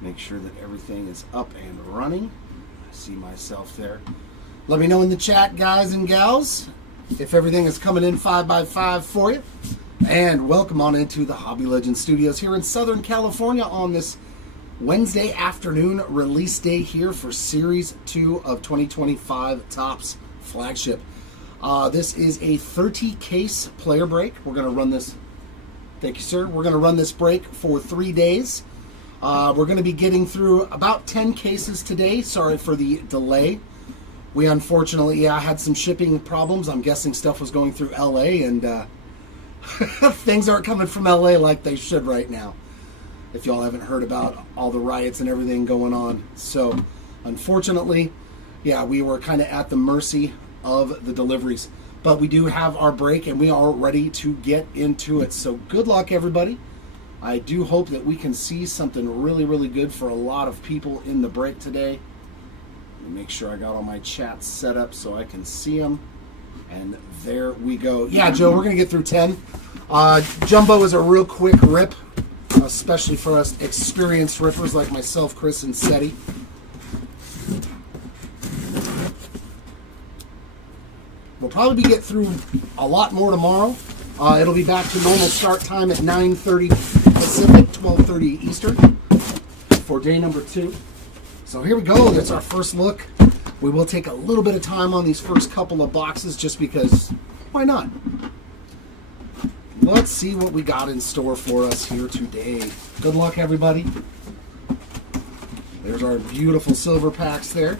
Make sure that everything is up and running. I see myself there. Let me know in the chat, guys and gals, if everything is coming in 5x5 for you. And welcome on into the Hobby Legends Studios here in Southern California on this Wednesday afternoon release day here for Series 2 of 2025 Topps Flagship. This is a 30-case player break. We're going to run this, thank you, sir. We're going to run this break for 3 days. We're going to be getting through about 10 cases today. Sorry for the delay. We unfortunately, had some shipping problems. I'm guessing stuff was going through LA, and things aren't coming from LA like they should right now. If y'all haven't heard about all the riots and everything going on. So, unfortunately, we were kind of at the mercy of the deliveries. But we do have our break, and we are ready to get into it. So, good luck, everybody. I do hope that we can see something really, really good for a lot of people in the break today. Let me make sure I got all my chats set up so I can see them. And there we go. Yeah, Joe, we're going to get through 10. Jumbo is a real quick rip, especially for us experienced rippers like myself, Chris, and Seti. We'll probably get through a lot more tomorrow. It'll be back to normal start time at 9:30 Pacific, 12:30 Eastern for day number 2. So here we go. That's our first look. We will take a little bit of time on these first couple of boxes just because, why not? Let's see what we got in store for us here today. Good luck, everybody. There's our beautiful silver packs there.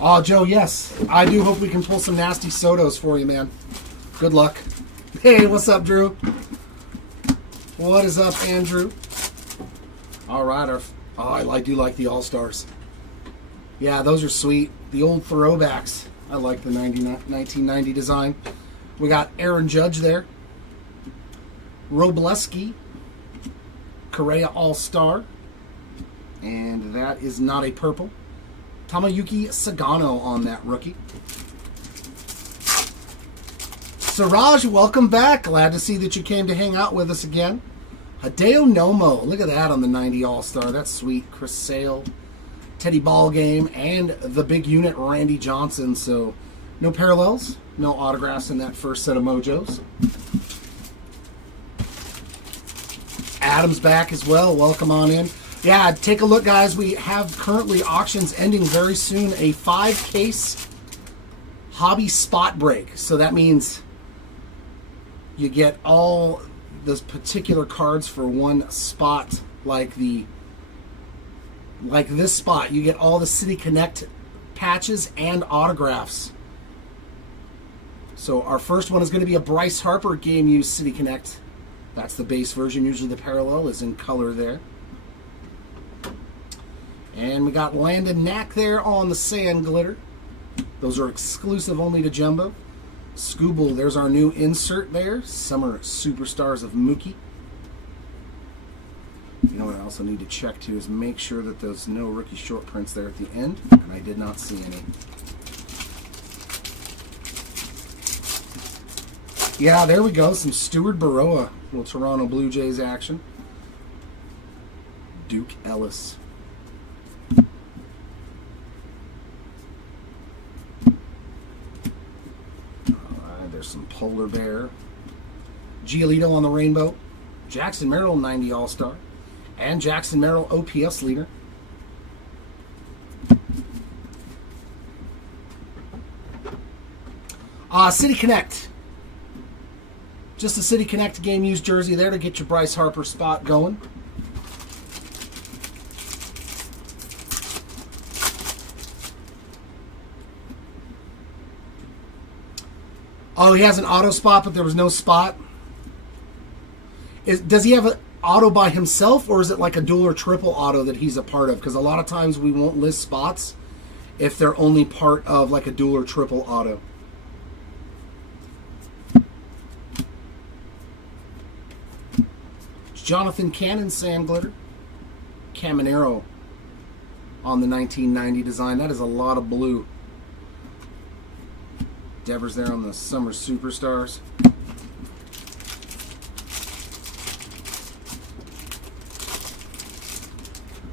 Oh, Joe, yes. I do hope we can pull some nasty Sotos for you, man. Good luck. Hey, what's up, Drew? What is up, Andrew? All right. I do like the All-Stars. Yeah, those are sweet. The old throwbacks. I like the 1990 design. We got Aaron Judge there. Robleski. Correa All-Star. And that is not a purple. Tamayuki Sagano on that rookie. Siraj, welcome back. Glad to see that you came to hang out with us again. Hideo Nomo. Look at that on the 90 All-Star. That's sweet. Chris Sale, Teddy Ballgame, and the big unit, Randy Johnson. So no parallels, no autographs in that first set of mojos. Adam's back as well. Welcome on in. Yeah, take a look, guys. We have currently auctions ending very soon. A 5-case hobby spot break. So that means you get all those particular cards for one spot, like this spot. You get all the City Connect patches and autographs. So our first one is going to be a Bryce Harper Game Used City Connect. That's the base version. Usually the parallel is in color there. And we got Landon Knack there on the Sand Glitter. Those are exclusive only to Jumbo. Scooble, there's our new insert there. Summer Superstars of Mookie. You know what I also need to check too is make sure that there's no rookie short prints there at the end. And I did not see any. Yeah, there we go. Some Stuart Baroa. Little Toronto Blue Jays action. Duke Ellis. There's some Polar Bear. Giolito on the rainbow. Jackson Merrill 90 All-Star. And Jackson Merrill OPS leader. City Connect. Just a City Connect Game Used jersey there to get your Bryce Harper spot going. Oh, he has an auto spot, but there was no spot. Does he have an auto by himself, or is it like a dual or triple auto that he's a part of? Because a lot of times we won't list spots if they're only part of like a dual or triple auto. It's Jonathan Cannon, Sand Glitter. Caminero on the 1990 design. That is a lot of blue. Devers there on the Summer Superstars.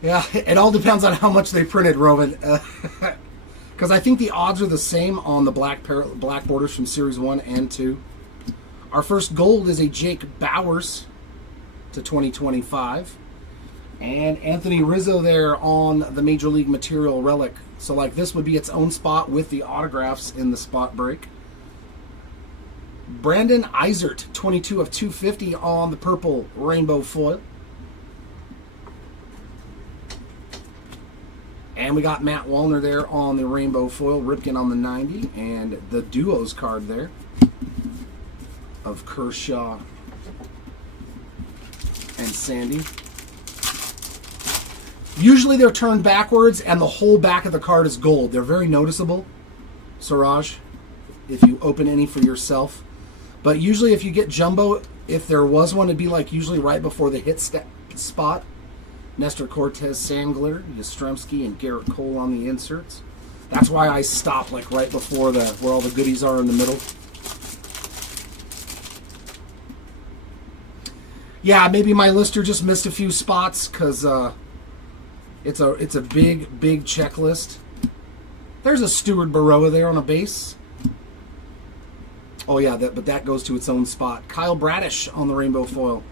Yeah, it all depends on how much they printed, Roman. Because I think the odds are the same on the black borders from Series 1 and 2. Our first gold is a Jake Bowers to 2025. And Anthony Rizzo there on the Major League Material Relic. So like this would be its own spot with the autographs in the spot break. Brandon Eisert, 22 of 250 on the purple rainbow foil. And we got Matt Wallner there on the rainbow foil, Ripken on the 90, and the duos card there of Kershaw and Sandy. Usually they're turned backwards and the whole back of the card is gold. They're very noticeable, Siraj, if you open any for yourself. But usually if you get jumbo, if there was one, it'd be like usually right before the hit spot. Nestor Cortez, Sandler, Yastrzemski, and Garrett Cole on the inserts. That's why I stop like right before where all the goodies are in the middle. Yeah, maybe my lister just missed a few spots because it's a big checklist. There's a Stuart Baroa there on a base. Oh yeah, but that goes to its own spot. Kyle Bradish on the rainbow foil.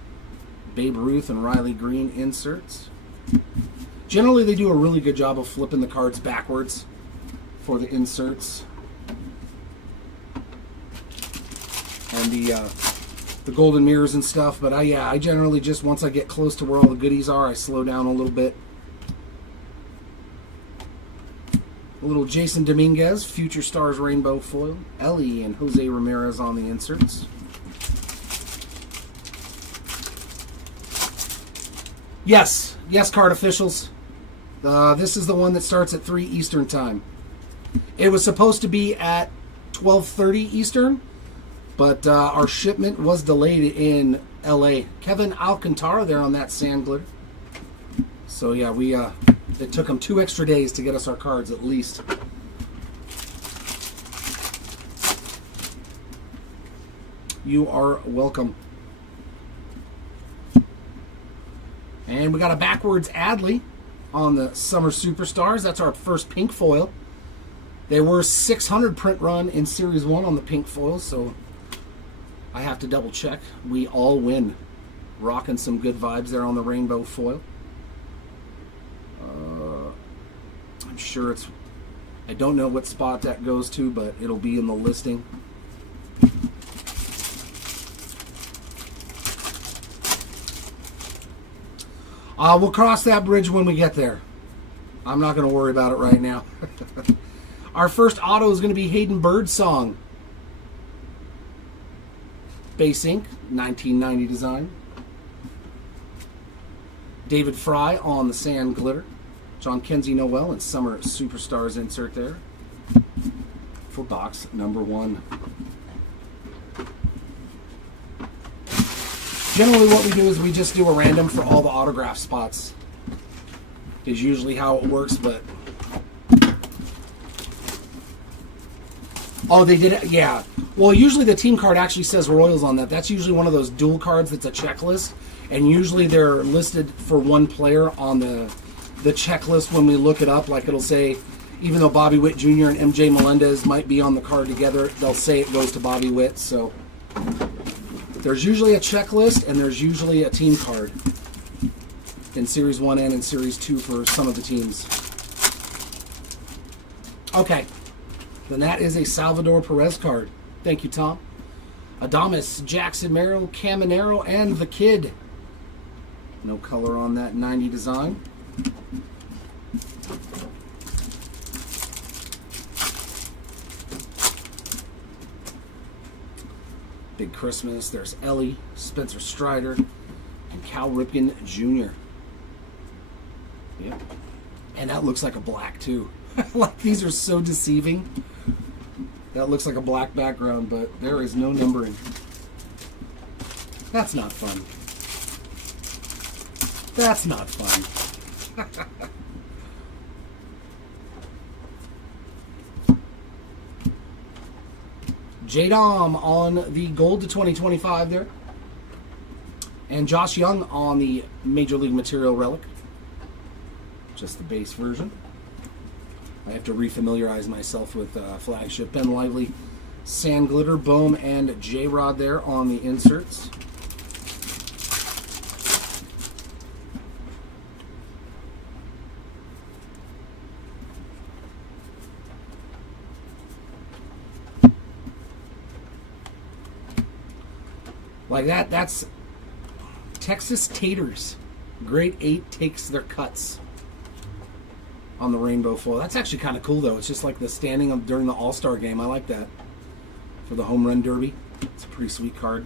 Babe Ruth and Riley Green inserts. Generally, they do a really good job of flipping the cards backwards for the inserts. And the golden mirrors and stuff. But I generally just, once I get close to where all the goodies are, I slow down a little bit. A little Jason Dominguez, Future Stars rainbow foil. Ellie and Jose Ramirez on the inserts. Yes, card officials. This is the one that starts at 3 Eastern time. It was supposed to be at 12:30 Eastern, but our shipment was delayed in LA. Kevin Alcantara there on that sand glitter. So yeah, it took them 2 extra days to get us our cards at least. You are welcome. And we got a backwards Adley on the Summer Superstars. That's our first pink foil. There were 600 print run in Series 1 on the pink foil, so I have to double check. We all win. Rocking some good vibes there on the rainbow foil. I'm sure it's... I don't know what spot that goes to, but it'll be in the listing. We'll cross that bridge when we get there. I'm not going to worry about it right now. Our first auto is going to be Hayden Birdsong. Base ink, 1990 design. David Fry on the sand glitter. John Kenzie Noel and Summer Superstars insert there for box number 1. Generally what we do is we just do a random for all the autograph spots. Is usually how it works, but... Oh, they did it? Yeah. Well, usually the team card actually says Royals on that. That's usually one of those dual cards that's a checklist. And usually they're listed for one player on the checklist when we look it up. Like it'll say, even though Bobby Witt Jr. and MJ Melendez might be on the card together, they'll say it goes to Bobby Witt. So there's usually a checklist and there's usually a team card in Series 1 and in Series 2 for some of the teams. Okay. Then that is a Salvador Perez card. Thank you, Tom. Adames, Jackson Merrill, Caminero, and the Kid. No color on that 90 design. Big Christmas. There's Ellie, Spencer Strider, and Cal Ripken Jr. Yep. And that looks like a black, too. Like, these are so deceiving. That looks like a black background, but there is no numbering. That's not fun. That's not fun. J-Dom on the gold to 2025 there. And Josh Young on the Major League Material Relic. just the base version. I have to refamiliarize myself with flagship Ben Lively, Sand Glitter, Bohm, and J-Rod there on the inserts. Like that, that's Texas Taters. Grade 8 takes their cuts on the rainbow foil. That's actually kind of cool, though. It's just like the standing during the All-Star game. I like that for the home run derby. It's a pretty sweet card.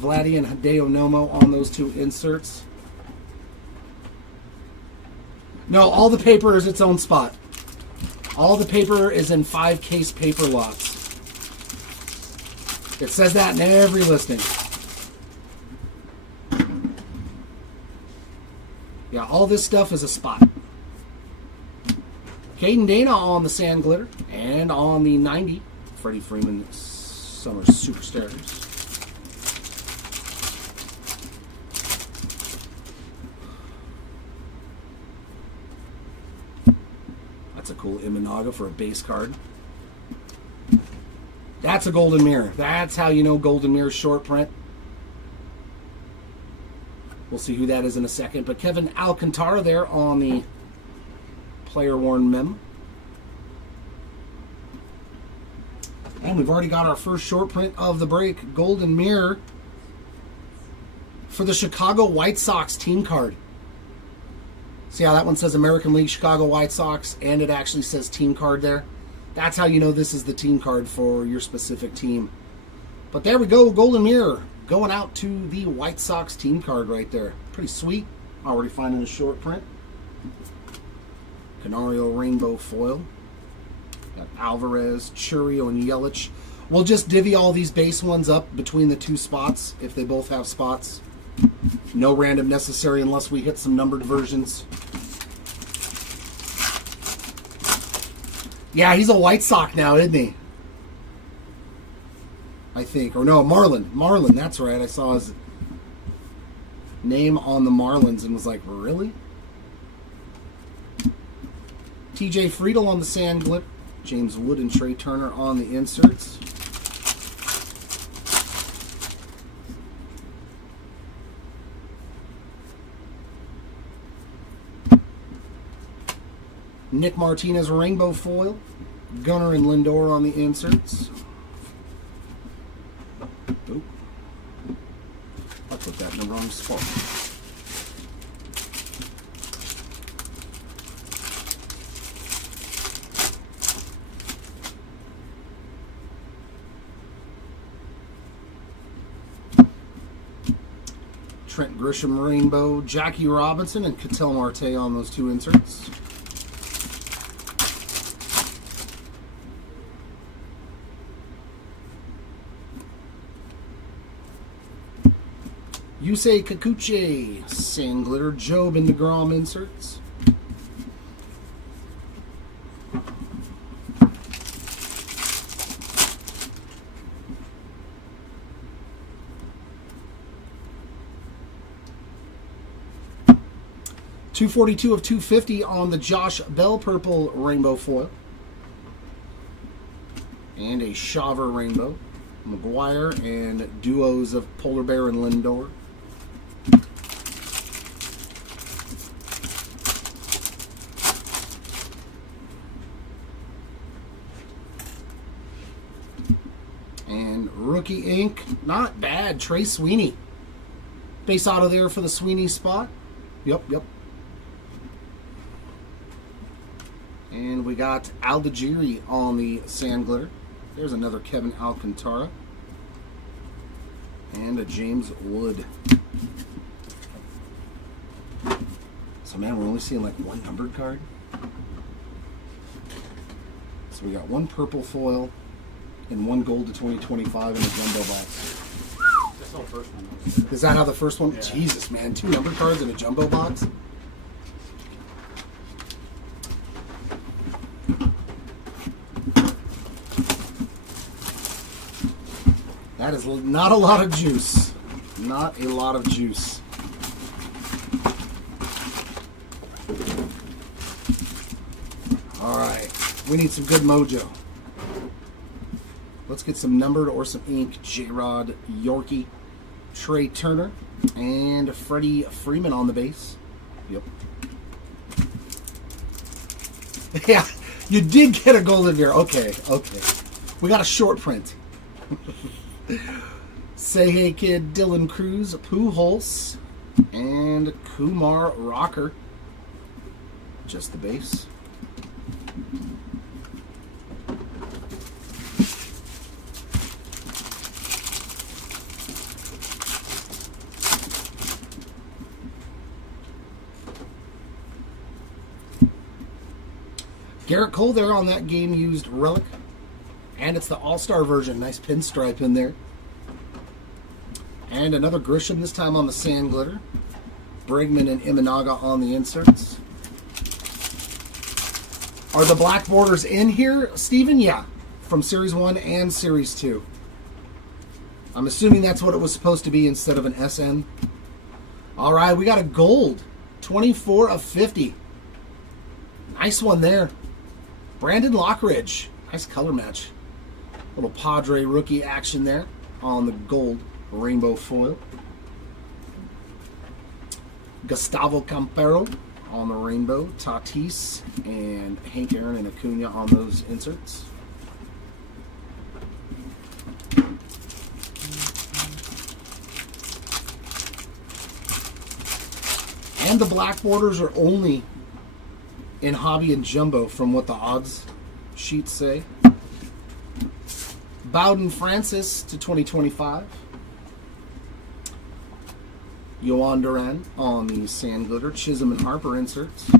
Vladdy and Hideo Nomo on those two inserts. No, all the paper is its own spot. All the paper is in 5-case paper lots. It says that in every listing. Yeah, all this stuff is a spot. Caden Dana on the Sand Glitter and on the 90. Freddie Freeman Summer Superstars. That's a cool Imanaga for a base card. That's a Golden Mirror. That's how you know Golden Mirror short print. We'll see who that is in a second. But Kevin Alcantara there on the player worn mem. And we've already got our first short print of the break. Golden Mirror for the Chicago White Sox team card. See how that one says American League Chicago White Sox and it actually says team card there? That's how you know this is the team card for your specific team. But there we go, Golden Mirror going out to the White Sox team card right there. Pretty sweet. Already finding a short print. Canario Rainbow Foil. Got Alvarez, Churio, and Yelich. We'll just divvy all these base ones up between the two spots if they both have spots. No random necessary unless we hit some numbered versions. Yeah, he's a White Sox now, isn't he? I think. Or no, Marlin. Marlin, that's right. I saw his name on the Marlins and was like, really? TJ Friedel on the Sand Glitter. James Wood and Trey Turner on the inserts. Nick Martinez Rainbow Foil. Gunnar and Lindor on the inserts. Oop. I put that in the wrong spot. Trent Grisham Rainbow, Jackie Robinson, and Ketel Marte on those two inserts. Yusei Kikuchi, Sand Glitter, Job and DeGrom inserts. $242 of $250 on the Josh Bell Purple Rainbow Foil. And a Shaver Rainbow. McGuire and duos of Polar Bear and Lindor. And Rookie Ink, not bad. Trey Sweeney. Base auto there for the Sweeney spot. Yep. And we got Aldegiri on the Sand Glitter. There's another Kevin Alcantara. And a James Wood. So man, we're only seeing like one numbered card. So we got one purple foil and one gold to 2025 in a jumbo box. That's how the first one was. Is that how the first one? Yeah. Jesus, man. 2 numbered cards in a jumbo box? That is not a lot of juice. Not a lot of juice. We need some good mojo. Let's get some numbered or some ink. J-Rod, Yorkie, Trey Turner, and Freddie Freeman on the base. Yep. Yeah, you did get a golden mirror. Okay. We got a short print. Say Hey Kid, Dylan Cruz, Pujols, and Kumar Rocker. Just the base. Garrett Cole there on that game-used relic. And it's the All-Star version. Nice pinstripe in there. And another Grisham, this time on the sand glitter. Bregman and Imanaga on the inserts. Are the black borders in here, Steven? Yeah. From Series 1 and Series 2. I'm assuming that's what it was supposed to be instead of an SN. Alright, we got a gold. 24 of 50. Nice one there. Brandon Lockridge. Nice color match. Little Padre rookie action there on the gold rainbow foil. Gustavo Campero on the rainbow. Tatis and Hank Aaron and Acuna on those inserts. And the black borders are only in hobby and jumbo from what the odds sheets say. Bowden Francis to 2025. Yohan Duran on the sand glitter. Chisholm and Harper inserts.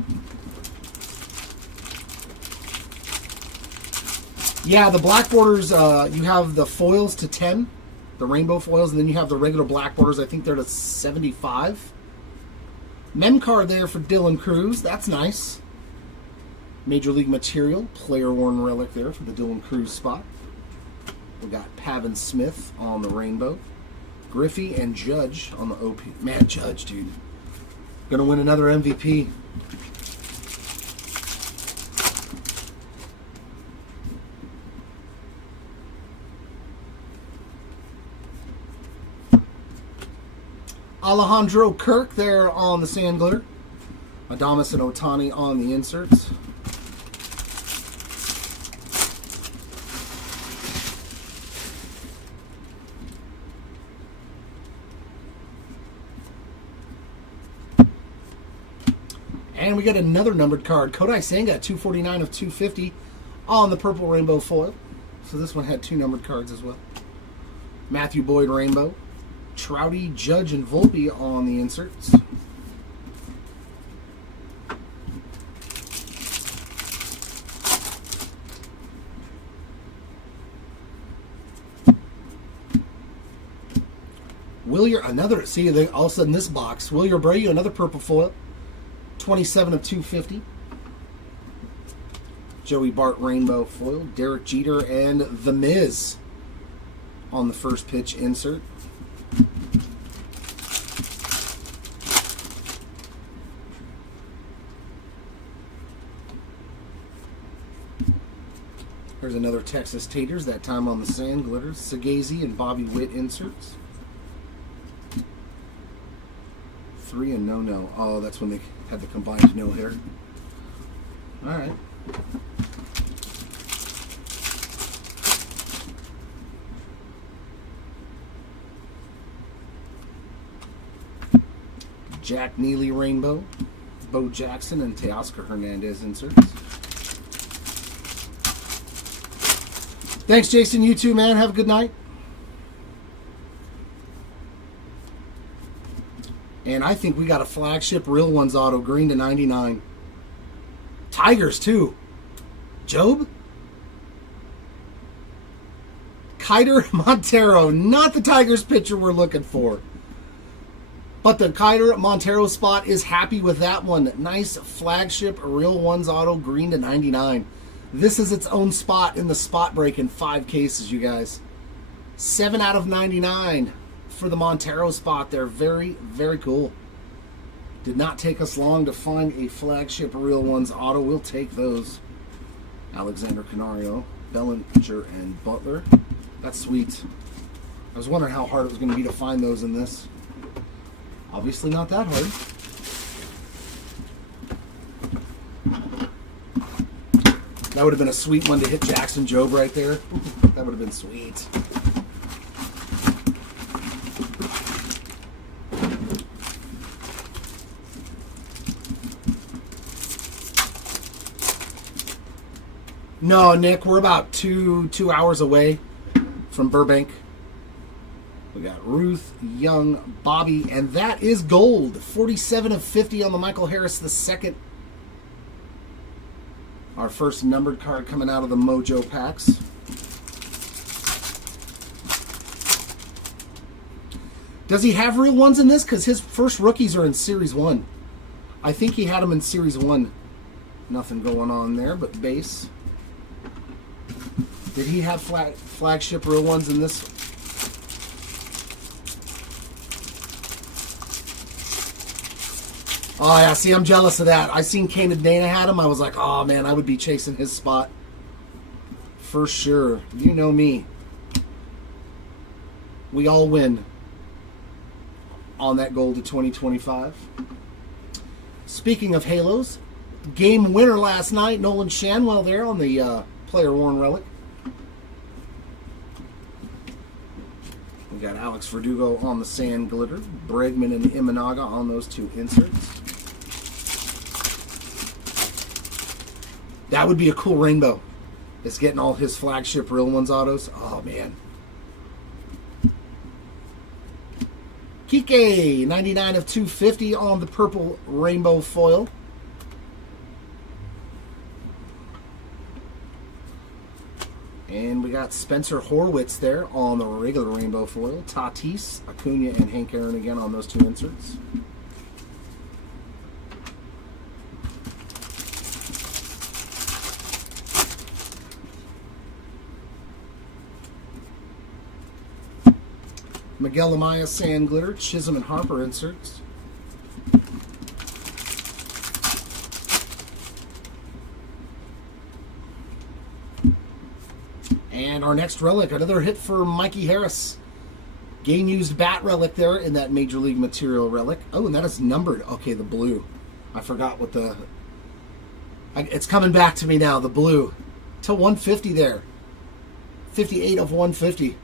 Yeah, the black borders, you have the foils to 10, the rainbow foils, and then you have the regular black borders. I think they're to 75. Mem card there for Dylan Cruz. That's nice. Major League Material, player worn relic there for the Dylan Cruz spot. We got Pavin Smith on the rainbow. Griffey and Judge on the OP. Man, Judge, dude. Gonna win another MVP. Alejandro Kirk there on the sand glitter. Adames and Otani on the inserts. And we got another numbered card. Kodai Senga, 249 of 250 on the purple rainbow foil. So this one had two numbered cards as well. Matthew Boyd rainbow. Trouty, Judge, and Volpe on the inserts. Another, see, all of a sudden this box. Wilyer Abreu, another purple foil. 27 of 250. Joey Bart rainbow foil. Derek Jeter and The Miz on the first pitch insert. Here's another Texas Taters, that time on the sand glitter. Sagazy and Bobby Witt inserts. 3 and no. Oh, that's when they had the combined no hitter. All right. Jack Neely rainbow. Bo Jackson and Teoscar Hernandez inserts. Thanks, Jason. You too, man. Have a good night. And I think we got a flagship Real Ones auto, green to 99. Tigers, too. Job? Kiter Montero. Not the Tigers pitcher we're looking for. But the Kiter Montero spot is happy with that one. Nice flagship Real Ones auto, green to 99. This is its own spot in the spot break in 5 cases, you guys. 7 out of 99 for the Montero spot there. Very, very cool. Did not take us long to find a flagship Real Ones auto. We'll take those. Alexander Canario, Bellinger, and Butler. That's sweet. I was wondering how hard it was going to be to find those in this. Obviously not that hard. That would have been a sweet one to hit Jackson Jobe right there. That would have been sweet. No, Nick, we're about two hours away from Burbank. We got Ruth, Young, Bobby, and that is gold. 47 of 50 on the Michael Harris II. Our first numbered card coming out of the Mojo packs. Does he have real ones in this? Because his first rookies are in Series 1. I think he had them in Series 1. Nothing going on there, but base. Did he have flagship real ones in this? Oh, yeah, see, I'm jealous of that. I seen Kane and Dana had him. I was like, oh, man, I would be chasing his spot. For sure. You know me. We all win on that goal to 2025. Speaking of Halos, game winner last night, Nolan Shanwell there on the player-worn relic. We got Alex Verdugo on the Sand Glitter, Bregman and Imanaga on those two inserts. That would be a cool rainbow. It's getting all his flagship real ones autos. Oh, man. Kike, 99 of 250 on the purple rainbow foil. And we got Spencer Horwitz there on the regular rainbow foil. Tatis, Acuna, and Hank Aaron again on those two inserts. Miguel Amaya, Sand Glitter, Chisholm and Harper inserts. And our next relic, another hit for Mikey Harris. Game-used bat relic there in that Major League Material relic. Oh, and that is numbered. Okay, the blue. I forgot what the... It's coming back to me now, the blue. To 150 there. 58 of 150.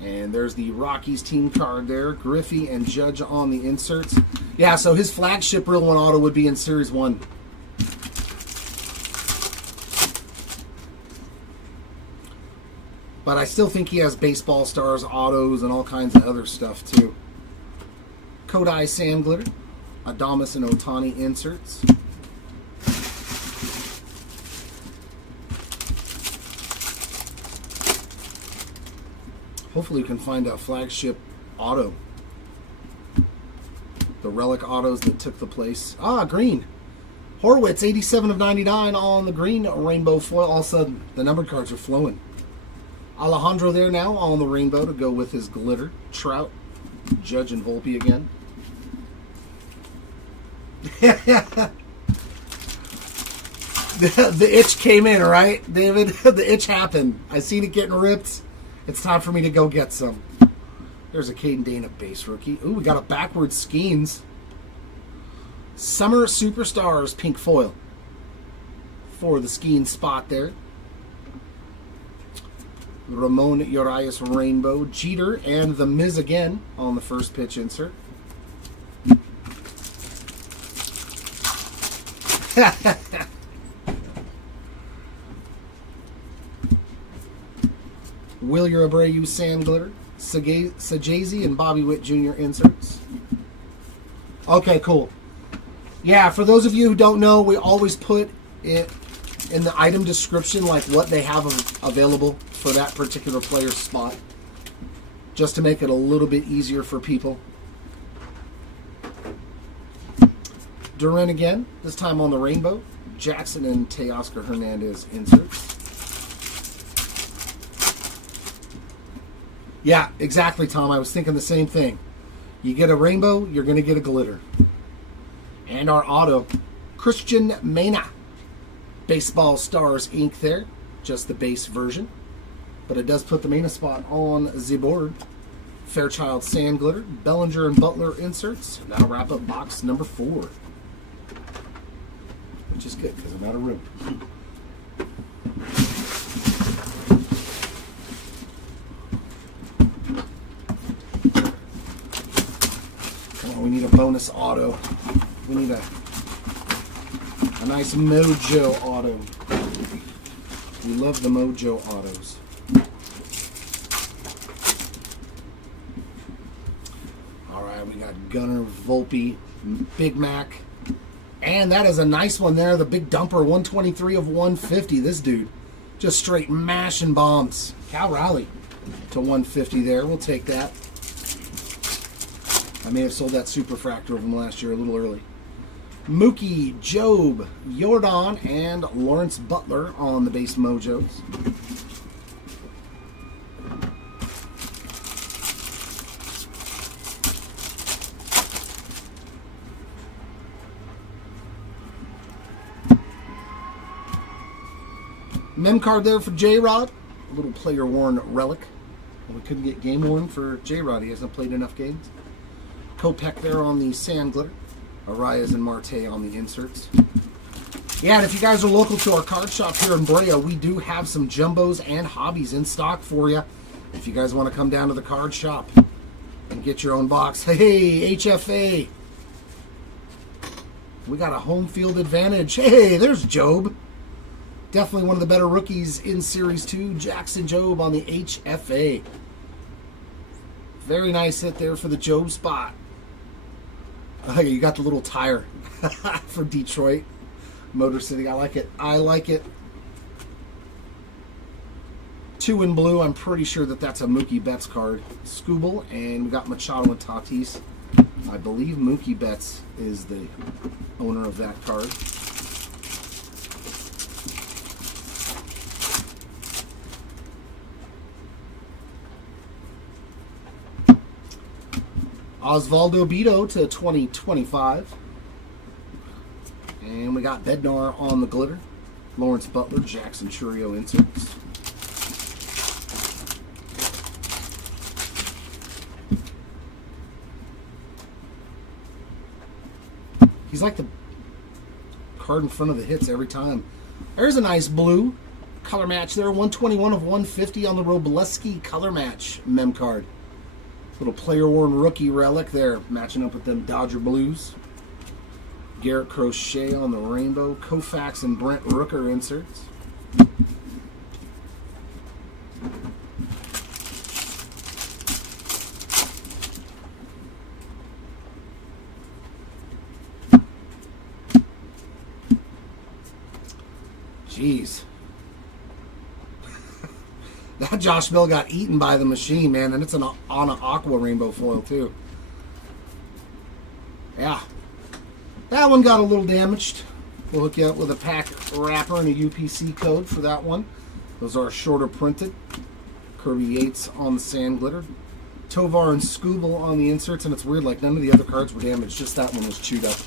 And there's the Rockies team card there. Griffey and Judge on the inserts. Yeah, so his flagship real one auto would be in Series 1. But I still think he has baseball stars, autos, and all kinds of other stuff, too. Kodai Sand Glitter. Adames and Otani inserts. Hopefully we can find a flagship auto. The relic autos that took the place. Ah, green. Horwitz, 87 of 99 on the green rainbow foil. All of a sudden, the numbered cards are flowing. Alejandro there now on the rainbow to go with his glitter. Trout, Judge, and Volpe again. The itch came in, right, David? The itch happened. I seen it getting ripped. It's time for me to go get some. There's a Caden Dana base rookie. Ooh, we got a backwards Skeens. Summer Superstars pink foil for the Skeens spot there. Ramon Urias rainbow. Jeter and the Miz again on the first pitch insert. Wilyer Abreu Sand Glitter, Sajazi and Bobby Witt Jr. inserts. Okay, cool. Yeah, for those of you who don't know, we always put it in the item description, like what they have available for that particular player's spot, just to make it a little bit easier for people. Duran again, this time on the rainbow. Jackson and Teoscar Hernandez inserts. Yeah, exactly, Tom. I was thinking the same thing. You get a rainbow, you're going to get a glitter. And our auto, Christian Mena. Baseball Stars ink there. Just the base version. But it does put the Mena spot on the board. Fairchild Sand Glitter, Bellinger and Butler inserts. And that'll wrap up box number 4. Which is good because I'm out of room. Come on, we need a bonus auto. We need a nice Mojo auto. We love the Mojo autos. Alright, we got Gunnar, Volpe, Big Mac. And that is a nice one there. The big dumper, 123 of 150. This dude just straight mashing bombs. Cal Raleigh to 150 there. We'll take that. I may have sold that Superfractor of him last year a little early. Mookie, Job, Jordan, and Lawrence Butler on the base Mojos. Mem card there for J-Rod. A little player-worn relic. We couldn't get game worn for J-Rod. He hasn't played enough games. Kopech there on the Sand Glitter. Arias and Marte on the inserts. Yeah, and if you guys are local to our card shop here in Brea, we do have some jumbos and hobbies in stock for you. If you guys want to come down to the card shop and get your own box. Hey, HFA. We got a home field advantage. Hey, there's Job. Definitely one of the better rookies in Series 2. Jackson Job on the HFA. Very nice hit there for the Job spot. Oh, you got the little tire for Detroit. Motor City. I like it. I like it. 2 in blue. I'm pretty sure that that's a Mookie Betts card. Scooble. And we got Machado and Tatis. I believe Mookie Betts is the owner of that card. Osvaldo Bido to 2025. And we got Bednar on the glitter. Lawrence Butler, Jackson Churio inserts. He's like the card in front of the hits every time. There's a nice blue color match there. 121 of 150 on the Robleski color match mem card. Little player-worn rookie relic there, matching up with them Dodger Blues. Garrett Crochet on the rainbow. Koufax and Brent Rooker inserts. Jeez. That Josh Bell got eaten by the machine, man, and it's on an aqua rainbow foil, too. Yeah. That one got a little damaged. We'll hook you up with a pack wrapper and a UPC code for that one. Those are shorter printed. Kirby Yates on the Sand Glitter. Tovar and Scooble on the inserts, and it's weird, like none of the other cards were damaged, just that one was chewed up.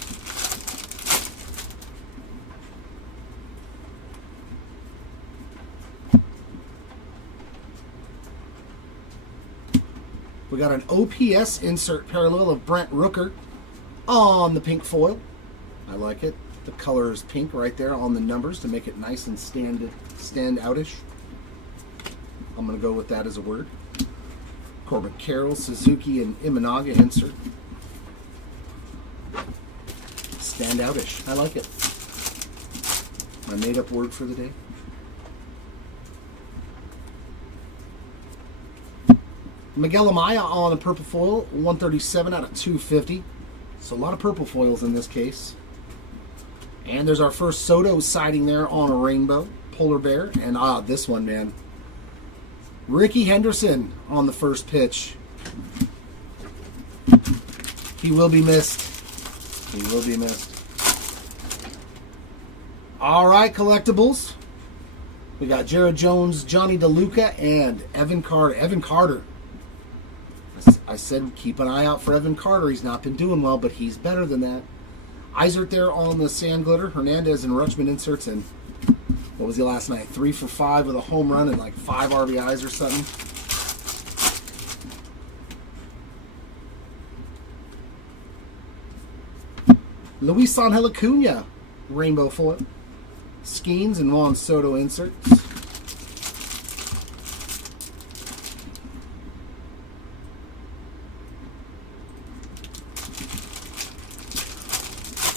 We got an OPS insert parallel of Brent Rooker on the pink foil. I like it. The color is pink right there on the numbers to make it nice and stand outish. I'm going to go with that as a word. Corbin Carroll, Suzuki, and Imanaga insert. Stand outish. I like it. My made up word for the day. Miguel Amaya on the purple foil, 137 out of 250. So a lot of purple foils in this case. And there's our first Soto sighting there on a rainbow. Polar Bear. And this one, man. Ricky Henderson on the first pitch. He will be missed. He will be missed. All right, collectibles. We got Jared Jones, Johnny DeLuca, and Evan Carter. Evan Carter. I said keep an eye out for Evan Carter. He's not been doing well, but he's better than that. Eisert there on the sand glitter. Hernandez and Rutschman inserts. And what was he last night? 3 for 5 with a home run and like 5 RBIs or something. Luis Angel Acuna, rainbow foil. Skeens and Juan Soto inserts.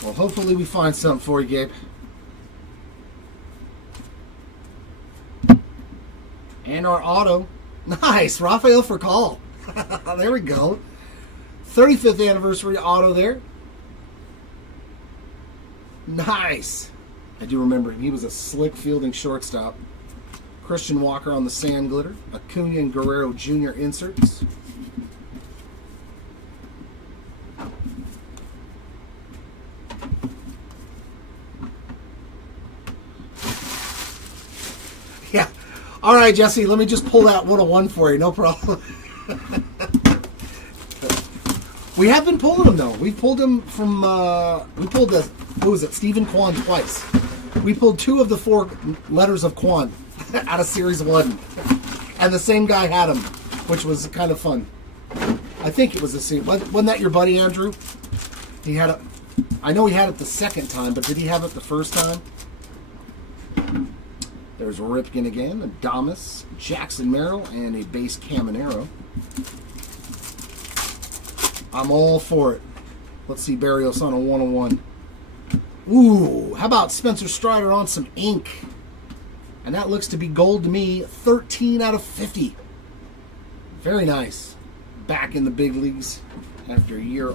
Well, hopefully we find something for you, Gabe. And our auto. Nice, Rafael Furcal. There we go. 35th anniversary auto there. Nice. I do remember him. He was a slick fielding shortstop. Christian Walker on the sand glitter. Acuna and Guerrero Jr. inserts. Yeah. All right, Jesse, let me just pull that 101 for you. No problem. We have been pulling them, though. We pulled them from, we pulled the, what was it, Stephen Kwan twice. We pulled 2 of the 4 letters of Kwan out of Series 1. And the same guy had them, which was kind of fun. I think it was the same. Wasn't that your buddy, Andrew? He had it, I know he had it the second time, but did he have it the first time? There's Ripken again, Adames, Jackson Merrill, and a base Caminero. I'm all for it. Let's see Barrios on a 101. Ooh, how about Spencer Strider on some ink? And that looks to be gold to me. 13 out of 50. Very nice. Back in the big leagues after a year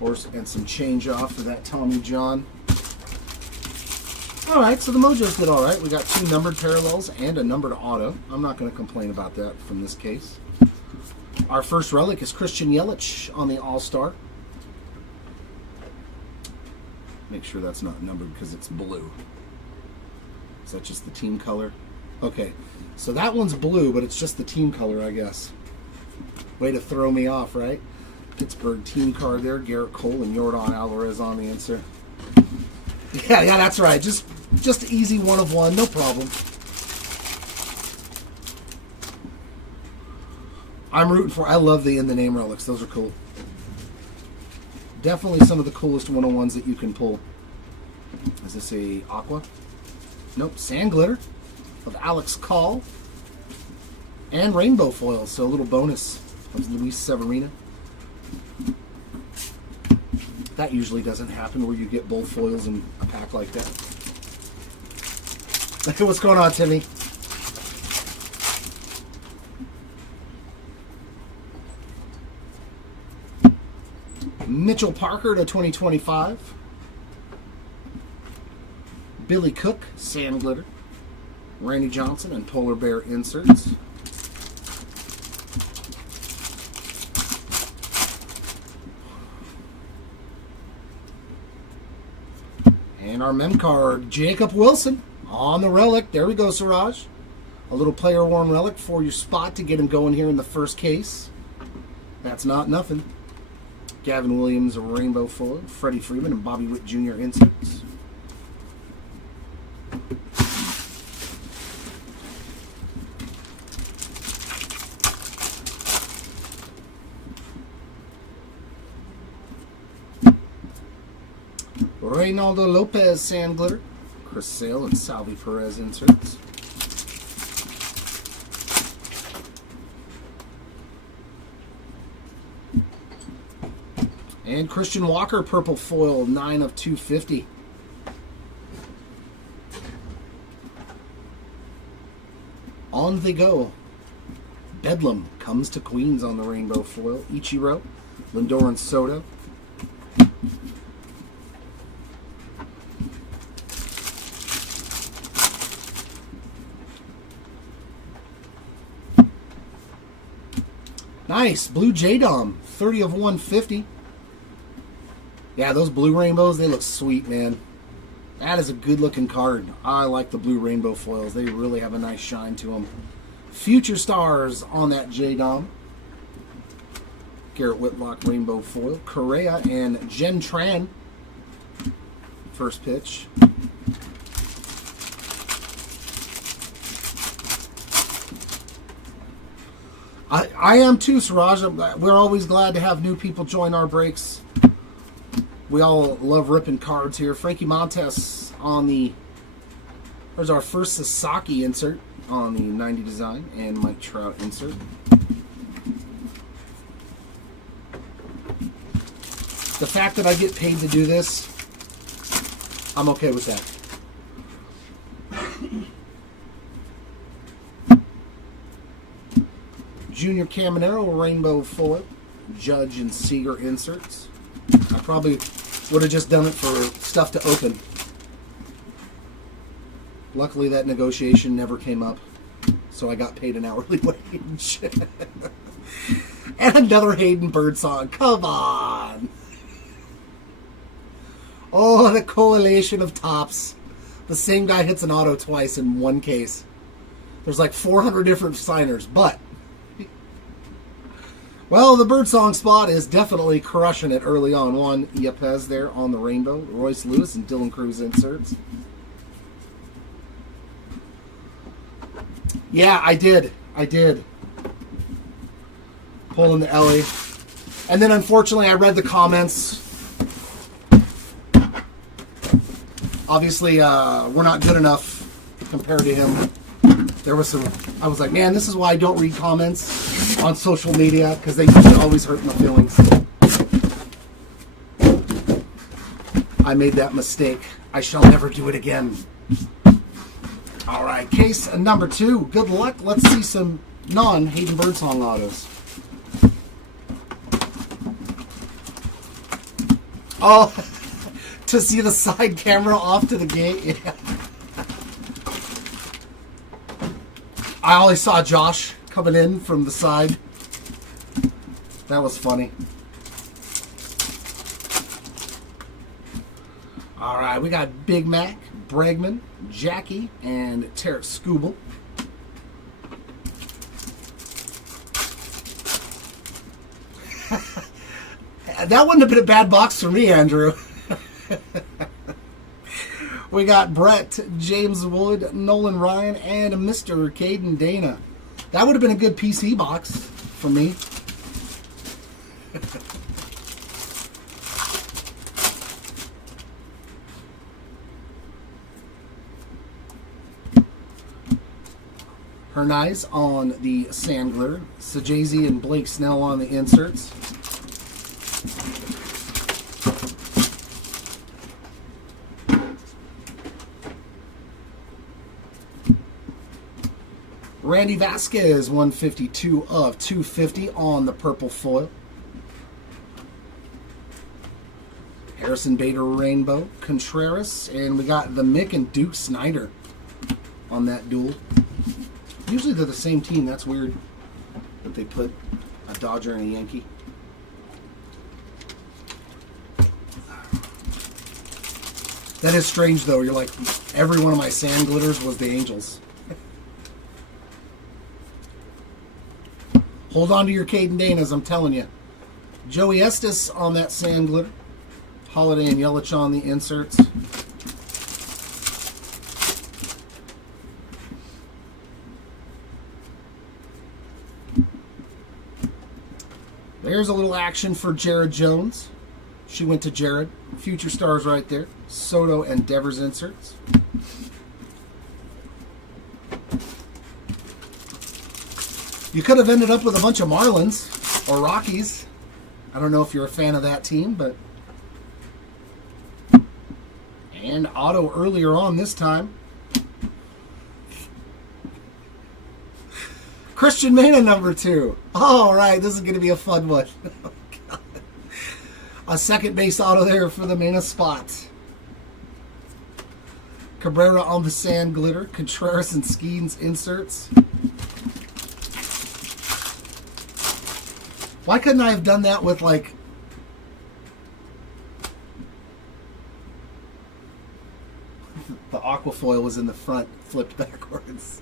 and some change off for that Tommy John. All right, so the Mojos did all right. We got 2 numbered parallels and a numbered auto. I'm not going to complain about that from this case. Our first relic is Christian Yelich on the All-Star. Make sure that's not numbered because it's blue. Is that just the team color? Okay, so that one's blue, but it's just the team color, I guess. Way to throw me off, right? Pittsburgh team card there. Garrett Cole and Yordan Alvarez on the insert. Yeah, that's right. Just easy 1 of 1, no problem. I'm rooting for. I love the in the name relics. Those are cool. Definitely some of the coolest 101s that you can pull. Is this a aqua? Nope. Sand glitter of Alex Call and rainbow foils. So a little bonus of Luis Severino. That usually doesn't happen where you get both foils in a pack like that. What's going on, Timmy? Mitchell Parker to 2025. Billy Cook, sand glitter. Randy Johnson and Polar Bear inserts. And our mem card, Jacob Wilson on the relic. There we go, Siraj. A little player worn relic for your spot to get him going here in the first case. That's not nothing. Gavin Williams, a rainbow foil. Freddie Freeman and Bobby Witt Jr. inserts. Reynaldo Lopez sand glitter. Chris Sale and Salvi Perez inserts. And Christian Walker purple foil, 9 of 250. On they go. Bedlam comes to Queens on the rainbow foil. Ichiro, Lindor and Soto. Nice. Blue J-Dom. 30 of 150. Yeah, those blue rainbows, they look sweet, man. That is a good-looking card. I like the blue rainbow foils. They really have a nice shine to them. Future stars on that J-Dom. Garrett Whitlock rainbow foil. Correa and Jen Tran First pitch. I am too, Siraj. We're always glad to have new people join our breaks. We all love ripping cards here. Frankie Montes on the... There's our first Sasaki insert on the 90 design, and Mike Trout insert. The fact that I get paid to do this, I'm okay with that. Junior Caminero Rainbow Foil, Judge and Seager inserts. I probably would have just done it for stuff to open. Luckily, that negotiation never came up, so I got paid an hourly wage. And another Hayden Birdsong. Come on! Oh, the coalition of tops. The same guy hits an auto twice in one case. There's like 400 different signers, but... Well, the Birdsong spot is definitely crushing it early on. Juan Yepes there on the rainbow. Royce Lewis and Dylan Cruz inserts. Yeah, I did. Pulling the Ellie. And then, unfortunately, I read the comments. Obviously, we're not good enough compared to him. There was some... I was like, man, this is why I don't read comments on social media, because they usually always hurt my feelings. I made that mistake. I shall never do it again. All right, case number 2. Good luck. Let's see some non-Hayden Birdsong autos. Oh, to see the side camera off to the gate. Yeah. I only saw Josh coming in from the side. That was funny. All right, we got Big Mac, Bregman, Jackie, and Tarek Skubal. That wouldn't have been a bad box for me, Andrew. We got Brett, James Wood, Nolan Ryan, and Mr. Caden Dana. That would have been a good PC box for me. Hernaiz on the Sandler. Sajazi and Blake Snell on the inserts. Randy Vasquez, 152 of 250 on the purple foil. Harrison Bader Rainbow, Contreras, and we got the Mick and Duke Snyder on that duel. Usually they're the same team. That's weird that they put a Dodger and a Yankee. That is strange, though. You're like, every one of my sand glitters was the Angels. Hold on to your Caden Danas, I'm telling you. Joey Estes on that sand glitter. Holiday and Yelich on the inserts. There's a little action for Jared Jones. She went to Jared. Future stars right there. Soto and Devers inserts. You could have ended up with a bunch of Marlins or Rockies. I don't know if you're a fan of that team, but... And auto earlier on this time. Christian Mena number 2. All right, this is going to be a fun one. Oh, God. A second base auto there for the Mena spot. Cabrera on the sand glitter. Contreras and Skeens inserts. Why couldn't I have done that with, like... The aquafoil was in the front, flipped backwards.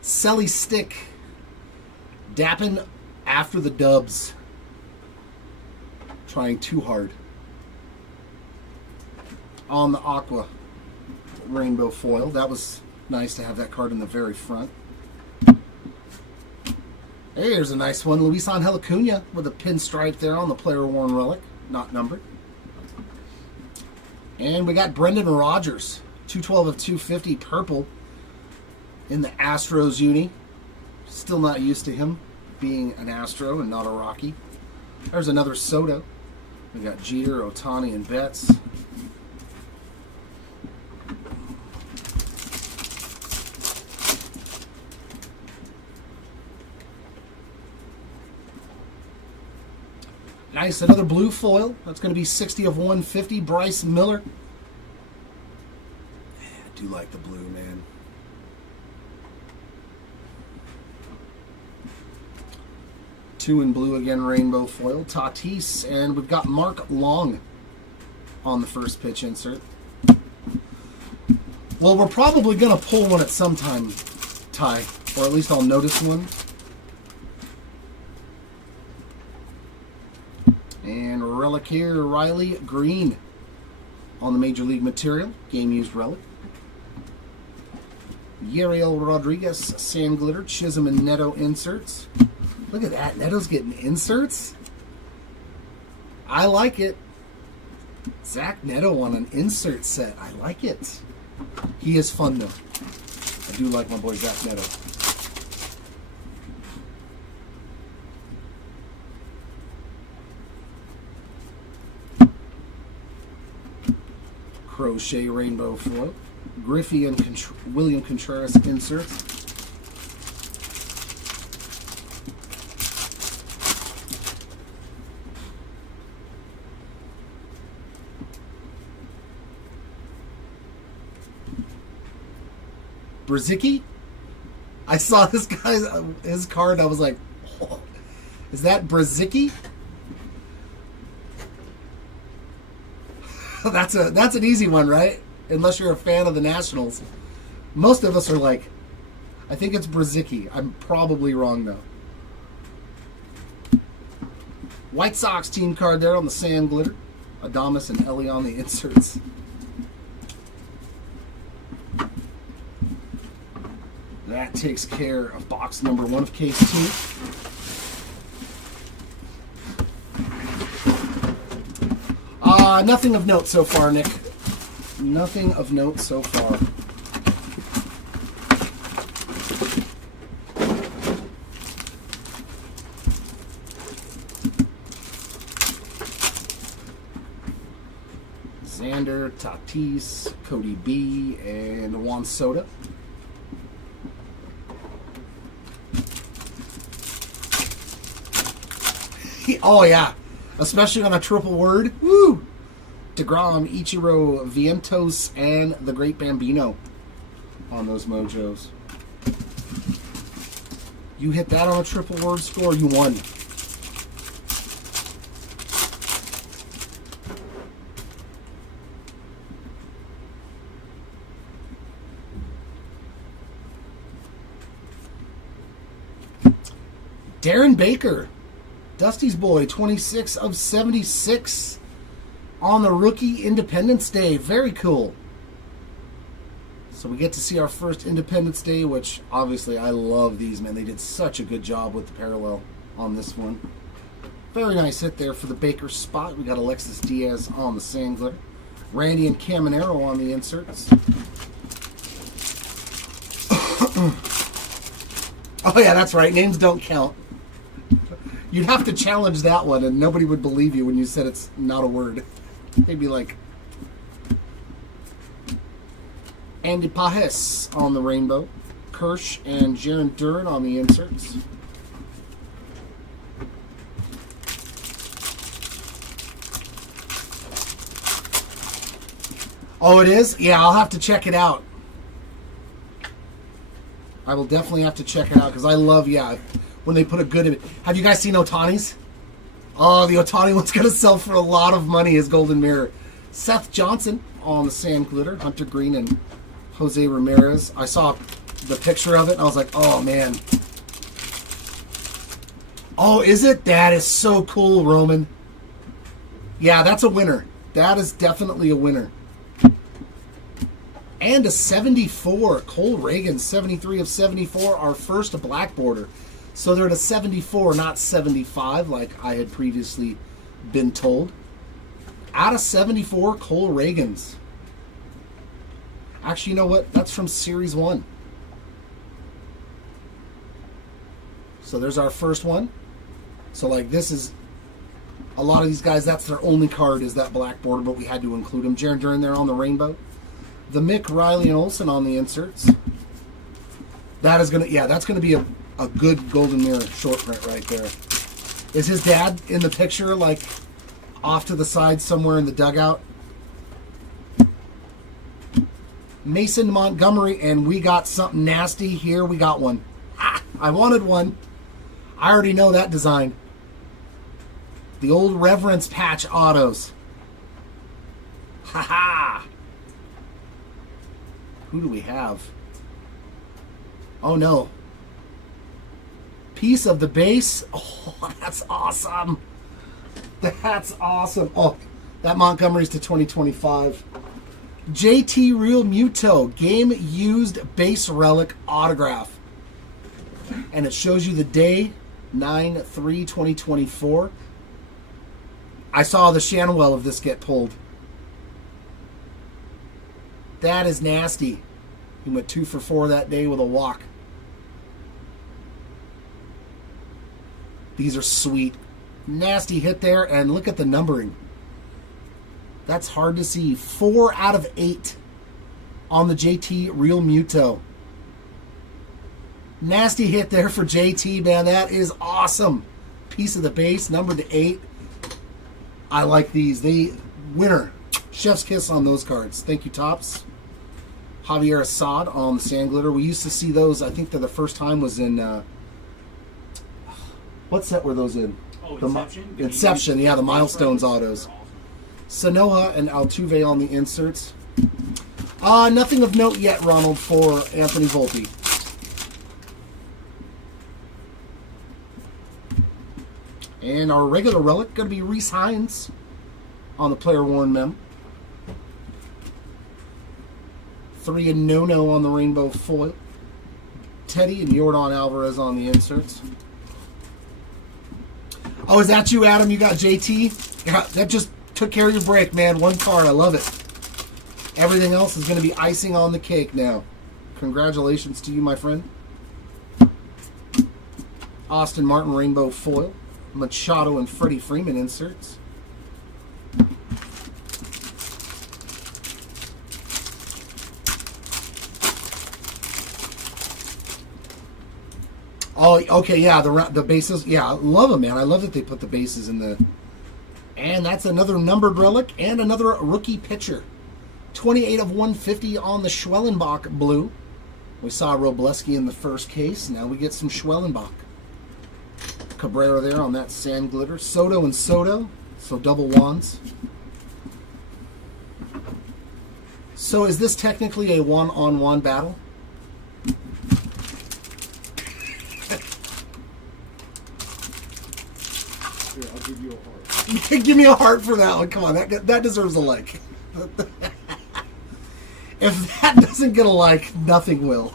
Selly Stick. Dapping after the Dubs. Trying too hard. on the Aqua rainbow foil. That was nice to have that card in the very front. Hey, there's a nice one. Luis Angel Acuna with a pinstripe there on the player worn relic, not numbered. And we got Brendan Rodgers, 212 of 250, purple in the Astros uni. Still not used to him being an Astro and not a Rocky. There's another Soto. We got Jeter, Ohtani, and Betts. Nice, another blue foil. That's going to be 60 of 150. Bryce Miller. Yeah, I do like the blue, man. Two in blue again, rainbow foil. Tatis, and we've got Mark Long on the first pitch insert. Well, we're probably going to pull one at some time, Ty, or at least I'll notice one. And relic here, Riley Green on the Major League material, game used relic. Yariel Rodriguez, sand glitter, Chisholm and Neto inserts. Look at that, Neto's getting inserts. I like it. Zach Neto on an insert set. I like it. He is fun though. I do like my boy Zach Neto. Crochet rainbow foil. Griffey and William Contreras inserts. Brzezicki? I saw this guy's his card. I was like, oh, is that Brzezicki? That's an easy one, right? Unless you're a fan of the Nationals. Most of us are like, I think it's Brzezicki. I'm probably wrong though. White Sox team card there on the sand glitter. Adames and Ellie on the inserts. That takes care of box number 1 of case 2. Nothing of note so far, Nick. Nothing of note so far. Xander, Tatis, Cody B, and Juan Soto. Oh, yeah. Especially on a triple word. Woo! DeGrom, Ichiro, Vientos, and the Great Bambino on those mojos. You hit that on a triple word score, you won. Darren Baker. Dusty's boy, 26 of 76 on the rookie Independence Day. Very cool. So we get to see our first Independence Day, which obviously I love these, man. They did such a good job with the parallel on this one. Very nice hit there for the Baker spot. We got Alexis Diaz on the sand glitter. Randy and Caminero on the inserts. Oh yeah, that's right. Names don't count. You'd have to challenge that one, and nobody would believe you when you said it's not a word. They'd be like, Andy Pajes on the rainbow. Kirsch and Jaron Duran on the inserts. Oh, it is? Yeah, I'll have to check it out. I will definitely have to check it out, because I love, yeah, when they put a good... Have you guys seen Ohtani's? Oh, the Ohtani one's going to sell for a lot of money, his golden mirror. Seth Johnson on the sand glitter. Hunter Green and Jose Ramirez. I saw the picture of it, and I was like, oh, man. Oh, is it? That is so cool, Roman. Yeah, that's a winner. That is definitely a winner. And a 74. Cole Reagan, 73 of 74. Our first black border. So they're at a 74, not 75, like I had previously been told. Out of 74, Cole Reagans. Actually, you know what? That's from Series 1. So there's our first one. So, like, this is... A lot of these guys, that's their only card is that black border, but we had to include them. Jaron Duran there on the rainbow. The Mick, Riley, and Olsen on the inserts. That is going to... Yeah, that's going to be a good Golden Mirror short print right there. Is his dad in the picture, like, off to the side somewhere in the dugout? Mason Montgomery, and we got something nasty here. We got one. Ah, I wanted one. I already know that design. The old Reverence patch autos. Ha ha! Who do we have? Oh no. Piece of the base. Oh, that's awesome. That's awesome. Oh, that Montgomery's to 2025. JT Real Muto, game used base relic autograph. And it shows you the day, 9/3/2024. I saw the Shanwell of this get pulled. That is nasty. He went 2 for 4 that day with a walk. These are sweet. Nasty hit there, and look at the numbering. That's hard to see. 4 out of 8 on the JT Real Muto. Nasty hit there for JT, man. That is awesome. Piece of the base, numbered to 8. I like these. They winner. Chef's kiss on those cards. Thank you, Tops. Javier Assad on the sand glitter. We used to see those. I think the first time was in... what set were those in? Oh, Inception? Inception, yeah, the Milestones autos. Sanoa and Altuve on the inserts. Nothing of note yet, Ronald, for Anthony Volpe. And our regular relic going to be Reese Hines on the player worn mem. 3 and No on the rainbow foil. Teddy and Yordan Alvarez on the inserts. Oh, is that you, Adam? You got JT? Yeah, that just took care of your break, man. One card. I love it. Everything else is going to be icing on the cake now. Congratulations to you, my friend. Austin Martin rainbow foil. Machado and Freddie Freeman inserts. Oh, okay, yeah, the bases. Yeah, I love them, man. I love that they put the bases in the... And that's another numbered relic and another rookie pitcher. 28 of 150 on the Schwellenbach blue. We saw Robleski in the first case. Now we get some Schwellenbach. Cabrera there on that sand glitter. Soto and Soto. So double wands. So is this technically a one-on-one battle? Here, I'll give you a heart. Give me a heart for that one. Come on, that deserves a like. If that doesn't get a like, nothing will.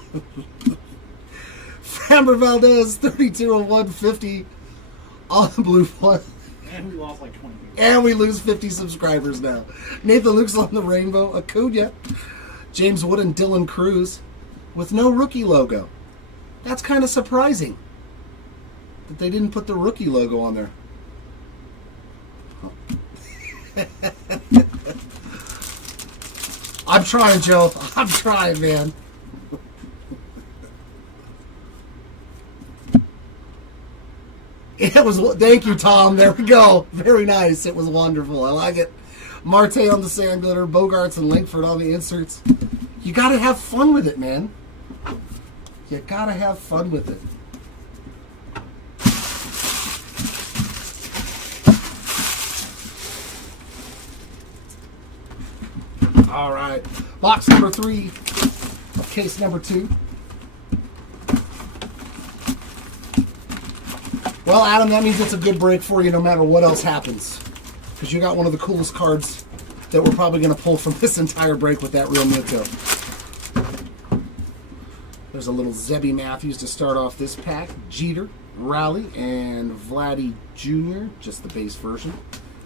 Framber Valdez, 32 of 150 on the blue foil. And we lost like 20 people. And we lose 50 subscribers now. Nathan Luke's on the rainbow. Acuna. James Wood and Dylan Cruz with no rookie logo. That's kind of surprising that they didn't put the rookie logo on there. I'm trying, Joe. I'm trying, man. It was. Thank you, Tom. There we go. Very nice. It was wonderful. I like it. Marte on the sand glitter, Bogarts and Langford on the inserts. You got to have fun with it, man. You got to have fun with it. All right. Box number 3 of case number 2. Well, Adam, that means it's a good break for you no matter what else happens. Because you got one of the coolest cards that we're probably going to pull from this entire break with that Real Muto. There's a little Zebby Matthews to start off this pack. Jeter, Raleigh, and Vladdy Jr., just the base version.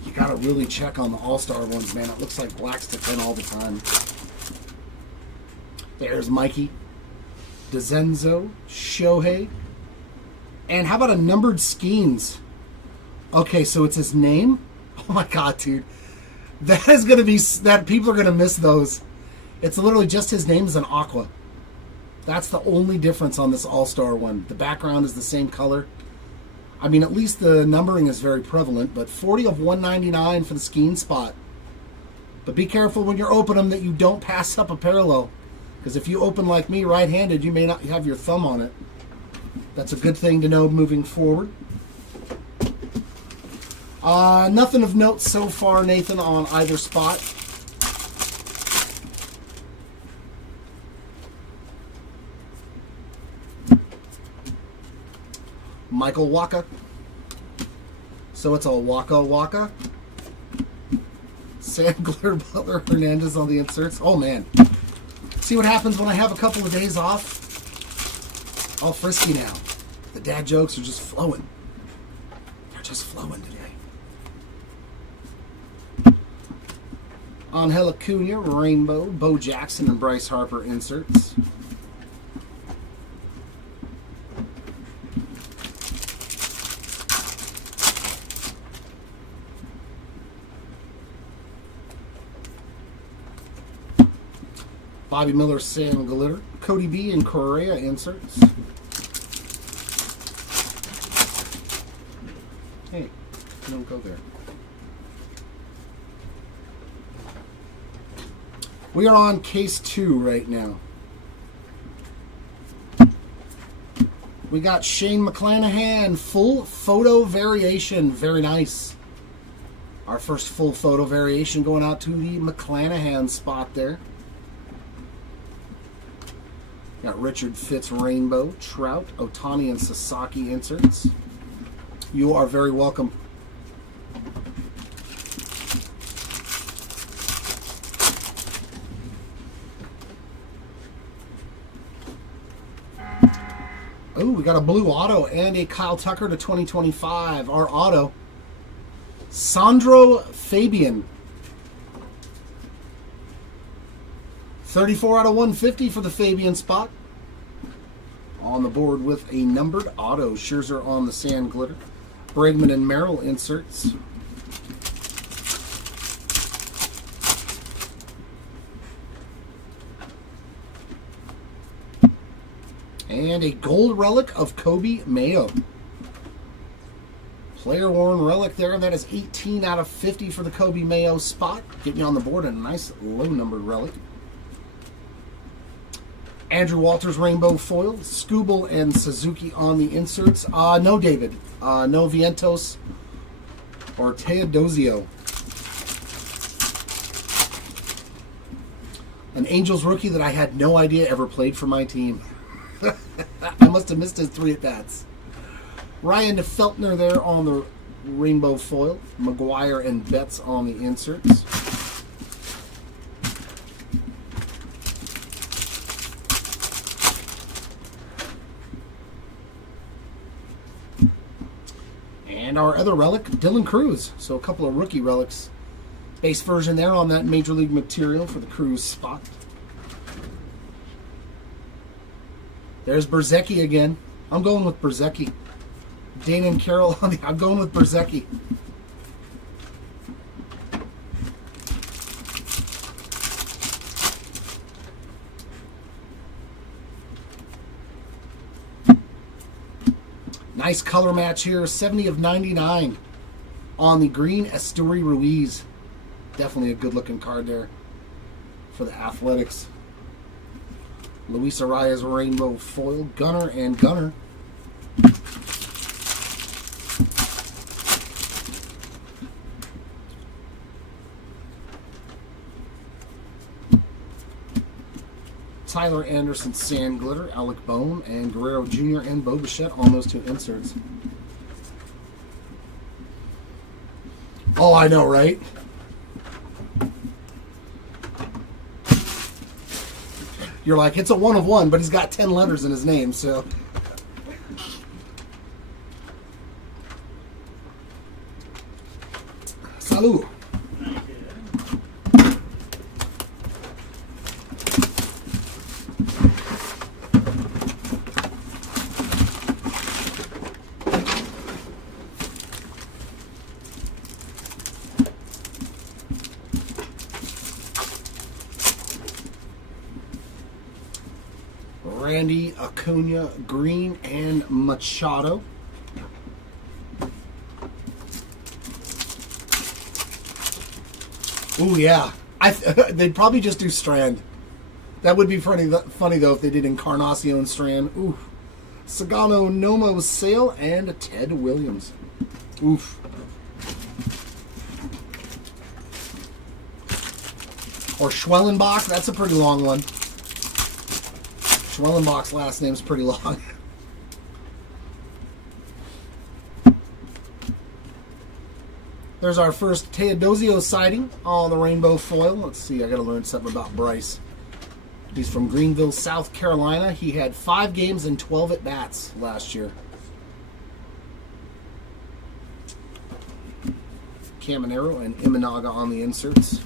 You got to really check on the All-Star ones, man. It looks like blacks to 10 all the time. There's Mikey, DeZenzo, Shohei, and how about a numbered Skeens? Okay, so it's his name? Oh my god, dude. That is going to be... that people are going to miss those. It's literally just his name is an aqua. That's the only difference on this All-Star one. The background is the same color. I mean, at least the numbering is very prevalent, but 40 of 199 for the Skeen spot. But be careful when you're opening them that you don't pass up a parallel. Because if you open like me right-handed, you may not have your thumb on it. That's a good thing to know moving forward. Nothing of note so far, Nathan, on either spot. Michael Waka. So it's a Waka Waka. Sandler, Butler, Hernandez on the inserts. Oh, man. See what happens when I have a couple of days off? All frisky now. The dad jokes are just flowing. They're just flowing today. Angel Acuna, Rainbow, Bo Jackson, and Bryce Harper inserts. Bobby Miller, Sam Glitter, Cody B, and Correa inserts. Hey, don't go there. We are on case 2 right now. We got Shane McClanahan, full photo variation. Very nice. Our first full photo variation going out to the McClanahan spot there. Got Richard Fitz, Rainbow, Trout, Otani, and Sasaki inserts. You are very welcome. Oh, we got a blue auto and a Kyle Tucker to 2025. Our auto, Sandro Fabian. 34 out of 150 for the Fabian spot. On the board with a numbered auto. Scherzer on the Sand Glitter. Bregman and Merrill inserts. And a gold relic of Kobe Mayo. Player worn relic there. That is 18 out of 50 for the Kobe Mayo spot. Getting you on the board, a nice low numbered relic. Andrew Walters Rainbow Foil, Scooble and Suzuki on the inserts. No David. No Vientos or Teodosio. An Angels rookie that I had no idea ever played for my team. I must have missed his 3 at-bats. Ryan Feltner there on the Rainbow Foil. McGuire and Betts on the inserts. And our other relic, Dylan Cruz. So a couple of rookie relics. Base version there on that Major League material for the Cruz spot. There's Berzecki again. I'm going with Berzecki. Dana and Carroll on the... I'm going with Berzecki. Nice color match here. 70 of 99 on the green. Esteury Ruiz. Definitely a good looking card there for the Athletics. Luis Arias Rainbow Foil. Gunner and Gunner. Tyler Anderson Sand Glitter, Alec Bohm, and Guerrero Jr. and Bo Bichette on those 2 inserts. Oh, I know, right? You're like, it's a 1 of 1, but he's got 10 letters in his name, so. Salud. Randy, Acuna, Green, and Machado. Ooh, yeah. They'd probably just do Strand. That would be funny though, if they did Encarnacion Strand. Ooh. Sagano, Nomo, Sale, and Ted Williams. Oof. Or Schwellenbach. That's a pretty long one. Schwellenbach's last name's pretty long. There's our first Teodosio sighting on the rainbow foil. Let's see, I gotta learn something about Bryce. He's from Greenville, South Carolina. He had 5 games and 12 at-bats last year. Caminero and Imanaga on the inserts.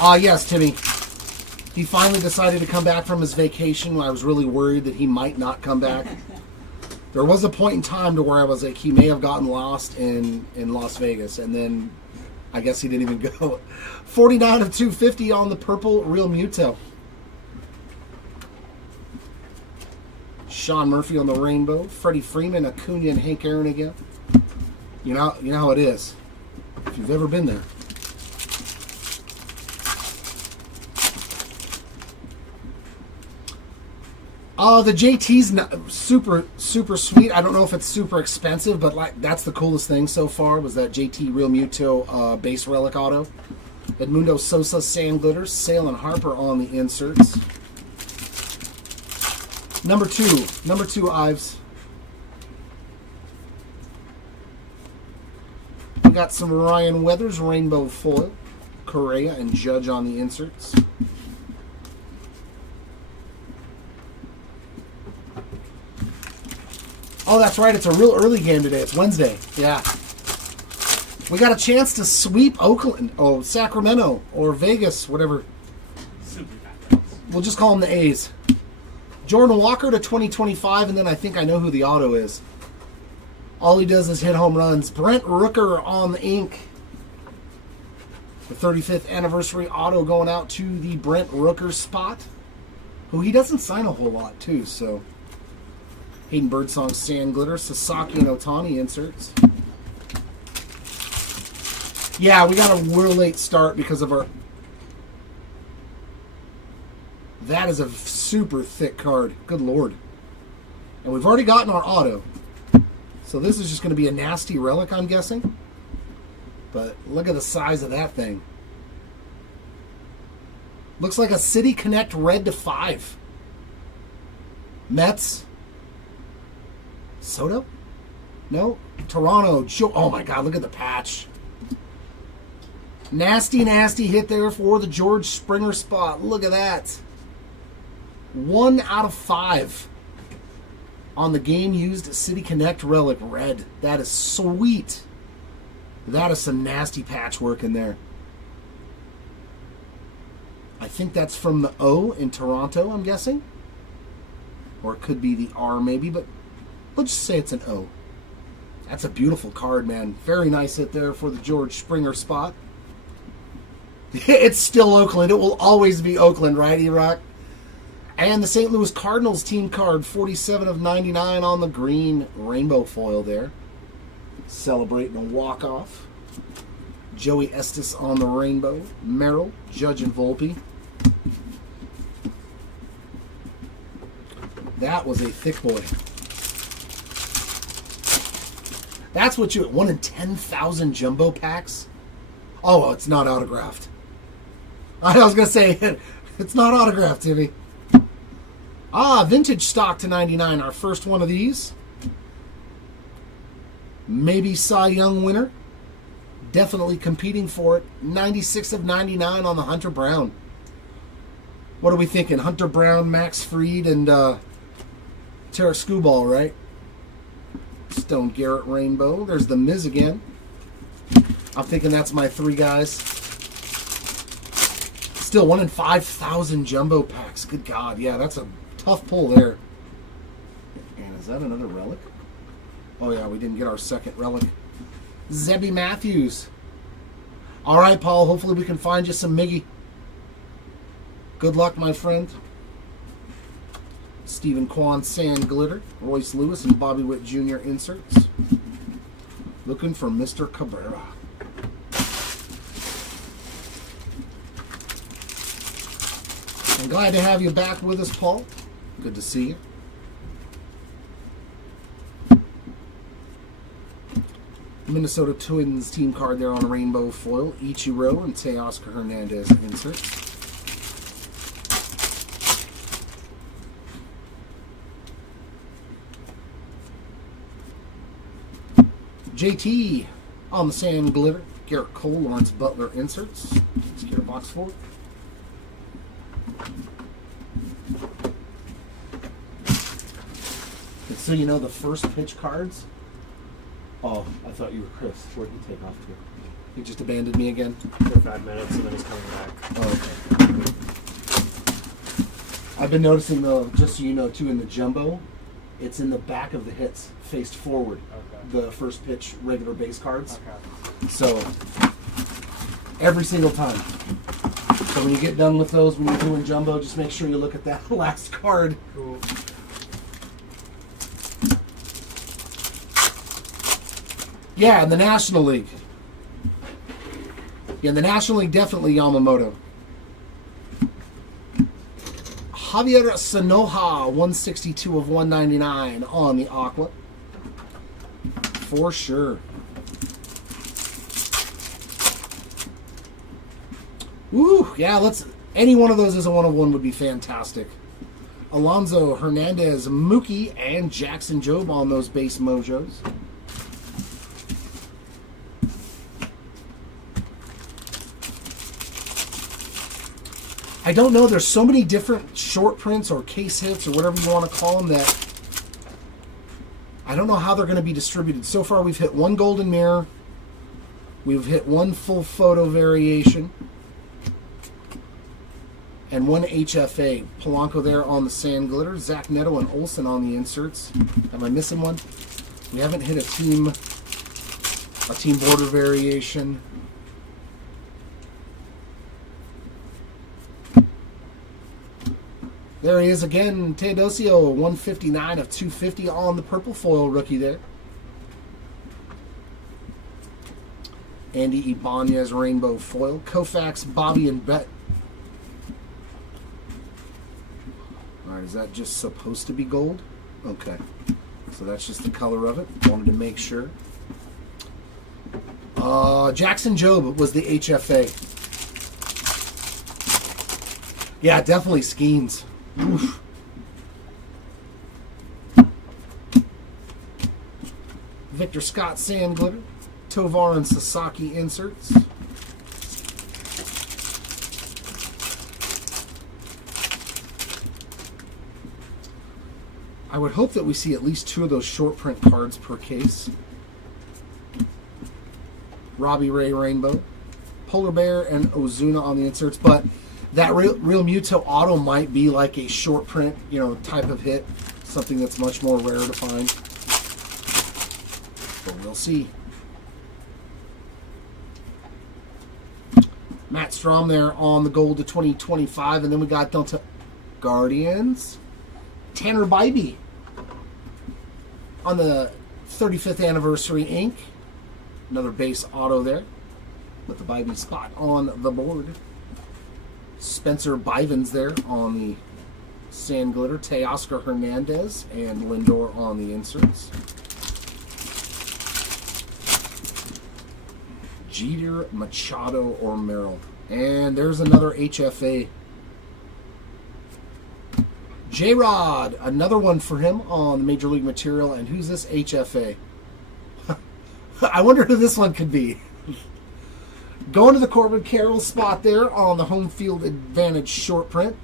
Ah, yes, Timmy. He finally decided to come back from his vacation. I was really worried that he might not come back. There was a point in time to where I was like, he may have gotten lost in Las Vegas, and then I guess he didn't even go. 49 of 250 on the purple Real Muto. Sean Murphy on the rainbow. Freddie Freeman, Acuna, and Hank Aaron again. You know how it is. If you've ever been there. The JT's super sweet. I don't know if it's super expensive, but like that's the coolest thing so far was that JT Real Muto base relic auto. Edmundo Sosa, Sand Glitter, Sale and Harper on the inserts. Number two, Ives. We got some Ryan Weathers rainbow foil, Correa and Judge on the inserts. Oh, that's right. It's a real early game today. It's Wednesday. Yeah. We got a chance to sweep Oakland. Oh, Sacramento or Vegas, whatever. We'll just call them the A's. Jordan Walker to 2025, and then I think I know who the auto is. All he does is hit home runs. Brent Rooker on the ink. The 35th anniversary auto going out to the Brent Rooker spot, who he doesn't sign a whole lot, too, so... Hayden Birdsong, Sand Glitter, Sasaki and Otani inserts. Yeah, we got a real late start because of our... That is a super thick card. Good Lord. And we've already gotten our auto. So this is just going to be a nasty relic, I'm guessing. But look at the size of that thing. Looks like a City Connect red to 5. Mets. Soto? No. Toronto. Oh my God, look at the patch. Nasty hit there for the George Springer spot. Look at that. 1 out of 5 on the game used City Connect relic red. That is sweet. That is some nasty patchwork in there. I think that's from the O in Toronto, I'm guessing. Or it could be the R maybe, but let's just say it's an O. That's a beautiful card, man. Very nice hit there for the George Springer spot. It's still Oakland. It will always be Oakland, right, E-Rock? And the St. Louis Cardinals team card, 47 of 99 on the green rainbow foil there. Celebrating a walk-off. Joey Estes on the rainbow. Merrill, Judge, and Volpe. That was a thick boy. That's what you... 1 in 10,000 jumbo packs? Oh, it's not autographed. I was going to say, it's not autographed, Timmy. Vintage stock to 99. Our first one of these. Maybe Cy Young winner. Definitely competing for it. 96 of 99 on the Hunter Brown. What are we thinking? Hunter Brown, Max Fried, and Tara Skubal, right? Stone Garrett Rainbow. There's the Miz again. I'm thinking that's my 3 guys. Still 1 in 5,000 jumbo packs. Good God. Yeah, that's a tough pull there. And is that another relic? Oh, yeah, we didn't get our second relic. Zebby Matthews. All right, Paul. Hopefully we can find you some Miggy. Good luck, my friend. Stephen Kwan Sand Glitter. Royce Lewis and Bobby Witt Jr. inserts. Looking for Mr. Cabrera. I'm glad to have you back with us, Paul. Good to see you. Minnesota Twins team card there on rainbow foil. Ichiro and Teoscar Hernandez inserts. JT on the Sand Glitter. Garrett Cole, Lawrence Butler inserts. Let's get a box for it. And so you know the first pitch cards. Oh, I thought you were Chris. Where'd he take off to? He just abandoned me again? For 5 minutes and then he's coming back. Oh, okay. I've been noticing though, just so you know too, in the jumbo, it's in the back of the hits, faced forward. Okay. The first pitch regular base cards. Okay. So every single time. So when you get done with those, when you're doing jumbo, just make sure you look at that last card. Cool. Yeah, in the National League. Yeah, in the National League, definitely Yamamoto. Javier Sanoja, 162 of 199 on the Aqua. For sure. Woo, yeah, let's... Any one of those as a 1-of-1 would be fantastic. Alonso, Hernandez, Mookie, and Jackson Jobe on those base mojos. I don't know. There's so many different short prints or case hits or whatever you want to call them that I don't know how they're going to be distributed. So far, we've hit 1 golden mirror. We've hit 1 full photo variation. And 1 HFA. Polanco there on the Sand Glitter. Zach Neto and Olsen on the inserts. Am I missing one? We haven't hit a team border variation. There he is again, Teodosio, 159 of 250 on the purple foil rookie there. Andy Ibanez rainbow foil. Koufax, Bobby, and Bet. Alright, is that just supposed to be gold? Okay. So that's just the color of it. Wanted to make sure. Jackson Jobe was the HFA. Yeah, definitely Skeens. Oof. Victor Scott Sand Glitter. Tovar and Sasaki inserts. I would hope that we see at least 2 of those short print cards per case. Robbie Ray Rainbow. Polar Bear and Ozuna on the inserts, but that Real Muto auto might be like a short print, type of hit. Something that's much more rare to find. But we'll see. Matt Strom there on the gold to 2025. And then we got Delta Guardians. Tanner Bybee on the 35th anniversary ink. Another base auto there. With the Bybee spot on the board. Spencer Bivens there on the Sand Glitter. Teoscar Hernandez and Lindor on the inserts. Jeter, Machado, or Merrill. And there's another HFA. J-Rod, another one for him on the Major League material. And who's this HFA? I wonder who this one could be. Going to the Corbin Carroll spot there on the home field advantage short print.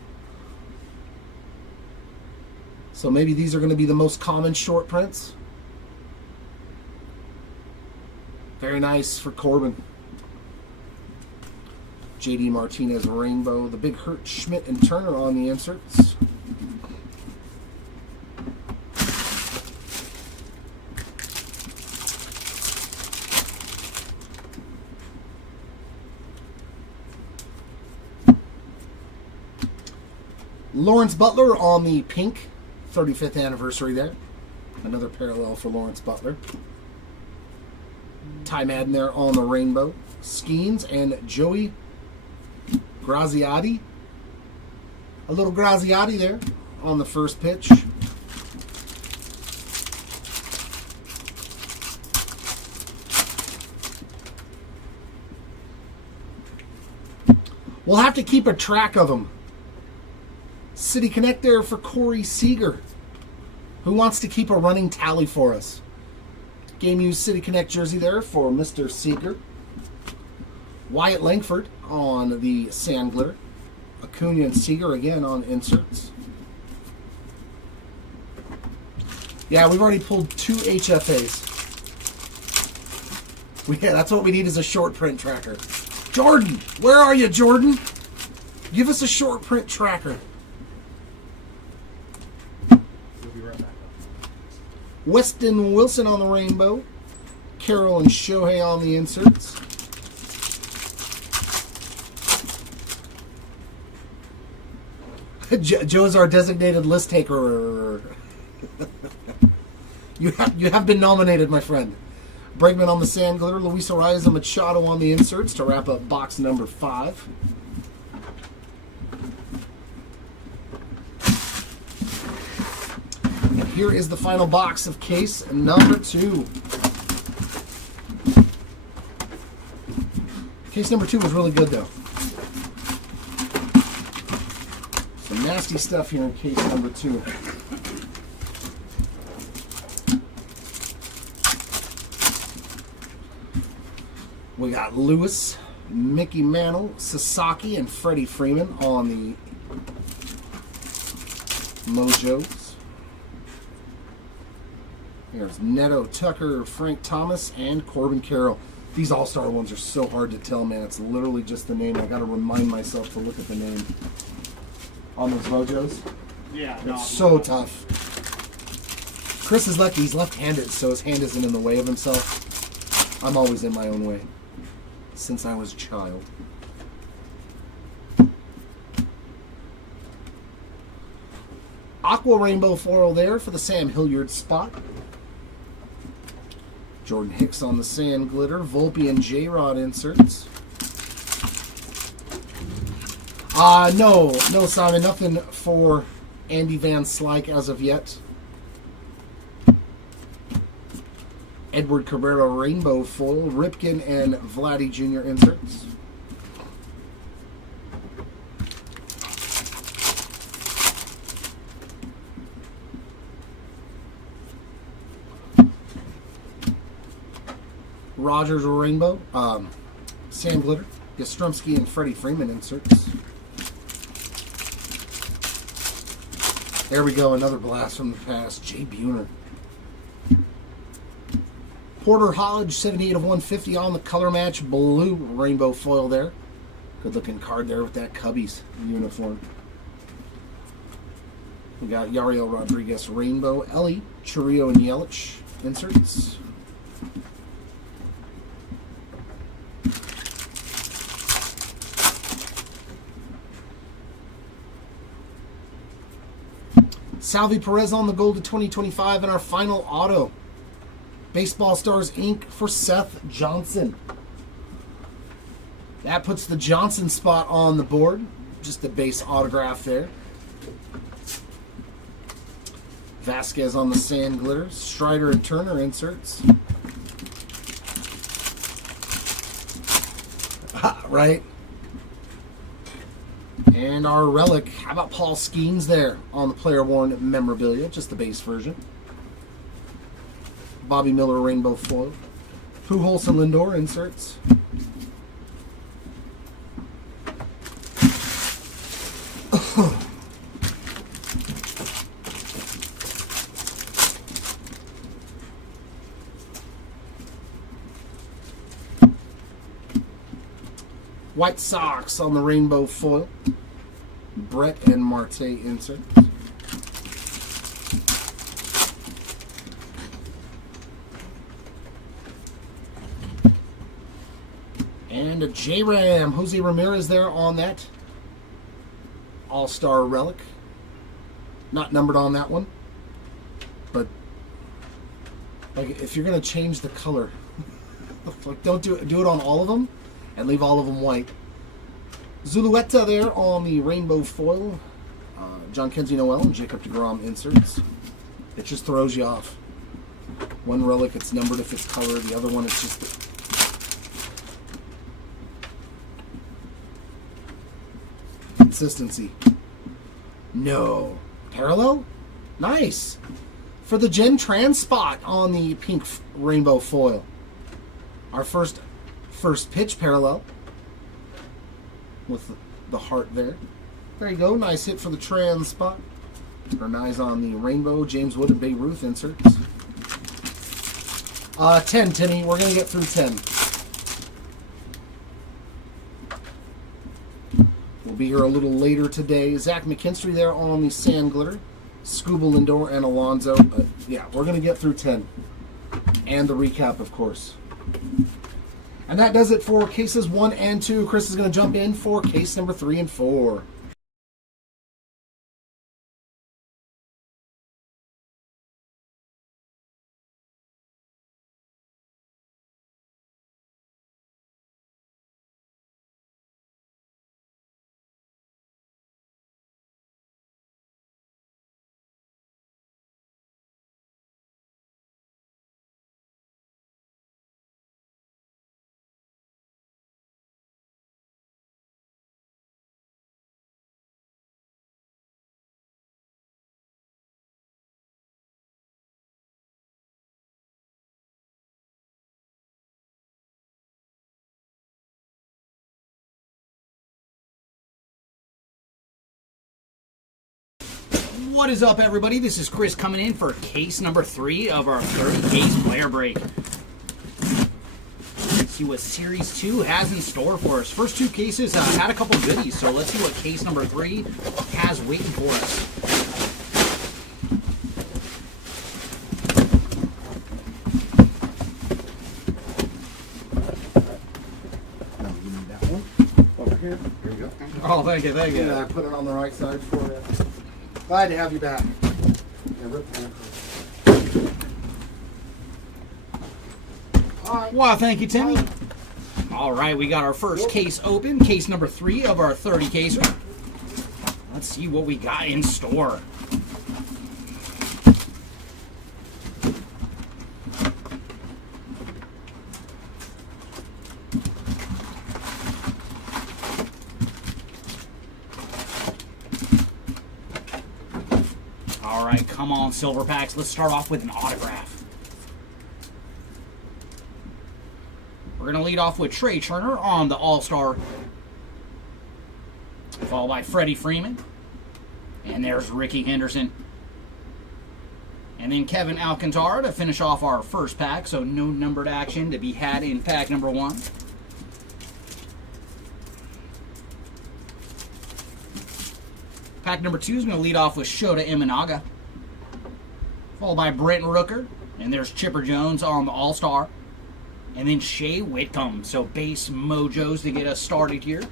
So maybe these are going to be the most common short prints. Very nice for Corbin. JD Martinez Rainbow. The big Hurt, Schmidt, and Turner on the inserts. Lawrence Butler on the pink, 35th anniversary there. Another parallel for Lawrence Butler. Ty Madden there on the rainbow. Skeens and Joey Graziotti. A little Graziotti there on the first pitch. We'll have to keep a track of them. City Connect there for Corey Seager, who wants to keep a running tally for us. Game Used City Connect jersey there for Mr. Seager. Wyatt Langford on the Sand Glitter. Acuna and Seager again on inserts. Yeah, we've already pulled 2 HFAs. Yeah, that's what we need is a short print tracker. Jordan, where are you, Jordan? Give us a short print tracker. We'll be right back. Weston Wilson on the rainbow. Carroll and Shohei on the inserts. Joe's our designated list taker. You have been nominated, my friend. Bregman on the Sand Glitter. Luis Ariza Machado on the inserts to wrap up box number 5. And here is the final box of case number 2. Case number 2 was really good, though. Some nasty stuff here in case number 2. We got Lewis, Mickey Mantle, Sasaki, and Freddie Freeman on the Mojos. Here's Neto, Tucker, Frank Thomas, and Corbin Carroll. These All-Star ones are so hard to tell, man. It's literally just the name. I got to remind myself to look at the name on those Mojos. Yeah, It's so tough. Chris is lucky. He's left-handed, so his hand isn't in the way of himself. I'm always in my own way since I was a child. Aqua Rainbow foil there for the Sam Hilliard spot. Jordan Hicks on the Sand Glitter. Volpe and J-Rod inserts. No, Simon, nothing for Andy Van Slyke as of yet. Edward Cabrera Rainbow foil. Ripken and Vladdy Jr. inserts. Rogers Rainbow, Sam Glitter, Yastrzemski and Freddie Freeman inserts. There we go, another blast from the past. Jay Buhner. Porter Hodge, 78 of 150 on the color match blue rainbow foil there. Good looking card there with that Cubbies uniform. We got Yariel Rodriguez Rainbow, Ellie, Churrillo and Yelich inserts. Salvi Perez on the gold to 2025 and our final auto. Baseball Stars Inc. for Seth Johnson. That puts the Johnson spot on the board. Just a base autograph there. Vasquez on the Sand Glitter. Strider and Turner inserts. Right? And our relic. How about Paul Skeens there on the player worn memorabilia? Just the base version. Bobby Miller Rainbow foil. Pujols and Lindor inserts. White Sox on the rainbow foil. Brett and Marte insert. And a J-Ram. Jose Ramirez there on that All-Star relic. Not numbered on that one. But like, if you're going to change the color, like, don't do it on all of them and leave all of them white. Zulueta there on the rainbow foil. John Kenzie Noel and Jacob deGrom inserts. It just throws you off. One relic, it's numbered if it's colored. The other one, it's just... consistency. No. Parallel? Nice. For the Gen Trans spot on the pink rainbow foil. Our first pitch parallel. With the heart there. There you go. Nice hit for the trans spot. Our eyes on the rainbow. James Wood and Babe Ruth inserts. 10, Timmy. We're going to get through 10. We'll be here a little later today. Zach McKinstry there on the sand glitter. Scuba Lindor and Alonso. Yeah, we're going to get through 10. And the recap, of course. And that does it for cases 1 and 2. Chris is going to jump in for case number 3 and 4. What is up, everybody? This is Chris coming in for case number 3 of our 30-case player break. Let's see what Series 2 has in store for us. First 2 cases had a couple goodies, so let's see what case number 3 has waiting for us. No, you need that one. Over here. Here you go. Oh, thank you, thank you. Yeah, I put it on the right side for you. Glad to have you back. Yeah, rip the All right. Wow, thank you, Timmy. All right, we got our first case open, case number 3 of our 30-caser. Let's see what we got in store. All right, come on, silver packs. Let's start off with an autograph. We're going to lead off with Trey Turner on the All-Star, followed by Freddie Freeman. And there's Ricky Henderson. And then Kevin Alcantara to finish off our first pack, so no numbered action to be had in pack number 1. Pack number 2 is going to lead off with Shota Imanaga, followed by Brent Rooker, and there's Chipper Jones on the All-Star, and then Shea Whitcomb. So base mojos to get us started here.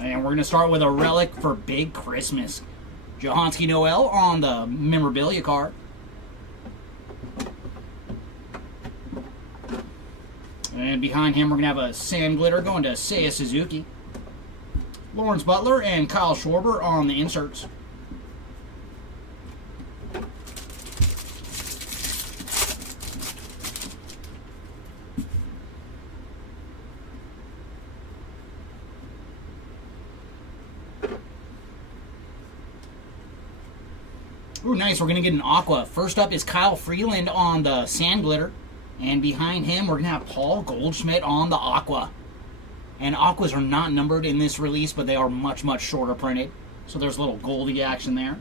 And we're going to start with a relic for Big Christmas. Johanski Noel on the memorabilia card. And behind him, we're going to have a sand glitter going to Seiya Suzuki. Lawrence Butler and Kyle Schwarber on the inserts. Ooh, nice. We're going to get an aqua. First up is Kyle Freeland on the sand glitter. And behind him, we're going to have Paul Goldschmidt on the aqua. And aquas are not numbered in this release, but they are much, much shorter printed. So there's a little Goldie action there.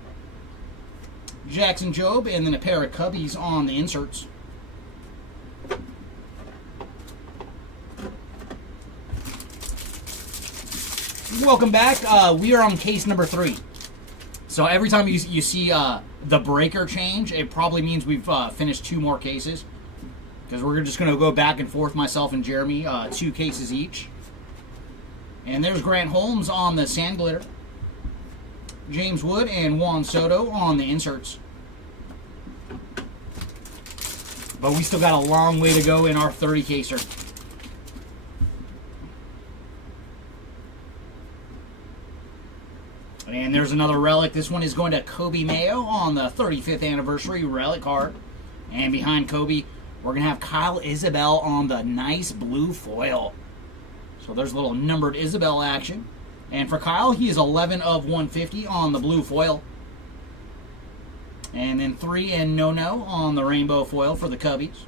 Jackson Jobe, and then a pair of Cubbies on the inserts. Welcome back. We are on case number 3. So every time you see the breaker change, it probably means we've finished 2 more cases. Because we're just going to go back and forth, myself and Jeremy, 2 cases each. And there's Grant Holmes on the sand glitter. James Wood and Juan Soto on the inserts. But we still got a long way to go in our 30 caser. And there's another relic. This one is going to Kobe Mayo on the 35th anniversary relic card. And behind Kobe, we're going to have Kyle Isabel on the nice blue foil. So there's a little numbered Isabel action. And for Kyle, he is 11 of 150 on the blue foil. And then 3 and no on the rainbow foil for the Cubbies.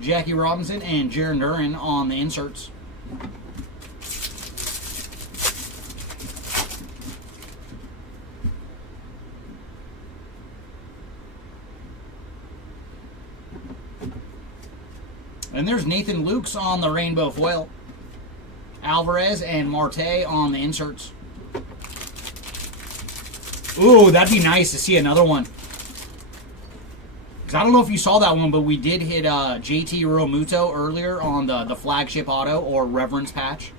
Jackie Robinson and Jaron Duran on the inserts. And there's Nathan Lukes on the rainbow foil. Alvarez and Marte on the inserts. Ooh, that'd be nice to see another one. Because I don't know if you saw that one, but we did hit JT Realmuto earlier on the flagship auto or reverence patch.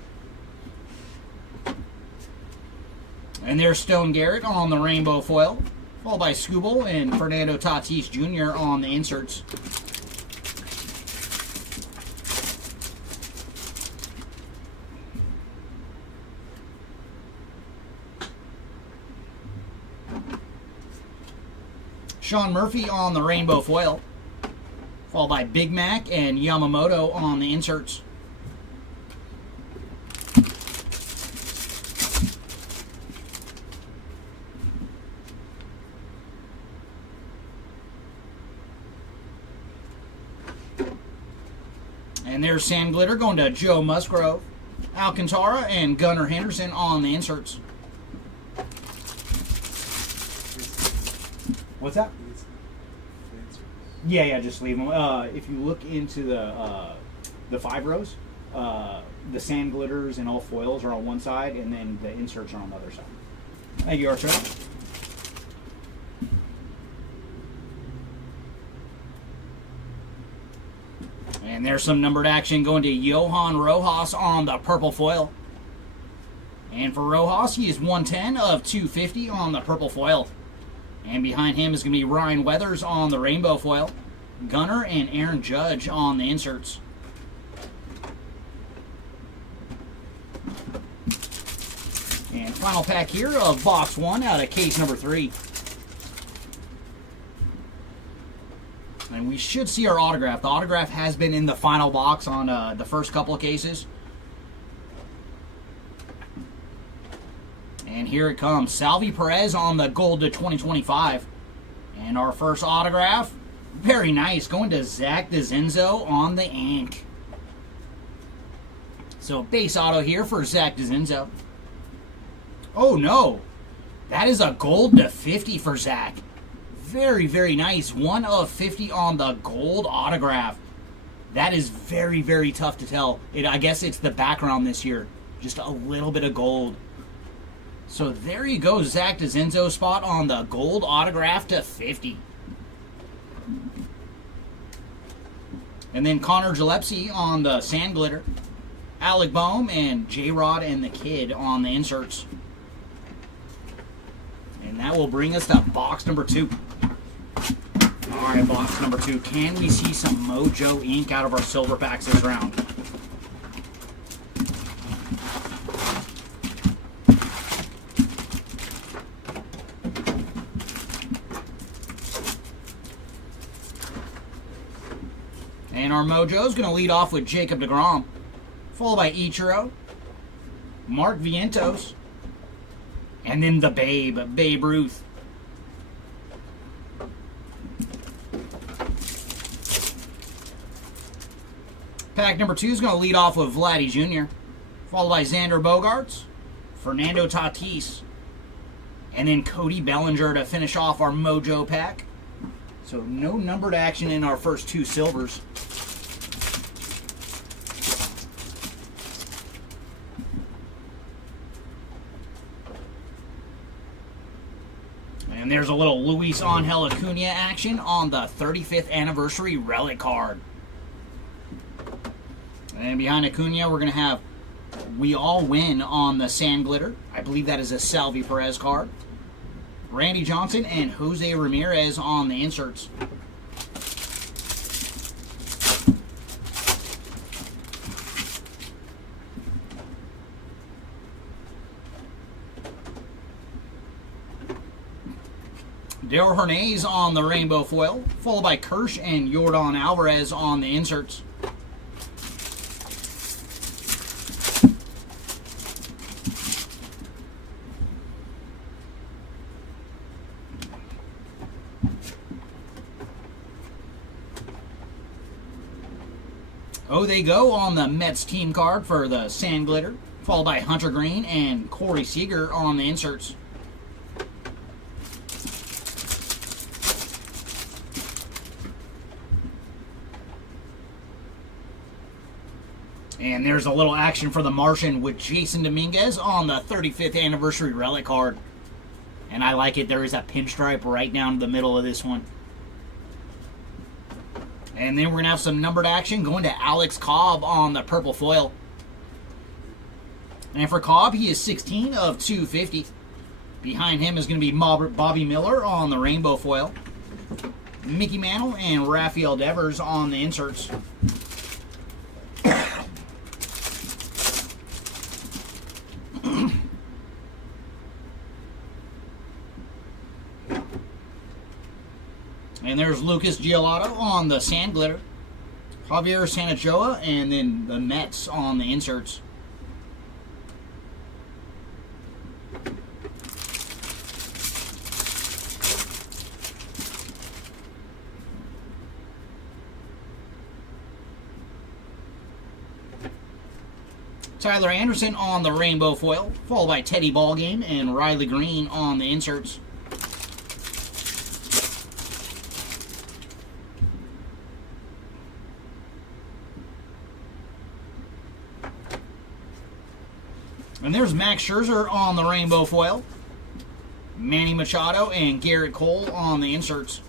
And there's Stone Garrett on the rainbow foil. Followed by Scooble and Fernando Tatis Jr. on the inserts. Sean Murphy on the rainbow foil, followed by Big Mac and Yamamoto on the inserts. And there's Sand Glitter going to Joe Musgrove, Alcantara, and Gunnar Henderson on the inserts. What's that? Yeah, just leave them. If you look into the 5 rows, the sand glitters and all foils are on one side, and then the inserts are on the other side. Thank you, Archer. And there's some numbered action going to Johan Rojas on the purple foil. And for Rojas, he is 110 of 250 on the purple foil. And behind him is going to be Ryan Weathers on the rainbow foil. Gunnar and Aaron Judge on the inserts. And final pack here of box 1 out of case number 3. And we should see our autograph. The autograph has been in the final box on the first couple of cases. And here it comes. Salvi Perez on the gold to 2025. And our first autograph, very nice, going to Zach DeZenzo on the ink. So base auto here for Zach DeZenzo. Oh no, that is a gold to 50 for Zach. Very, very nice. 1 of 50 on the gold autograph. That is very, very tough to tell. I guess it's the background this year. Just a little bit of gold. So there you go, Zach DeZenzo spot on the gold autograph to 50. And then Connor Gillespie on the sand glitter. Alec Boehm and J-Rod and the Kid on the inserts. And that will bring us to box number 2. Alright, box number 2. Can we see some Mojo ink out of our silver packs this round? And our Mojo is going to lead off with Jacob deGrom, followed by Ichiro, Mark Vientos, and then the Babe Ruth. Pack number 2 is going to lead off with Vladdy Jr., followed by Xander Bogaerts, Fernando Tatis, And then Cody Bellinger to finish off our Mojo pack. So no numbered action in our first 2 silvers. And there's a little Luis Angel Acuna action on the 35th anniversary relic card. And behind Acuna, we're going to have We All Win on the Sand Glitter. I believe that is a Salvi Perez card. Randy Johnson and Jose Ramirez on the inserts. Darryl Hernandez on the rainbow foil, followed by Kirsch and Yordan Alvarez on the inserts. Oh, they go on the Mets team card for the Sand Glitter, followed by Hunter Green and Corey Seager on the inserts. And there's a little action for the Martian with Jason Dominguez on the 35th anniversary relic card. And I like it. There is a pinstripe right down the middle of this one. And then we're going to have some numbered action going to Alex Cobb on the purple foil. And for Cobb, he is 16 of 250. Behind him is going to be Bobby Miller on the rainbow foil. Mickey Mantle and Rafael Devers on the inserts. And there's Lucas Giolito on the Sand Glitter. Javier Sanachoa, and then the Mets on the inserts. Tyler Anderson on the rainbow foil, followed by Teddy Ballgame and Riley Green on the inserts. And there's Max Scherzer on the rainbow foil. Manny Machado and Garrett Cole on the inserts.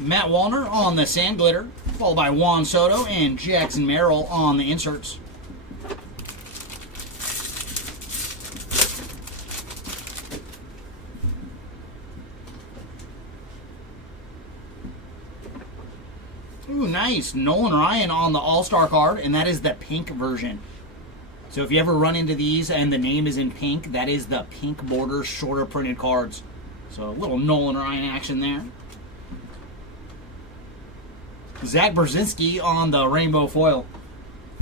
Matt Wallner on the Sand Glitter, followed by Juan Soto and Jackson Merrill on the inserts. Ooh, nice. Nolan Ryan on the All-Star card, and that is the pink version. So if you ever run into these and the name is in pink, that is the pink border shorter printed cards. So a little Nolan Ryan action there. Zach Brzezinski on the rainbow foil.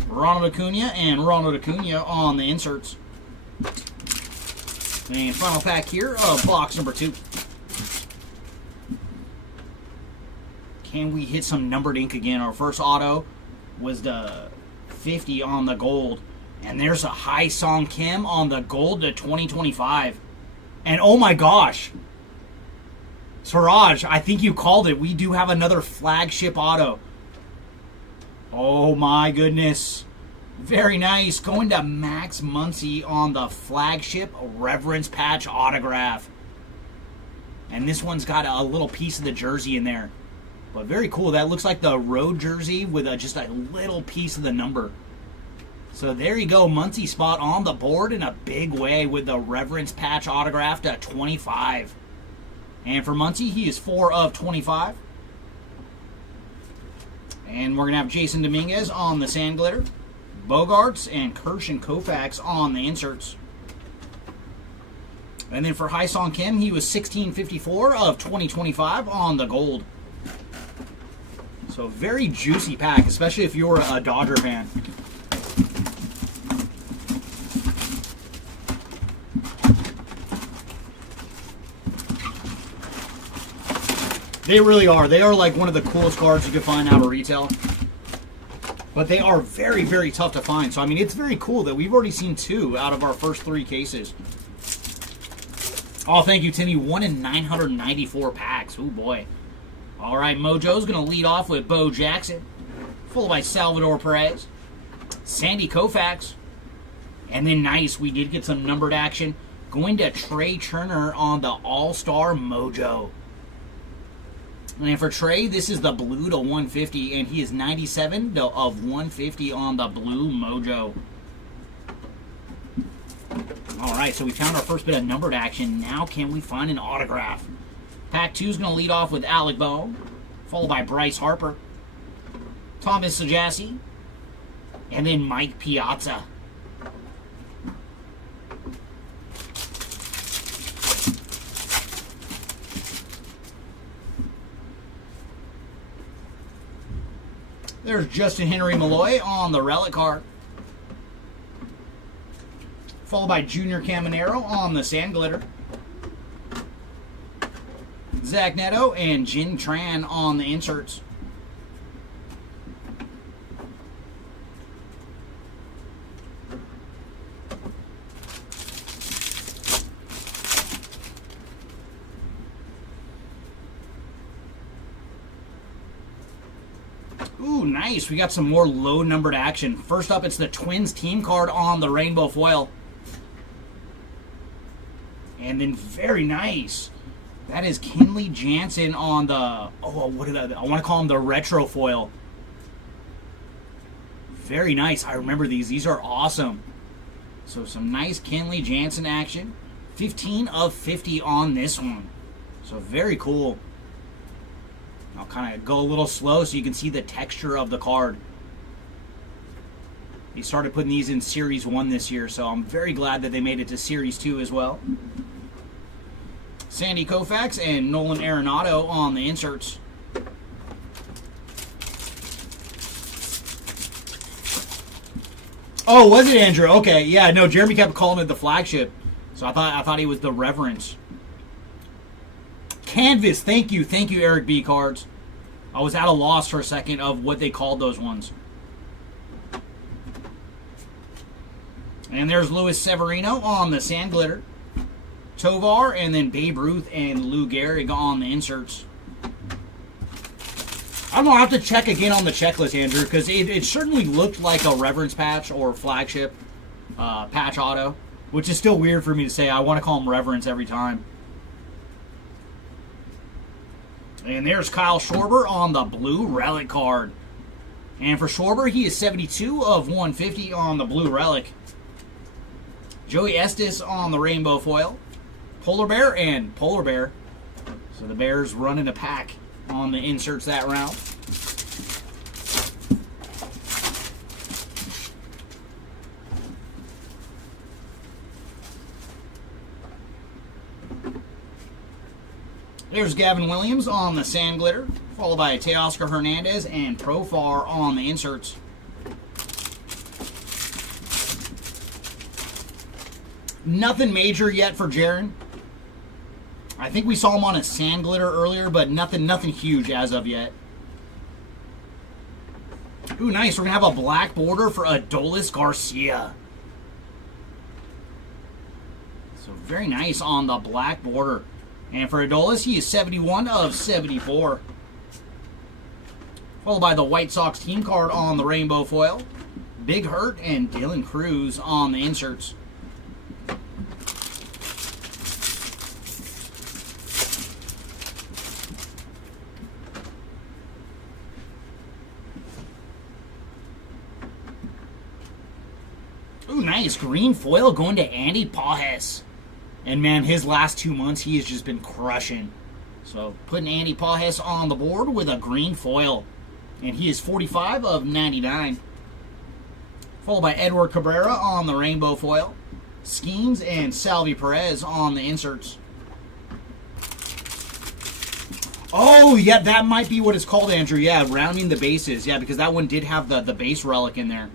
Ronald Acuna and Ronald Acuna on the inserts. And final pack here of box number 2. Can we hit some numbered ink again? Our first auto was the 50 on the gold. And there's a Hai Song Kim on the gold to 2025. And oh my gosh. Siraj, I think you called it. We do have another flagship auto. Oh my goodness. Very nice. Going to Max Muncy on the flagship Reverence Patch autograph. And this one's got a little piece of the jersey in there. But very cool. That looks like the road jersey with just a little piece of the number. So there you go. Muncy spot on the board in a big way with the Reverence Patch autograph to 25. And for Muncy, he is 4 of 25. And we're going to have Jason Dominguez on the Sand Glitter. Bogarts and Kirsch and Koufax on the inserts. And then for Hai Song Kim, he was 1654 of 2025 on the gold. So very juicy pack, especially if you're a Dodger fan. They really are. They are like one of the coolest cards you can find out of retail. But they are very, very tough to find. So, I mean, it's very cool that we've already seen 2 out of our first 3 cases. Oh, thank you, Timmy. 1 in 994 packs. Oh, boy. All right, Mojo's going to lead off with Bo Jackson, followed by Salvador Perez, Sandy Koufax, and then nice, we did get some numbered action. Going to Trey Turner on the All-Star Mojo. And for Trey, this is the blue to 150, and he is 97 of 150 on the blue Mojo. All right, so we found our first bit of numbered action. Now can we find an autograph? Pack 2 is going to lead off with Alec Bohm, followed by Bryce Harper, Thomas Sajasi, and then Mike Piazza. There's Justin Henry Malloy on the relic card, followed by Junior Caminero on the Sand Glitter, Zach Neto and Jin Tran on the inserts. Ooh, nice. We got some more low-numbered action. First up, it's the Twins team card on the rainbow foil. And then very nice. That is Kenley Jansen on the... Oh, what did I want to call him the retro foil. Very nice. I remember these. These are awesome. So some nice Kenley Jansen action. 15 of 50 on this one. So very cool. I'll kind of go a little slow so you can see the texture of the card. They started putting these in Series 1 this year, so I'm very glad that they made it to Series 2 as well. Sandy Koufax and Nolan Arenado on the inserts. Oh, was it Andrew? Okay, yeah, no, Jeremy kept calling it the flagship, so I thought he was the Reverence. Canvas, thank you, Eric B. Cards. I was at a loss for a second of what they called those ones. And there's Luis Severino on the Sand Glitter, Tovar, and then Babe Ruth and Lou Gehrig on the inserts. I'm going to have to check again on the checklist, Andrew, because it certainly looked like a Reverence patch or flagship patch auto, which is still weird for me to say. I want to call them Reverence every time. And there's Kyle Schwarber on the blue relic card. And for Schwarber, he is 72 of 150 on the blue relic. Joey Estes on the rainbow foil. Polar Bear and Polar Bear. So the Bears running a pack on the inserts that round. There's Gavin Williams on the Sand Glitter, followed by Teoscar Hernandez and Profar on the inserts. Nothing major yet for Jaron. I think we saw him on a Sand Glitter earlier, but nothing huge as of yet. Ooh, nice. We're going to have a black border for Adolis Garcia. So very nice on the black border. And for Adolis, he is 71 of 74. Followed by the White Sox team card on the rainbow foil. Big Hurt and Dylan Cruz on the inserts. Ooh, nice. Green foil going to Andy Pajes. And man, his last 2 months, he has just been crushing. So putting Andy Pajes on the board with a green foil. And he is 45 of 99. Followed by Edward Cabrera on the rainbow foil. Skeens and Salvi Perez on the inserts. Oh, yeah, that might be what it's called, Andrew. Yeah, rounding the bases. Yeah, because that one did have the base relic in there.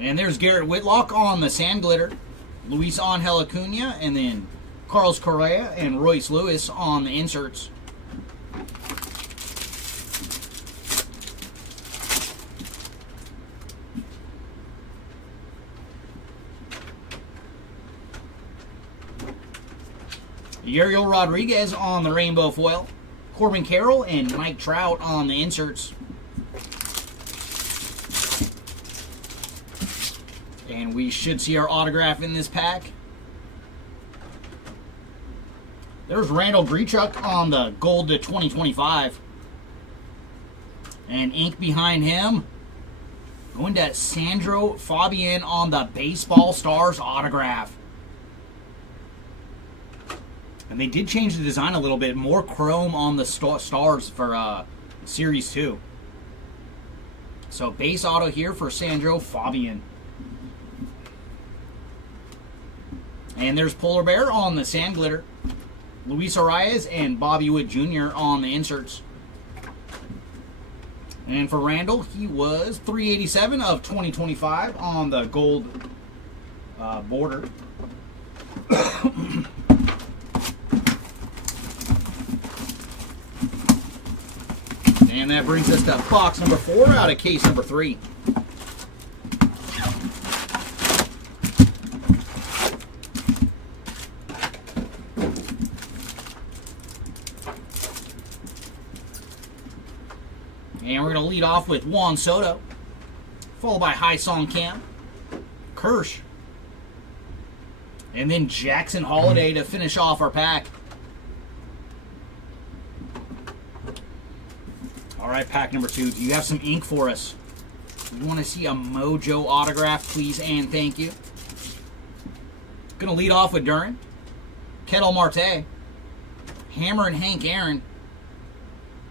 And there's Garrett Whitlock on the Sand Glitter. Luis Angel Acuna, and then Carlos Correa and Royce Lewis on the inserts. Uriel Rodriguez on the rainbow foil. Corbin Carroll and Mike Trout on the inserts. And we should see our autograph in this pack. There's Randall Grichuk on the gold to 2025. And ink behind him. Going to Sandro Fabian on the Baseball Stars autograph. And they did change the design a little bit. More chrome on the stars for Series 2. So base auto here for Sandro Fabian. And there's Polar Bear on the Sand Glitter. Luis Arias and Bobby Witt Jr. on the inserts. And for Randall, he was 387 of 2025 on the gold border. And that brings us to box number 4 out of case number 3. And we're going to lead off with Juan Soto, followed by Hai-Song Kim, Kirsch, and then Jackson Holiday to finish off our pack. All right, pack number 2. Do you have some ink for us? You want to see a Mojo autograph, please and thank you. Going to lead off with Duran, Ketel Marte, Hammer and Hank Aaron,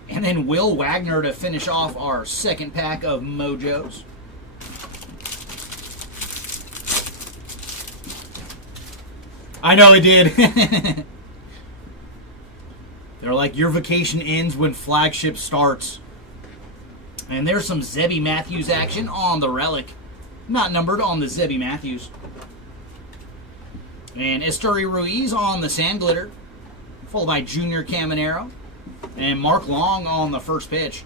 and then Will Wagner to finish off our second pack of Mojos. I know it did. They're like, your vacation ends when flagship starts. And there's some Zebby Matthews action on the Relic. Not numbered on the Zebby Matthews. And Esteury Ruiz on the Sand Glitter. Followed by Junior Caminero. And Mark Long on the first pitch.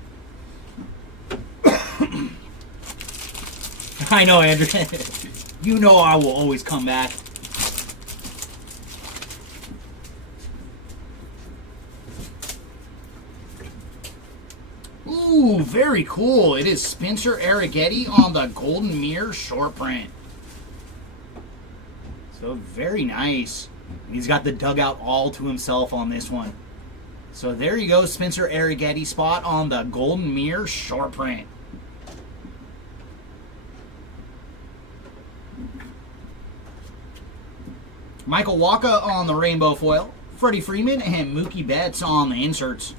I know, Andrew. You know I will always come back. Ooh, very cool. It is Spencer Arrighetti on the Golden Mirror short print. So very nice. And he's got the dugout all to himself on this one. So there you go, Spencer Arrighetti spot on the Golden Mirror short print. Michael Wacha on the rainbow foil. Freddie Freeman and Mookie Betts on the inserts.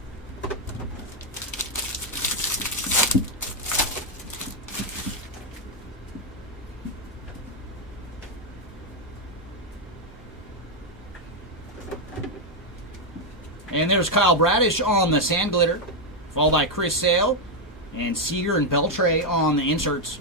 And there's Kyle Bradish on the Sand Glitter, followed by Chris Sale and Seager and Beltre on the inserts.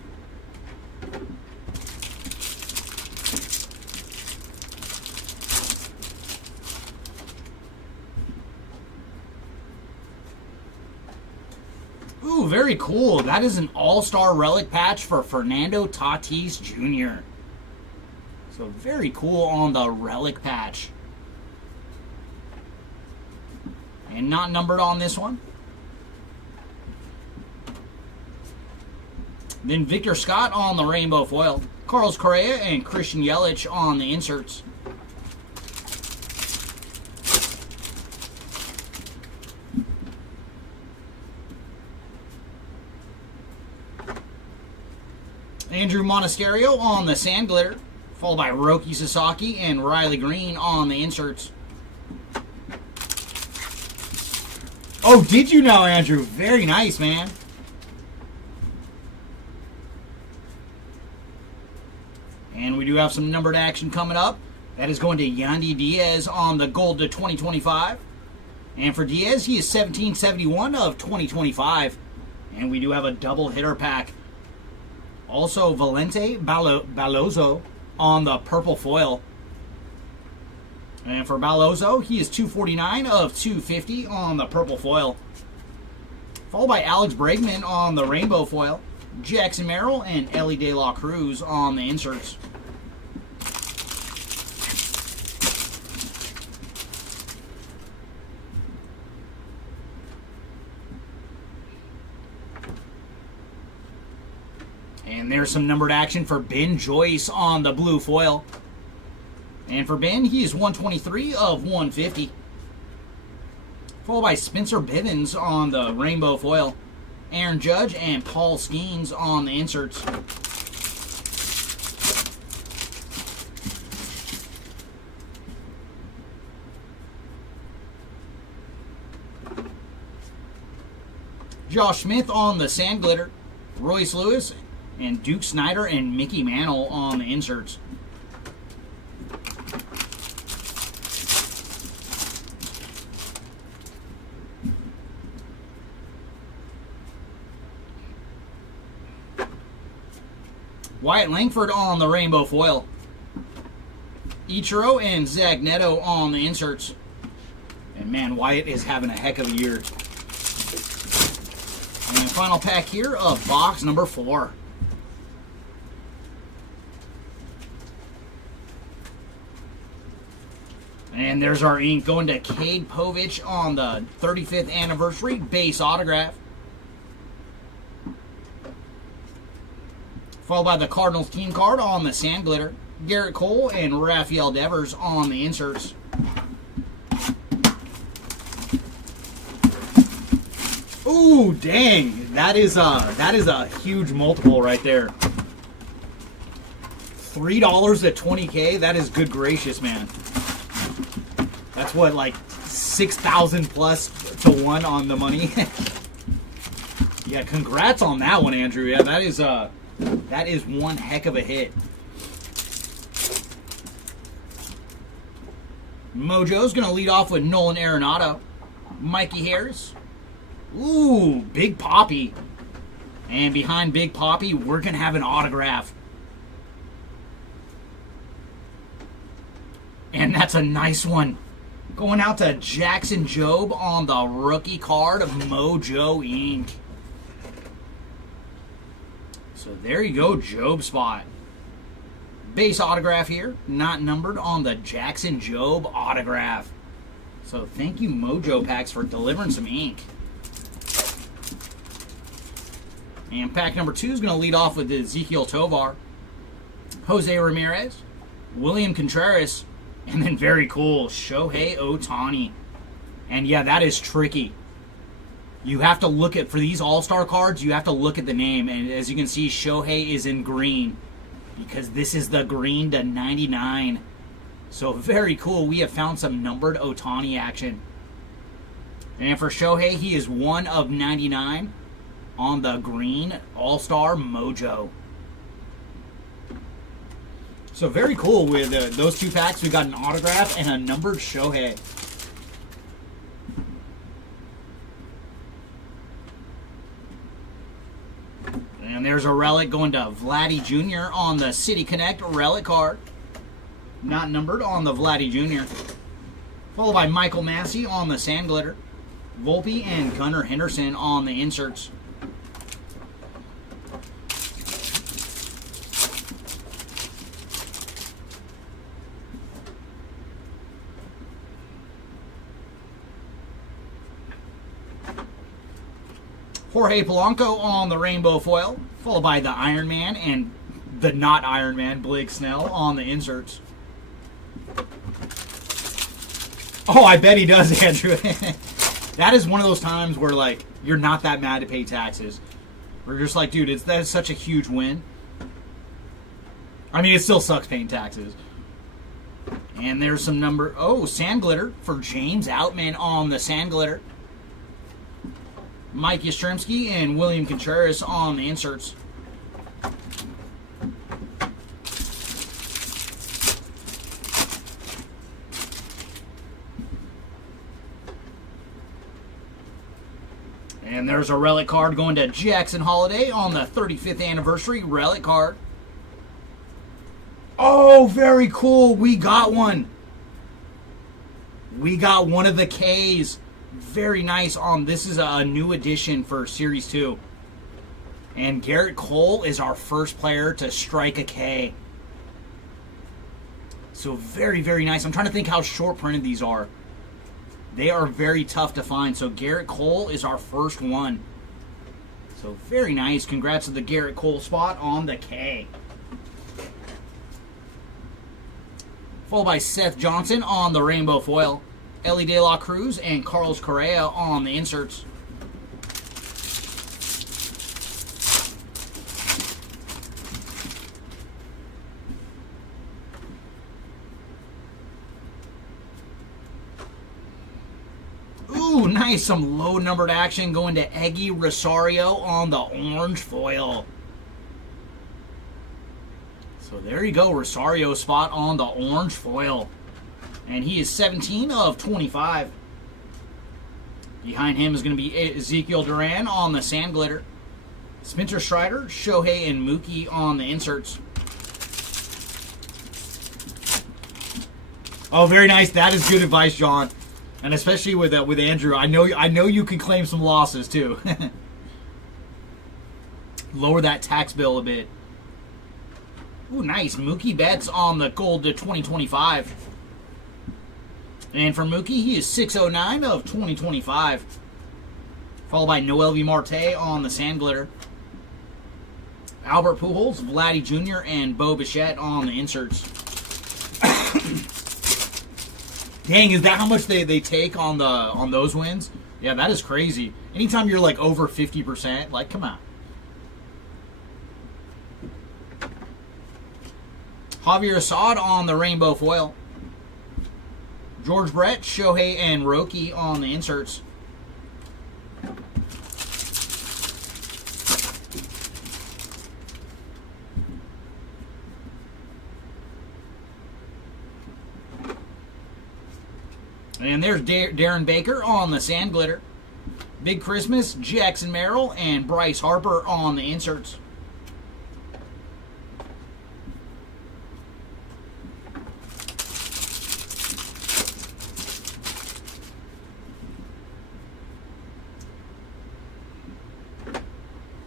Ooh, very cool. That is an all-star relic patch for Fernando Tatis Jr. So very cool on the relic patch. And not numbered on this one. Then Victor Scott on the rainbow foil. Carlos Correa and Christian Yelich on the inserts. Andrew Monasterio on the Sand Glitter, followed by Roki Sasaki and Riley Green on the inserts. Oh, did you know, Andrew? Very nice, man. And we do have some numbered action coming up. That is going to Yandy Diaz on the gold to 2025. And for Diaz, he is 1771 of 2025. And we do have a double hitter pack. Also, Valente Balozo on the purple foil. And for Ballozo, he is 249 of 250 on the purple foil. Followed by Alex Bregman on the rainbow foil. Jackson Merrill and Ellie De La Cruz on the inserts. And there's some numbered action for Ben Joyce on the blue foil. And for Ben, he is 123 of 150. Followed by Spencer Bivens on the rainbow foil. Aaron Judge and Paul Skeens on the inserts. Josh Smith on the sand glitter. Royce Lewis and Duke Snyder and Mickey Mantle on the inserts. Wyatt Langford on the rainbow foil. Ichiro and Zach Neto on the inserts. And man, Wyatt is having a heck of a year. And the final pack here of box number 4. And there's our ink going to Cade Povich on the 35th anniversary base autograph. Followed by the Cardinals team card on the sand glitter. Garrett Cole and Rafael Devers on the inserts. Ooh, dang. That is a huge multiple right there. $3 at 20K. That is good gracious, man. That's what, like 6,000 plus to 1 on the money. Yeah, congrats on that one, Andrew. Yeah, that is one heck of a hit. Mojo's going to lead off with Nolan Arenado. Mikey Harris. Ooh, Big Poppy. And behind Big Poppy, we're going to have an autograph. And that's a nice one. Going out to Jackson Jobe on the rookie card of Mojo Inc. So there you go, Jobe spot. Base autograph here, not numbered on the Jackson Jobe autograph. So thank you, Mojo Packs, for delivering some ink. And pack number 2 is going to lead off with Ezekiel Tovar, Jose Ramirez, William Contreras, and then very cool, Shohei Ohtani. And yeah, that is tricky. You have to look at, for these all-star cards, you have to look at the name. And as you can see, Shohei is in green because this is the green to 99. So very cool. We have found some numbered Ohtani action. And for Shohei, he is 1 of 99 on the green all-star Mojo. So very cool with those 2 packs. We got an autograph and a numbered Shohei. And there's a relic going to Vladdy Jr. on the City Connect relic card. Not numbered on the Vladdy Jr. Followed by Michael Massey on the sand glitter. Volpe and Gunnar Henderson on the inserts. Jorge Polanco on the rainbow foil, followed by the Iron Man and the not Iron Man, Blake Snell, on the inserts. Oh, I bet he does, Andrew. That is one of those times where, like, you're not that mad to pay taxes. We're just like, dude, that is such a huge win. I mean, it still sucks paying taxes. And there's some number... Oh, sand glitter for James Outman on the sand glitter. Mike Yastrzemski and William Contreras on the inserts. And there's a relic card going to Jackson Holiday on the 35th anniversary relic card. Oh, very cool. We got one. We got one of the Ks. Very nice. This is a new addition for Series 2. And Garrett Cole is our first player to strike a K. So very, very nice. I'm trying to think how short printed these are. They are very tough to find. So Garrett Cole is our first one. So very nice. Congrats to the Garrett Cole spot on the K. Followed by Seth Johnson on the rainbow foil. Ellie De La Cruz and Carlos Correa on the inserts. Ooh, nice. Some low-numbered action going to Eggy Rosario on the orange foil. So there you go, Rosario spot on the orange foil. And he is 17 of 25. Behind him is going to be Ezekiel Duran on the sand glitter. Spencer Strider, Shohei, and Mookie on the inserts. Oh, very nice. That is good advice, John. And especially with Andrew, I know you can claim some losses too. Lower that tax bill a bit. Ooh, nice. Mookie Betts on the gold to 2025. And for Mookie, he is 609 of 2025. Followed by Noel V. Marte on the sand glitter. Albert Pujols, Vladdy Jr., and Bo Bichette on the inserts. Dang, is that how much they take on those wins? Yeah, that is crazy. Anytime you're like over 50%, like, come on. Javier Assad on the rainbow foil. George Brett, Shohei, and Roki on the inserts. And there's Darren Baker on the sand glitter. Big Christmas, Jackson Merrill, and Bryce Harper on the inserts.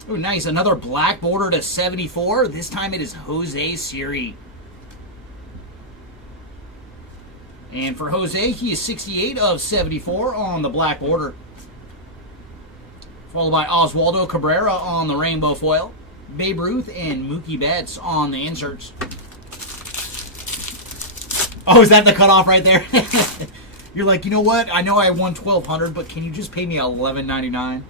Oh, nice. Another black border to 74. This time it is Jose Siri. And for Jose, he is 68 of 74 on the black border. Followed by Oswaldo Cabrera on the rainbow foil. Babe Ruth and Mookie Betts on the inserts. Oh, is that the cutoff right there? You're like, you know what? I know I won $1,200, but can you just pay me $11.99?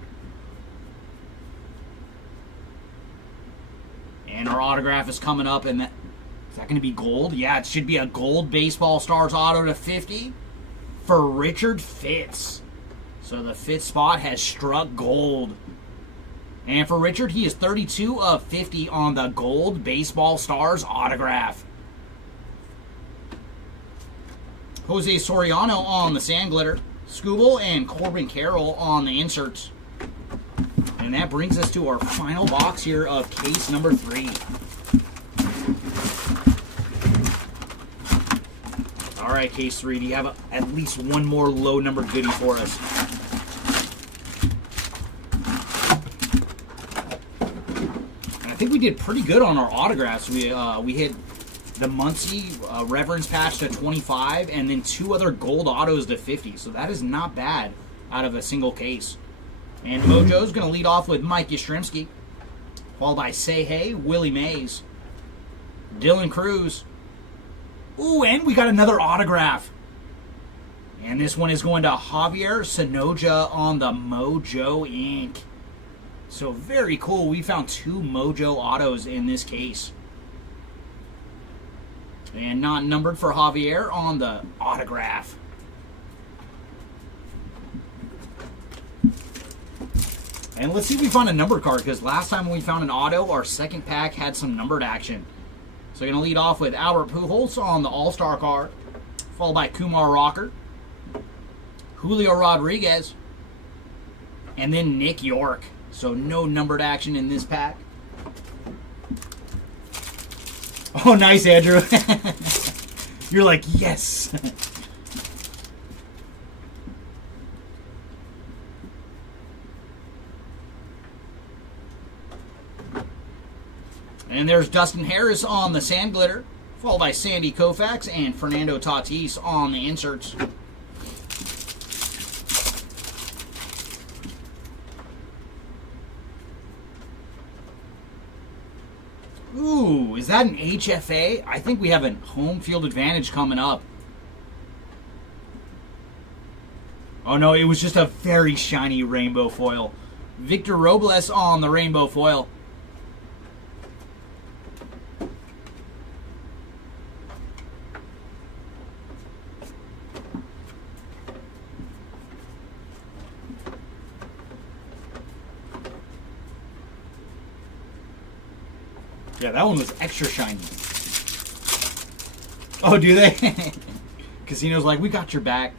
And our autograph is coming up, and is that going to be gold? Yeah, it should be a gold Baseball Stars auto to 50 for Richard Fitz. So the Fitz spot has struck gold. And for Richard, he is 32 of 50 on the gold Baseball Stars autograph. Jose Soriano on the sand glitter. Scooble and Corbin Carroll on the inserts. And that brings us to our final box here of case number 3. All right, case 3, do you have at least one more low-numbered goodie for us? And I think we did pretty good on our autographs. We hit the Muncie Reverence patch to 25, and then 2 other gold autos to 50. So that is not bad out of a single case. And Mojo's going to lead off with Mike Yastrzemski, followed by Say Hey, Willie Mays, Dylan Cruz. Ooh, and we got another autograph. And this one is going to Javier Sonoja on the Mojo Inc. So very cool. We found 2 Mojo autos in this case. And not numbered for Javier on the autograph. And let's see if we find a numbered card, because last time when we found an auto, our second pack had some numbered action. So we're going to lead off with Albert Pujols on the All-Star card, followed by Kumar Rocker, Julio Rodriguez, and then Nick York. So no numbered action in this pack. Oh, nice, Andrew. You're like, yes. And there's Dustin Harris on the Sand Glitter, followed by Sandy Koufax and Fernando Tatis on the inserts. Ooh, is that an HFA? I think we have a home field advantage coming up. Oh no, it was just a very shiny rainbow foil. Victor Robles on the rainbow foil. Yeah, that one was extra shiny. Oh, do they? Casino's like, we got your back.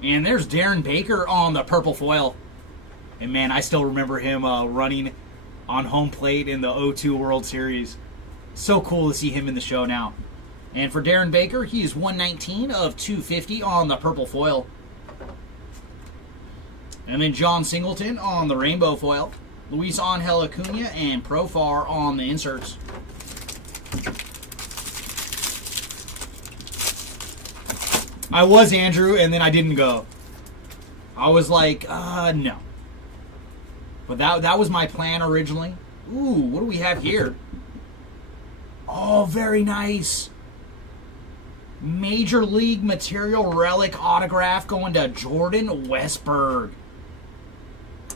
And there's Darren Baker on the purple foil. And man, I still remember him running on home plate in the 0-2 World Series. So cool to see him in the show now. And for Darren Baker, he is 119 of 250 on the purple foil. And then John Singleton on the rainbow foil. Luis Angel Acuna and Profar on the inserts. I was Andrew, and then I didn't go. I was like, no. But that was my plan originally. Ooh, what do we have here? Oh, very nice. Major League Material Relic autograph going to Jordan Westberg.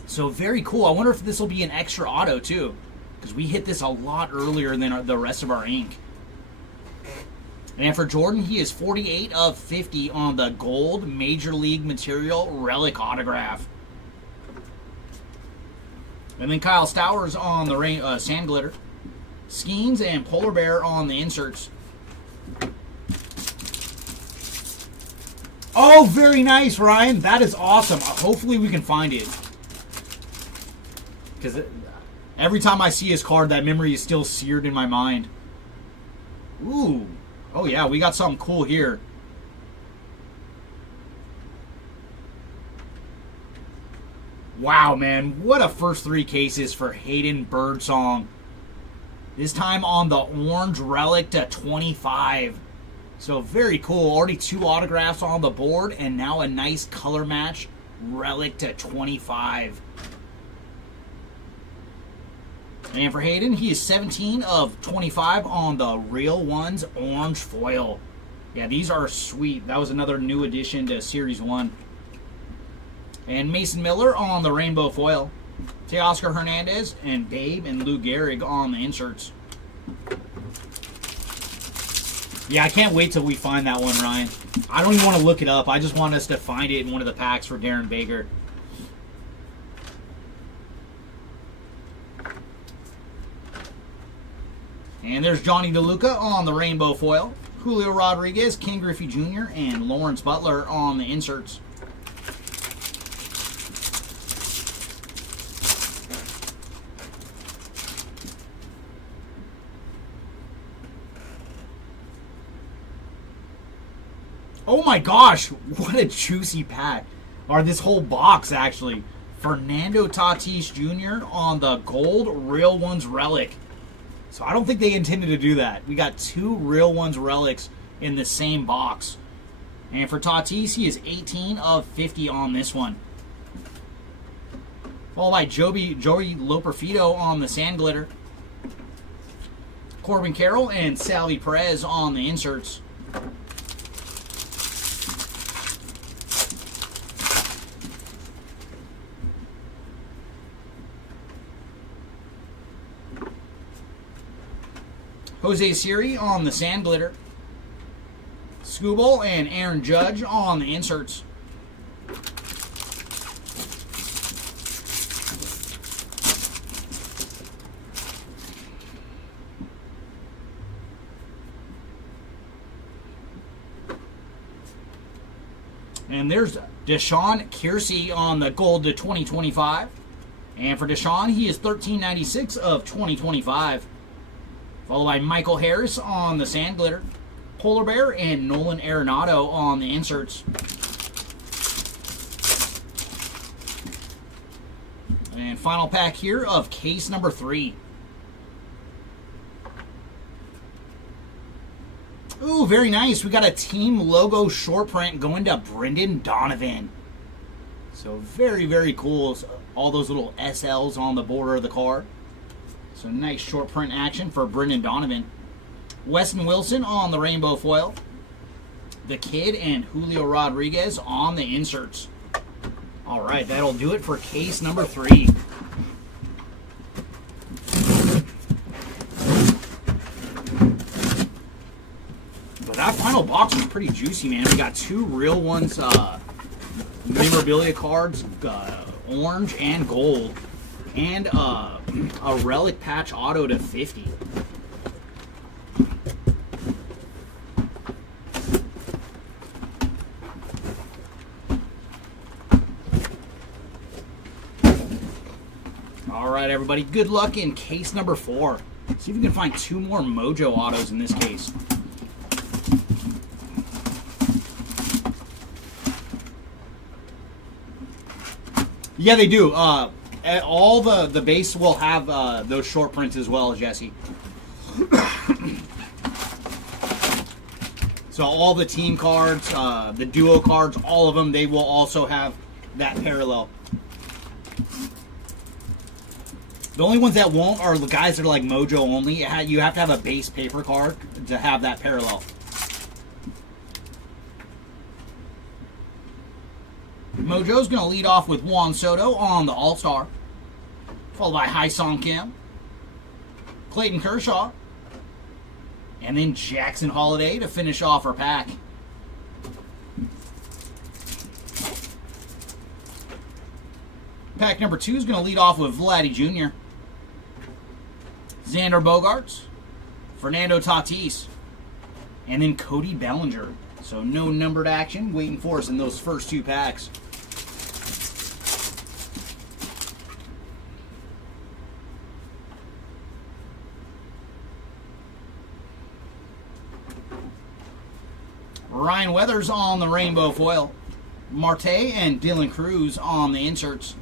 So very cool. I wonder if this will be an extra auto too, because we hit this a lot earlier than the rest of our ink. And for Jordan, he is 48 of 50 on the gold Major League Material Relic autograph. And then Kyle Stowers on the Sand Glitter. Skeens and Polar Bear on the inserts. Oh, very nice, Ryan. That is awesome. Hopefully we can find it. Because every time I see his card, that memory is still seared in my mind. Ooh. Oh, yeah, we got something cool here. Wow, man. What a first three cases for Hayden Birdsong. This time on the orange relic to 25. So very cool. Already 2 autographs on the board, and now a nice color match relic to 25. And for Hayden, he is 17 of 25 on the Real Ones orange foil. Yeah, these are sweet. That was another new addition to Series 1. And Mason Miller on the rainbow foil. Teoscar Hernandez and Babe and Lou Gehrig on the inserts. Yeah, I can't wait till we find that one, Ryan. I don't even want to look it up. I just want us to find it in one of the packs for Darren Baker. And there's Johnny DeLuca on the rainbow foil. Julio Rodriguez, King Griffey Jr., and Lawrence Butler on the inserts. Oh my gosh, what a juicy pack. Or this whole box, actually. Fernando Tatis Jr. on the gold Real Ones relic. So I don't think they intended to do that. We got 2 Real Ones relics in the same box. And for Tatis, he is 18 of 50 on this one. Followed by Joey Loperfido on the Sand Glitter. Corbin Carroll and Salvi Perez on the inserts. Jose Siri on the Sand Glitter. Skubal and Aaron Judge on the inserts. And there's Deshaun Kiersey on the gold to 2025. And for Deshaun, he is $13.96 of 2025. Followed by Michael Harris on the Sand Glitter, Polar Bear, and Nolan Arenado on the inserts. And final pack here of case number 3. Ooh, very nice. We got a team logo short print going to Brendan Donovan. So very, very cool. All those little SLs on the border of the card. So nice short print action for Brendan Donovan. Weston Wilson on the rainbow foil. The Kid and Julio Rodriguez on the inserts. All right, that'll do it for case number 3. But that final box was pretty juicy, man. We got 2 real ones, memorabilia cards, orange and gold, and a relic patch auto to 50. All right, everybody. Good luck in case number 4. See if we can find 2 more Mojo autos in this case. Yeah, they do. All the base will have those short prints as well, Jesse. So all the team cards, the duo cards, all of them, they will also have that parallel. The only ones that won't are the guys that are like Mojo only. You have to have a base paper card to have that parallel. Mojo's going to lead off with Juan Soto on the All-Star, followed by Hai-Song Kim, Clayton Kershaw, and then Jackson Holiday to finish off our pack. Pack number 2 is going to lead off with Vladdy Jr., Xander Bogaerts, Fernando Tatis, and then Cody Bellinger. So no numbered action waiting for us in those first 2 packs. Ryan Weathers on the rainbow foil. Marte and Dylan Cruz on the inserts.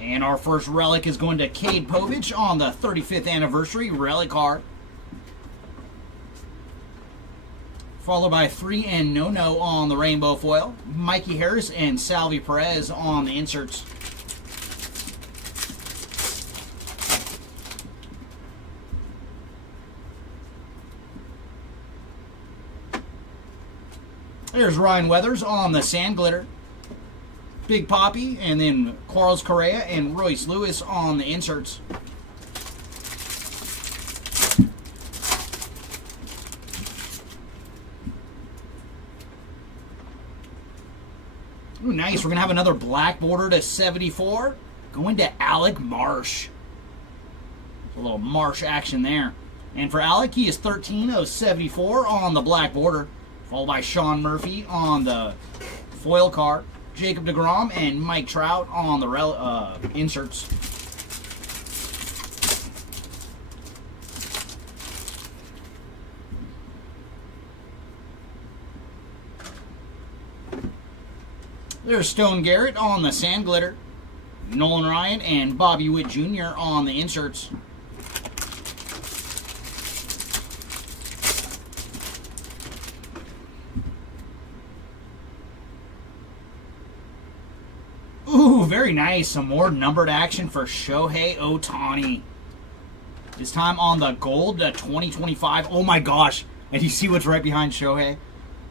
And our first relic is going to Cade Povich on the 35th anniversary relic card. Followed by 3 and No on the rainbow foil. Mikey Harris and Salvi Perez on the inserts. There's Ryan Weathers on the Sand Glitter. Big Poppy, and then Carlos Correa and Royce Lewis on the inserts. Ooh, nice. We're going to have another black border to 74. Going to Alec Marsh. A little Marsh action there. And for Alec, he is 13 of 74 on the black border. Followed by Sean Murphy on the foil card. Jacob deGrom and Mike Trout on the inserts. There's Stone Garrett on the Sand Glitter. Nolan Ryan and Bobby Witt Jr. on the inserts. Ooh, very nice. Some more numbered action for Shohei Ohtani. This time on the gold 2025. Oh my gosh. And you see what's right behind Shohei?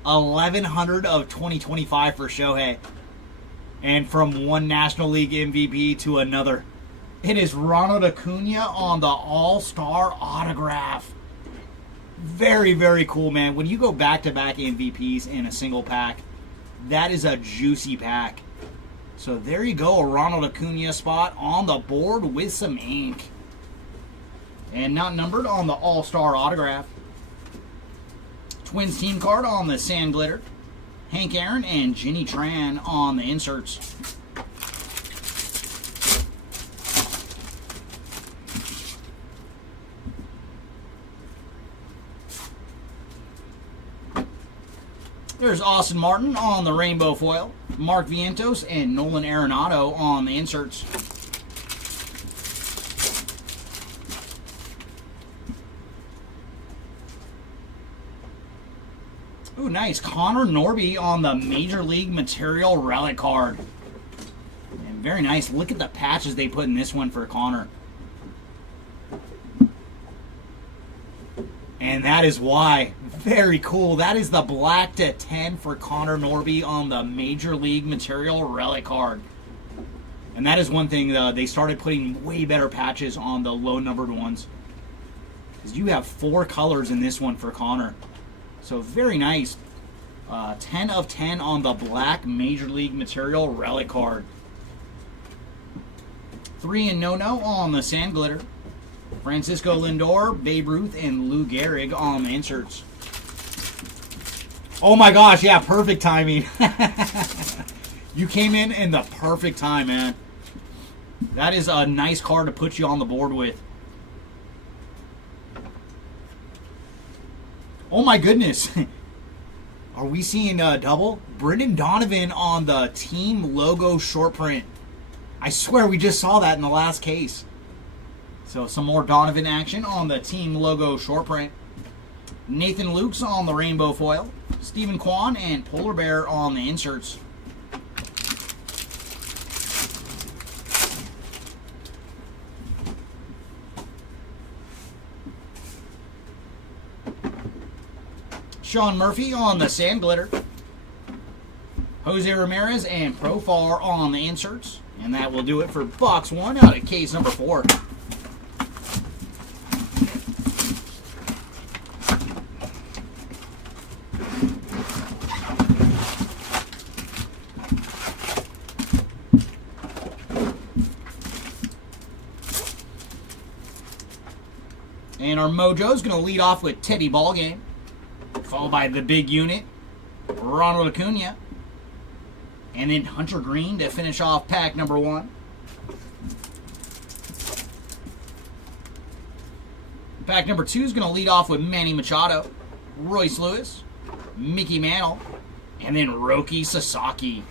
1,100 of 2025 for Shohei. And from one National League MVP to another. It is Ronald Acuna on the All-Star autograph. Very, very cool, man. When you go back-to-back MVPs in a single pack, that is a juicy pack. So there you go, a Ronald Acuna spot on the board with some ink. And not numbered on the All-Star autograph. Twins team card on the sand glitter. Hank Aaron and Ginny Tran on the inserts. There's Austin Martin on the rainbow foil. Mark Vientos and Nolan Arenado on the inserts. Ooh, nice. Connor Norby on the Major League Material Relic card. And very nice. Look at the patches they put in this one for Connor. And that is why. Very cool. That is the black to 10 for Connor Norby on the Major League Material Relic card. And that is one thing, they started putting way better patches on the low numbered ones. Because you have 4 colors in this one for Connor. So very nice. 10 of 10 on the black Major League Material Relic card. 3 and no-no on the sand glitter. Francisco Lindor, Babe Ruth, and Lou Gehrig on the inserts. Oh my gosh, yeah, perfect timing. You came in the perfect time, man. That is a nice card to put you on the board with. Oh my goodness. Are we seeing a double? Brendan Donovan on the team logo short print. I swear we just saw that in the last case. So some more Donovan action on the team logo short print. Nathan Lukes on the rainbow foil. Stephen Kwan and Polar Bear on the inserts. Sean Murphy on the sand glitter. Jose Ramirez and Profar on the inserts. And that will do it for box 1 out of case number 4. And our mojo's going to lead off with Teddy Ballgame, followed by the big unit, Ronald Acuna, and then Hunter Green to finish off pack number 1. Pack number 2 is going to lead off with Manny Machado, Royce Lewis, Mickey Mantle, and then Roki Sasaki.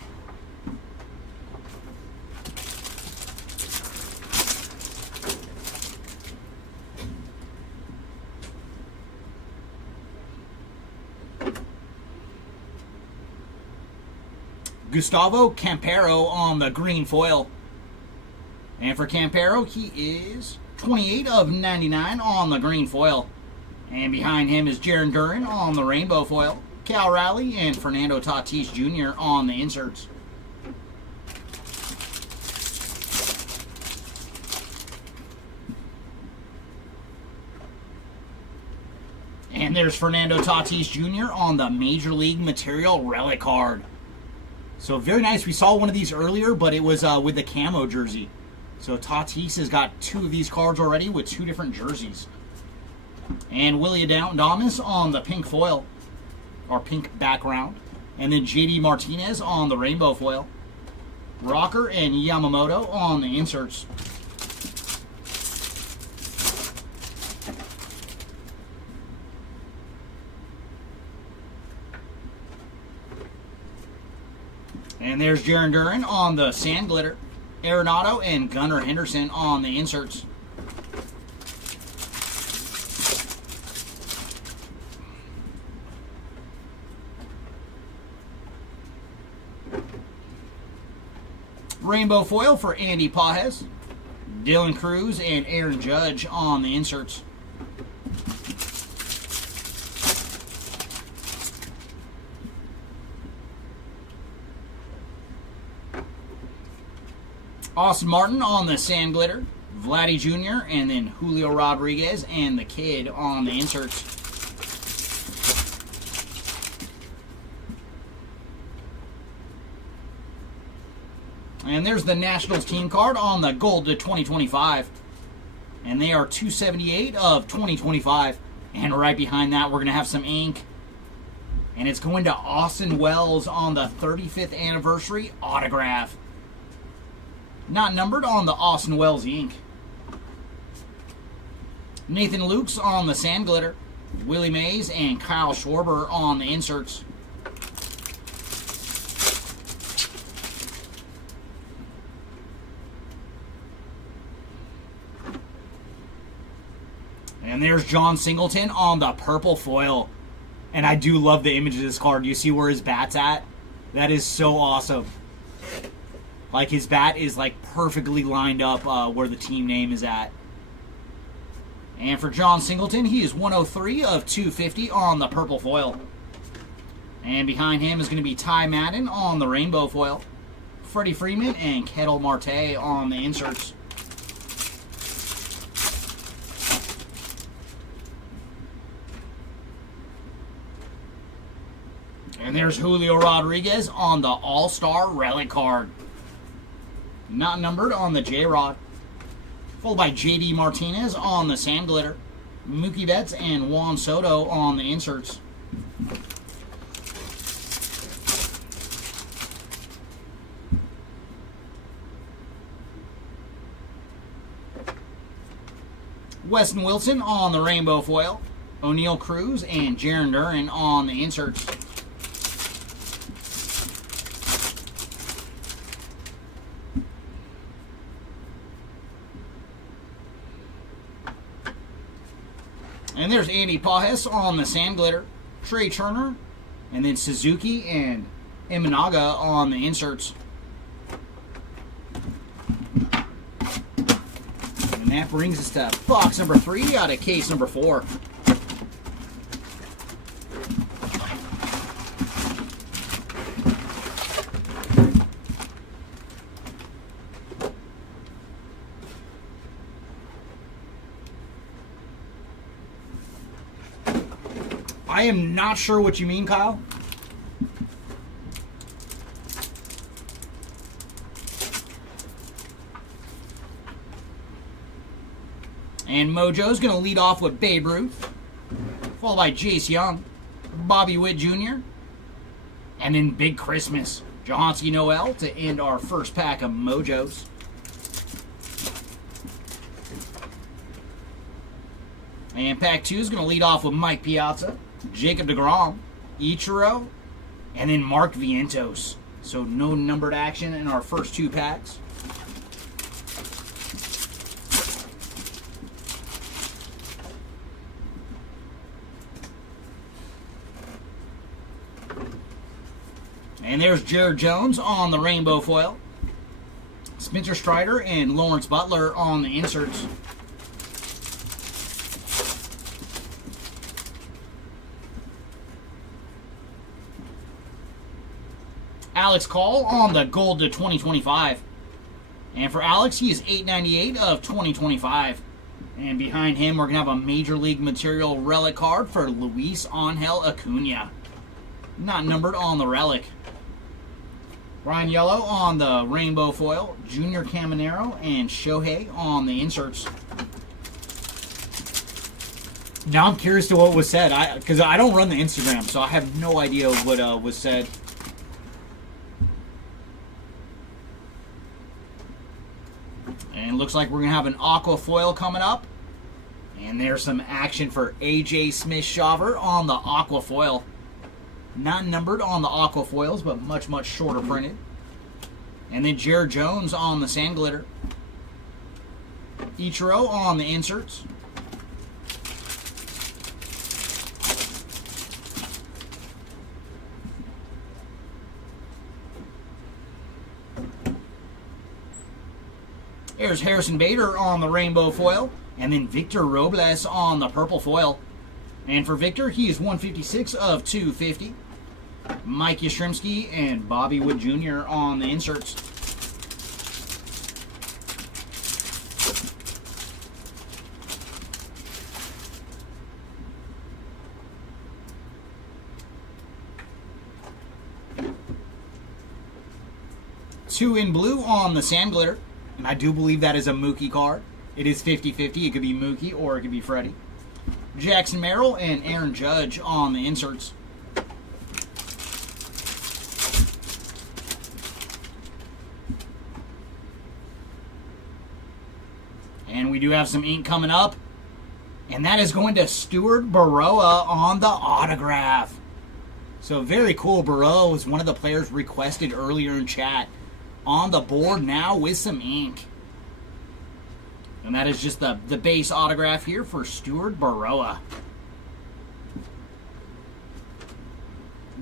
Gustavo Campero on the green foil. And for Campero, he is 28 of 99 on the green foil. And behind him is Jarren Duran on the rainbow foil. Cal Raleigh and Fernando Tatis Jr. on the inserts. And there's Fernando Tatis Jr. on the Major League Material Relic card. So very nice. We saw one of these earlier, but it was with the camo jersey. So Tatis has got 2 of these cards already with 2 different jerseys. And Willie Adames on the pink foil, or pink background. And then JD Martinez on the rainbow foil. Rocker and Yamamoto on the inserts. And there's Jarren Duran on the sand glitter. Arenado and Gunnar Henderson on the inserts. Rainbow foil for Andy Pajes, Dylan Cruz, and Aaron Judge on the inserts. Austin Martin on the sand glitter, Vladdy Jr., and then Julio Rodriguez and the Kid on the inserts. And there's the Nationals team card on the gold to 2025. And they are 278 of 2025. And right behind that, we're going to have some ink And it's going to Austin Wells on the 35th anniversary autograph. Not numbered on the Austin Wells ink. Nathan Lukes on the sand glitter. Willie Mays and Kyle Schwarber on the inserts. And there's John Singleton on the purple foil. And I do love the image of this card. You see where his bat's at? That is so awesome. Like, his bat is like perfectly lined up where the team name is at. And for John Singleton, he is 103 of 250 on the purple foil. And behind him is going to be Ty Madden on the rainbow foil. Freddie Freeman and Ketel Marte on the inserts. And there's Julio Rodriguez on the All-Star Relic card. Not numbered on the J-Rod. Followed by J.D. Martinez on the sand glitter. Mookie Betts and Juan Soto on the inserts. Weston Wilson on the rainbow foil. O'Neal Cruz and Jarren Duran on the inserts. And there's Andy Pajes on the sand glitter. Trey Turner. And then Suzuki and Imanaga on the inserts. And that brings us to box number 3 out of case number 4. I am not sure what you mean, Kyle. And Mojo's going to lead off with Babe Ruth, followed by Jace Young, Bobby Witt Jr., and then Big Christmas, Jahanski Noel to end our first pack of Mojos. And pack 2 is going to lead off with Mike Piazza, Jacob deGrom, Ichiro, and then Mark Vientos. So no numbered action in our first 2 packs. And there's Jared Jones on the rainbow foil. Spencer Strider and Lawrence Butler on the inserts. Alex Call on the gold to 2025. And for Alex, he is 898 of 2025. And behind him, we're going to have a Major League Material relic card for Luis Angel Acuna. Not numbered on the relic. Ryan Yellow on the rainbow foil. Junior Caminero and Shohei on the inserts. Now I'm curious to what was said. Because I don't run the Instagram, so I have no idea what was said. And it looks like we're going to have an aqua foil coming up. And there's some action for AJ Smith-Shawver on the aqua foil. Not numbered on the aqua foils, but much, much shorter printed. And then Jared Jones on the sand glitter. Ichiro on the inserts. There's Harrison Bader on the rainbow foil. And then Victor Robles on the purple foil. And for Victor, he is 156 of 250. Mike Yastrzemski and Bobby Witt Jr. on the inserts. Two in blue on the sand glitter. And I do believe that is a Mookie card. It is 50-50. It could be Mookie or it could be Freddie. Jackson Merrill and Aaron Judge on the inserts. we do have some ink coming up. And that is going to Stuart Baroa on the autograph. So very cool. Baroa was one of the players requested earlier in chat. On the board now with some ink. And that is just the base autograph here for Stuart Baroa.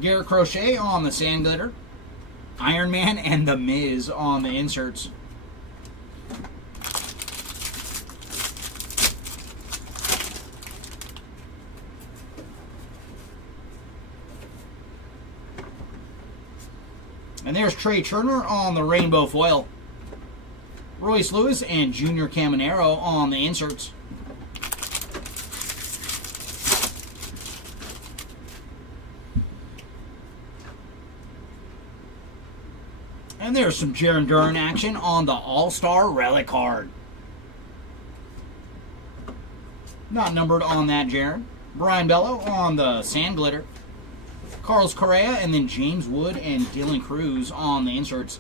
Garrett Crochet on the Sand Glitter. Iron Man and The Miz on the inserts. And there's Trey Turner on the rainbow foil. Royce Lewis and Junior Caminero on the inserts. And there's some Jaron Duran action on the All-Star Relic card. Not numbered on that, Jaron. Brian Bello on the Sand Glitter. Carlos Correa, and then James Wood and Dylan Cruz on the inserts.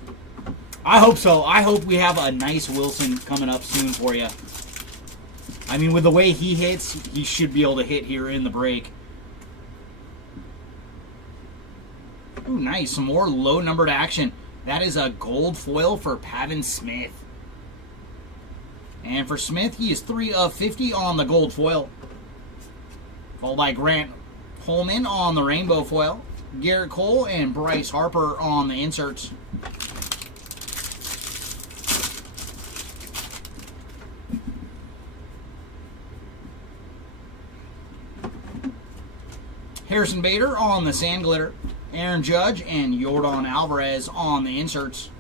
I hope so. I hope we have a nice Wilson coming up soon for you. I mean, with the way he hits, he should be able to hit here in the break. Ooh, nice. Some more low-numbered action. That is a gold foil for Pavin Smith. And for Smith, he is 3 of 50 on the gold foil. Followed by Grant Holman on the rainbow foil. Garrett Cole and Bryce Harper on the inserts. Harrison Bader on the Sand Glitter. Aaron Judge and Yordan Alvarez on the inserts.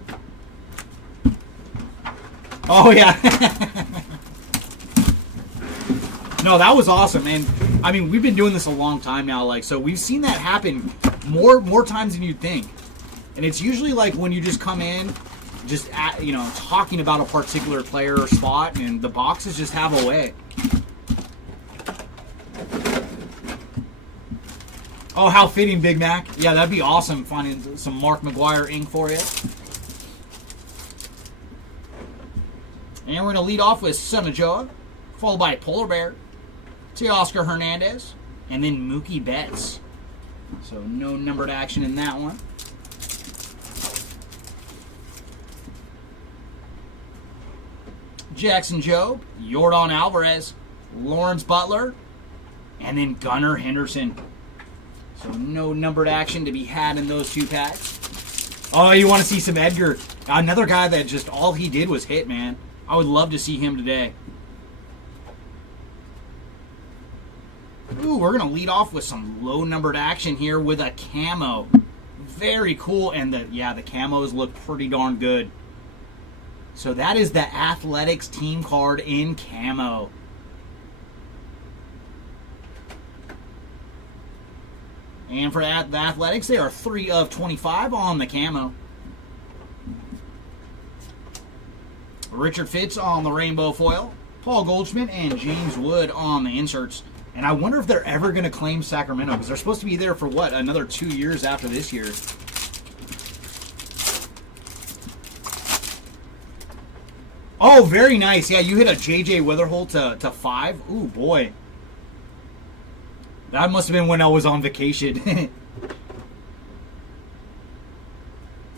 Oh, yeah. No, that was awesome. And, I mean, we've been doing this a long time now. Like, so we've seen that happen more times than you'd think. And it's usually like when you just come in, just, talking about a particular player or spot, and the boxes just have a way. Oh, how fitting, Big Mac. Yeah, that'd be awesome finding some Mark McGuire ink for you. And we're going to lead off with Son of Joa, followed by Polar Bear, Teoscar Hernandez, and then Mookie Betts. So no numbered action in that one. Jackson Jobe, Yordan Alvarez, Lawrence Butler, and then Gunnar Henderson. So no numbered action to be had in those two packs. Oh, you want to see some Edgar. Another guy that just all he did was hit, man. I would love to see him today. Ooh, we're going to lead off with some low numbered action here with a camo. Very cool. And the camos look pretty darn good. So that is the Athletics team card in camo. And for the Athletics, they are 3 of 25 on the camo. Richard Fitz on the rainbow foil. Paul Goldschmidt and James Wood on the inserts. And I wonder if they're ever going to claim Sacramento, because they're supposed to be there for, what, another 2 years after this year. Oh, very nice. Yeah, you hit a J.J. Witherholt to 5. Ooh, boy. That must have been when I was on vacation.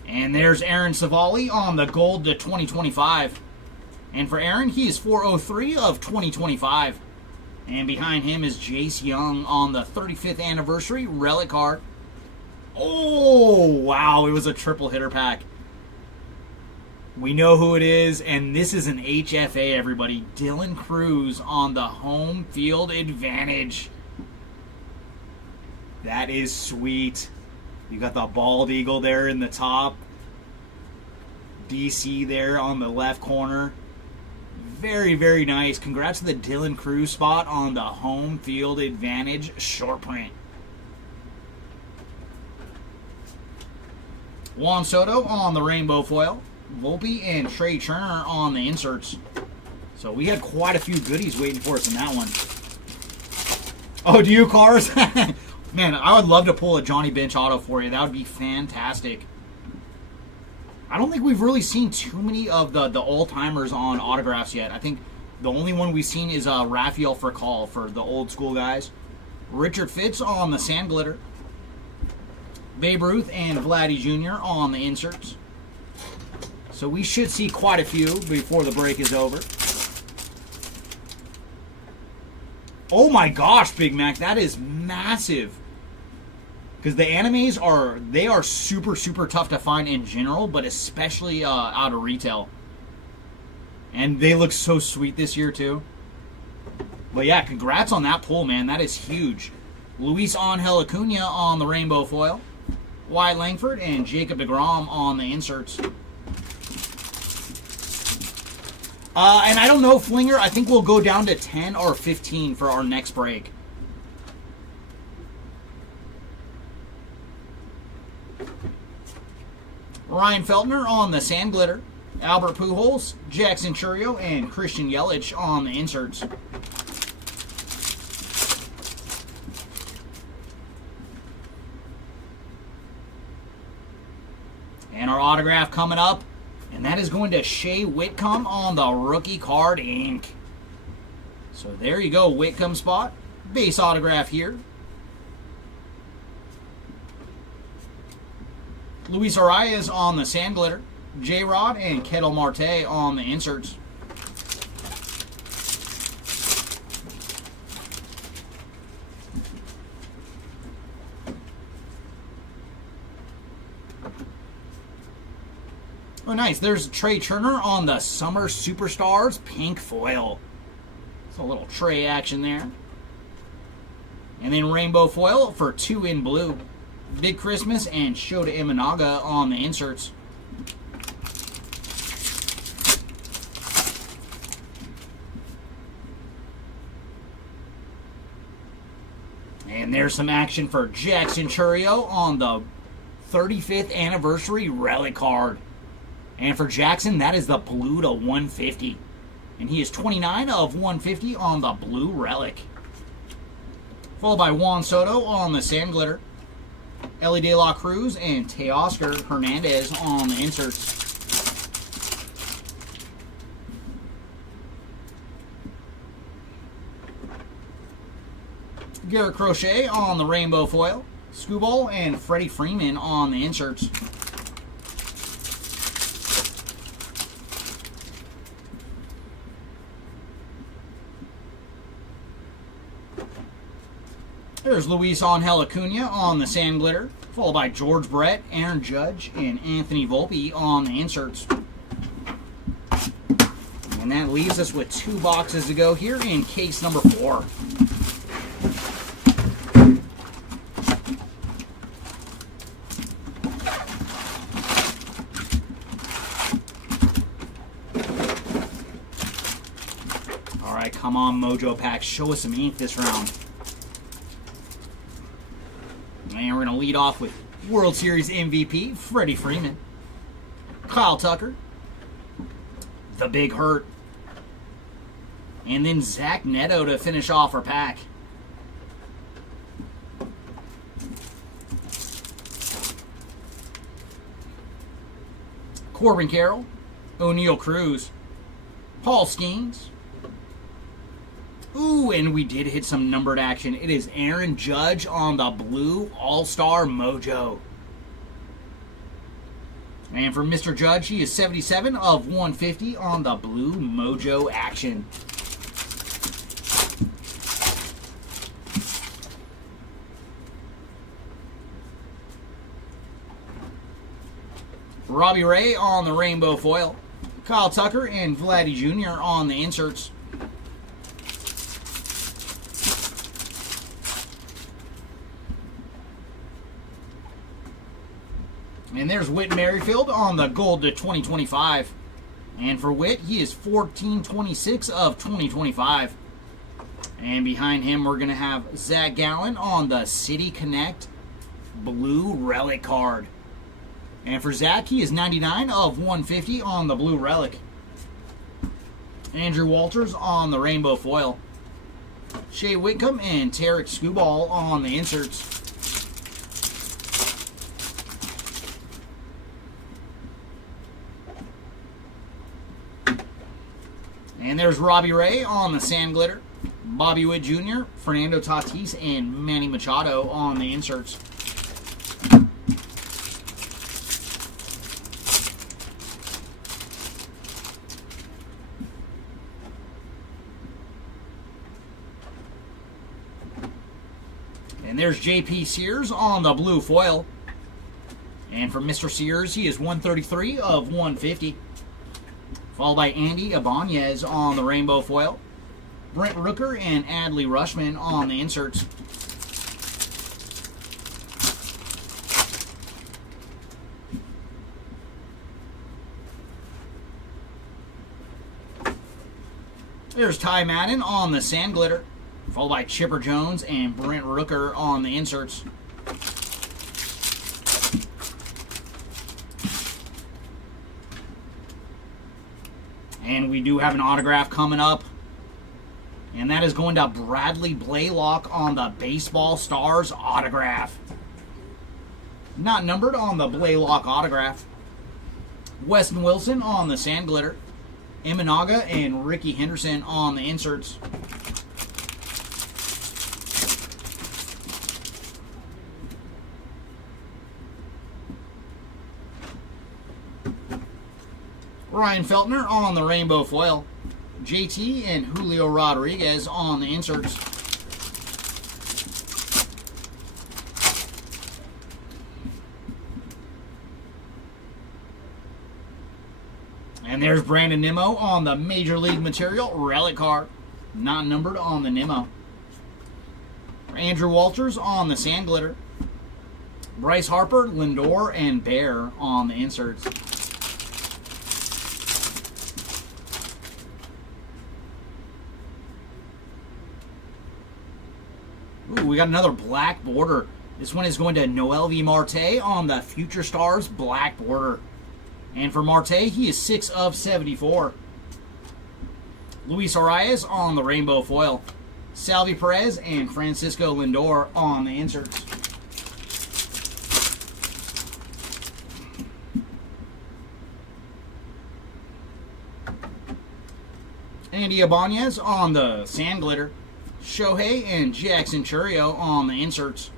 And there's Aaron Savali on the gold to 2025. And for Aaron, he is 403 of 2025. And behind him is Jace Young on the 35th anniversary relic card. Oh, wow. It was a triple hitter pack. We know who it is, and this is an HFA, everybody. Dylan Cruz on the home field advantage. That is sweet. You got the bald eagle there in the top. DC there on the left corner. Very, very nice. Congrats to the Dylan Cruz spot on the home field advantage short print. Juan Soto on the rainbow foil. Volpe and Trey Turner on the inserts. So we had quite a few goodies waiting for us in that one. Oh, do you, Cars? Man, I would love to pull a Johnny Bench auto for you. That would be fantastic. I don't think we've really seen too many of the all-timers on autographs yet. I think The only one we've seen is Raphael Furcal for the old school guys. Richard Fitz on the sand glitter. Babe Ruth and Vladdy Jr. on the inserts. So we should see quite a few before the break is over. Oh my gosh, Big Mac, that is massive. Because the animes are super, super tough to find in general, but especially out of retail. And they look so sweet this year too. But yeah, congrats on that pull, man. That is huge. Luis Angel Acuna on the rainbow foil. Wyatt Langford and Jacob deGrom on the inserts. And I don't know, Flinger, I think we'll go down to 10 or 15 for our next break. Ryan Feltner on the sand glitter. Albert Pujols, Jackson Chourio, and Christian Yelich on the inserts. And our autograph coming up, and that is going to Shea Whitcomb on the rookie card ink. So there you go, Whitcomb spot. Base autograph here. Luis Arias on the sand glitter. J-Rod and Ketel Marte on the inserts. Oh, nice. There's Trey Turner on the Summer Superstars pink foil. It's a little Trey action there. And then rainbow foil for 2 in blue. Big Christmas and Shota Imanaga on the inserts. And there's some action for Jackson Chourio on the 35th anniversary relic card. And for Jackson, that is the blue to 150. And he is 29 of 150 on the blue relic. Followed by Juan Soto on the sand glitter. Ellie De La Cruz and Teoscar Hernandez on the inserts. Garrett Crochet on the rainbow foil. Skubal and Freddie Freeman on the inserts. There's Luis Angel Acuna on the sand glitter, followed by George Brett, Aaron Judge, and Anthony Volpe on the inserts. And that leaves us with 2 boxes to go here in case number 4. All right, come on, Mojo Pack, show us some ink this round. And we're going to lead off with World Series MVP, Freddie Freeman. Kyle Tucker. The Big Hurt. And then Zach Neto to finish off our pack. Corbin Carroll. O'Neal Cruz. Paul Skeens. Ooh, and we did hit some numbered action. It is Aaron Judge on the blue All-Star Mojo. And for Mr. Judge, he is 77 of 150 on the blue Mojo action. Robbie Ray on the rainbow foil. Kyle Tucker and Vladdy Jr. on the inserts. And there's Whit Merrifield on the gold to 2025. And for Whit, he is 1426 of 2025. And behind him, we're going to have Zach Gallen on the City Connect blue relic card. And for Zach, he is 99 of 150 on the blue relic. Andrew Walters on the rainbow foil. Shea Whitcomb and Tarek Skubal on the inserts. And there's Robbie Ray on the sand glitter. Bobby Witt Jr., Fernando Tatis, and Manny Machado on the inserts. And there's J.P. Sears on the blue foil. And for Mr. Sears, he is 133 of 150. Followed by Andy Ibanez on the rainbow foil. Brent Rooker and Adley Rushman on the inserts. There's Ty Madden on the sand glitter. Followed by Chipper Jones and Brent Rooker on the inserts. And we do have an autograph coming up. And that is going to Bradley Blaylock on the Baseball Stars autograph. Not numbered on the Blaylock autograph. Weston Wilson on the sand glitter. Imanaga and Ricky Henderson on the inserts. Ryan Feltner on the rainbow foil. JT and Julio Rodriguez on the inserts. And there's Brandon Nimmo on the Major League Material relic card. Not numbered on the Nimmo. Andrew Walters on the sand glitter. Bryce Harper, Lindor, and Bear on the inserts. Ooh, we got another black border. This one is going to Noel V. Marte on the Future Stars black border. And for Marte, he is 6 of 74. Luis Arias on the rainbow foil. Salvi Perez and Francisco Lindor on the inserts. Andy Ibanez on the sand glitter. Shohei and Jackson Churio on the inserts.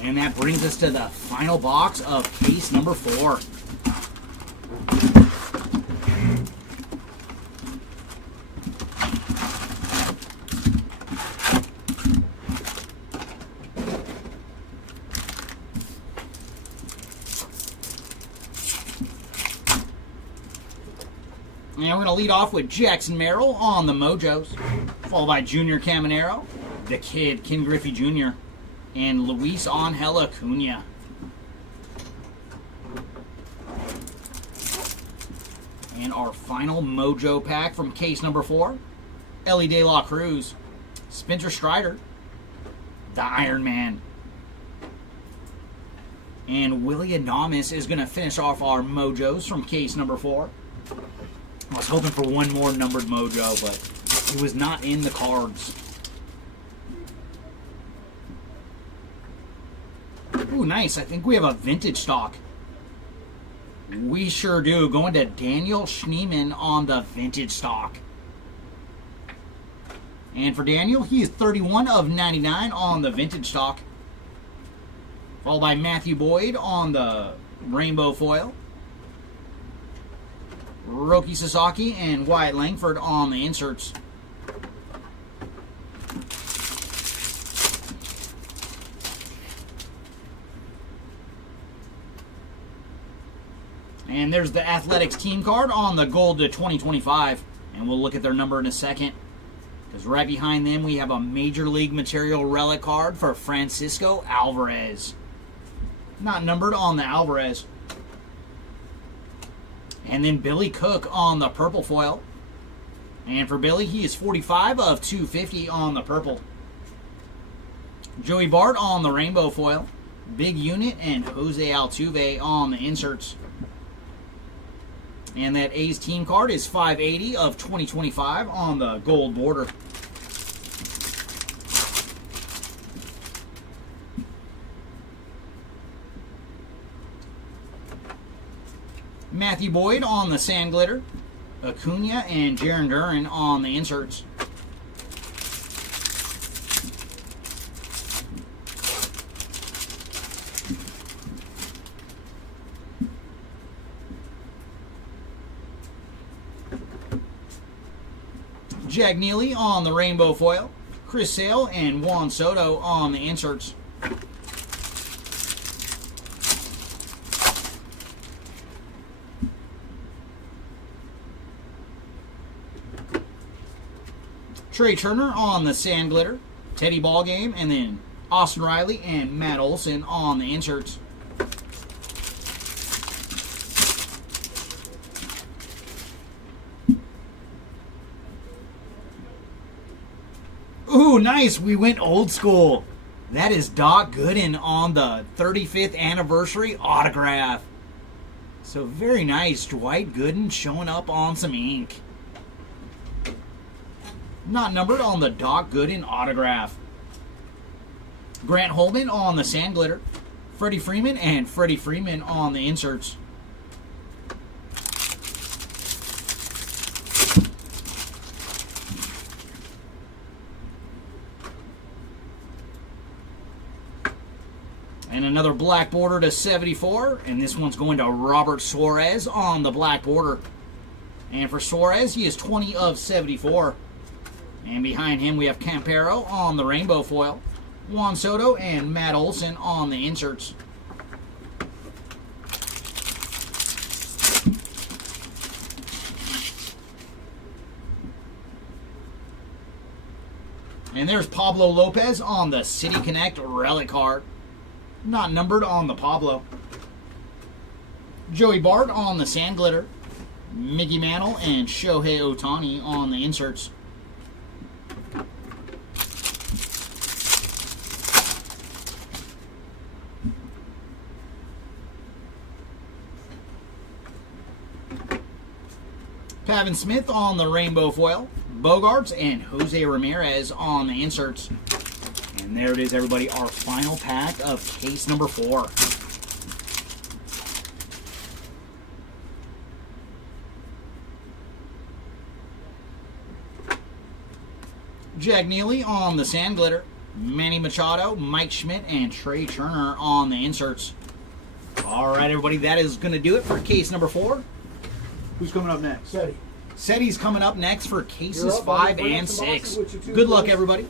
And that brings us to the final box of case number 4. And we're going to lead off with Jackson Merrill on the Mojos, followed by Junior Caminero, the Kid, Ken Griffey Jr., and Luis Angel Acuna. And our final Mojo pack from case number 4, Ellie De La Cruz, Spencer Strider, the Iron Man. And Willie Adames is going to finish off our Mojos from case number 4. I was hoping for one more numbered Mojo, but it was not in the cards. Ooh, nice. I think we have a vintage stock. We sure do. Going to Daniel Schneemann on the vintage stock. And for Daniel, he is 31 of 99 on the vintage stock. Followed by Matthew Boyd on the rainbow foil. Roki Sasaki and Wyatt Langford on the inserts. And there's the Athletics team card on the gold to 2025. And we'll look at their number in a second. Because right behind them we have a Major League Material relic card for Francisco Alvarez. Not numbered on the Alvarez. And then Billy Cook on the purple foil. And for Billy, he is 45 of 250 on the purple. Joey Bart on the rainbow foil. Big Unit and Jose Altuve on the inserts. And that A's team card is 580 of 2025 on the gold border. Matthew Boyd on the sand glitter. Acuna and Jarren Duran on the inserts. Jack Neely on the rainbow foil. Chris Sale and Juan Soto on the inserts. Trey Turner on the Sand Glitter. Teddy Ballgame, and then Austin Riley and Matt Olson on the inserts. Ooh, nice. We went old school. That is Doc Gooden on the 35th anniversary autograph. So very nice. Dwight Gooden showing up on some ink. Not numbered on the Doc Gooden autograph. Grant Holman on the Sand Glitter. Freddie Freeman and Freddie Freeman on the inserts. And another black border to 74. And this one's going to Robert Suarez on the black border. And for Suarez, he is 20 of 74. And behind him, we have Campero on the rainbow foil. Juan Soto and Matt Olson on the inserts. And there's Pablo Lopez on the City Connect relic card. Not numbered on the Pablo. Joey Bart on the Sand Glitter. Mickey Mantle and Shohei Ohtani on the inserts. Pavin Smith on the rainbow foil. Bogarts and Jose Ramirez on the inserts. And there it is, everybody. Our final pack of case number 4. Jack Neely on the Sand Glitter. Manny Machado, Mike Schmidt, and Trey Turner on the inserts. All right, everybody. That is going to do it for case number 4. Who's coming up next? Seti. Seti's coming up next for cases You're up, buddy. 5 Bring up and some 6. boxes with you, too, Good luck, please. everybody.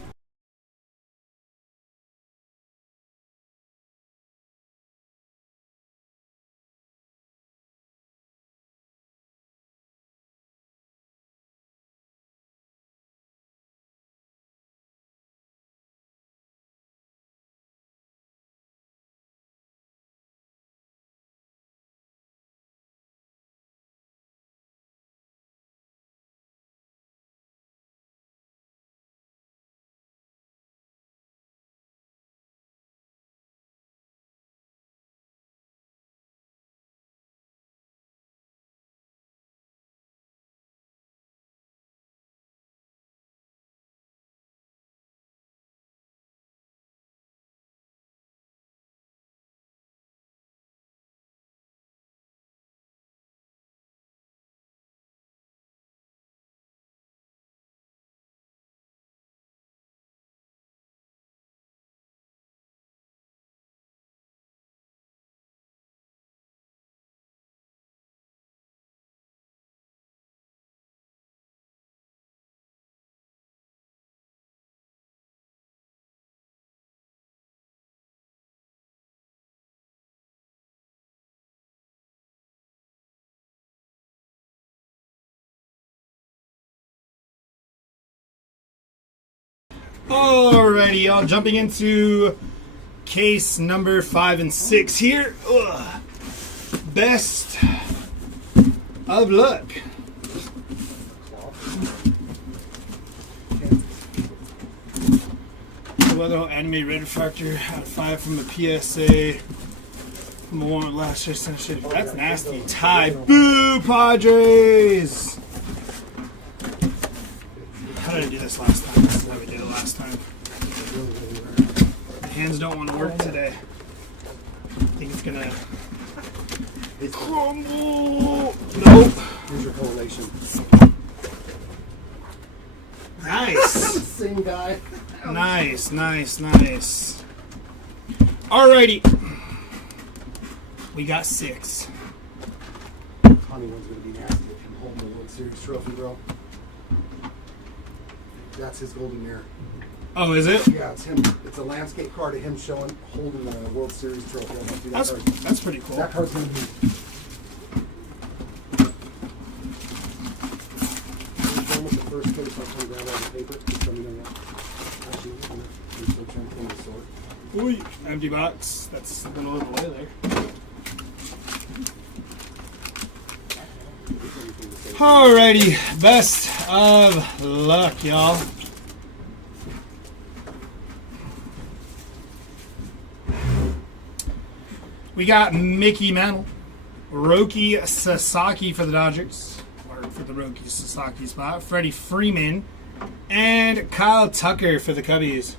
Alrighty, y'all. Jumping into case number 5 and 6 here. Ugh. Best of luck. Weather Anime Red Refractor out of 5 from the PSA. From the one last year. That's nasty. Tie. Boo, Padres! How did I do this last time? This is how we did it last time. The hands don't want to work today. I think it's gonna crumble. Nope. Here's your correlation. Nice. Same guy. Nice. Alrighty. We got 6. Honey one's gonna be nasty if you hold the World Series trophy, bro. That's his golden mirror. Oh, is it? Yeah, it's him. It's a landscape card of him holding the World Series trophy. I don't know if you That's card. that's pretty cool. That card's gonna be. Done with the first case. I'll come grab all the paper. Just let me know that. Actually, I'm still trying to clean the sort. Ooh, empty box. That's a little over the way there. Alrighty, best of luck, y'all. We got Mickey Mantle, Roki Sasaki for the Dodgers, or for the Roki Sasaki spot, Freddie Freeman, and Kyle Tucker for the Cubbies.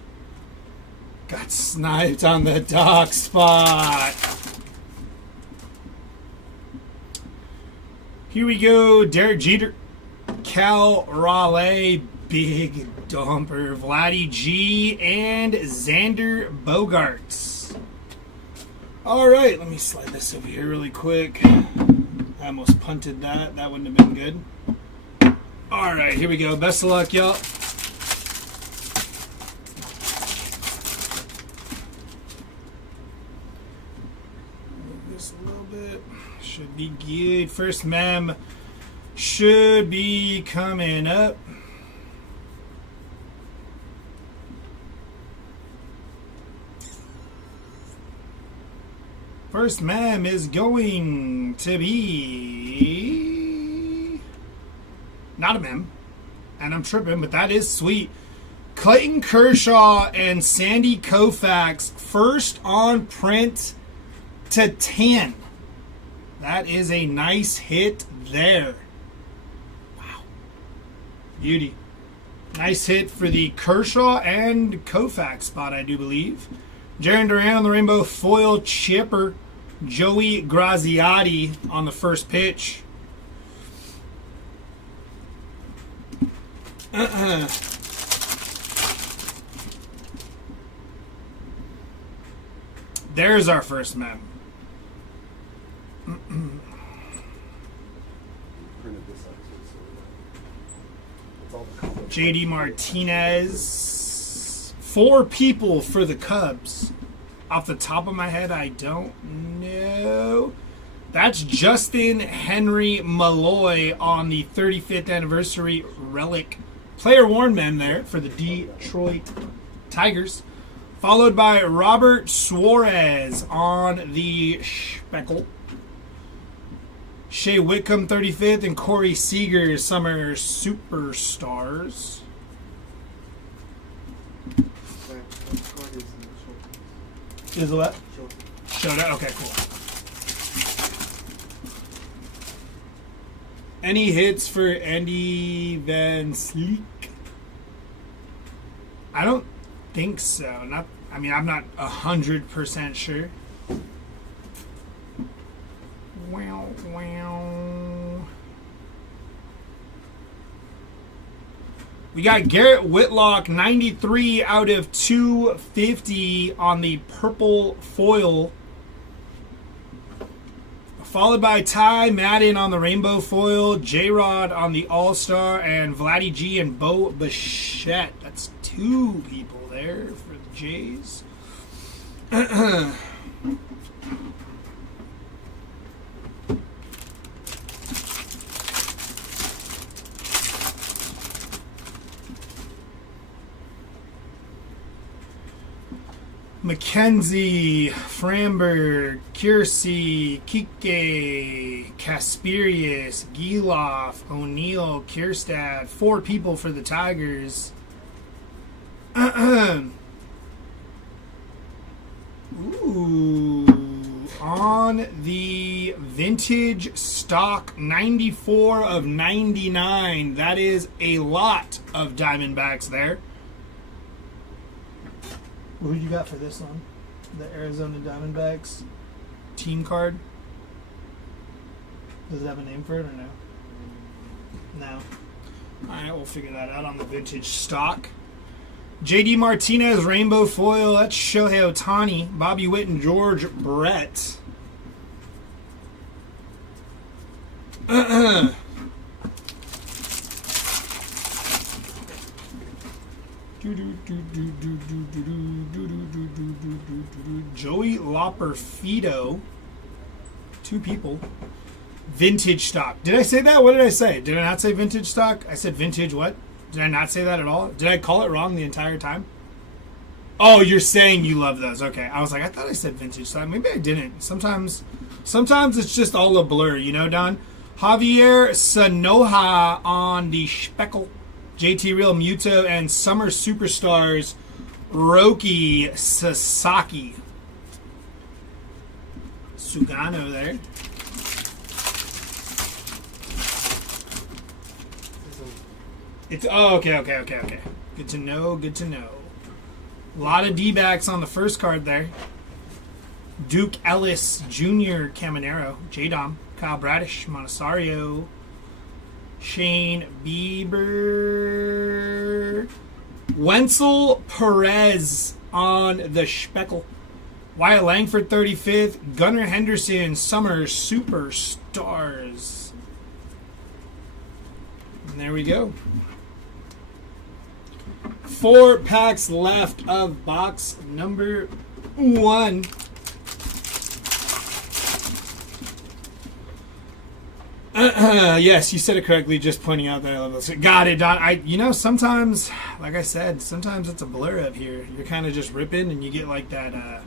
Got sniped on the dock spot. Here we go, Derek Jeter, Cal Raleigh, Big Dumper, Vladdy G, and Xander Bogaerts. All right, let me slide this over here really quick. I almost punted that. That wouldn't have been good. All right, here we go. Best of luck, y'all. Move this a little bit. Should be good. First mem should be coming up. First mem is going to be not a mem, and I'm tripping, but that is sweet. Clayton Kershaw and Sandy Koufax, first on print to 10. That is a nice hit there. Wow. Beauty. Nice hit for the Kershaw and Koufax spot, I do believe. Jarren Duran on the rainbow foil chipper. Joey Graziotti on the first pitch. There's our first mem. JD Martinez. 4 people for the Cubs. Off the top of my head, I don't know. That's Justin Henry Malloy on the 35th anniversary relic player worn mem there for the Detroit Tigers. Followed by Robert Suarez on the speckle. Shea Whitcomb 35th and Corey Seager Summer Superstars. Is what? Showed up? Okay, cool. Any hits for Andy Van Sleek? I don't think so. I'm not 100% sure. Wow. We got Garrett Whitlock, 93 out of 250 on the purple foil. Followed by Ty Madden on the rainbow foil, J-Rod on the All-Star, and Vladdy G and Bo Bichette. That's 2 people there for the Jays. Mackenzie, Framberg, Kiersey, Kike, Kasperius, Giloff, O'Neill, Kierstad. 4 people for the Tigers. Ooh. On the vintage stock 94 of 99. That is a lot of Diamondbacks there. Who you got for this one? The Arizona Diamondbacks team card. Does it have a name for it or no? No. All right, we'll figure that out on the vintage stock. JD Martinez rainbow foil. That's Shohei Ohtani, Bobby Witt, and George Brett. Joey Loperfido. 2 people. Vintage stock. Did I say that? What did I say? Did I not say vintage stock? I said vintage what? Did I not say that at all? Did I call it wrong the entire time? Oh, you're saying you love those. Okay. I was like, I thought I said vintage stock. Maybe I didn't. Sometimes it's just all a blur, you know, Don? Javier Sanoja on the Speckle. JT Real Muto and Summer Superstars Roki Sasaki. Sugano there. It's okay. Good to know. A lot of D-backs on the first card there. Duke Ellis Jr. Caminero, J-Dom, Kyle Bradish, Montessario, Shane Bieber, Wenzel Perez on the Speckle, Wyatt Langford 35th, Gunnar Henderson Summer Superstars. And there we go. 4 packs left of box number 1. Yes, you said it correctly. Just pointing out that I love this. Got it, Don. Sometimes, like I said, sometimes it's a blur up here. You're kind of just ripping, and you get like that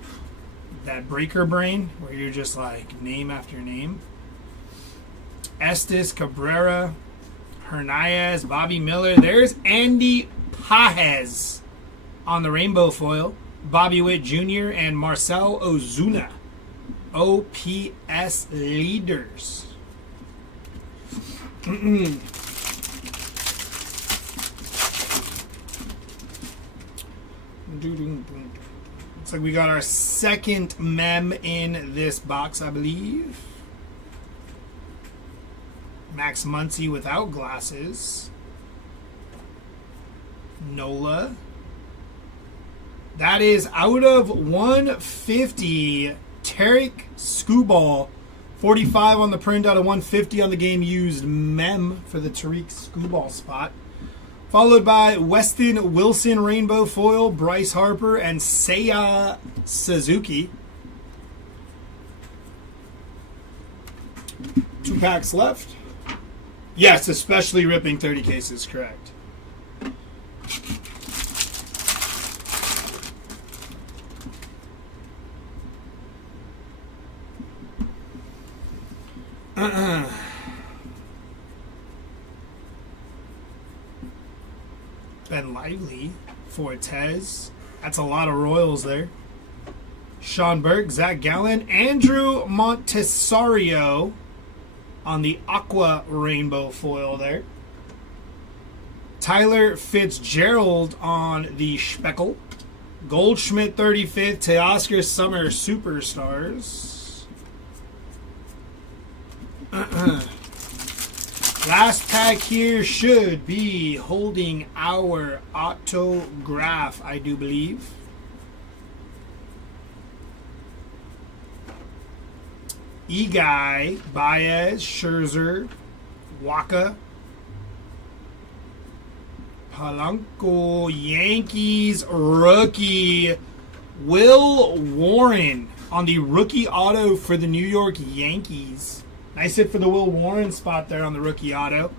breaker brain where you're just like name after name. Estes, Cabrera, Hernandez, Bobby Miller. There's Andy Pajes on the rainbow foil. Bobby Witt Jr. and Marcel Ozuna. OPS leaders. Looks like we got our second mem in this box, I believe. Max Muncy without glasses. Nola. That is out of 150. Tarek Skubal. 45 on the print out of 150 on the game used mem for the Tariq Skubal spot. Followed by Weston Wilson rainbow foil, Bryce Harper, and Seiya Suzuki. 2 packs left. Yes, especially ripping 30 cases, correct. Ben Lively, Fortes. That's a lot of Royals there. Sean Burke, Zach Gallen, Andrew Montessario on the Aqua Rainbow foil there. Tyler Fitzgerald on the Speckle. Goldschmidt 35th, Teoscar Summer Superstars. Last pack here should be holding our autograph, I do believe. Eguy, Baez, Scherzer, Waka, Polanco, Yankees rookie, Will Warren on the rookie auto for the New York Yankees. Nice hit for the Will Warren spot there on the rookie auto.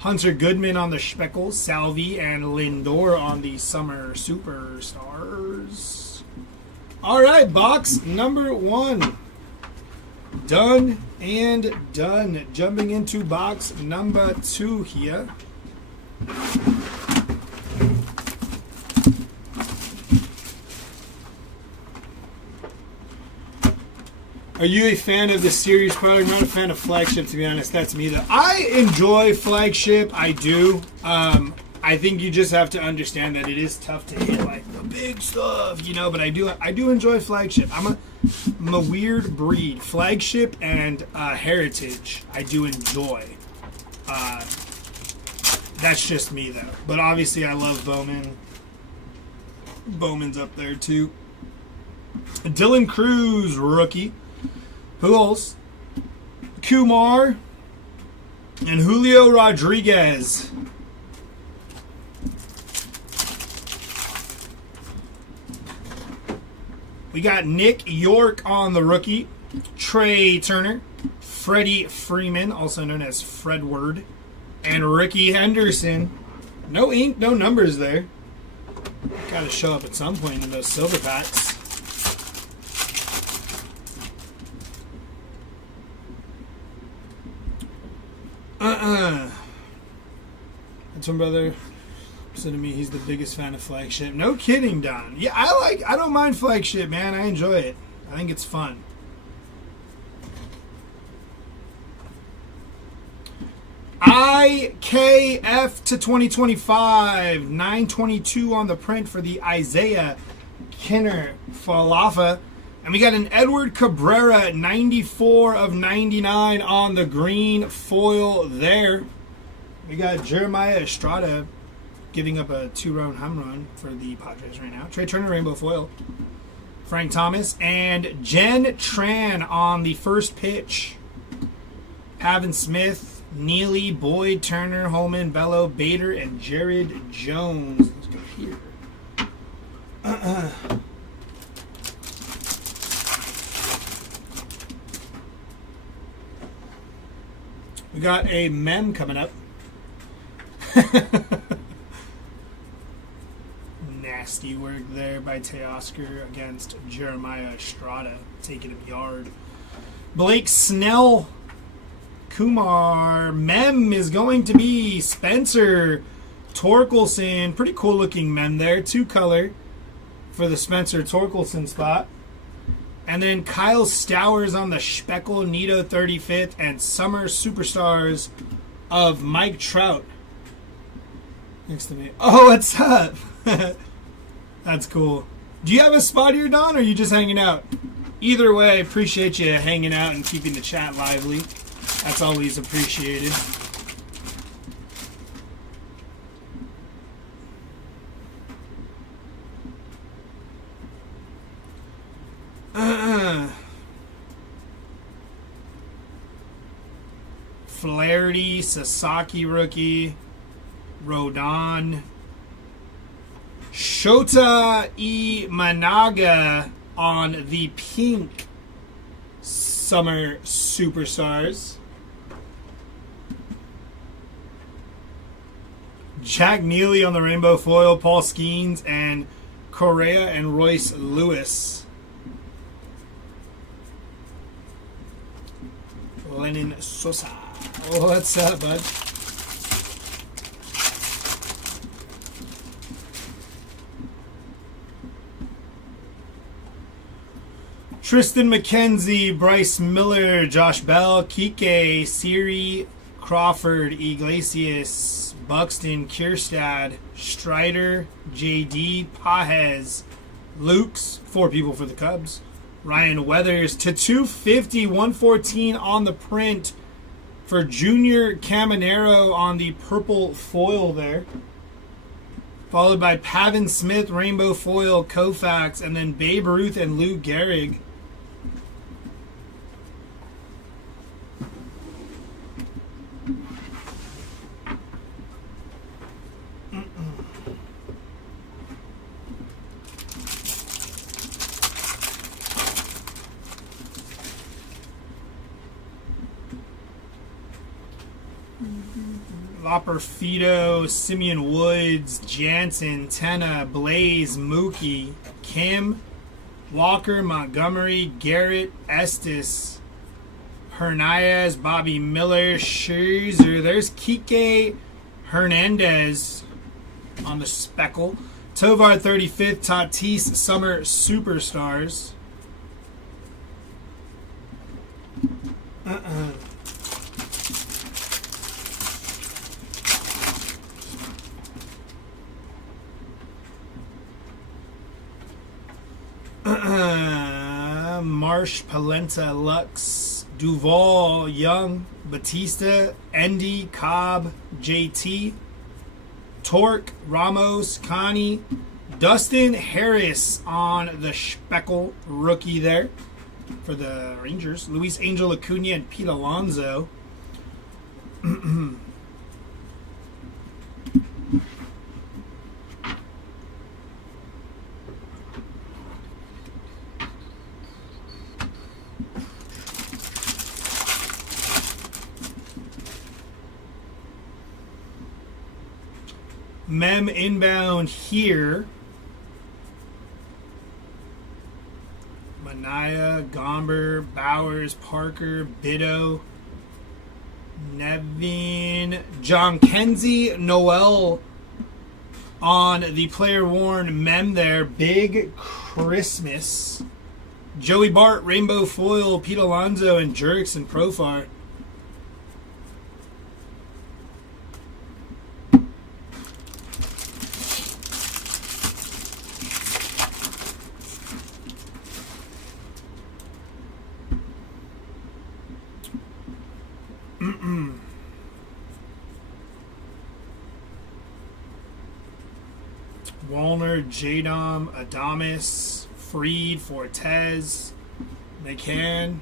Hunter Goodman on the Speckle, Salvi, and Lindor on the Summer Superstars. All right, box number 1. Done and done. Jumping into box number 2 here. Are you a fan of the series product? I'm not a fan of flagship, to be honest. That's me, though. I enjoy flagship. I do. I think you just have to understand that it is tough to hit like the big stuff, But I do enjoy flagship. I'm a weird breed. Flagship and heritage, I do enjoy. That's just me, though. But obviously, I love Bowman. Bowman's up there, too. Dylan Cruz, rookie. Who else? Kumar. And Julio Rodriguez. We got Nick York on the rookie. Trey Turner. Freddie Freeman, also known as Fredward. And Ricky Henderson. No ink, no numbers there. Got to show up at some point in those silver packs. That's one brother said to me he's the biggest fan of Flagship. No kidding, Don. Yeah, I don't mind Flagship, man. I enjoy it. I think it's fun. IKF to 2025, 922 on the print for the Isaiah Kinner Falafa. And we got an Edward Cabrera, 94 of 99 on the green foil there. We got Jeremiah Estrada giving up a 2-run home run for the Padres right now. Trey Turner, rainbow foil. Frank Thomas. And Jen Tran on the first pitch. Pavin Smith, Neely, Boyd, Turner, Holman, Bello, Bader, and Jared Jones. Let's go here. We got a mem coming up. Nasty work there by Teoscar against Jeremiah Estrada, taking him yard. Blake Snell, Kumar. Mem is going to be Spencer Torkelson. Pretty cool looking mem there. 2-color for the Spencer Torkelson spot. And then Kyle Stowers on the Speckle Nito 35th and Summer Superstars of Mike Trout. Next to me. Oh, what's up? That's cool. Do you have a spot here, Don, or are you just hanging out? Either way, appreciate you hanging out and keeping the chat lively. That's always appreciated. Flaherty, Sasaki rookie, Rodon, Shota Imanaga on the pink Summer Superstars. Jack Neely on the rainbow foil, Paul Skeens, and Correa and Royce Lewis. Lennon Sosa. Oh, what's up, bud? Tristan McKenzie, Bryce Miller, Josh Bell, Kike, Siri, Crawford, Iglesias, Buxton, Kierstad, Strider, JD, Pajes, Lukes, 4 people for the Cubs. Ryan Weathers to 250, 114 on the print for Junior Caminero on the purple foil there. Followed by Pavin Smith, rainbow foil, Koufax, and then Babe Ruth and Lou Gehrig. Lopper, Fido, Simeon Woods, Jansen, Tenna, Blaze, Mookie, Kim, Walker, Montgomery, Garrett, Estes, Hernandez, Bobby Miller, Scherzer. There's Kike Hernandez on the Speckle. Tovar 35th, Tatis, Summer Superstars. Marsh, Palenta, Lux, Duvall, Young, Batista, Endy, Cobb, JT, Torque, Ramos, Connie, Dustin Harris on the Speckle rookie there for the Rangers. Luis Angel Acuna and Pete Alonso. Mem inbound here. Mania, Gomber, Bowers, Parker, Bido, Nevin, John Kenzie, Noel on the player worn Mem there. Big Christmas. Joey Bart, Rainbow Foil, Pete Alonso, and Jurickson Profar. Wallner, Jadom, Adames, Freed, Fortes, McCann.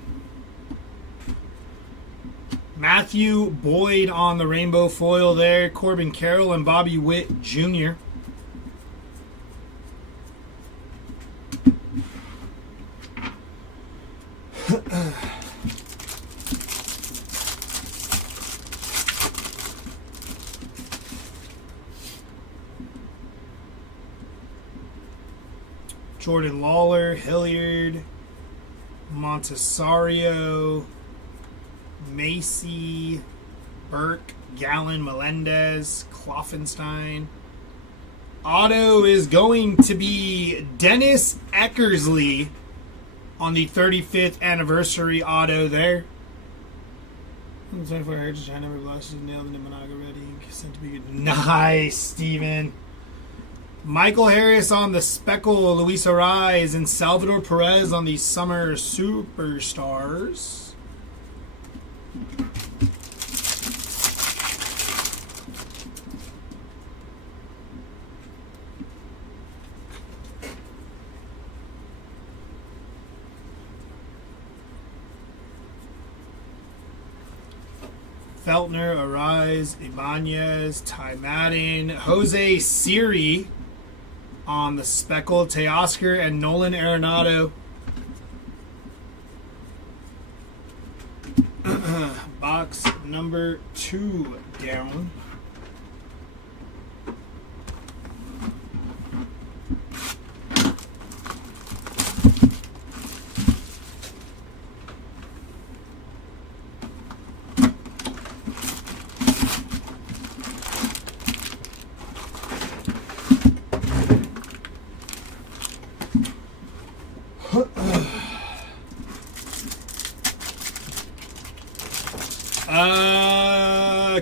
Matthew Boyd on the rainbow foil there. Corbin Carroll and Bobby Witt Jr. Jordan Lawler, Hilliard, Montessario, Macy, Burke, Gallen, Melendez, Kloffenstein. Auto is going to be Dennis Eckersley on the 35th anniversary auto there. 24 hertz, China number glasses, nailed in Monaga ready. Sent to be good. Nice, Steven. Michael Harris on the Speckle, Luis Ariz, and Salvador Perez on the Summer Superstars. Feltner, Ariz, Ibanez, Ty Madden, Jose Siri on the Speckle, Teoscar, and Nolan Arenado. Box number 2 down.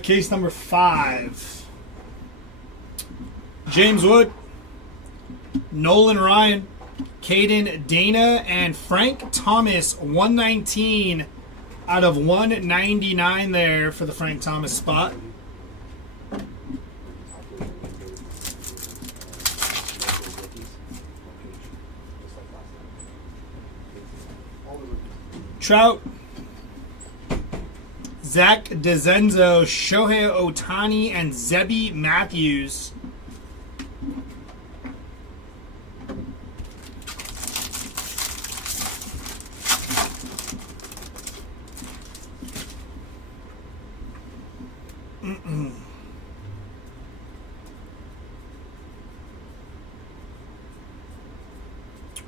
Case number 5. James Wood, Nolan Ryan, Caden Dana, and Frank Thomas. 119 out of 199 there for the Frank Thomas spot. Trout, Zach DeZenzo, Shohei Ohtani, and Zebby Matthews.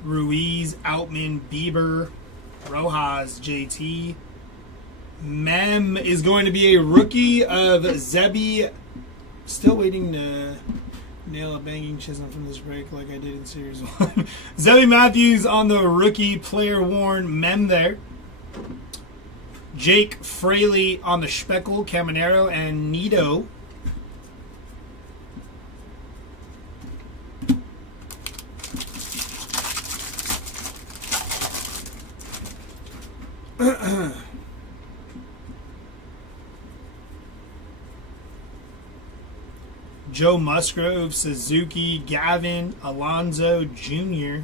Ruiz, Outman, Bieber, Rojas, JT. Mem is going to be a rookie of Zebby. Still waiting to nail a banging chisel from this break like I did in Series 1. Zebby Matthews on the rookie player worn Mem there. Jake Fraley on the Speckle, Caminero, and Nito. Joe Musgrove, Suzuki, Gavin, Alonso Jr.,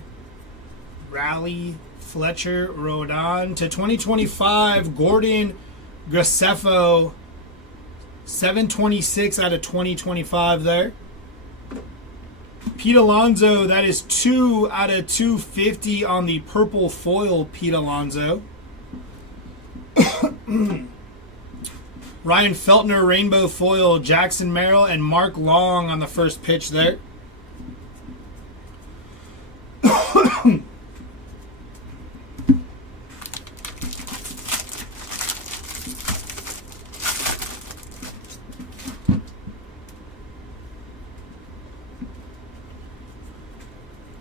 Raleigh, Fletcher, Rodon. To 2025, Gordon Graceffo, 726 out of 2025 there. Pete Alonso, that is 2 out of 250 on the purple foil Pete Alonso. Ryan Feltner, rainbow foil, Jackson Merrill, and Mark Long on the first pitch there.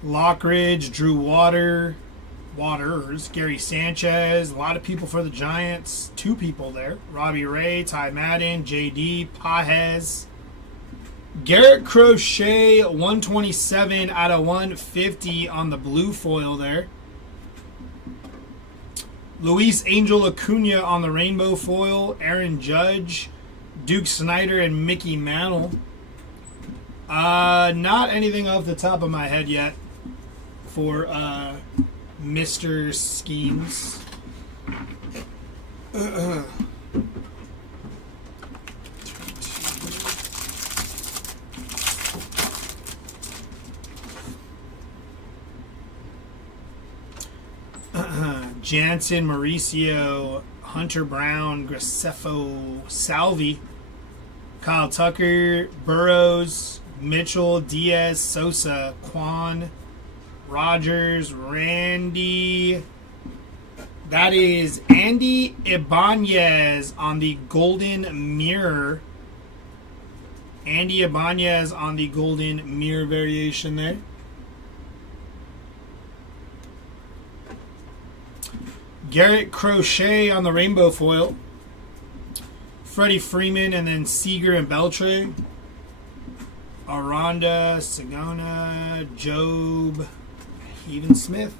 Lockridge, Drew Waters, Gary Sanchez, a lot of people for the Giants. 2 people there. Robbie Ray, Ty Madden, JD, Pajes. Garrett Crochet, 127 out of 150 on the blue foil there. Luis Angel Acuna on the rainbow foil. Aaron Judge, Duke Snyder, and Mickey Mantle. Not anything off the top of my head yet for Mr. Schemes. Jansen, Mauricio, Hunter Brown, Graceffo, Salvi, Kyle Tucker, Burrows, Mitchell, Diaz, Sosa, Quan, Rogers, Randy. That is Andy Ibanez on the golden mirror. Andy Ibanez on the golden mirror variation there. Garrett Crochet on the rainbow foil. Freddie Freeman, and then Seager and Beltre. Aranda, Sagona, Job, Even Smith.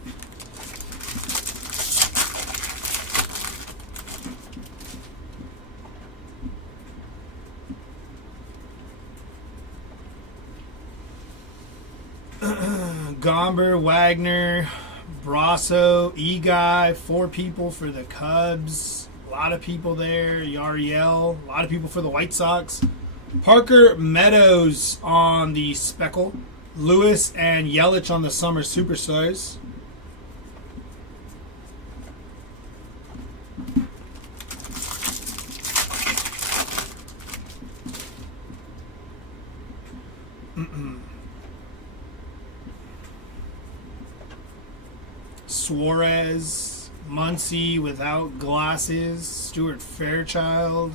Gomber, Wagner, Brasso, E-Guy, 4 people for the Cubs. A lot of people there. Yariel, a lot of people for the White Sox. Parker Meadows on the Speckle. Lewis and Yelich on the Summer Superstars. Suarez, Muncy without glasses, Stuart Fairchild,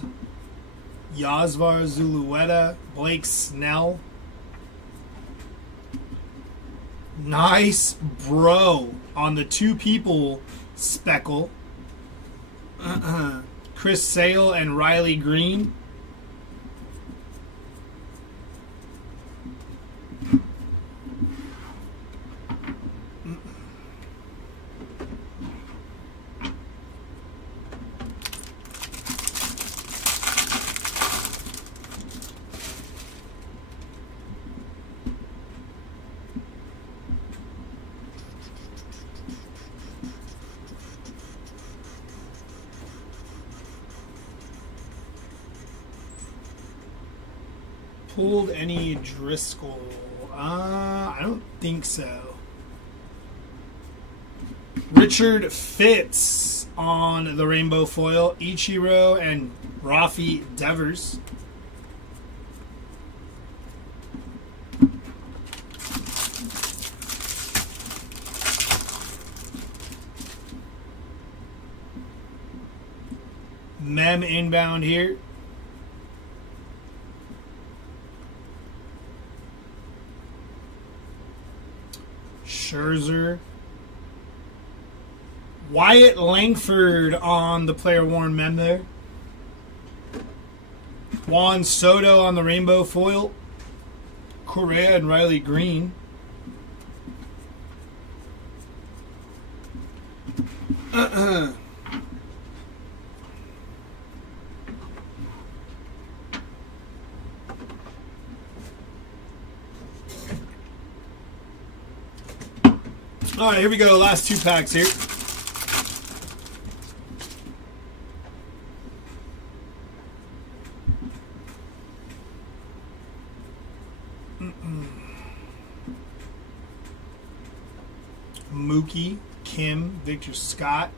Yasvar Zulueta, Blake Snell. Nice bro on the 2 people Speckle. Chris Sale and Riley Green. Pulled any Driscoll? I don't think so. Richard Fitz on the rainbow foil. Ichiro and Rafi Devers. Mem inbound here. Scherzer. Wyatt Langford on the player worn mem there. Juan Soto on the rainbow foil. Correa and Riley Green. All right, here we go. Last 2 packs here. Mookie, Kim, Victor Scott,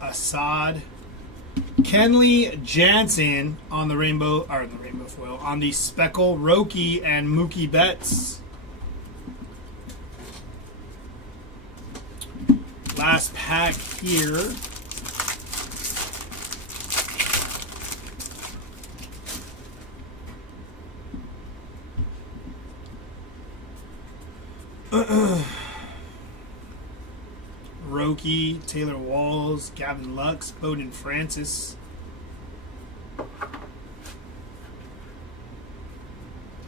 Assad, Kenley Jansen on the rainbow foil, on the Speckle, Roki, and Mookie Betts. Last pack here. Roki, Taylor Walls, Gavin Lux, Bowden Francis.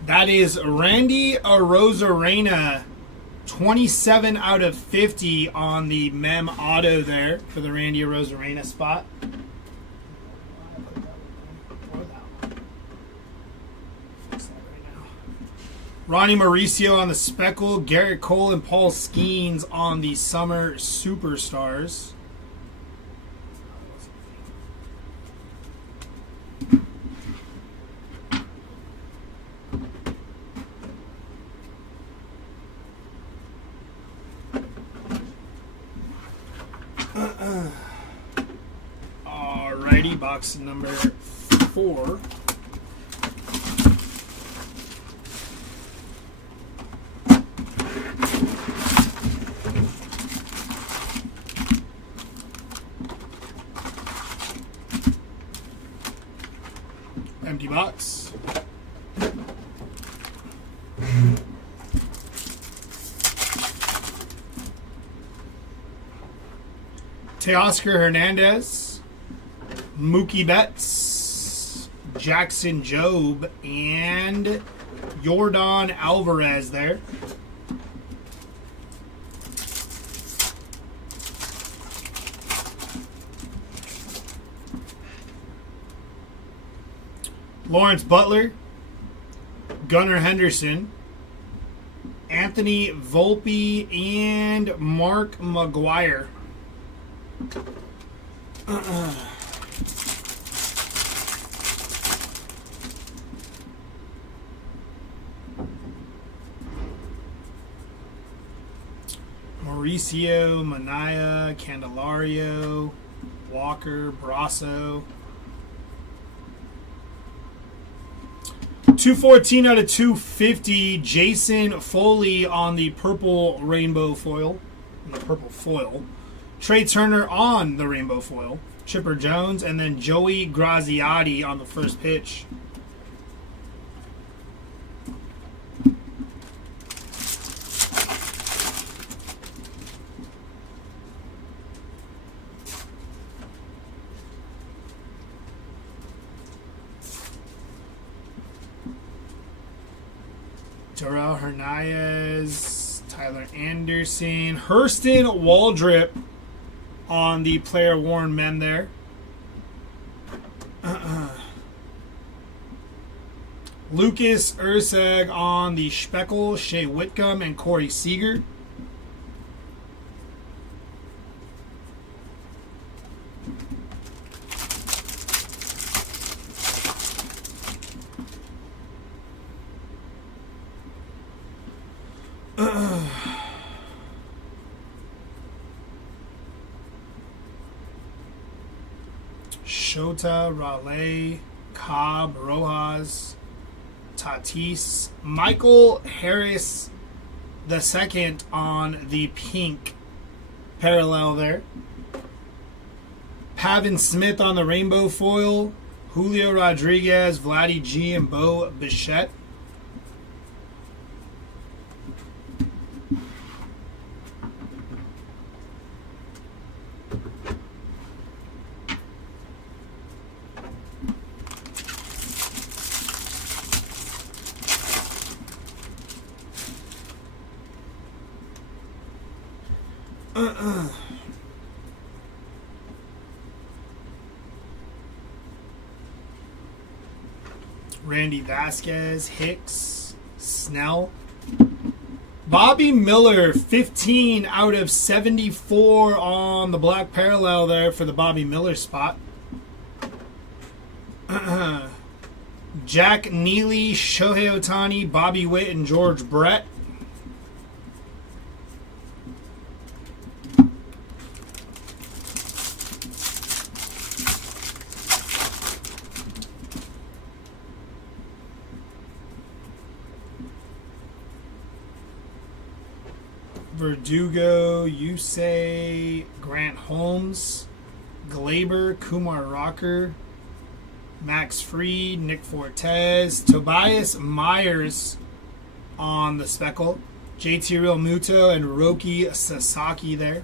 That is Randy Arozarena, 27 out of 50 on the Mem Auto there for the Randy Arozarena spot. Ronnie Mauricio on the Speckle, Garrett Cole and Paul Skeens on the Summer Superstars. Alrighty, box number 4. Empty box. Teoscar Hernandez, Mookie Betts, Jackson Jobe, and Yordan Alvarez there. Lawrence Butler, Gunnar Henderson, Anthony Volpe, and Mark McGuire. Mauricio, Manaya, Candelario, Walker, Brasso. 214 out of 250, Jason Foley on the purple rainbow foil. Trey Turner on the rainbow foil. Chipper Jones, and then Joey Graziotti on the first pitch. Terrell Hernandez, Tyler Anderson, Hurston Waldrip on the player worn men there. Lucas Urseg on the Speckle, Shea Whitcomb, and Corey Seager. Shota, Raleigh, Cobb, Rojas, Tatis, Michael Harris II on the pink parallel there. Pavin Smith on the rainbow foil, Julio Rodriguez, Vladdy G, and Bo Bichette. Randy Vasquez, Hicks, Snell, Bobby Miller, 15 out of 74 on the black parallel there for the Bobby Miller spot. Jack Neely, Shohei Ohtani, Bobby Witt, and George Brett. Verdugo, Yusei, Grant Holmes, Glaber, Kumar Rocker, Max Fried, Nick Fortes, Tobias Myers on the speckle, JT Realmuto, and Roki Sasaki there.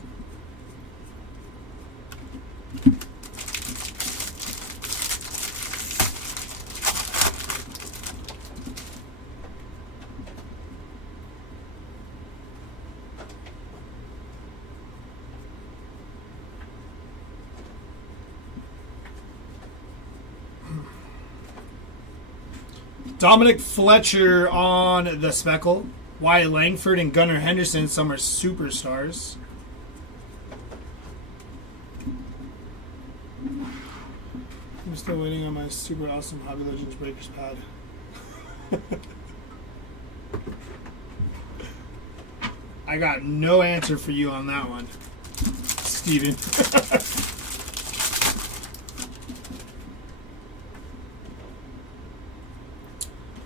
Dominic Fletcher on the speckle. Wyatt Langford and Gunnar Henderson, some are superstars. I'm still waiting on my super awesome Hobby Legends Breakers pad. I got no answer for you on that one, Steven.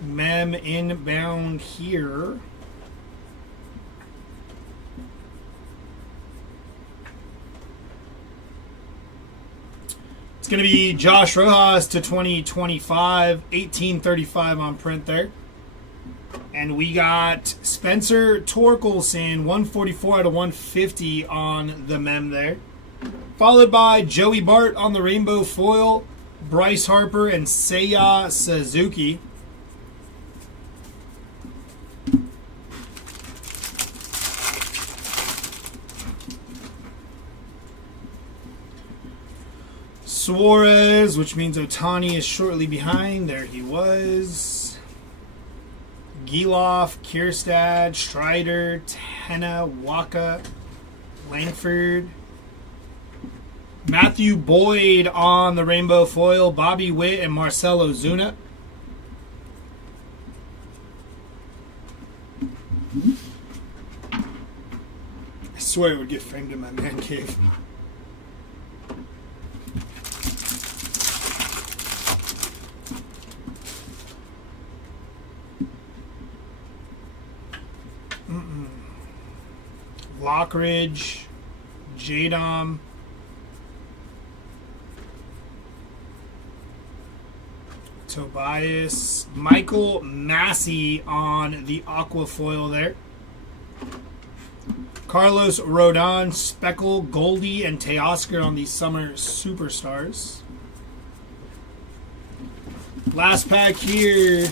Mem inbound here. It's going to be Josh Rojas to 2025, 1835 on print there. And we got Spencer Torkelson, 144 out of 150 on the mem there. Followed by Joey Bart on the rainbow foil, Bryce Harper, and Seiya Suzuki. Suarez, which means Ohtani is shortly behind. There he was. Giloff, Kierstad, Strider, Tenna, Waka, Langford. Matthew Boyd on the rainbow foil, Bobby Witt, and Marcelo Zuna. I swear it would get framed in my man cave. Lockridge, Jadom, Tobias, Michael Massey on the aqua foil there. Carlos Rodon, Speckle, Goldie, and Teoscar on the summer superstars. Last pack here.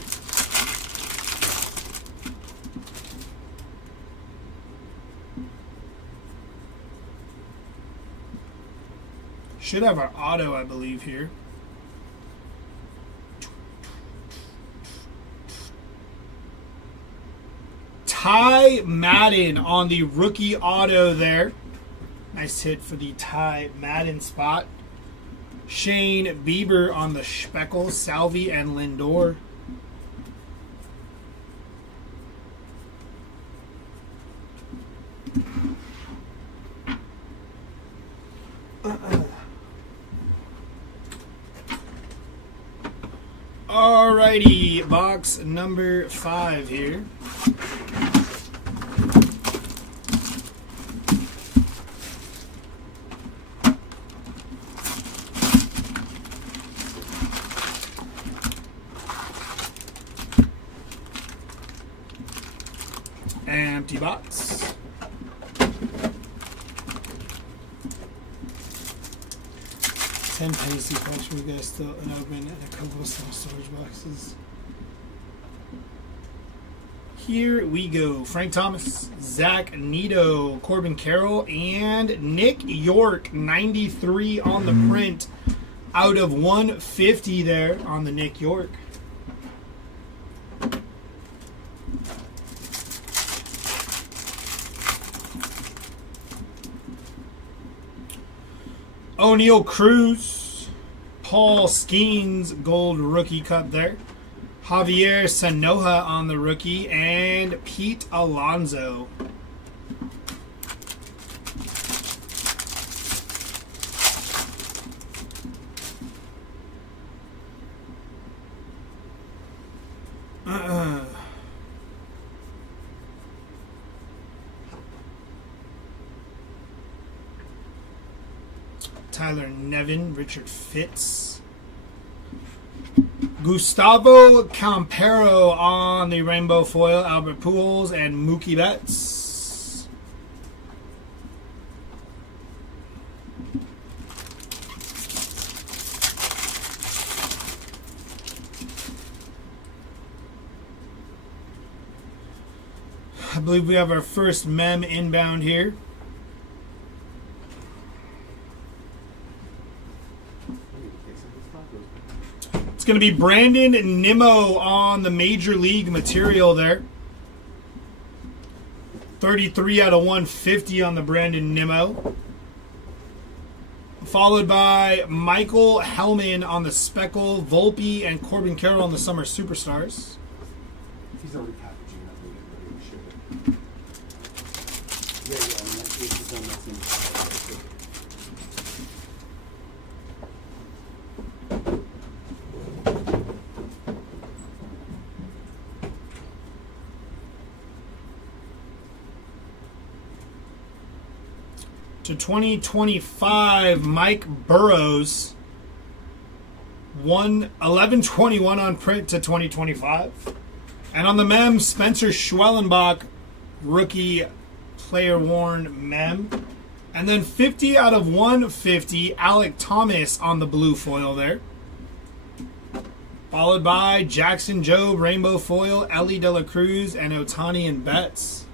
Should have our auto, I believe, here. Ty Madden on the rookie auto there. Nice hit for the Ty Madden spot. Shane Bieber on the Speckle, Salvi, and Lindor. Alrighty, box number 5 here. Empty box. $10 these boxes. We got still an open and a couple of some storage boxes. Here we go. Frank Thomas, Zach Neto, Corbin Carroll, and Nick York, 93 on the print out of 150 there on the Nick York. O'Neal Cruz, Paul Skeens gold rookie cup there. Javier Sanoja on the rookie, and Pete Alonso. Tyler Nevin, Richard Fitz. Gustavo Campero on the rainbow foil, Albert Pujols, and Mookie Betts. I believe we have our first mem inbound here. It's going to be Brandon Nimmo on the Major League material there. 33 out of 150 on the Brandon Nimmo. Followed by Michael Hellman on the Speckle, Volpe, and Corbin Carroll on the Summer Superstars. He's already packaging up and getting ready to ship it. Yeah, I mean, that's he's done that since. To 2025, Mike Burrows. 11/21 on print to 2025. And on the mem, Spencer Schwellenbach, rookie player worn mem. And then 50 out of 150, Alec Thomas on the blue foil there. Followed by Jackson Jobe, rainbow foil, Ellie De La Cruz, and Ohtani and Betts.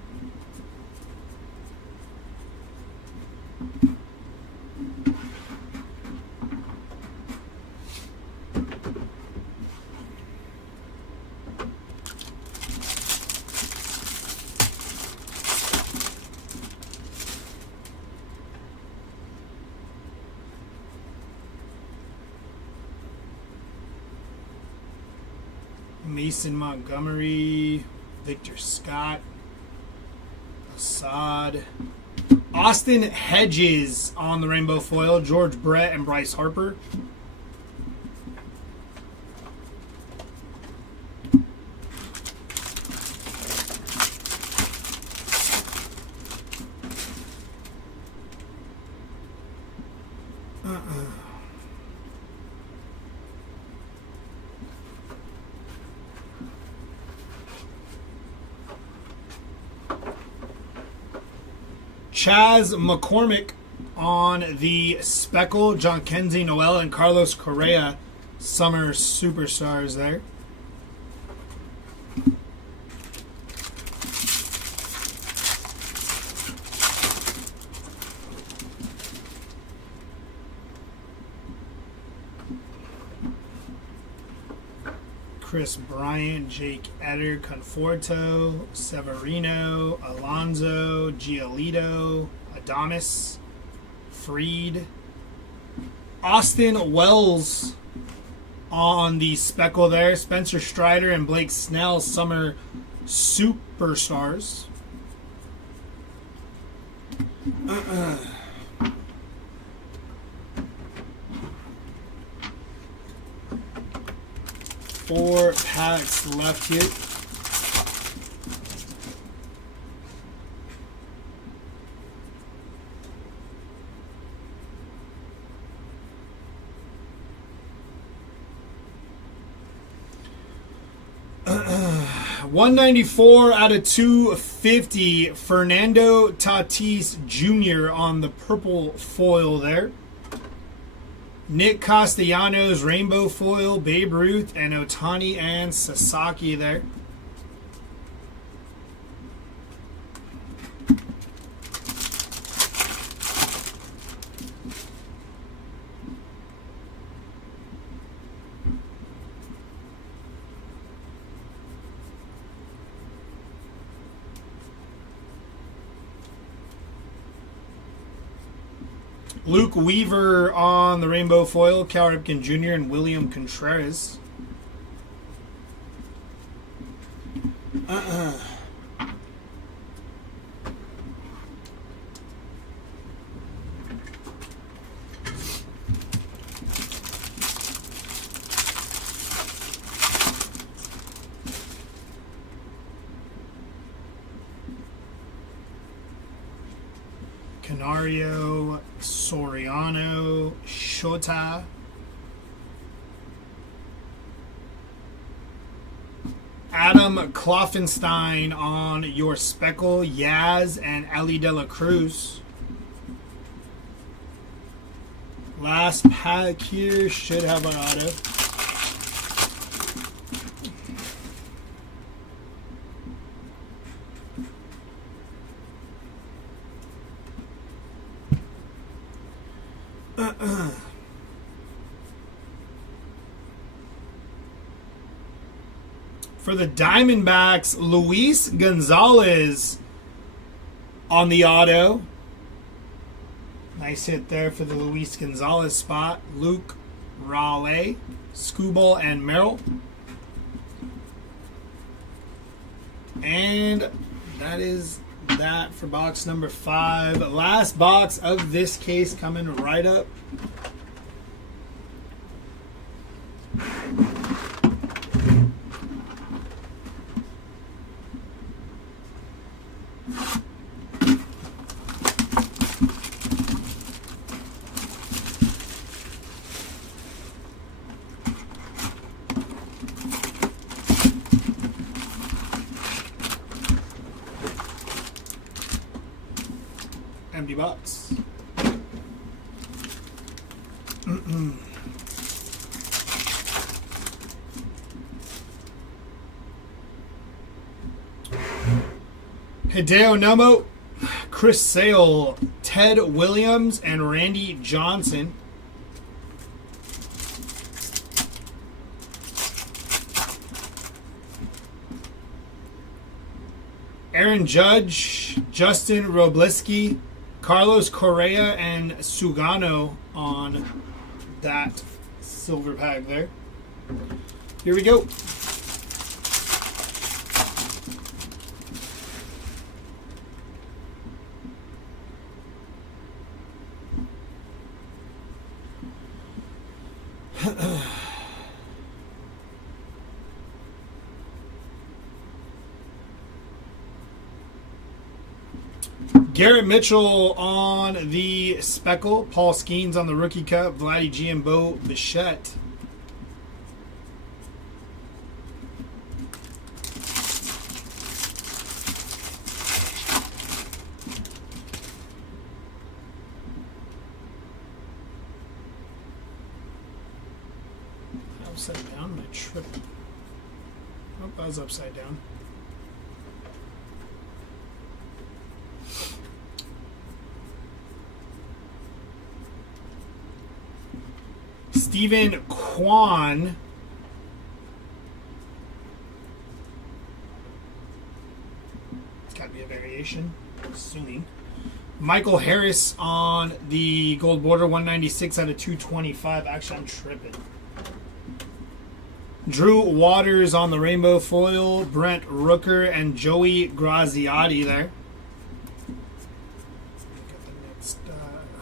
Mason Montgomery, Victor Scott, Assad, Austin Hedges on the rainbow foil, George Brett and Bryce Harper. Chaz McCormick on the Speckle, John Kenzie, Noel, and Carlos Correa, Summer Superstars there. Chris Bryant, Jake Eder, Conforto, Severino, Alonso, Giolito, Adames, Freed, Austin Wells on the Speckle there, Spencer Strider and Blake Snell, Summer Superstars. Four packs left here. $194 out of 250. Fernando Tatis Jr. on the purple foil there. Nick Castellanos, rainbow foil, Babe Ruth, and Ohtani and Sasaki there. Luke Weaver on the rainbow foil, Cal Ripken Jr. and William Contreras. Canario, Soriano, Shota. Adam Kloffenstein on your Speckle, Yaz, and Ali De La Cruz. Last pack here should have an auto. For the Diamondbacks, Luis Gonzalez on the auto. Nice hit there for the Luis Gonzalez spot. Luke Raleigh, Skubal, and Merrill. And that is that for box number 5. Last box of this case coming right up. Empty box. Hideo Nomo, Chris Sale, Ted Williams, and Randy Johnson. Aaron Judge, Justin Robleski, Carlos Correa, and Sugano on that silver pack there. Here we go. Garrett Mitchell on the Speckle, Paul Skeens on the Rookie Cup, Vladdy G and Bo Bichette. Upside down, my trip. Oh, I was upside down. Stephen Kwan. It's got to be a variation, I'm assuming. Michael Harris on the gold border, 196 out of 225. Actually, I'm tripping. Drew Waters on the rainbow foil, Brent Rooker, and Joey Graziotti there. Got the next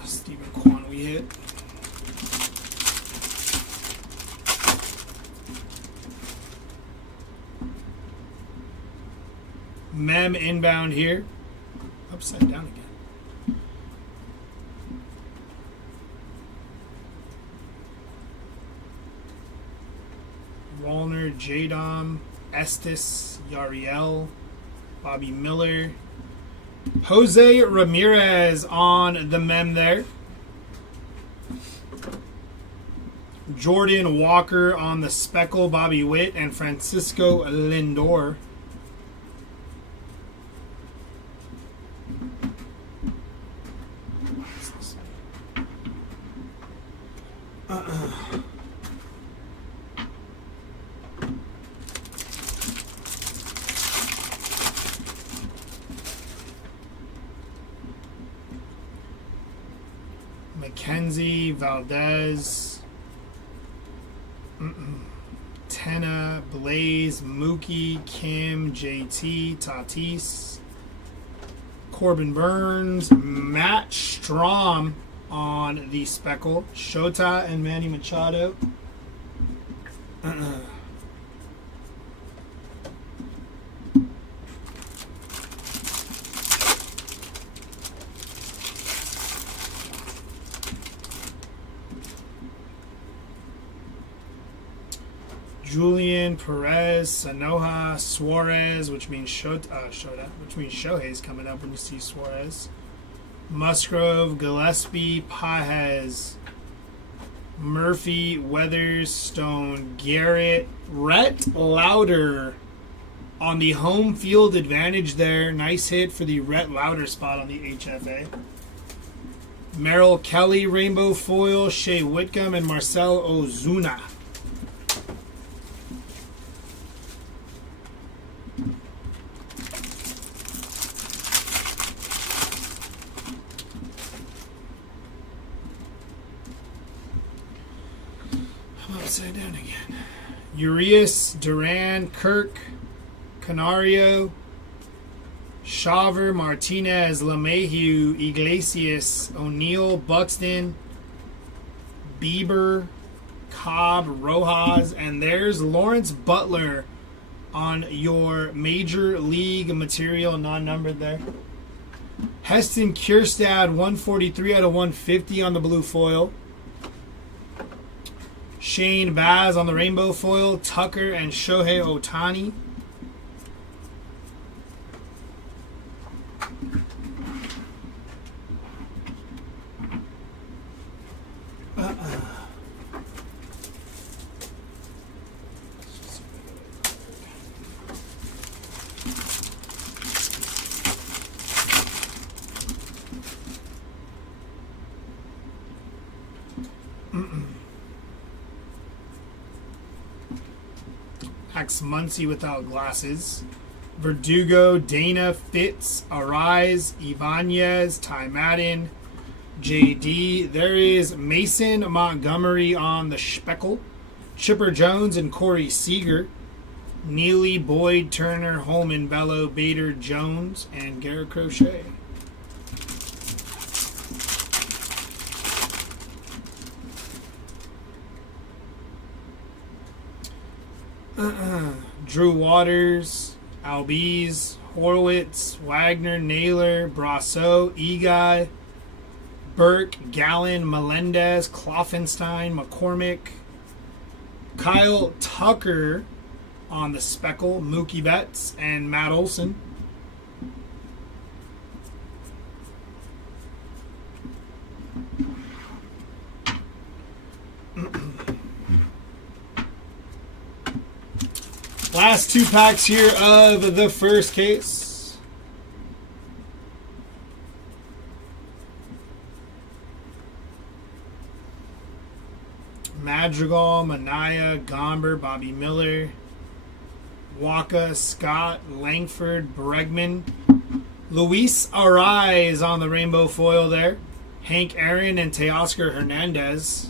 Stephen Kwan we hit. Mem inbound here. Upside down again. Wallner, Jadom, Estes, Yariel, Bobby Miller, Jose Ramirez on the Mem there. Jordan Walker on the Speckle, Bobby Witt, and Francisco Lindor. Valdez, Tenna, Blaze, Mookie, Kim, JT, Tatis, Corbin Burns, Matt Strahm on the Speckle, Shota and Manny Machado. Julian, Perez, Sanoja, Suarez, which means which means Shohei's coming up when you see Suarez. Musgrove, Gillespie, Pajes, Murphy, Weathers, Stone, Garrett, Rhett Lauder on the home field advantage there. Nice hit for the Rhett Lauder spot on the HFA. Merrill Kelly, Rainbow Foil, Shea Whitcomb, and Marcel Ozuna. Upside down again. Urias, Duran, Kirk, Canario, Shaver, Martinez, LeMahieu, Iglesias, O'Neill, Buxton, Bieber, Cobb, Rojas, and there's Lawrence Butler on your Major League material, non-numbered there. Heston Kjerstad, 143 out of 150 on the blue foil. Shane Baz on the rainbow foil. Tucker and Shohei Ohtani. Max Muncy without glasses. Verdugo, Dana, Fitz, Arise, Ibanez, Ty Madden, JD. There is Mason Montgomery on the Speckle. Chipper Jones and Corey Seager. Neely, Boyd, Turner, Holman, Bello, Bader, Jones, and Garrett Crochet. Drew Waters, Albies, Horwitz, Wagner, Naylor, Brasso, Eguy, Burke, Gallen, Melendez, Kloffenstein, McCormick, Kyle Tucker on the Speckle, Mookie Betts, and Matt Olson. Last two packs here of the first case. Madrigal, Manaya, Gomber, Bobby Miller, Waka, Scott, Langford, Bregman, Luis Arise on the rainbow foil there. Hank Aaron and Teoscar Hernandez.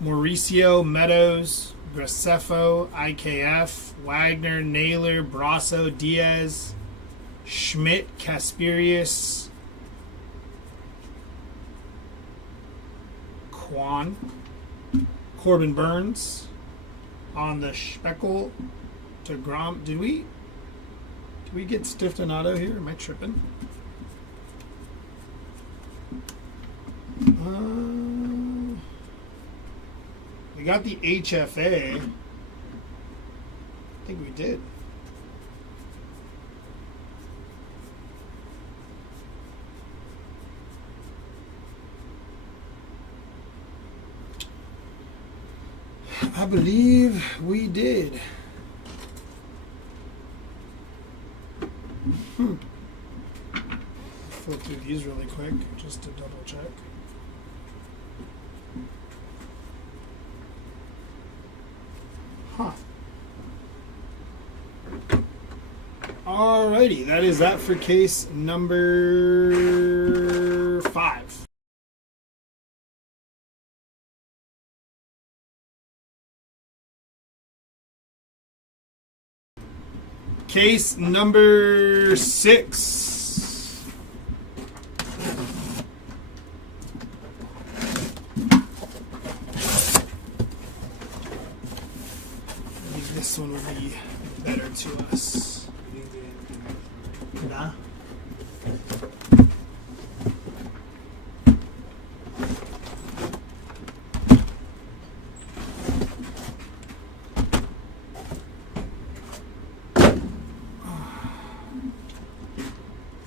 Mauricio, Meadows, Graceffo, IKF, Wagner, Naylor, Brasso, Diaz, Schmidt, Casperius, Quan, Corbin Burns on the Speckle to Grom. Did we get stiffed an auto here? Am I tripping? We got the HFA. I think we did. I believe we did. Flip through these really quick just to double check. Huh. Alrighty, that is that for case number 5. Case number 6. I think this one would be better to us. Nah.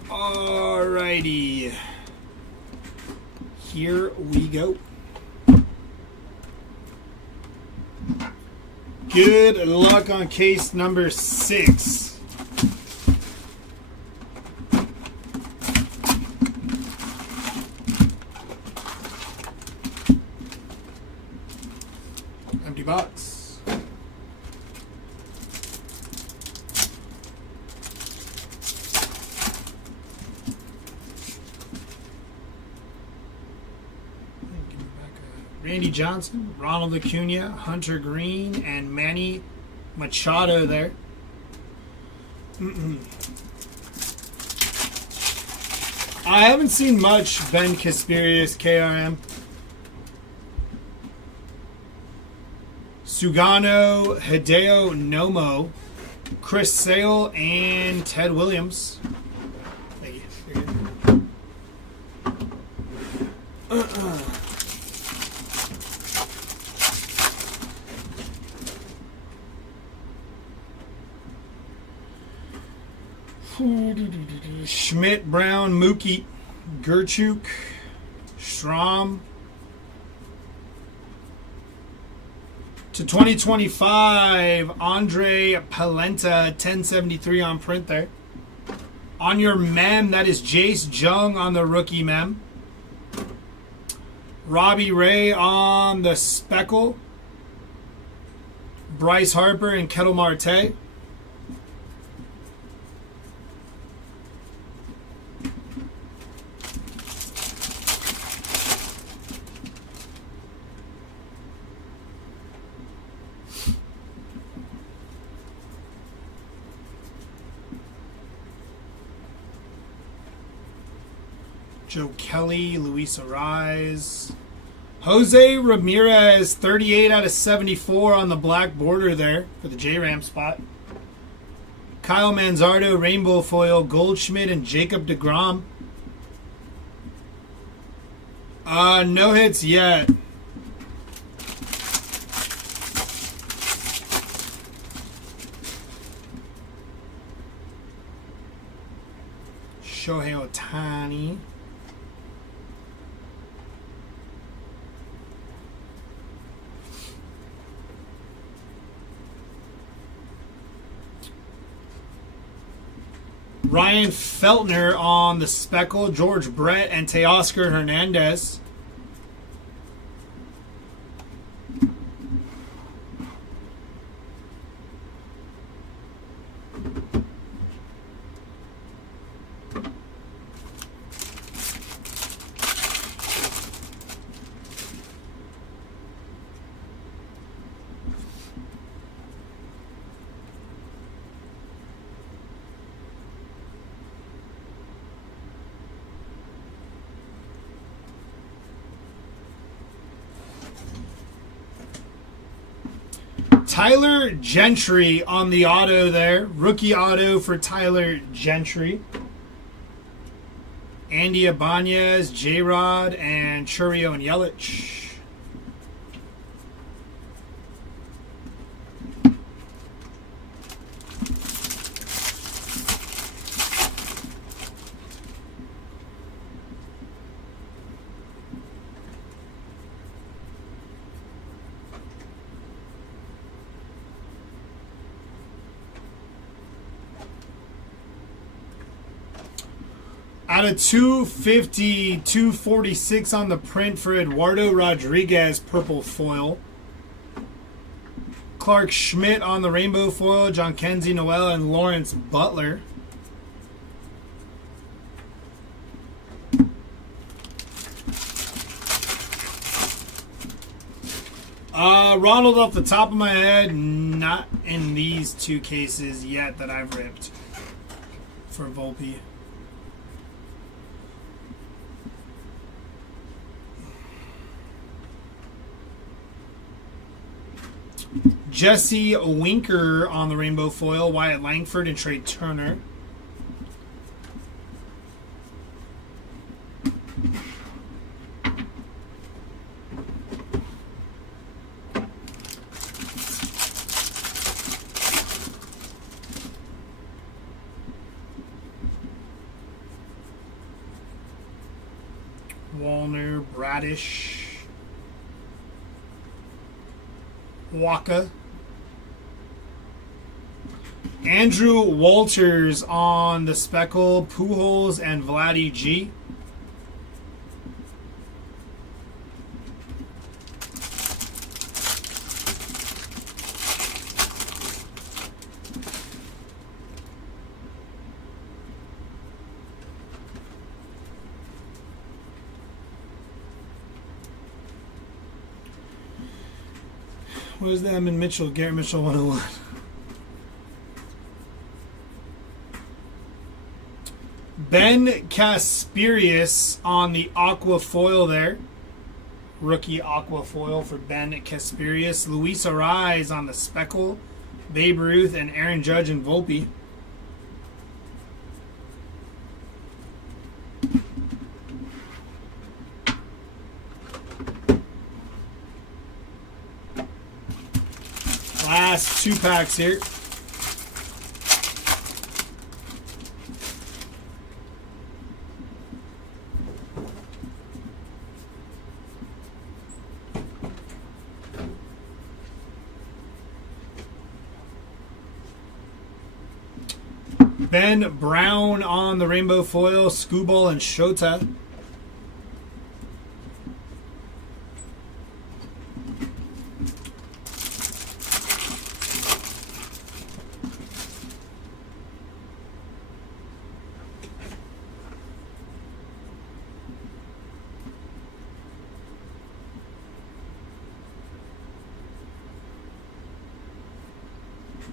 Alrighty. Here we go. Good luck on case number 6. Empty box. Randy Johnson, Ronald Acuna, Hunter Green, and Manny Machado there. I haven't seen much Ben Casperius KRM. Sugano, Hideo Nomo, Chris Sale, and Ted Williams. Thank you. You're good. Schmidt, Brown, Mookie, Gerchuk, Schramm. To 2025, Andre Palenta, 1073 on print there. On your mem, that is Jace Jung on the rookie mem. Robbie Ray on the speckle. Bryce Harper and Kettle Marte. Joe Kelly, Luis Ariz. Jose Ramirez, 38 out of 74 on the black border there for the J-Ram spot. Kyle Manzardo, Rainbow Foil, Goldschmidt, and Jacob deGrom. No hits yet. Shohei Ohtani. Ryan Feltner on the speckle, George Brett, and Teoscar Hernandez. Tyler Gentry on the auto there. Rookie auto for Tyler Gentry. Andy Ibanez, J-Rod, and Churio and Yelich. Out of 250, 246 on the print for Eduardo Rodriguez, purple foil. Clark Schmidt on the rainbow foil, John Kenzie Noel, and Lawrence Butler. Ronald, off the top of my head, not in these two cases yet that I've ripped for Volpe. Jesse Winker on the rainbow foil, Wyatt Langford and Trey Turner. Wallner, Bradish, Waka. Andrew Walters on the Speckle, Pujols, and Vladdy G. What is that? Emin Mitchell, Garrett Mitchell 101. Ben Kasperius on the aqua foil there. Rookie aqua foil for Ben Kasperius. Luis Arraez on the Speckle. Babe Ruth and Aaron Judge and Volpe. Last 2 packs here. Ben Brown on the rainbow foil, Skubal and Shota.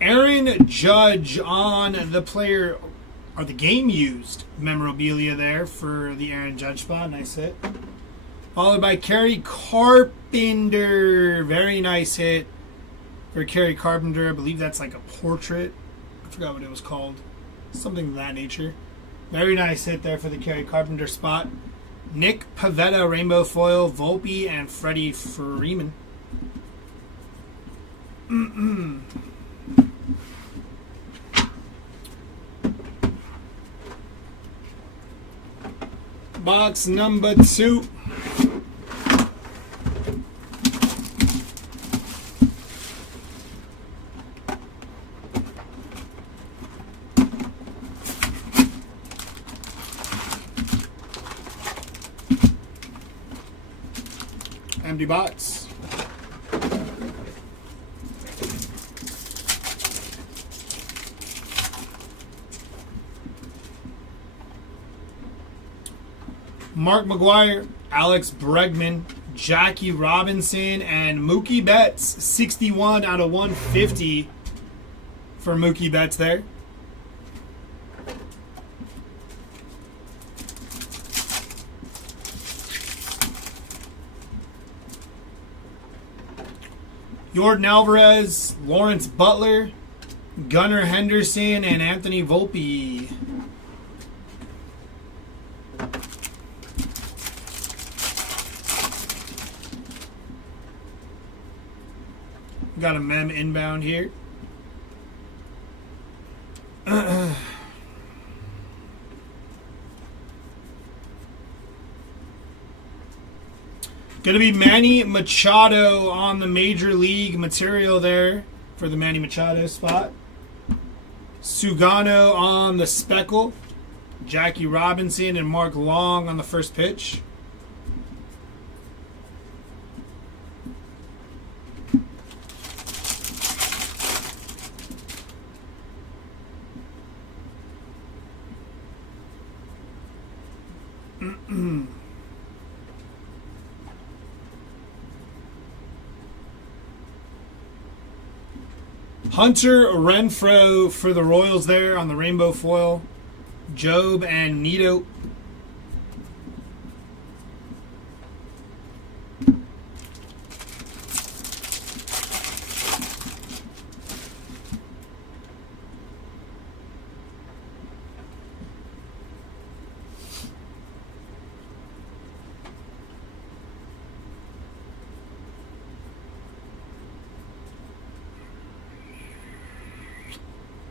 Aaron Judge on the player or the game used memorabilia there for the Aaron Judge spot. Nice hit. Followed by Kerry Carpenter. Very nice hit for Kerry Carpenter. I believe that's like a portrait. I forgot what it was called. Something of that nature. Very nice hit there for the Kerry Carpenter spot. Nick Pivetta, rainbow foil, Volpe, and Freddie Freeman. Box number 2. Empty box. Mark McGuire, Alex Bregman, Jackie Robinson, and Mookie Betts. 61 out of 150 for Mookie Betts there. Jordan Alvarez, Lawrence Butler, Gunnar Henderson, and Anthony Volpe. Got a mem inbound here. Gonna be Manny Machado on the Major League material there for the Manny Machado spot. Sugano on the Speckle. Jackie Robinson and Mark Long on the first pitch. Hunter Renfro for the Royals there on the rainbow foil. Job and Nito.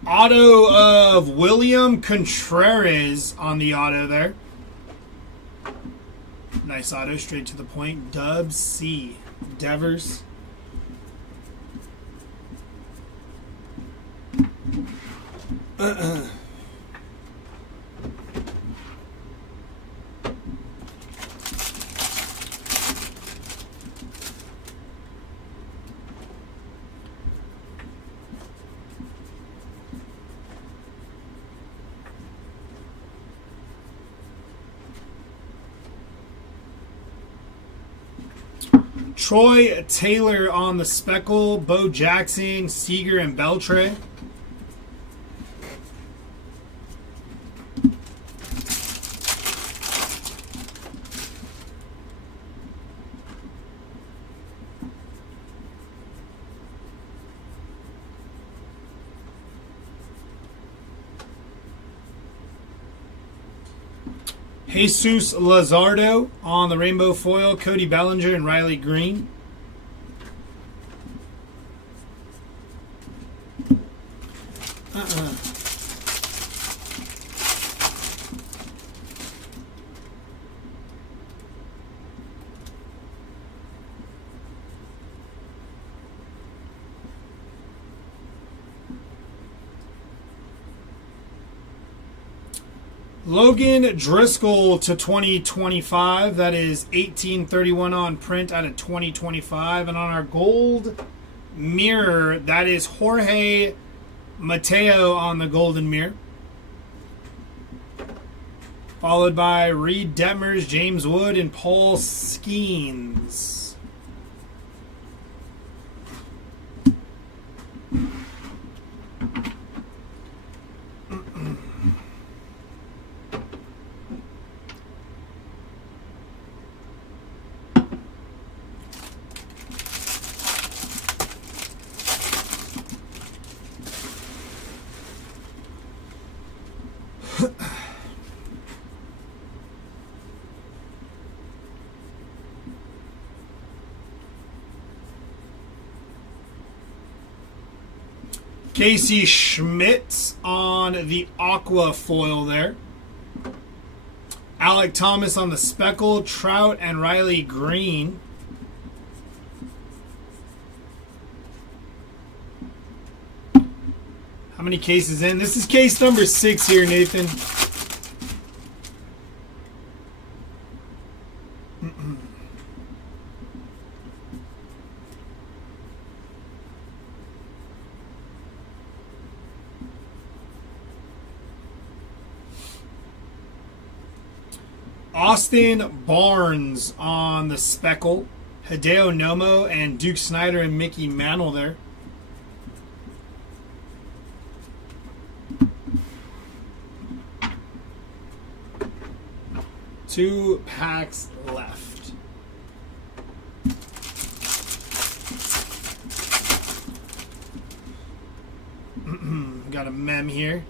Auto of William Contreras on the auto there. Nice auto, straight to the point. Dub C. Devers. Troy Taylor on the speckle, Bo Jackson, Seager, and Beltre. Jesus Lazardo on the rainbow foil, Cody Bellinger and Riley Green. Logan Driscoll to 2025. That is 1831 on print out of 2025. And on our gold mirror, that is Jorge Mateo on the golden mirror. Followed by Reed Detmers, James Wood, and Paul Skeens. Casey Schmidt on the aqua foil there. Alec Thomas on the speckle, Trout, and Riley Green. How many cases in? This is case number 6 here, Nathan. Austin Barnes on the speckle, Hideo Nomo, and Duke Snyder and Mickey Mantle there. Two packs left. Got a mem here.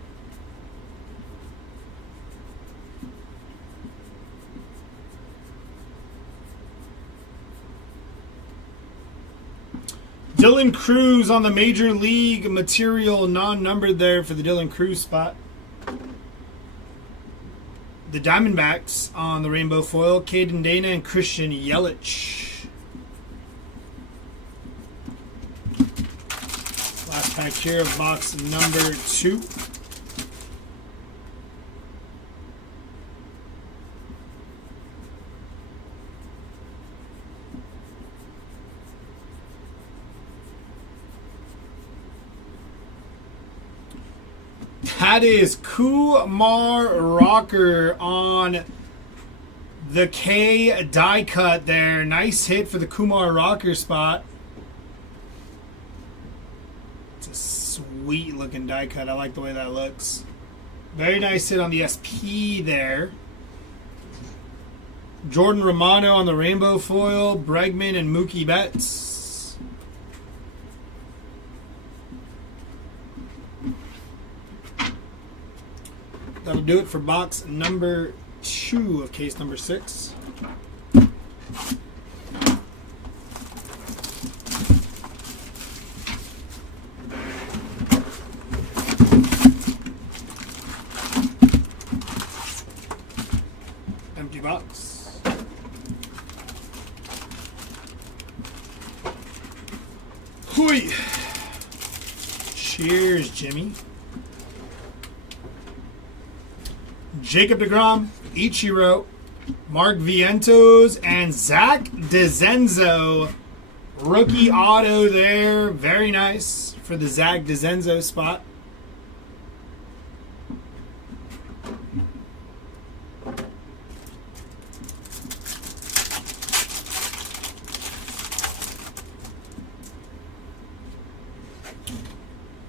Dylan Cruz on the Major League material, non-numbered there for the Dylan Cruz spot. The Diamondbacks on the rainbow foil, Caden Dana and Christian Yelich. Last pack here of box number 2. That is Kumar Rocker on The K die cut there. Nice hit for the Kumar Rocker spot. It's a sweet looking die cut. I like the way that looks. Very nice hit on the SP there. Jordan Romano on the rainbow foil. Bregman and Mookie Betts. That'll do it for box number 2 of case number 6. Empty box. Hui. Cheers, Jimmy. Jacob deGrom, Ichiro, Mark Vientos, and Zach DeZenzo. Rookie auto there. Very nice for the Zach DeZenzo spot.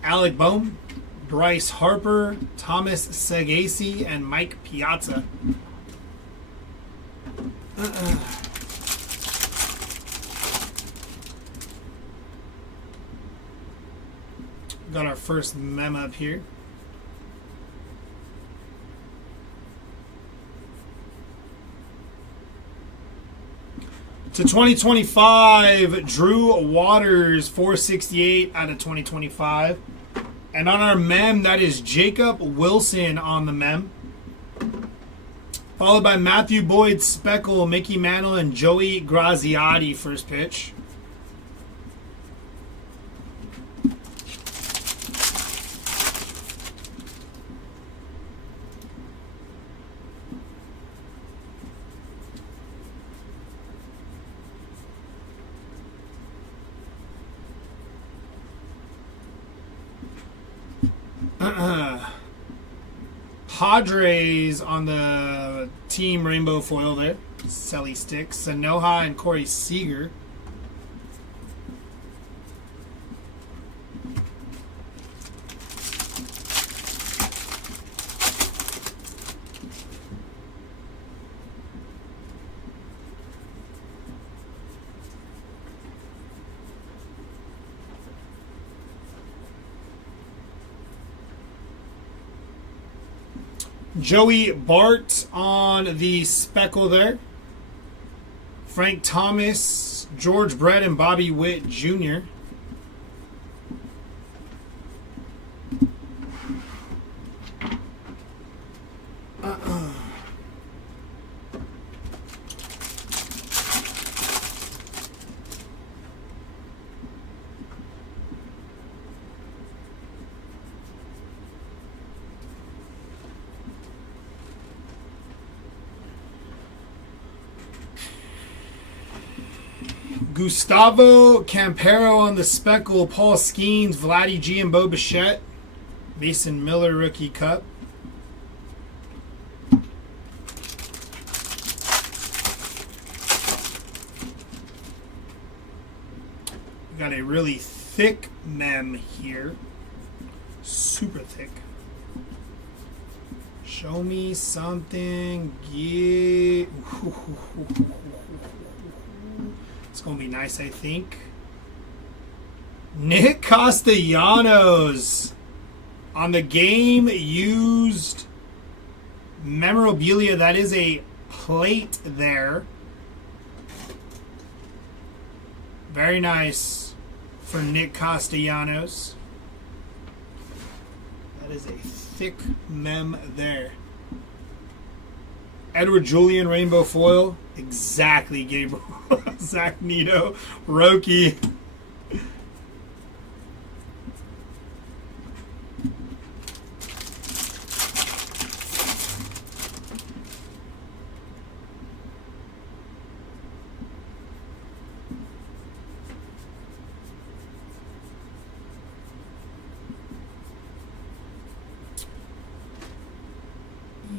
Alec Bohm, Bryce Harper, Thomas Sagasi, and Mike Piazza. Got our first mem up here. To 2025, Drew Waters, 468 out of 2025. And on our mem, that is Jacob Wilson on the mem. Followed by Matthew Boyd Speckle, Mickey Mantle, and Joey Graziotti, first pitch. Padres on the team rainbow foil there. Selly Sticks, Sanoha and Corey Seager. Joey Bart on the speckle there. Frank Thomas, George Brett, and Bobby Witt Jr. Gustavo Campero on the speckle, Paul Skeens, Vladdy G, and Bo Bichette. Mason Miller Rookie Cup. We got a really thick mem here. Super thick. Show me something. Yeah. It's going to be nice, I think. Nick Castellanos on the game used memorabilia. That is a plate there. Very nice for Nick Castellanos. That is a thick mem there. Edward Julian rainbow foil. Exactly, Gabriel. Zach Nito, Roki.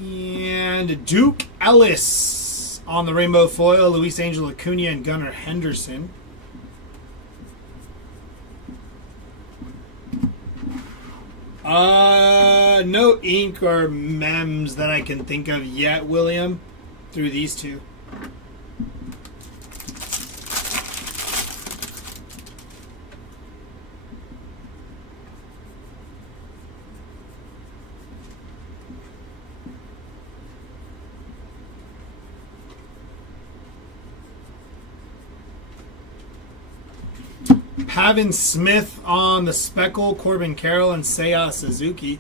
And Duke Ellis On the rainbow foil, Luis Angel Acuna and Gunnar Henderson. No ink or mems that I can think of yet, William, through these two. Pavin Smith on the Speckle, Corbin Carroll, and Seiya Suzuki.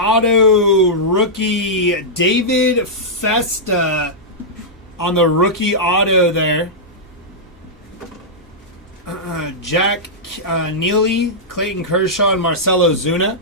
Auto rookie David Festa on the rookie auto there. Jack Neely, Clayton Kershaw, and Marcelo Zuna.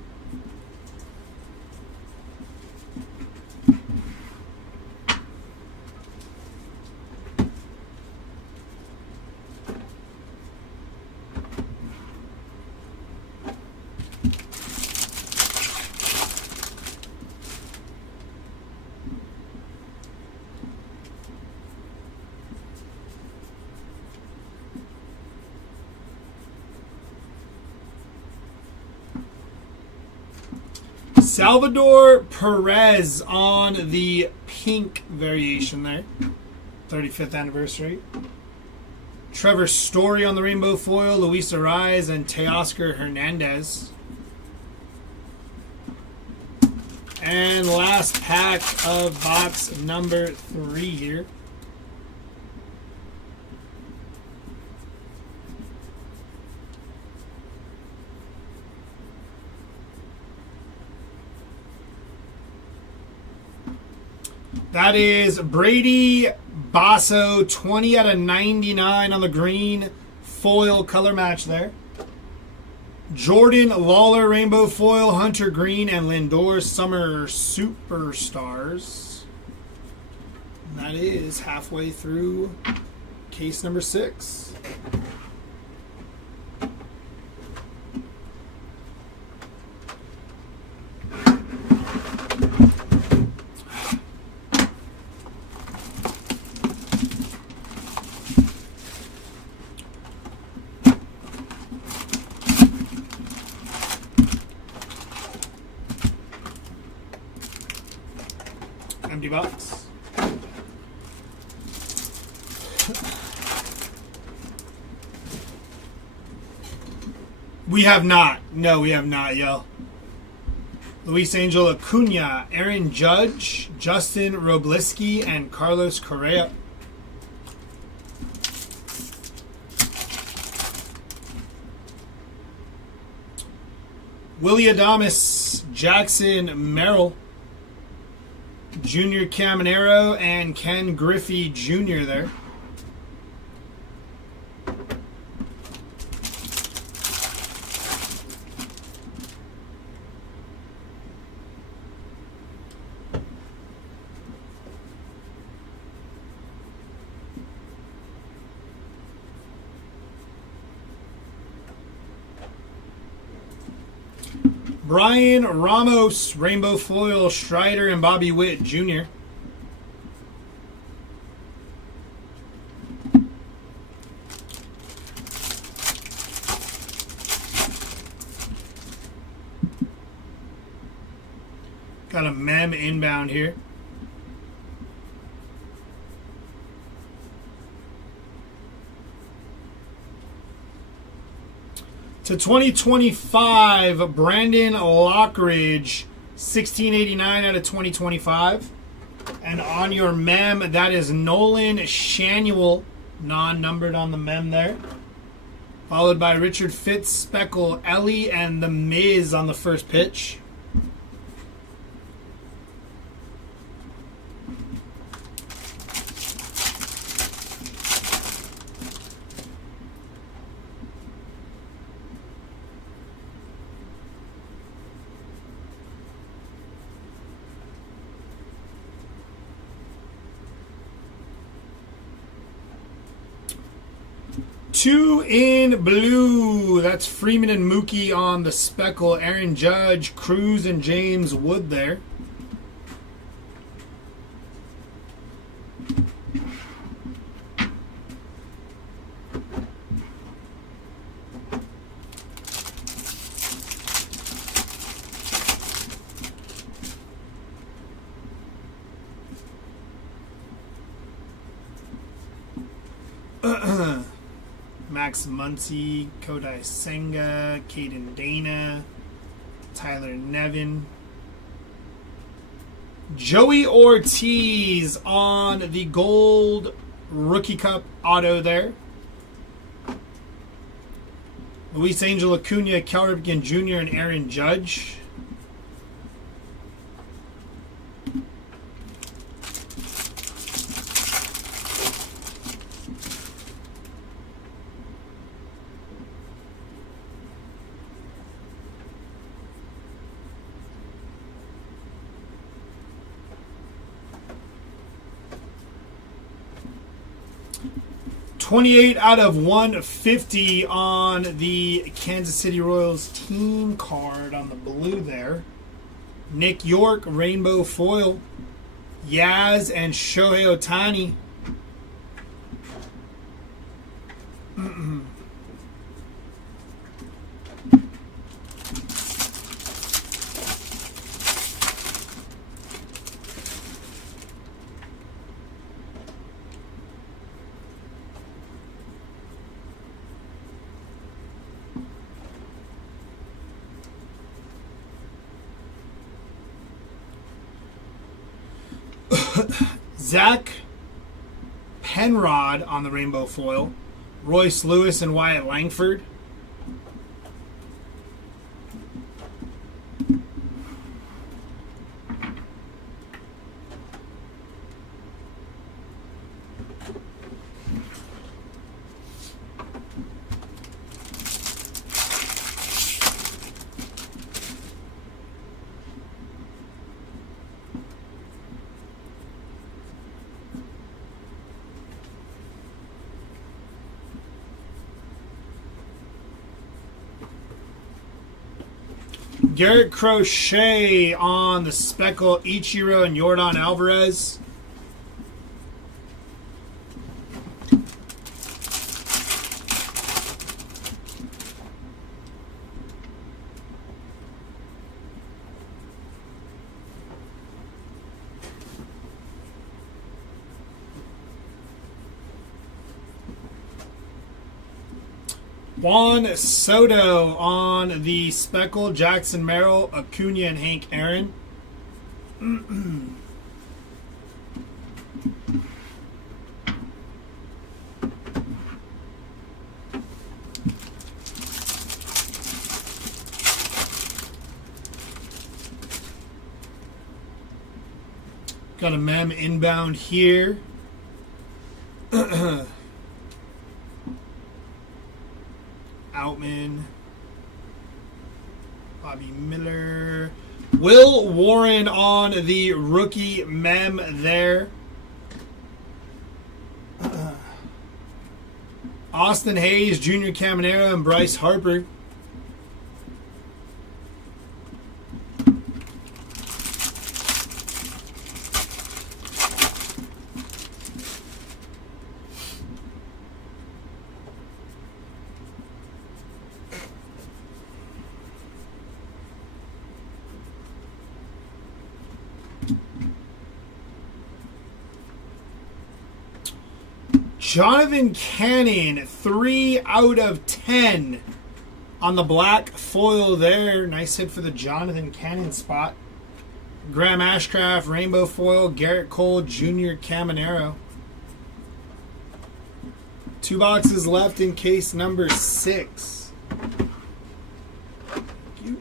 Salvador Perez on the pink variation there. 35th anniversary. Trevor Story on the rainbow foil. Luis Ariz and Teoscar Hernandez. And last pack of box number 3 here. That is Brady Basso, 20 out of 99 on the green foil color match there. Jordan Lawler, rainbow foil, Hunter Green, and Lindor Summer Superstars. And that is halfway through case number 6. Empty box. We have not. No, we have not, yo. Luis Angel Acuna, Aaron Judge, Justin Robliski, and Carlos Correa. Willie Adames, Jackson Merrill, Junior Caminero, and Ken Griffey Jr. there. Brian Ramos, rainbow foil, Strider, and Bobby Witt Jr. Got a mem inbound here. To 2025, Brandon Lockridge, 1689 out of 2025. And on your mem, that is Nolan Shanuel, non-numbered on the mem there. Followed by Richard Fitz, Speckle, Ellie, and The Miz on the first pitch. 2 in blue. That's Freeman and Mookie on the speckle. Aaron Judge, Cruz, and James Wood there. Max Muncy, Kodai Senga, Caden Dana, Tyler Nevin. Joey Ortiz on the gold Rookie Cup auto there. Luis Angel Acuna, Cal Ripken Jr., and Aaron Judge. $28/150 on the Kansas City Royals team card on the blue there. Nick York, rainbow foil. Yaz and Shohei Ohtani. Zach Penrod on the rainbow foil. Royce Lewis and Wyatt Langford. Garrett Crochet on the speckle, Ichiro and Yordan Alvarez. Juan Soto on the speckle, Jackson Merrill, Acuna, and Hank Aaron. Got a mem inbound here. Outman, Bobby Miller, Will Warren on the rookie mem there. Austin Hayes, Junior Caminero, and Bryce Harper. Jonathan Cannon, 3/10 on the black foil there. Nice hit for the Jonathan Cannon spot. Graham Ashcraft, rainbow foil. Garrett Cole, Junior Caminero. 2 boxes left in case number 6. Thank you.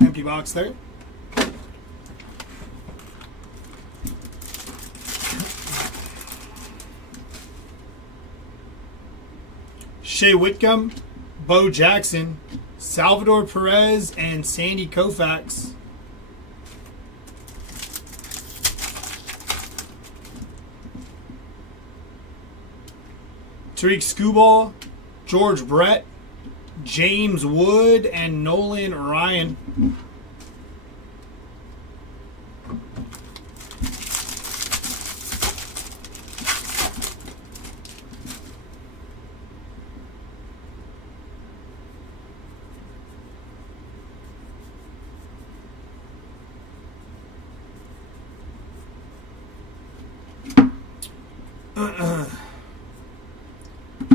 Empty box there. Shea Whitcomb, Bo Jackson, Salvador Perez, and Sandy Koufax. Tariq Skubal, George Brett, James Wood, and Nolan Ryan.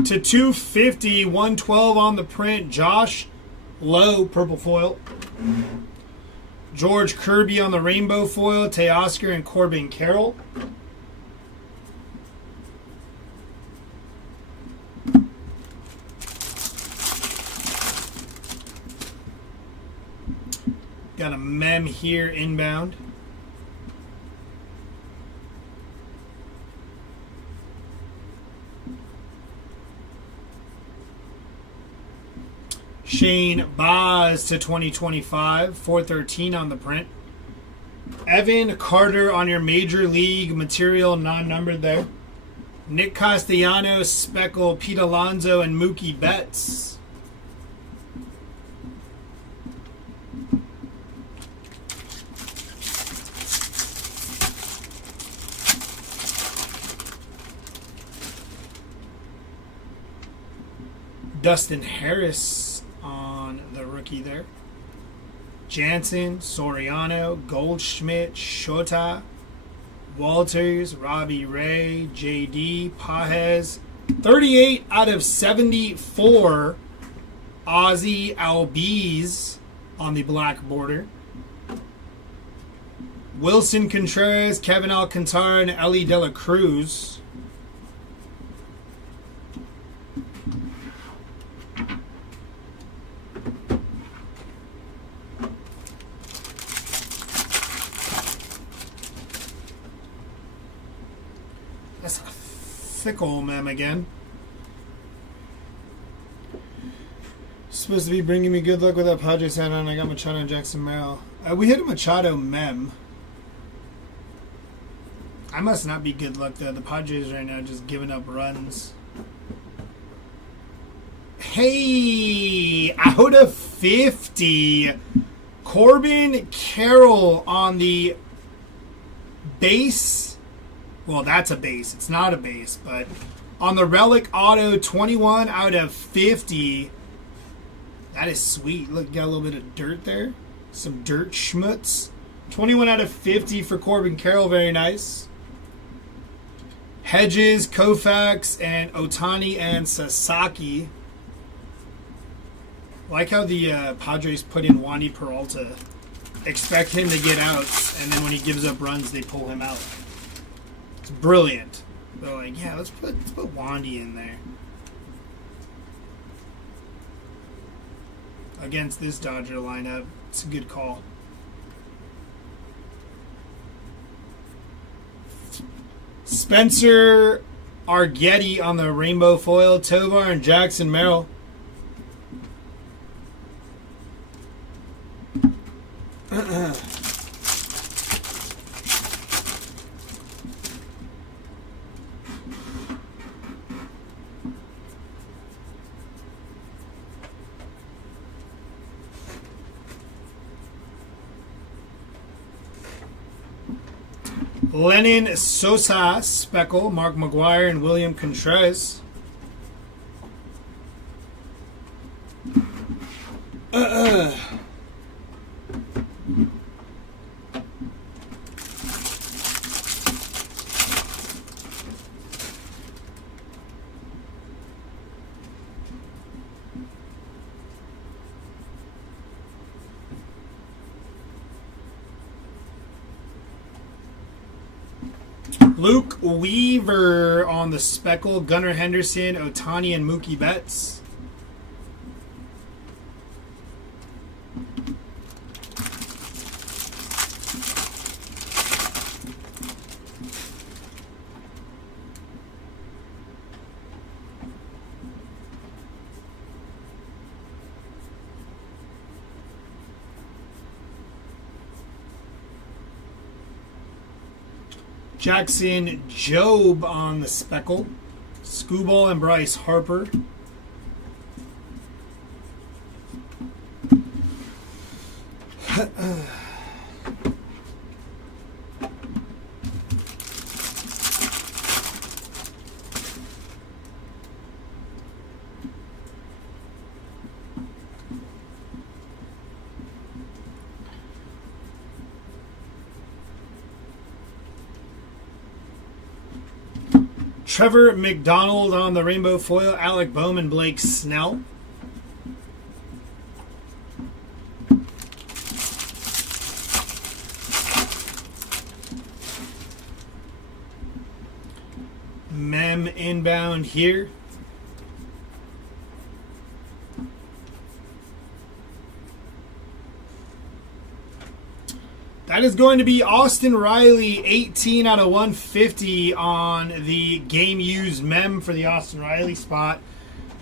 To 250, 112 on the print, Josh Lowe, purple foil. George Kirby on the rainbow foil, Teoscar and Corbin Carroll. Got a mem here inbound. Shane Baz to 2025, 413 on the print. Evan Carter on your Major League material, non-numbered there. Nick Castellanos, Speckle, Pete Alonso, and Mookie Betts. Dustin Harris on the rookie there. Jansen, Soriano, Goldschmidt, Shota, Walters, Robbie Ray, JD, Pajes. 38 out of 74. Ozzy Albies on the black border. Wilson Contreras, Kevin Alcantara, and Ellie De La Cruz. That's a fickle mem again. Supposed to be bringing me good luck with that Padres hat on. I got Machado and Jackson Merrill. We hit a Machado mem. I must not be good luck though. The Padres right now just giving up runs. Hey, out of 50, Corbin Carroll on the base. Well, that's a base. It's not a base, but on the Relic Auto, 21 out of 50. That is sweet. Look, got a little bit of dirt there. Some dirt schmutz. 21 out of 50 for Corbin Carroll. Very nice. Hedges, Koufax, and Otani and Sasaki. Like how the Padres put in Wandy Peralta. Expect him to get outs, and then when he gives up runs, they pull him out. It's brilliant. They're like, yeah, let's put Wandy in there. Against this Dodger lineup, it's a good call. Spencer Arguetti on the rainbow foil, Tovar and Jackson Merrill. Lennon Sosa, Speckle, Mark McGuire, and William Contreras. Luke Weaver on the Speckle, Gunnar Henderson, Otani, and Mookie Betts. Jackson Jobe on the speckle. Scooball and Bryce Harper. Trevor McDonald on the rainbow foil. Alec Bowman, Blake Snell. Mem inbound here. That is going to be Austin Riley, 18 out of 150 on the game used mem for the Austin Riley spot.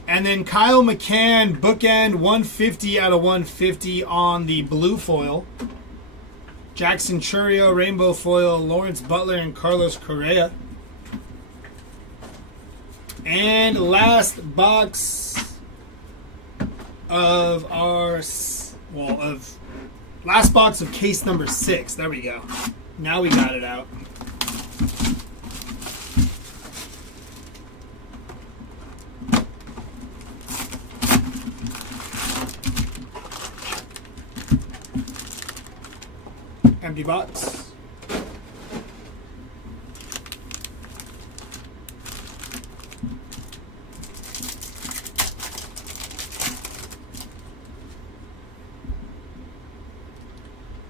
And then Kyle McCann, bookend, 150 out of 150 on the blue foil. Jackson Churio, rainbow foil, Lawrence Butler and Carlos Correa. And last box of our, last box of case number 6. There we go. Now we got it out. Empty box.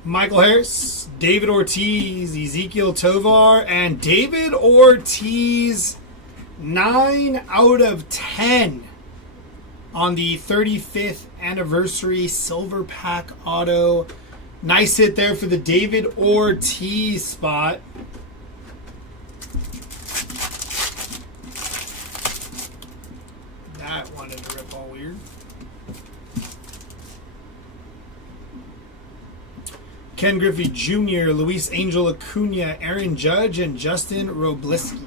Michael Harris, David Ortiz, Ezekiel Tovar, and David Ortiz, 9 out of 10 on the 35th anniversary silver pack auto. Nice hit there for the David Ortiz spot. That wanted to rip all weird. Ken Griffey Jr., Luis Angel Acuna, Aaron Judge, and Justin Robliski.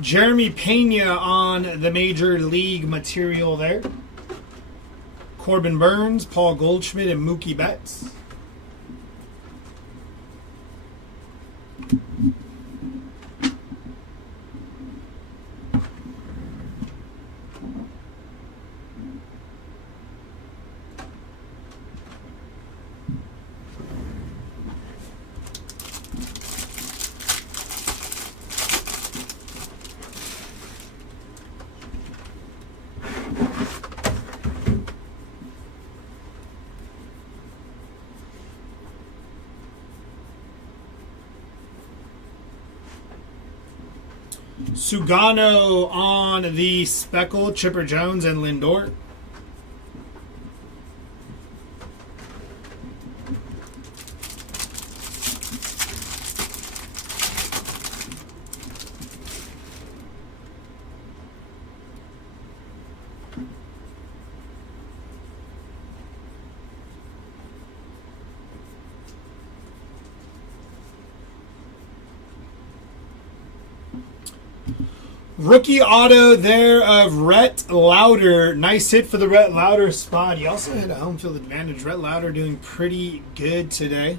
Jeremy Pena on the Major League material there. Corbin Burns, Paul Goldschmidt, and Mookie Betts. Sugano on the speckle, Chipper Jones and Lindor. Rookie auto there of Rhett Lauder. Nice hit for the Rhett Lauder spot. He also had a home field advantage. Rhett Lauder doing pretty good today.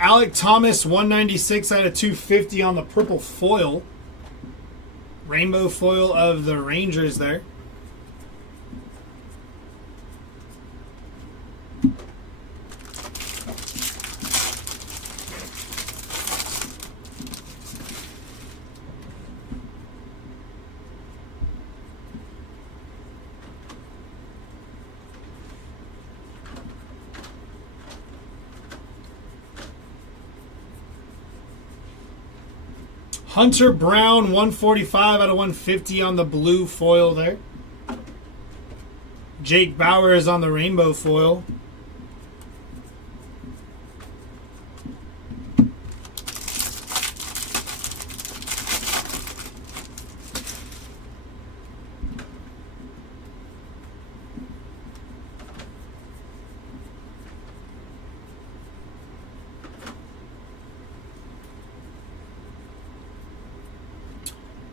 Alec Thomas, 196 out of 250 on the purple foil. Rainbow foil of the Rangers there. Hunter Brown, 145 out of 150 on the blue foil there. Jake Bauer is on the rainbow foil.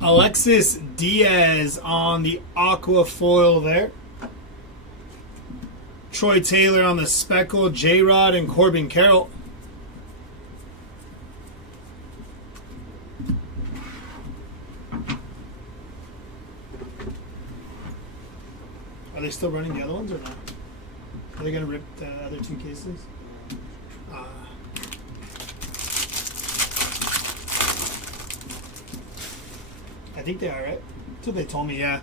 Alexis Diaz on the aqua foil there. Troy Taylor on the speckle. J-Rod and Corbin Carroll. Are they still running the other ones or not? Are they going to rip the other two cases? I think they are, right? That's what they told me, yeah.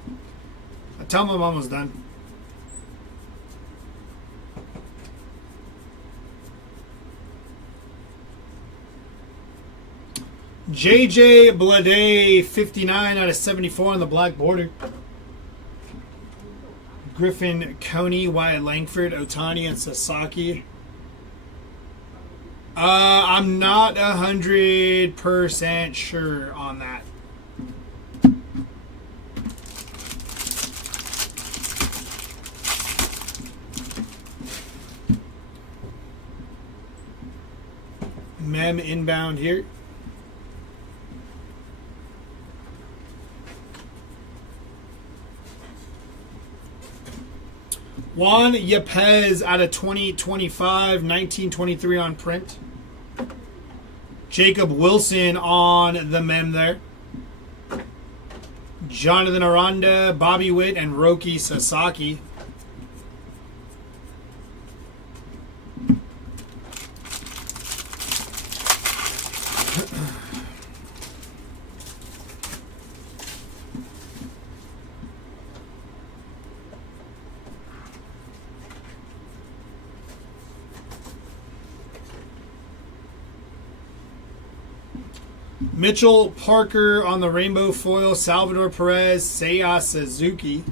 I tell them I'm almost done. JJ Blade, 59 out of 74 on the black border. Griffin Coney, Wyatt Langford, Otani, and Sasaki. I'm not 100% sure on that. Mem inbound here. Juan Yepez out of 2025, 1923 on print. Jacob Wilson on the mem there. Jonathan Aranda, Bobby Witt, and Roki Sasaki. Mitchell Parker on the rainbow foil. Salvador Perez, Seiya Suzuki.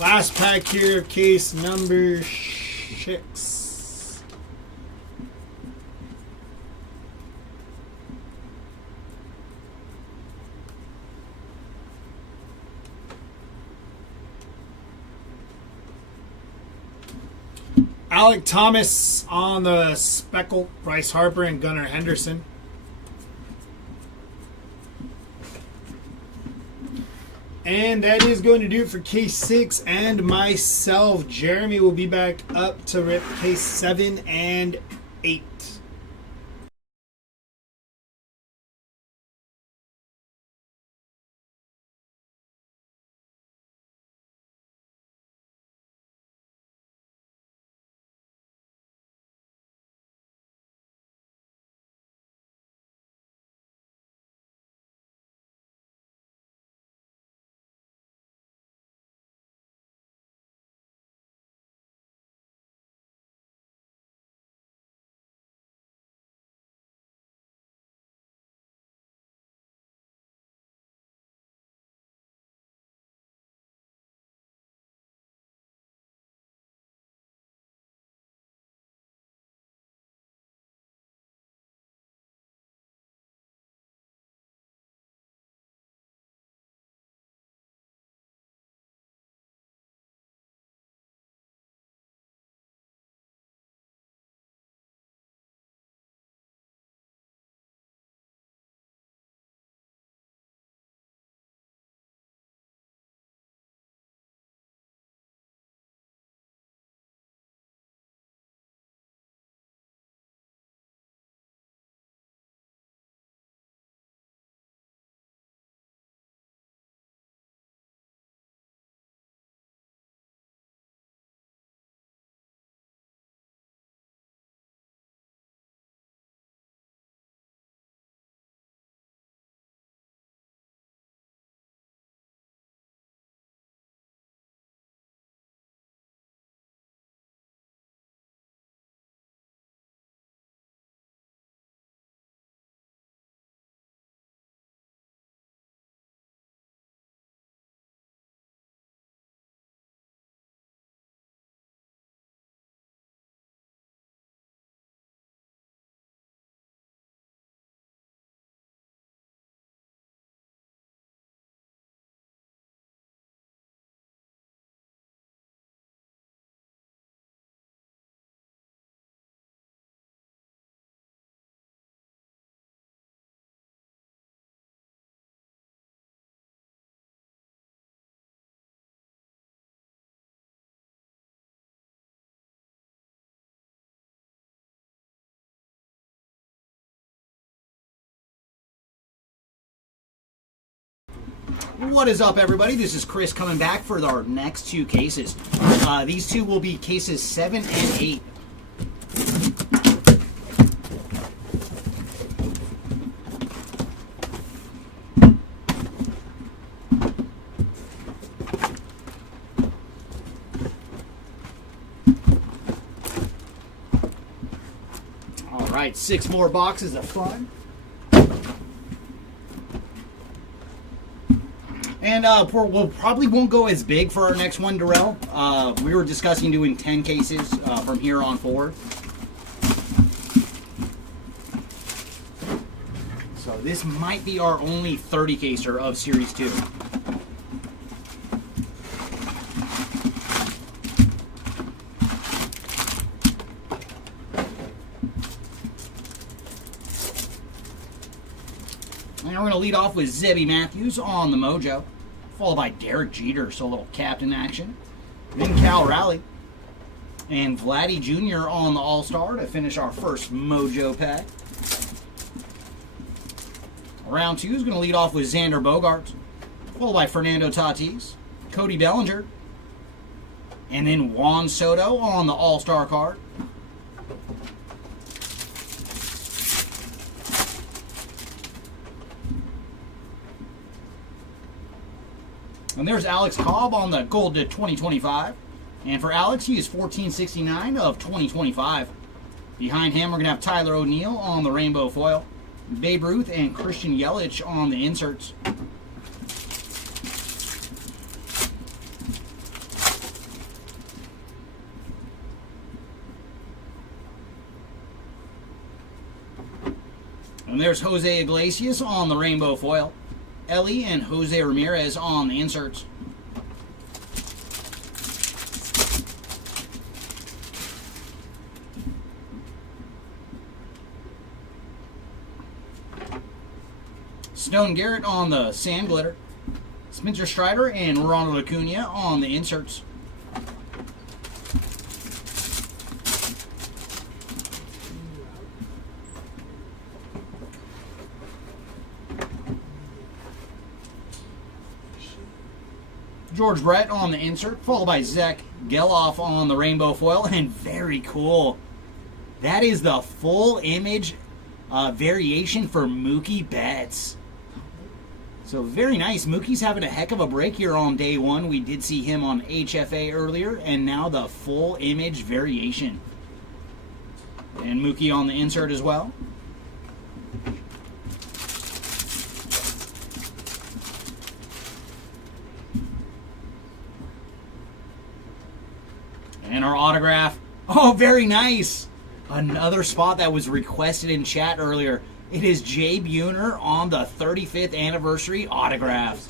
Last pack here, case number 6. Alec Thomas on the speckle. Bryce Harper and Gunnar Henderson. And that is going to do it for case 6 and myself. Jeremy will be back up to rip case 7 and 8. What is up, everybody? This is Chris coming back for our next two cases. These two will be cases 7 and 8. All right, 6 more boxes of fun. And we'll probably won't go as big for our next one, Darrell. We were discussing doing 10 cases from here on forward. So this might be our only 30 caser of Series 2. And we're going to lead off with Zebby Matthews on the Mojo, followed by Derek Jeter, so a little captain action. Then Cal Raleigh and Vladdy Jr. on the All-Star to finish our first Mojo pack. Round 2 is going to lead off with Xander Bogaerts, followed by Fernando Tatis, Cody Bellinger, and then Juan Soto on the All-Star card. And there's Alex Cobb on the Gold to 2025. And for Alex, he is 1469 of 2025. Behind him, we're going to have Tyler O'Neill on the Rainbow Foil, Babe Ruth and Christian Yelich on the inserts. And there's Jose Iglesias on the Rainbow Foil, Ellie and Jose Ramirez on the inserts. Stone Garrett on the Sand Glitter, Spencer Strider and Ronald Acuna on the inserts. George Brett on the insert, followed by Zach Geloff on the Rainbow Foil, and very cool. That is the full image variation for Mookie Betts. So very nice. Mookie's having a heck of a break here on day one. We did see him on HFA earlier, and now the full image variation. And Mookie on the insert as well. And our autograph. Oh, very nice. Another spot that was requested in chat earlier. It is Jay Buhner on the 35th anniversary autograph.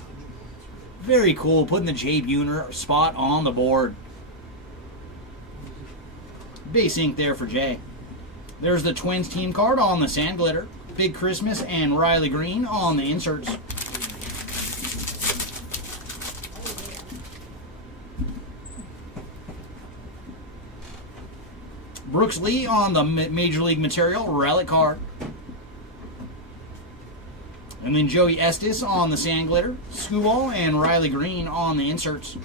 Very cool, putting the Jay Buhner spot on the board. Base ink there for Jay. There's the Twins team card on the Sand Glitter. Big Christmas and Riley Green on the inserts. Brooks Lee on the Major League Material Relic card. And then Joey Estes on the Sand Glitter, Skubal and Riley Green on the inserts.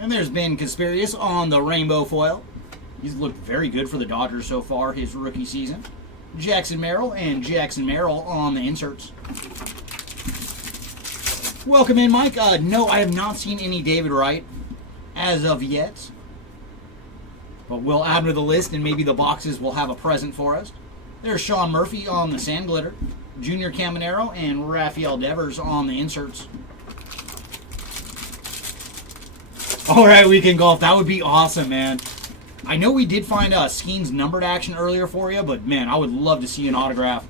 And there's Ben Casparius on the Rainbow Foil. He's looked very good for the Dodgers so far his rookie season. Jackson Merrill and Jackson Merrill on the inserts. Welcome in, Mike. No, I have not seen any David Wright as of yet, but we'll add him to the list, and maybe the boxes will have a present for us. There's Sean Murphy on the Sand Glitter, Junior Caminero and Rafael Devers on the inserts. All right, Weekend Golf, that would be awesome, man. I know we did find Skeen's numbered action earlier for you, but man, I would love to see an autograph.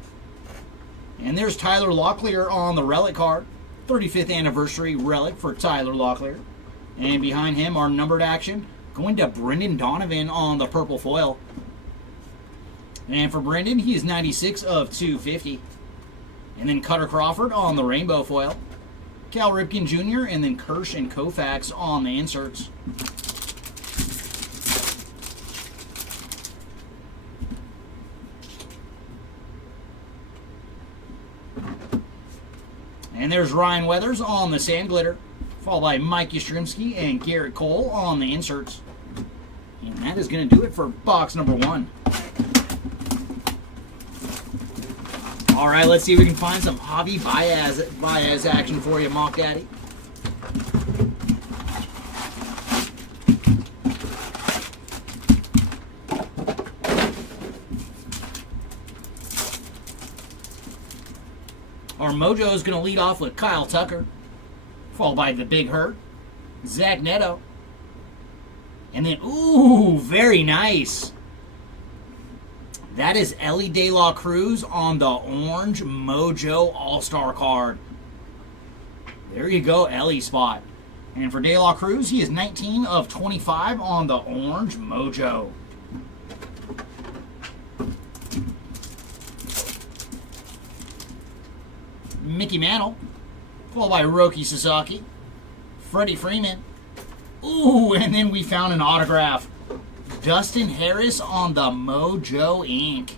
And there's Tyler Locklear on the Relic card, 35th anniversary Relic for Tyler Locklear. And behind him, our numbered action, going to Brendan Donovan on the purple foil. And for Brendan, he is 96 of 250. And then Cutter Crawford on the rainbow foil. Cal Ripken Jr. and then Kirsch and Koufax on the inserts. And there's Ryan Weathers on the Sand Glitter, followed by Mike Yastrzemski and Garrett Cole on the inserts. And that is going to do it for box number 1. All right, let's see if we can find some Javi Baez action for you, Mock Daddy. Our Mojo is going to lead off with Kyle Tucker, followed by the Big Hurt, Zach Neto, and then, ooh, very nice. That is Ellie De La Cruz on the orange Mojo All-Star card. There you go, Ellie spot. And for De La Cruz, he is 19 of 25 on the orange Mojo. Mickey Mantle, followed by Roki Sasaki, Freddie Freeman. Ooh, and then we found an autograph. Dustin Harris on the Mojo Inc.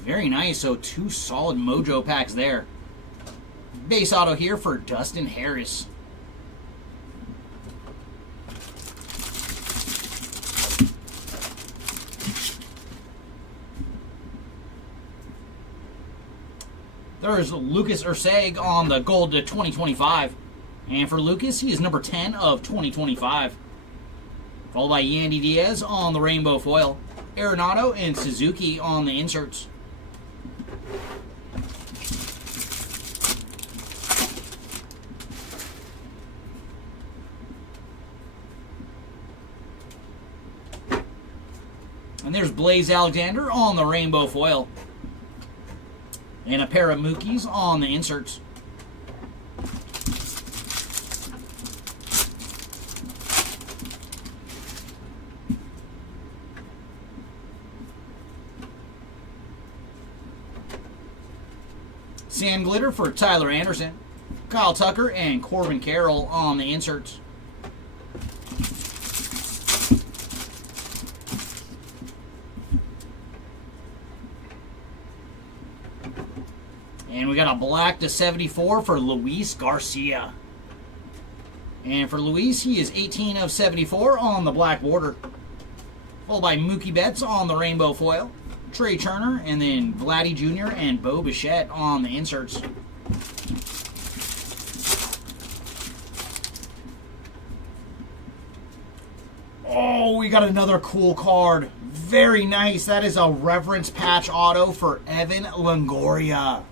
Very nice. So 2 solid Mojo packs there. Base auto here for Dustin Harris. There's Lucas Urseg on the gold to 2025. And for Lucas, he is number 10 of 2025. Followed by Yandy Diaz on the rainbow foil. Arenado and Suzuki on the inserts. And there's Blaze Alexander on the rainbow foil. And a pair of Mookies on the inserts. Sand Glitter for Tyler Anderson, Kyle Tucker, and Corbin Carroll on the inserts. And we got a black to 74 for Luis Garcia. And for Luis, he is 18 of 74 on the black border. Followed by Mookie Betts on the rainbow foil. Trey Turner, and then Vladdy Jr. and Bo Bichette on the inserts. Oh, we got another cool card. Very nice. That is a reference patch auto for Evan Longoria.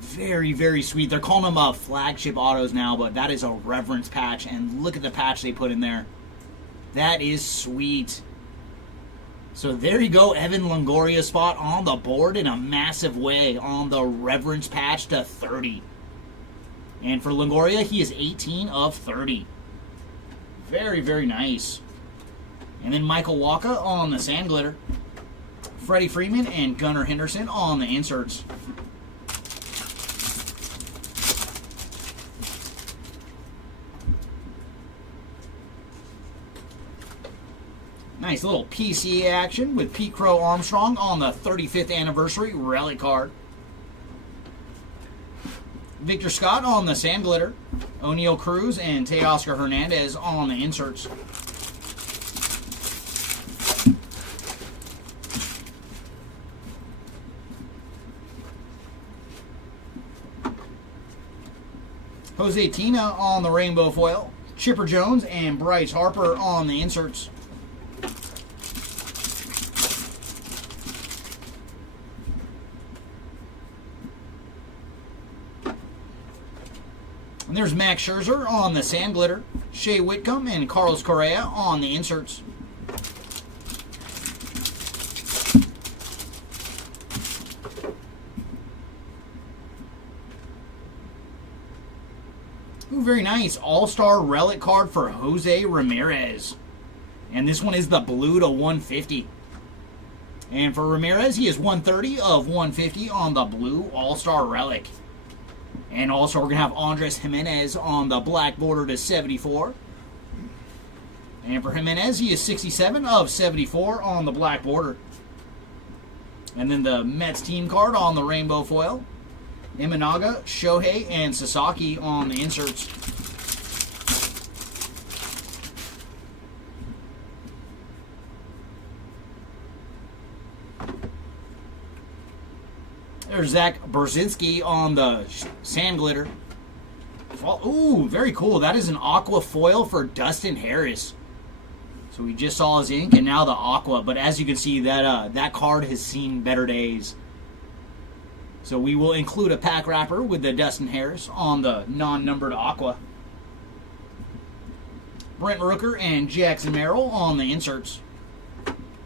Very, very sweet. They're calling them flagship autos now, but that is a reference patch. And look at the patch they put in there. That is sweet. So there you go, Evan Longoria spot on the board in a massive way on the reverence patch to 30. And for Longoria, he is 18 of 30. Very, very nice. And then Michael Wacha on the Sand Glitter. Freddie Freeman and Gunnar Henderson on the inserts. Nice little PCA action with Pete Crow Armstrong on the 35th anniversary relic card. Victor Scott on the Sand Glitter. O'Neal Cruz and Teoscar Hernandez on the inserts. Jose Tina on the rainbow foil. Chipper Jones and Bryce Harper on the inserts. And there's Max Scherzer on the Sand Glitter, Shea Whitcomb and Carlos Correa on the inserts. Ooh, very nice. All-Star Relic card for Jose Ramirez. And this one is the blue to 150. And for Ramirez, he is 130 of 150 on the blue All-Star Relic. And also we're going to have Andres Jimenez on the black border to 74. And for Jimenez, he is 67 of 74 on the black border. And then the Mets team card on the rainbow foil. Imanaga, Shohei, and Sasaki on the inserts. There's Zach Brzezinski on the sand glitter. Ooh, very cool. That is an aqua foil for Dustin Harris. So we just saw his ink and now the aqua. But as you can see, that card has seen better days. So we will include a pack wrapper with the Dustin Harris on the non-numbered aqua. Brent Rooker and Jackson Merrill on the inserts.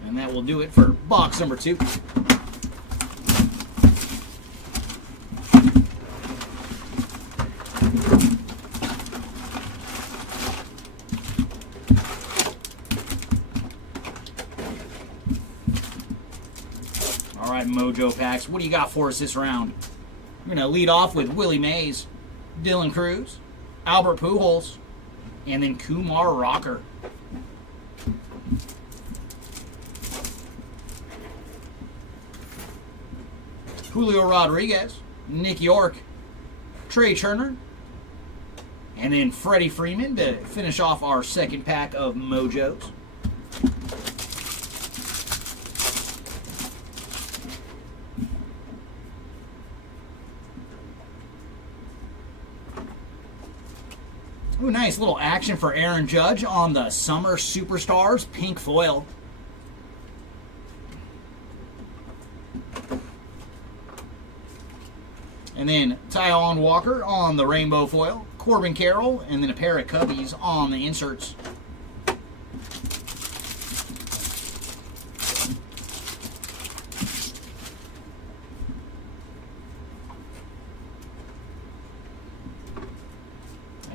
And that will do it for box number 2. All right, Mojo Packs, what do you got for us this round? We're going to lead off with Willie Mays, Dylan Cruz, Albert Pujols, and then Kumar Rocker. Julio Rodriguez, Nick York, Trey Turner, and then Freddie Freeman to finish off our second pack of Mojos. Ooh, nice little action for Aaron Judge on the Summer Superstars pink foil. And then Taijuan Walker on the rainbow foil, Corbin Carroll, and then a pair of Cubbies on the inserts.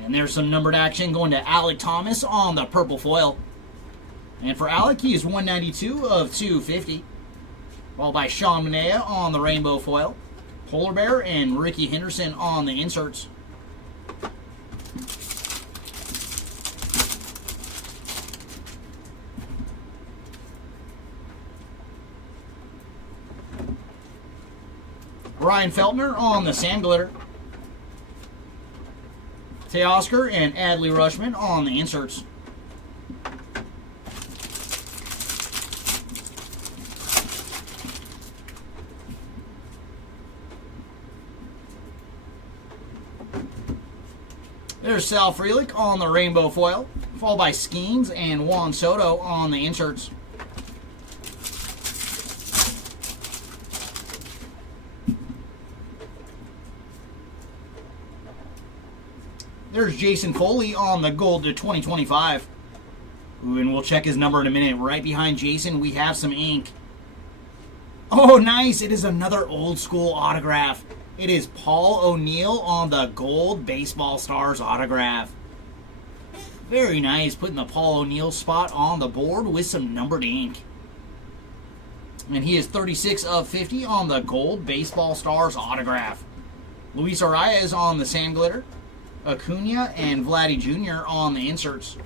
And there's some numbered action going to Alec Thomas on the purple foil. And for Alec, he is 192 of 250. Followed by Sean Manaea on the rainbow foil. Polar Bear and Ricky Henderson on the inserts. Ryan Feltner on the sand glitter. Teoscar and Adley Rutschman on the inserts. There's Sal Frelick on the rainbow foil, followed by Skeens and Juan Soto on the inserts. There's Jason Foley on the gold to 2025. Ooh, and we'll check his number in a minute. Right behind Jason, we have some ink. Oh, nice. It is another old school autograph. It is Paul O'Neill on the gold Baseball Stars autograph. Very nice, putting the Paul O'Neill spot on the board with some numbered ink. And he is 36 of 50 on the gold Baseball Stars autograph. Luis Arias on the sand glitter. Acuna and Vladdy Jr. on the inserts.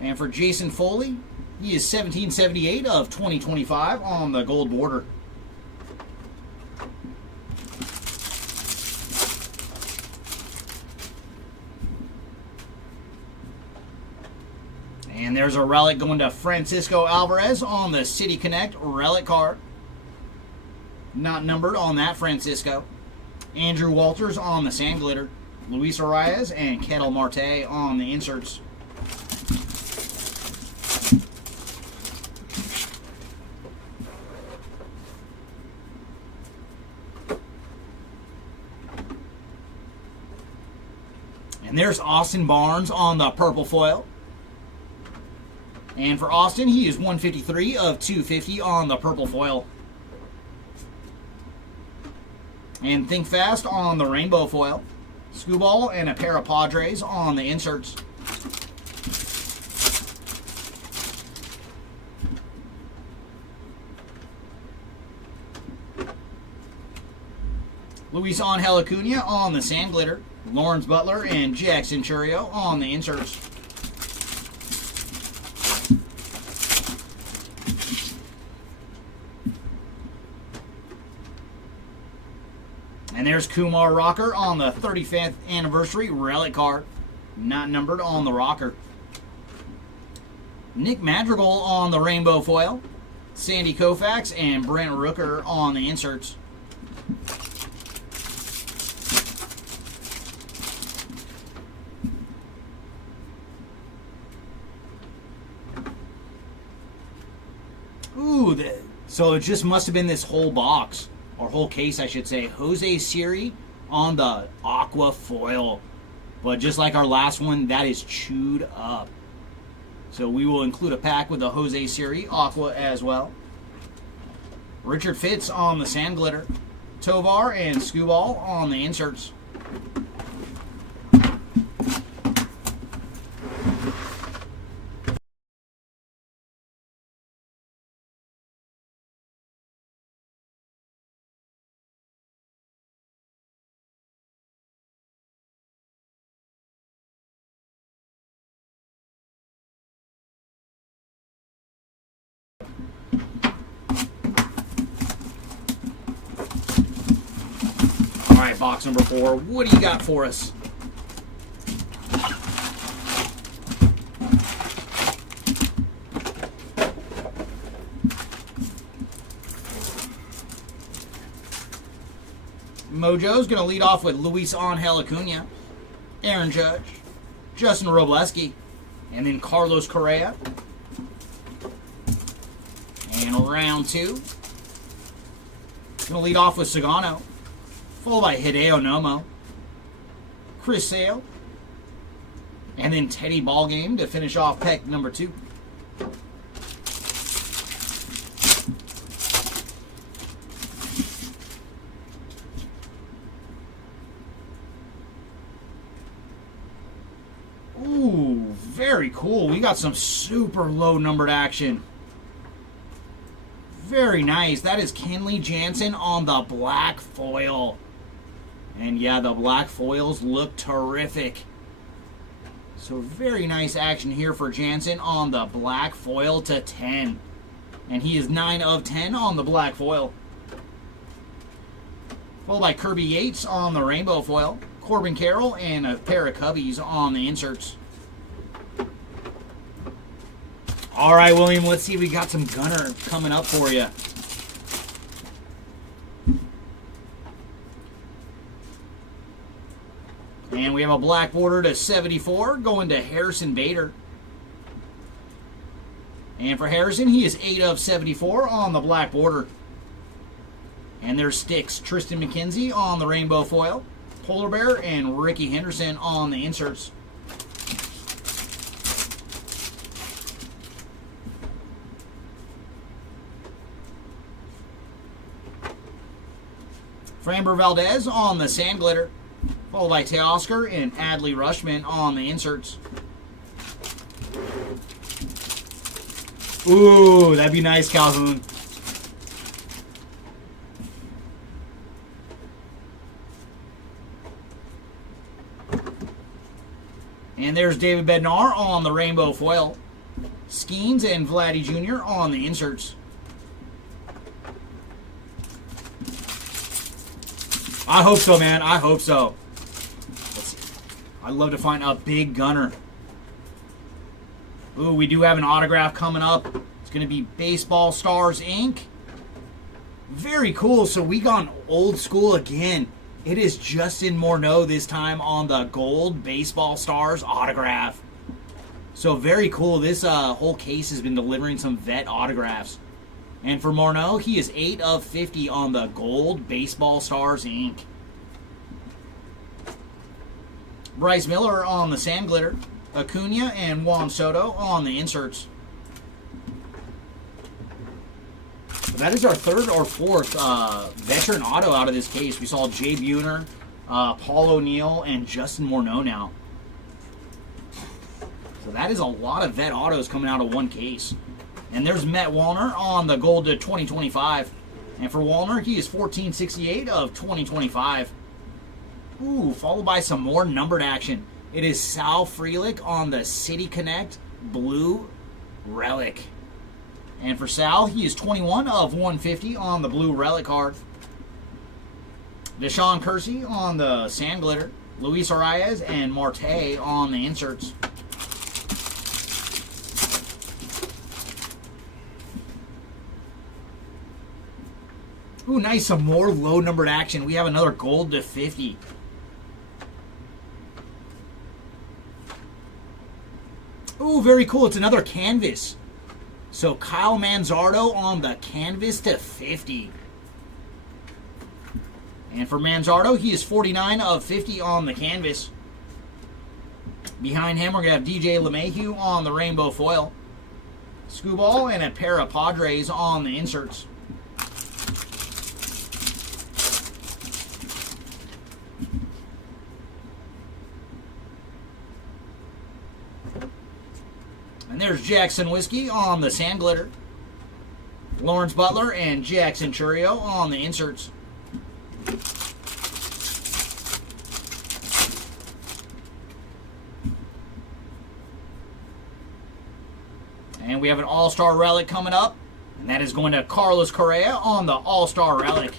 And for Jason Foley, he is 1778 of 2025 on the gold border. And there's a relic going to Francisco Alvarez on the City Connect relic card. Not numbered on that Francisco. Andrew Walters on the sand glitter. Luis Arias and Ketel Marte on the inserts. And there's Austin Barnes on the purple foil. And for Austin, he is 153 of 250 on the purple foil. And Think Fast on the rainbow foil. Skubal and a pair of Padres on the inserts. Luis Angel Acuna on the sand glitter. Lawrence Butler and Jackson Churio on the inserts. And there's Kumar Rocker on the 35th anniversary relic card. Not numbered on the rocker. Nick Madrigal on the rainbow foil. Sandy Koufax and Brent Rooker on the inserts. Ooh, so it just must have been this whole box, or whole case, I should say. Jose Siri on the aqua foil. But just like our last one, that is chewed up. So we will include a pack with the Jose Siri aqua as well. Richard Fitz on the sand glitter. Tovar and Skubal on the inserts. All right, box number 4. What do you got for us? Mojo's going to lead off with Luis Angel Acuna, Aaron Judge, Justin Robleski, and then Carlos Correa. And round 2. Going to lead off with Sagano, followed by Hideo Nomo, Chris Sale, and then Teddy Ballgame to finish off pack number 2. Ooh, very cool. We got some super low numbered action. Very nice. That is Kenley Jansen on the black foil. And yeah, the black foils look terrific. So very nice action here for Jansen on the black foil to 10. And he is 9 of 10 on the black foil. Followed by Kirby Yates on the rainbow foil. Corbin Carroll and a pair of Cubbies on the inserts. All right, William, let's see if we got some Gunner coming up for you. And we have a black border to 74 going to Harrison Bader. And for Harrison, he is 8 of 74 on the black border. And there's sticks. Tristan McKenzie on the rainbow foil. Polar Bear and Ricky Henderson on the inserts. Framber Valdez on the sand glitter. Followed by Teoscar and Adley Rushman on the inserts. Ooh, that'd be nice, Calhoun. And there's David Bednar on the rainbow foil. Skeens and Vladdy Jr. on the inserts. I hope so, man. I hope so. Let's see. I'd love to find a big Gunner. Ooh, we do have an autograph coming up. It's going to be Baseball Stars, Inc. Very cool. So we gone old school again. It is Justin Morneau this time on the gold Baseball Stars autograph. So very cool. This whole case has been delivering some vet autographs. And for Morneau, he is 8 of 50 on the gold Baseball Stars, Inc. Bryce Miller on the sand glitter. Acuna and Juan Soto on the inserts. That is our third or fourth veteran auto out of this case. We saw Jay Buhner, Paul O'Neill, and Justin Morneau now. So that is a lot of vet autos coming out of one case. And there's Matt Wallner on the gold to 2025. And for Wallner, he is 1468 of 2025. Ooh, followed by some more numbered action. It is Sal Frelick on the City Connect blue relic. And for Sal, he is 21 of 150 on the blue relic card. Deshaun Kersey on the sand glitter. Luis Arias and Marte on the inserts. Ooh, nice. Some more low-numbered action. We have another gold to 50. Ooh, very cool. It's another canvas. So Kyle Manzardo on the canvas to 50. And for Manzardo, he is 49 of 50 on the canvas. Behind him, we're going to have DJ LeMahieu on the rainbow foil. Scooball and a pair of Padres on the inserts. And there's Jackson Whiskey on the sand glitter. Lawrence Butler and Jackson Churio on the inserts. And we have an All-Star Relic coming up. And that is going to Carlos Correa on the All-Star Relic.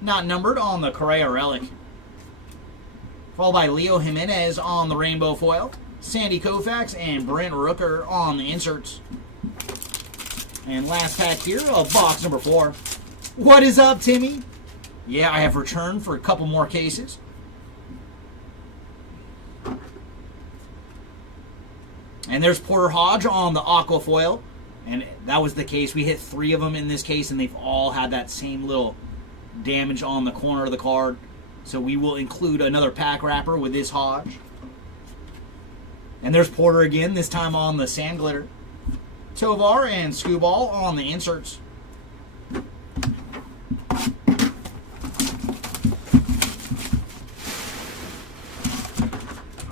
Not numbered on the Correa Relic. Followed by Leo Jimenez on the rainbow foil. Sandy Koufax and Brent Rooker on the inserts. And last pack here of box number 4. What is up, Timmy? Yeah, I have returned for a couple more cases. And there's Porter Hodge on the aqua foil. And that was the case. We hit 3 of them in this case, and they've all had that same little damage on the corner of the card. So we will include another pack wrapper with this Hodge. And there's Porter again, this time on the sand glitter. Tovar and Scooball on the inserts.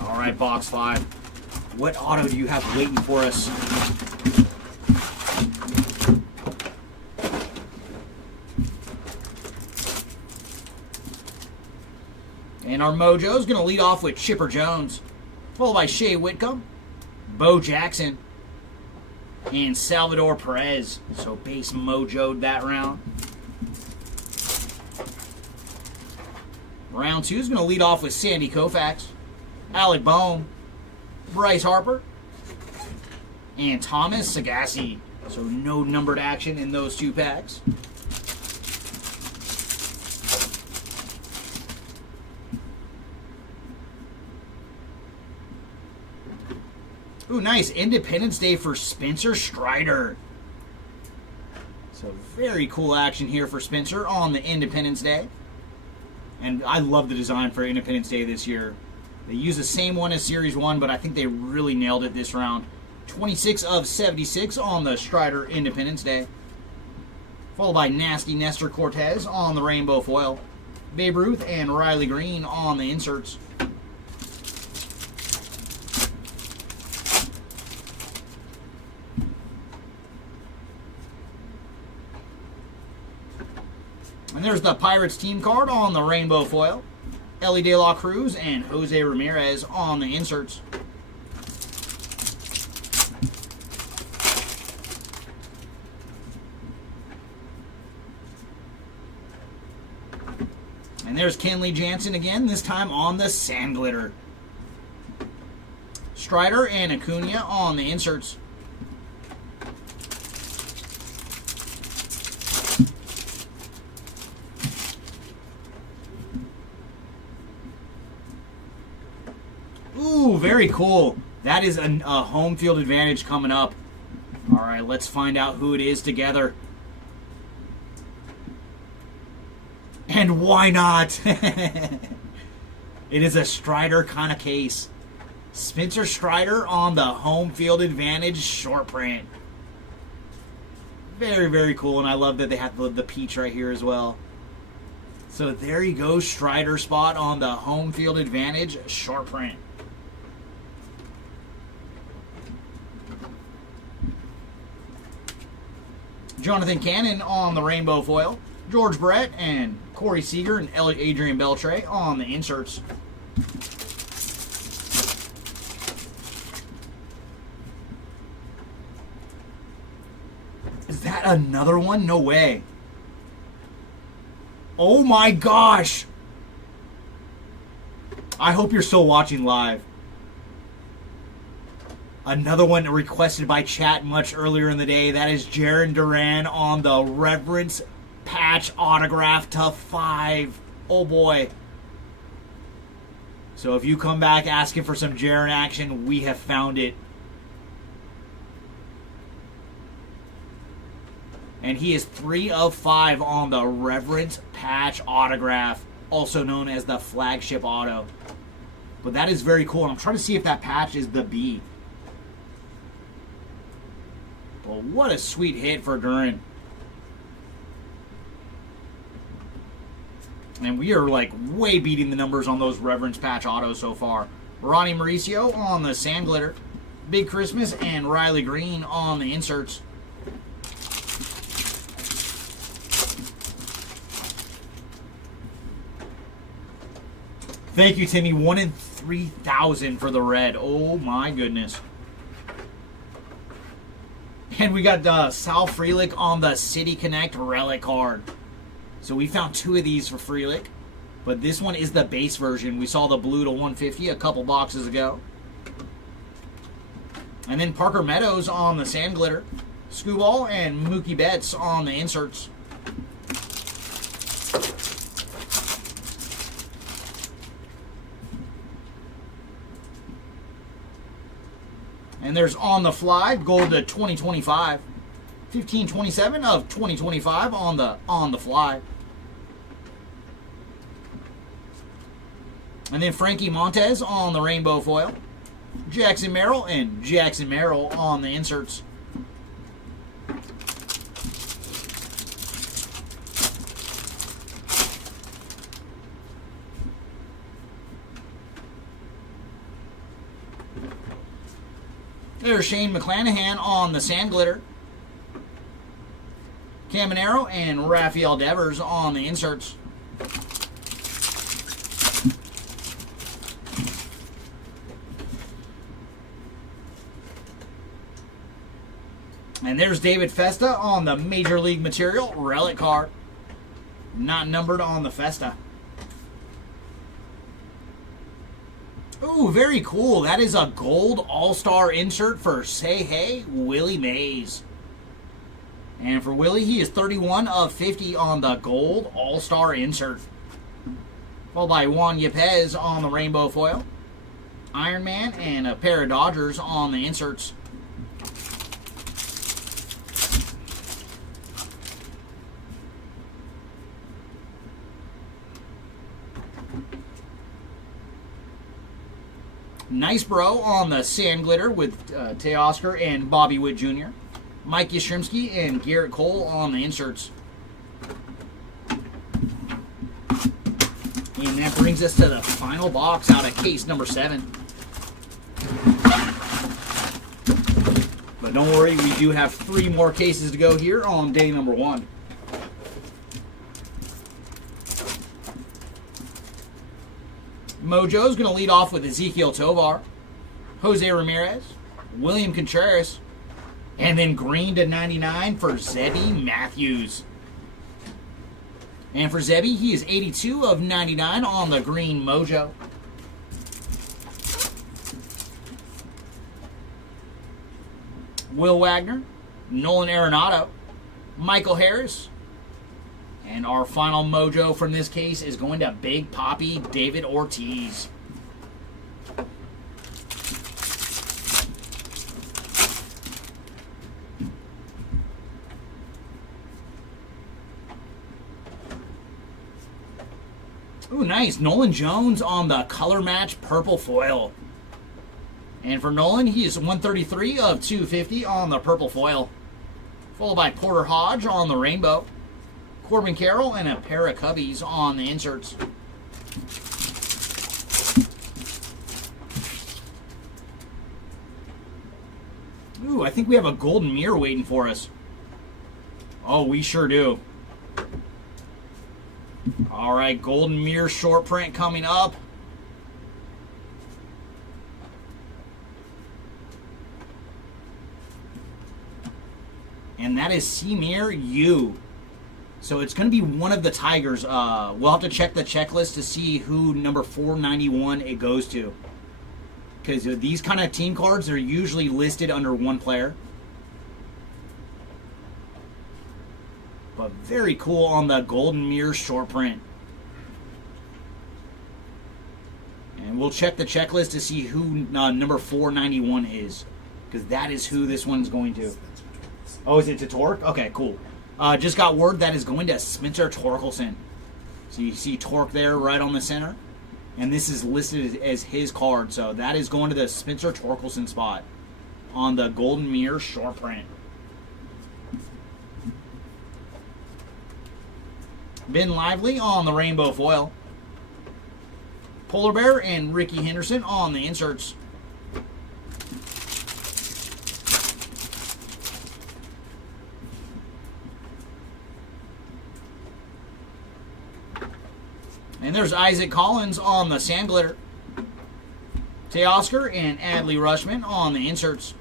All right, box 5. What auto do you have waiting for us? And our mojo is going to lead off with Chipper Jones, followed by Shea Whitcomb, Bo Jackson, and Salvador Perez. So base mojoed that round. Round 2 is going to lead off with Sandy Koufax, Alec Bohm, Bryce Harper, and Thomas Sagassi. So no numbered action in those 2 packs. Ooh, nice. Independence Day for Spencer Strider. So very cool action here for Spencer on the Independence Day. And I love the design for Independence Day this year. They use the same one as Series 1, but I think they really nailed it this round. 26 of 76 on the Strider Independence Day. Followed by Nasty Nestor Cortez on the rainbow foil. Babe Ruth and Riley Green on the inserts. And there's the Pirates team card on the rainbow foil. Ellie De La Cruz and Jose Ramirez on the inserts. And there's Kenley Jansen again, this time on the sand glitter. Strider and Acuna on the inserts. Ooh, very cool. That is a home field advantage coming up. All right, let's find out who it is together. And why not? It is a Strider kind of case. Spencer Strider on the home field advantage short print. Very, very cool, and I love that they have the peach right here as well. So there you go, Strider spot on the home field advantage short print. Jonathan Cannon on the rainbow foil. George Brett and Corey Seager and Adrian Beltre on the inserts. Is that another one? No way. Oh my gosh! I hope you're still watching live. Another one requested by chat much earlier in the day. That is Jaron Duran on the Reverence patch autograph to 5. Oh boy. So if you come back asking for some Jaron action, we have found it. And he is 3 of 5 on the Reverence patch autograph, also known as the flagship auto. But that is very cool. And I'm trying to see if that patch is the B. Well, what a sweet hit for Duran. And we are like way beating the numbers on those Reverence patch autos so far. Ronnie Mauricio on the Sand Glitter. Big Christmas and Riley Green on the inserts. Thank you, Timmy. 1 in 3,000 for the red. Oh my goodness. And we got Sal Frelick on the City Connect Relic card. So we found 2 of these for Frelick. But this one is the base version. We saw the blue to 150 a couple boxes ago. And then Parker Meadows on the Sand Glitter. Scooball and Mookie Betts on the inserts. And there's On the Fly, gold to 2025. 1527 of 2025 on the Fly. And then Frankie Montez on the rainbow foil. Jackson Merrill and Jackson Merrill on the inserts. There's Shane McClanahan on the Sand Glitter. Caminero and Rafael Devers on the inserts. And there's David Festa on the Major League Material Relic card. Not numbered on the Festa. Ooh, very cool. That is a gold all-star insert for Say Hey, Willie Mays. And for Willie, he is 31 of 50 on the gold all-star insert. Followed by Juan Yepez on the rainbow foil. Iron Man and a pair of Dodgers on the inserts. Nice Bro on the Sand Glitter with Teoscar and Bobby Witt Jr. Mike Yastrzemski and Garrett Cole on the inserts. And that brings us to the final box out of case number 7. But don't worry, we do have 3 more cases to go here on day number 1. Mojo's going to lead off with Ezequiel Tovar, Jose Ramirez, William Contreras, and then green to 99 for Zebby Matthews. And for Zebby, he is 82 of 99 on the green Mojo. Will Wagner, Nolan Arenado, Michael Harris, and our final Mojo from this case is going to Big Poppy David Ortiz. Ooh, nice. Nolan Jones on the color match purple foil. And for Nolan, he is 133 of 250 on the purple foil. Followed by Porter Hodge on the rainbow. Corbin Carroll and a pair of Cubbies on the inserts. Ooh, I think we have a golden mirror waiting for us. Oh, we sure do. All right, golden mirror short print coming up. And that is Semir Yu. So it's going to be one of the Tigers. We'll have to check the checklist to see who number 491 it goes to. Because these kind of team cards are usually listed under one player. But very cool on the Golden Mirror short print. And we'll check the checklist to see who number 491 is. Because that is who this one's going to. Oh, is it to Torque? Okay, cool. Just got word that is going to Spencer Torkelson. So you see Torque there right on the center. And this is listed as his card. So that is going to the Spencer Torkelson spot on the Golden Mirror short print. Ben Lively on the rainbow foil. Polar Bear and Ricky Henderson on the inserts. And there's Isaac Collins on the sand glitter. Teoscar and Adley Rushman on the inserts.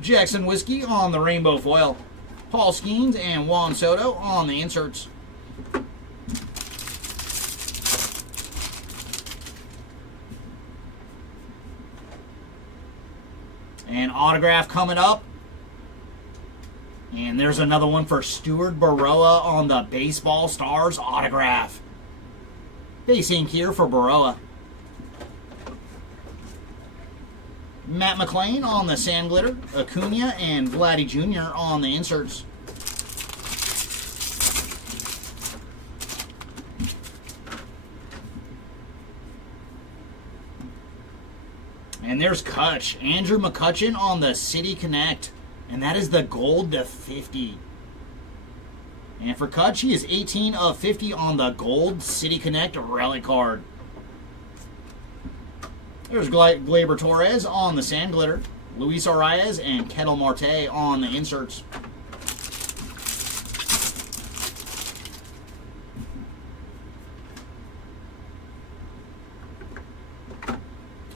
Jackson Whiskey on the rainbow foil. Paul Skeens and Juan Soto on the inserts. And autograph coming up. And there's another one for Stuart Baroa on the Baseball Stars autograph. Base ink here for Baroa. Matt McClain on the sand glitter. Acuna and Vladdy Jr. on the inserts. And there's Kutch. Andrew McCutchen on the City Connect. And that is the gold to 50. And for Kutch, he is 18 of 50 on the gold City Connect relic card. There's Gleyber Torres on the sand glitter. Luis Arias and Ketel Marte on the inserts.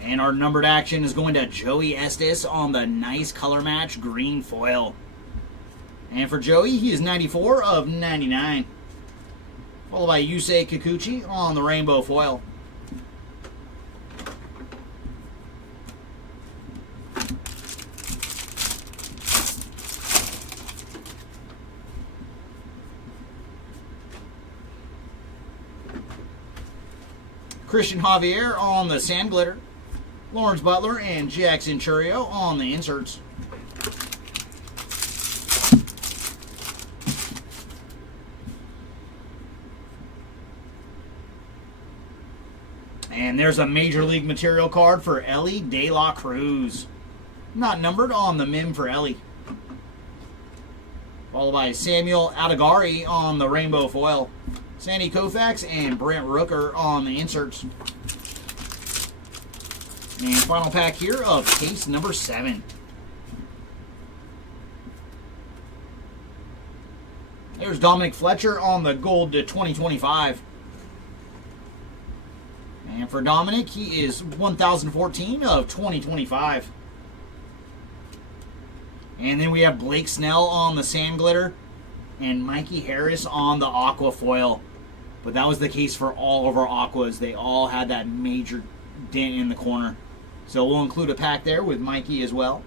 And our numbered action is going to Joey Estes on the nice color match green foil. And for Joey, he is 94 of 99. Followed by Yusei Kikuchi on the rainbow foil. Christian Javier on the sand glitter. Lawrence Butler and Jackson Churio on the inserts. And there's a Major League Material card for Ellie De La Cruz. Not numbered on the MIM for Ellie. Followed by Samuel Adagari on the rainbow foil. Sandy Koufax and Brent Rooker on the inserts. And final pack here of case number 7. There's Dominic Fletcher on the gold to 2025. And for Dominic, he is 1014 of 2025. And then we have Blake Snell on the sand glitter and Mikey Harris on the aqua foil. But that was the case for all of our aquas. They all had that major dent in the corner. So we'll include a pack there with Mikey as well.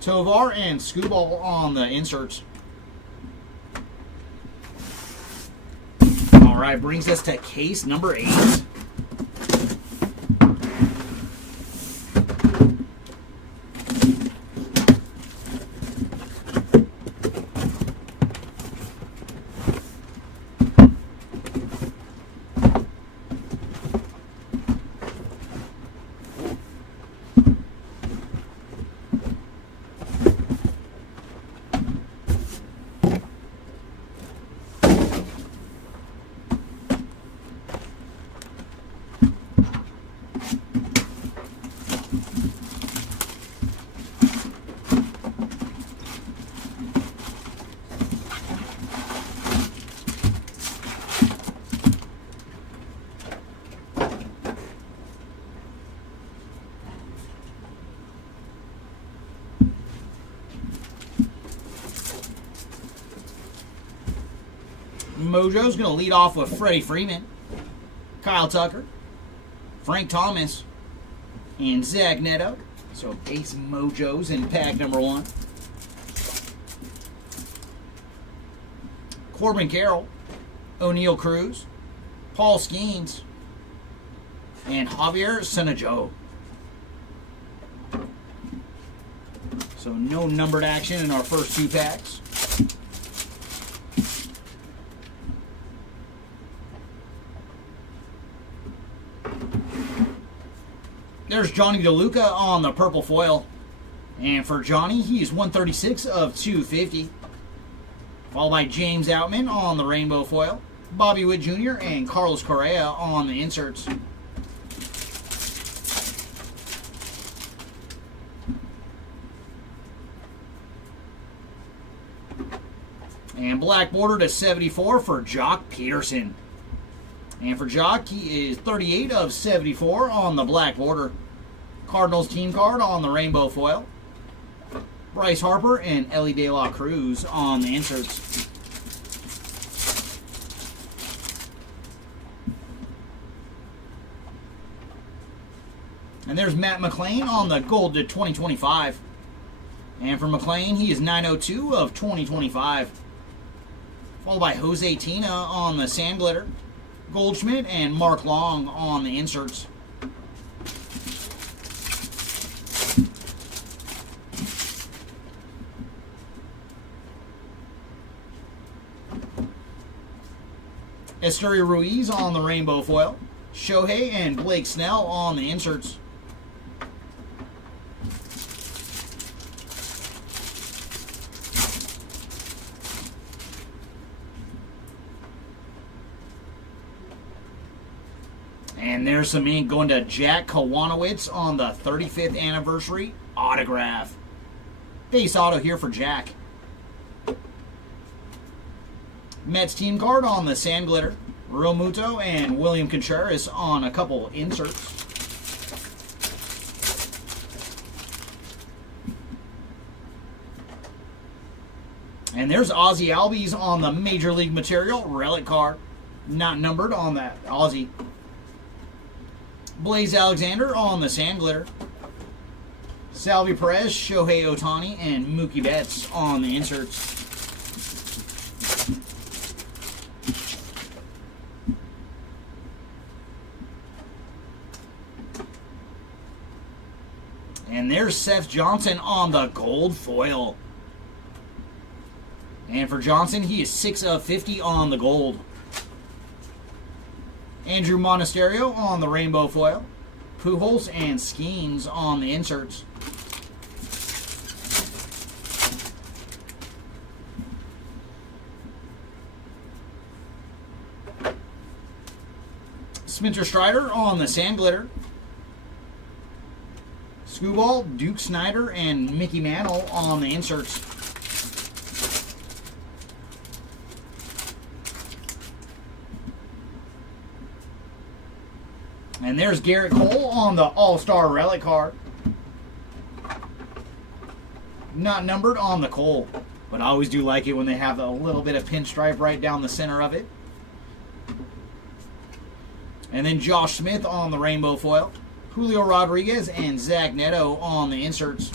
Tovar and Scooball on the inserts. All right, brings us to case number 8. Mojo's going to lead off with Freddie Freeman, Kyle Tucker, Frank Thomas, and Zach Neto. So base Mojos in pack number 1. Corbin Carroll, O'Neal Cruz, Paul Skeens, and Javier Sanajo. So no numbered action in our first 2 packs. There's Johnny DeLuca on the purple foil. And for Johnny, he's 136 of 250. Followed by James Outman on the rainbow foil. Bobby Witt Jr. and Carlos Correa on the inserts. And black border to 74 for Jock Peterson. And for Jock, he is 38 of 74 on the black border. Cardinals team card on the rainbow foil. Bryce Harper and Ellie De La Cruz on the inserts. And there's Matt McLean on the gold to 2025. And for McLean, he is 902 of 2025. Followed by Jose Tina on the sand glitter. Goldschmidt and Mark Long on the inserts. Esteury Ruiz on the rainbow foil. Shohei and Blake Snell on the inserts. And there's some ink going to Jack Kawanowitz on the 35th anniversary autograph. Base auto here for Jack. Mets team card on the sand glitter. Real Muto and William Contreras on a couple inserts. And there's Ozzie Albies on the Major League Material relic card. Not numbered on that Ozzie. Blaze Alexander on the sand glitter. Salvi Perez, Shohei Ohtani, and Mookie Betts on the inserts. And there's Seth Johnson on the gold foil. And for Johnson, he is 6 of 50 on the gold. Andrew Monasterio on the rainbow foil. Pujols and Skeens on the inserts. Spencer Strider on the sand glitter. Skubal, Duke Snyder, and Mickey Mantle on the inserts. And there's Garrett Cole on the All-Star relic card. Not numbered on the Cole, but I always do like it when they have a little bit of pinstripe right down the center of it. And then Josh Smith on the rainbow foil. Julio Rodriguez and Zach Neto on the inserts.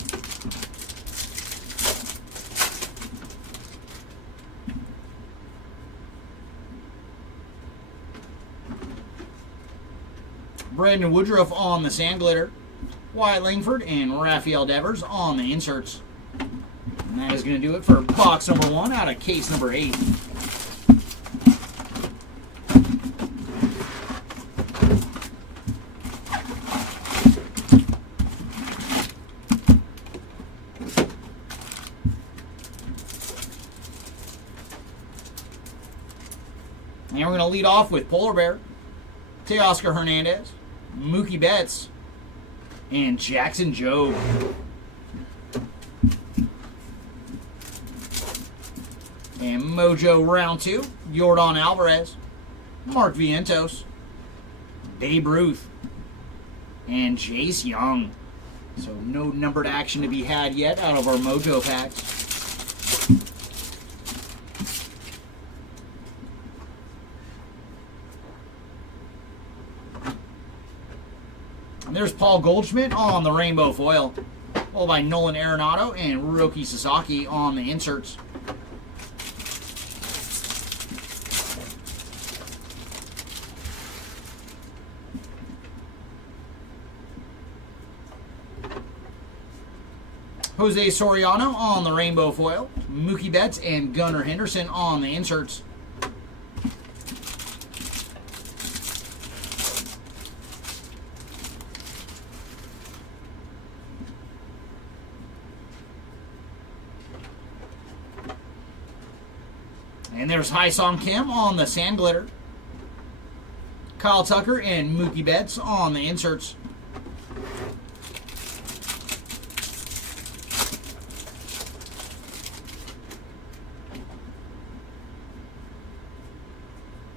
Brandon Woodruff on the sand glitter. Wyatt Langford and Rafael Devers on the inserts. And that is going to do it for box number 1 out of case number 8. And we're going to lead off with Polar Bear, Teoscar Hernandez, Mookie Betts, and Jackson Jobe. And Mojo round 2, Yordan Alvarez, Mark Vientos, Babe Ruth, and Jace Young. So no numbered action to be had yet out of our Mojo packs. There's Paul Goldschmidt on the rainbow foil, followed by Nolan Arenado and Ryoki Sasaki on the inserts. Jose Soriano on the rainbow foil, Mookie Betts and Gunnar Henderson on the inserts. And there's Hai-Song Kim on the sand glitter, Kyle Tucker and Mookie Betts on the inserts.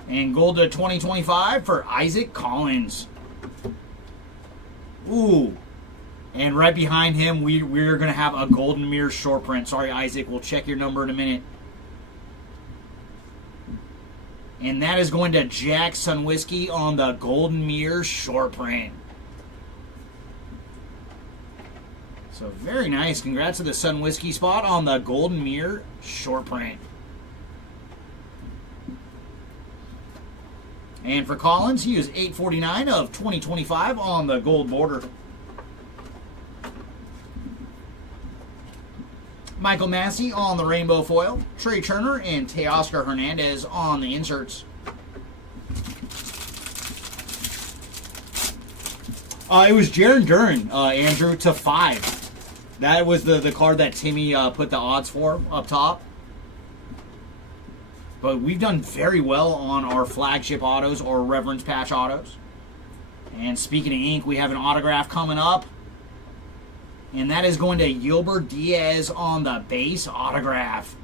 And gold to 2025 for Isaac Collins. Ooh. And right behind him, we're going to have a Golden Mirror short print. Sorry, Isaac. We'll check your number in a minute. And that is going to Jack Sunwhiskey on the Golden Mirror short print. So very nice. Congrats to the Sunwhiskey spot on the Golden Mirror short print. And for Collins, he is 849 of 2025 on the gold border. Michael Massey on the rainbow foil, Trey Turner and Teoscar Hernandez on the inserts. It was Jaron Duran, Andrew, to 5. That was the card that Timmy put the odds for up top. But we've done very well on our flagship autos or reverence patch autos. And speaking of ink, we have an autograph coming up. And that is going to Gilbert Diaz on the base autograph.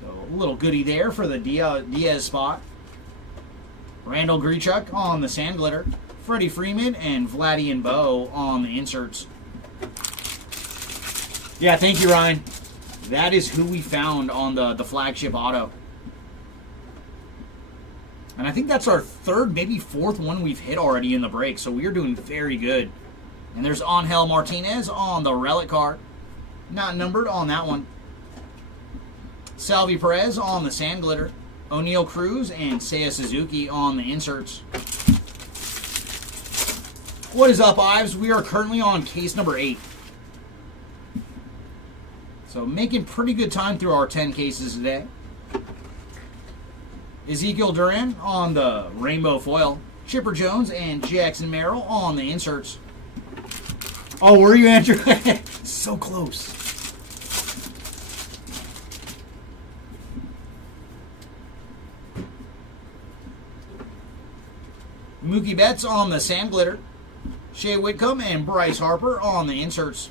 So a little goodie there for the Diaz spot. Randall Grichuk on the sand glitter. Freddie Freeman and Vladdy and Bo on the inserts. Yeah, thank you, Ryan. That is who we found on the flagship auto. And I think that's our third, maybe fourth one we've hit already in the break. So we are doing very good. And there's Angel Martinez on the relic card. Not numbered on that one. Salvi Perez on the sand glitter. O'Neal Cruz and Seiya Suzuki on the inserts. What is up, Ives? We are currently on case number 8. So making pretty good time through our 10 cases today. Ezekiel Duran on the rainbow foil. Chipper Jones and Jackson Merrill on the inserts. Oh, were you, Andrew? So close. Mookie Betts on the sand glitter. Shea Whitcomb and Bryce Harper on the inserts.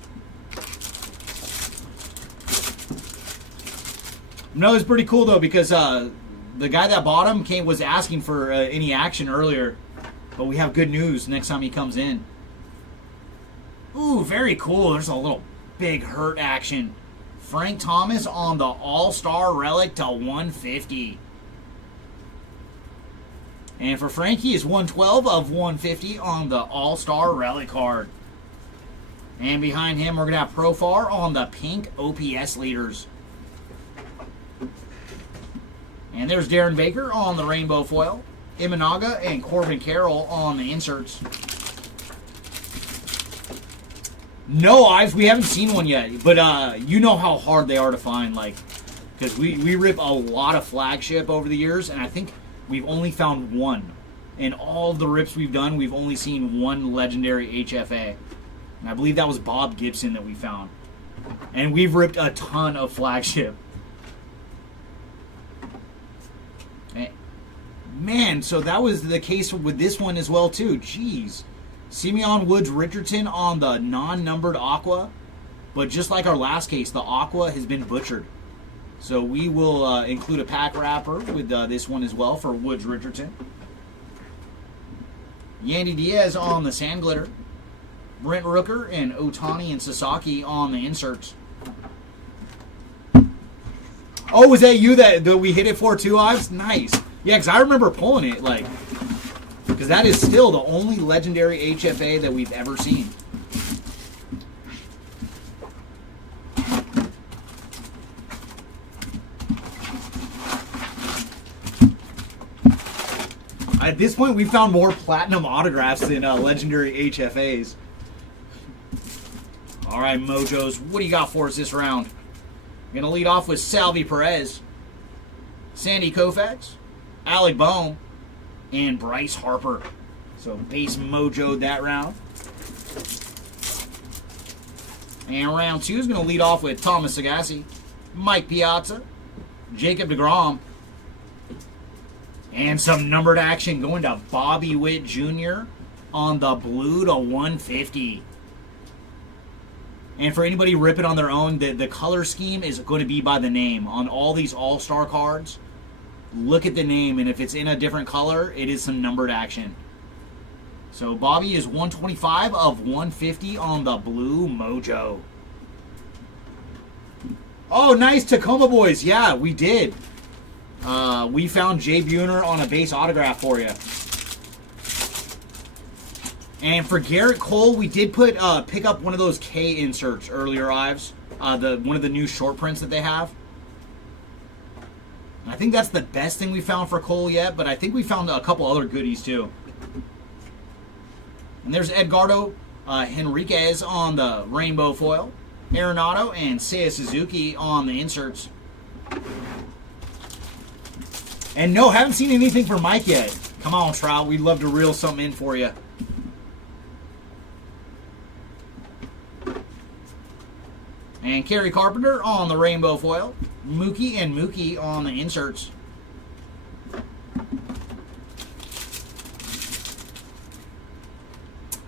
No, it's pretty cool though because the guy that bought him was asking for any action earlier, but we have good news next time he comes in. Ooh, very cool. There's a little big hurt action. Frank Thomas on the All-Star Relic to 150. And for Frankie, is 112 of 150 on the All-Star Relic card. And behind him, we're going to have Profar on the pink OPS leaders. And there's Darren Baker on the rainbow foil. Imanaga and Corbin Carroll on the inserts. No, Ives, we haven't seen one yet. But you know how hard they are to find. Like, because we rip a lot of flagship over the years. And I think we've only found one. In all of the rips we've done, we've only seen one legendary HFA. And I believe that was Bob Gibson that we found. And we've ripped a ton of flagship. Man, so that was the case with this one as well, too. Jeez. Simeon Woods Richardson on the non-numbered Aqua. But just like our last case, the Aqua has been butchered. So we will include a pack wrapper with this one as well for Woods Richardson. Yandy Diaz on the sand glitter. Brent Rooker and Otani and Sasaki on the inserts. Oh, was that you that we hit it for too, Ives? Nice. Yeah, because I remember pulling it, like, Because that is still the only legendary HFA that we've ever seen. At this point, we've found more platinum autographs than legendary HFAs. All right, Mojos, what do you got for us this round? Going to lead off with Salvi Perez, Sandy Koufax, Alec Bohm, and Bryce Harper. So base Mojo that round. And round 2 is going to lead off with Thomas Agassi, Mike Piazza, Jacob deGrom, and some numbered action going to Bobby Witt Jr. on the blue to 150. And for anybody ripping on their own, the color scheme is going to be by the name. On all these All-Star cards, look at the name, and if it's in a different color, it is some numbered action. So Bobby is 125 of 150 on the blue Mojo. Oh, nice Tacoma boys. Yeah, we did. We found Jay Buhner on a base autograph for you. And for Garrett Cole, we did pick up one of those K inserts earlier, Ives. One of the new short prints that they have. I think that's the best thing we found for Cole yet, but I think we found a couple other goodies too. And there's Edgardo Henriquez on the rainbow foil, Arenado and Seiya Suzuki on the inserts. And no, haven't seen anything for Mike yet. Come on, Trout. We'd love to reel something in for you. And Kerry Carpenter on the rainbow foil. Mookie and Mookie on the inserts.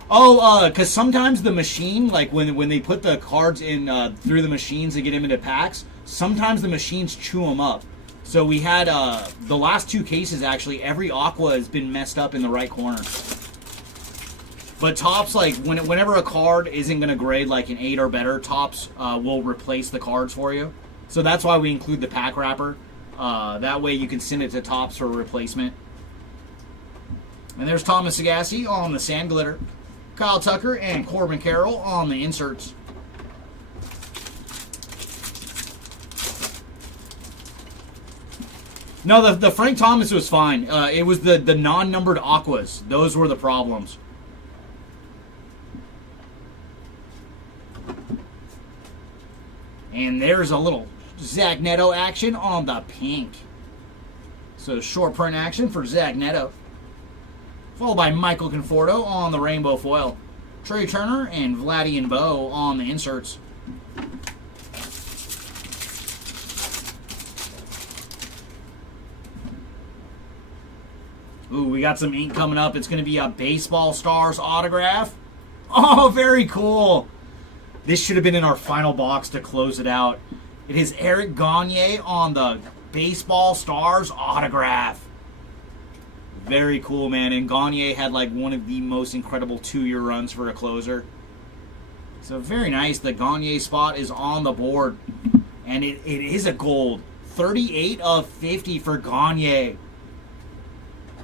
Oh, because sometimes the machine, like when they put the cards in through the machines to get them into packs, sometimes the machines chew them up. So we had the last 2 cases, actually, every aqua has been messed up in the right corner. But Topps, like, whenever a card isn't going to grade like an 8 or better, Topps will replace the cards for you. So that's why we include the pack wrapper. That way you can send it to Topps for a replacement. And there's Thomas Agassi on the sand glitter. Kyle Tucker and Corbin Carroll on the inserts. No, the Frank Thomas was fine. It was the non-numbered aquas. Those were the problems. And there's a little Zach Neto action on the pink. So short print action for Zach Neto. Followed by Michael Conforto on the rainbow foil. Trey Turner and Vladdy and Bo on the inserts. Ooh, we got some ink coming up. It's going to be a Baseball Stars autograph. Oh, very cool. This should have been in our final box to close it out. It is Eric Gagne on the Baseball Stars autograph. Very cool, man. And Gagne had like one of the most incredible 2-year runs for a closer. So very nice. The Gagne spot is on the board. And it is a gold. 38 of 50 for Gagne.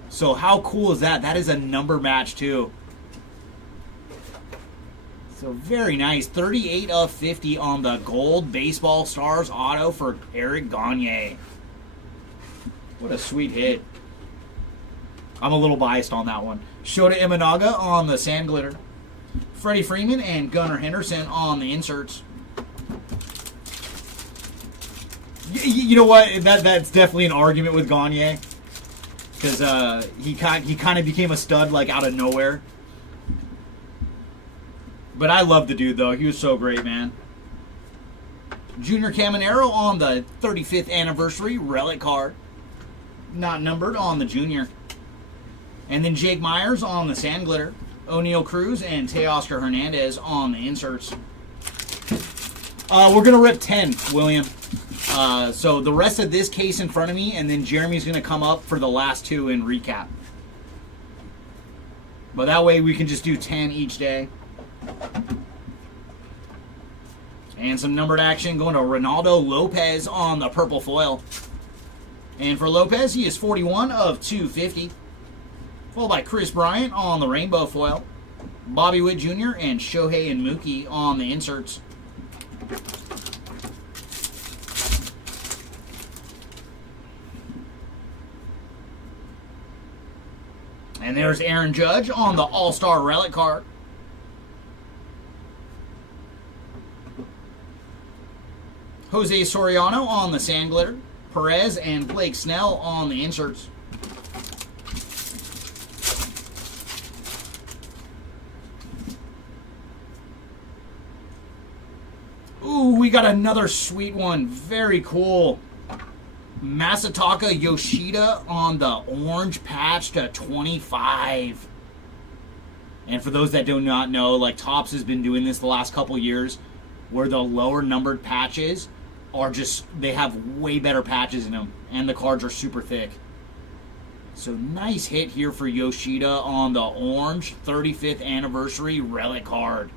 So how cool is that? That is a number match too. So very nice. 38 of 50 on the gold Baseball Stars auto for Eric Gagne. What a sweet hit. I'm a little biased on that one. Shota Imanaga on the sand glitter. Freddie Freeman and Gunnar Henderson on the inserts. You know what? That's definitely an argument with Gagne. Because he kind of became a stud like out of nowhere. But I love the dude, though. He was so great, man. Junior Caminero on the 35th anniversary relic card. Not numbered on the junior. And then Jake Myers on the sand glitter. O'Neal Cruz and Teoscar Hernandez on the inserts. We're going to rip 10, William. So the rest of this case in front of me, and then Jeremy's going to come up for the last 2 in recap. But that way we can just do 10 each day. And some numbered action going to Ronaldo Lopez on the purple foil. And for Lopez, he is 41 of 250. Followed by Chris Bryant on the rainbow foil. Bobby Witt Jr. and Shohei and Mookie on the inserts. And there's Aaron Judge on the All-Star Relic card. Jose Soriano on the Sand Glitter. Perez and Blake Snell on the inserts. Ooh, we got another sweet one. Very cool. Masataka Yoshida on the orange patch to 25. And for those that do not know, like Topps has been doing this the last couple years, where the lower numbered patches are just, they have way better patches in them, and the cards are super thick. So nice hit here for Yoshida on the orange 35th anniversary relic card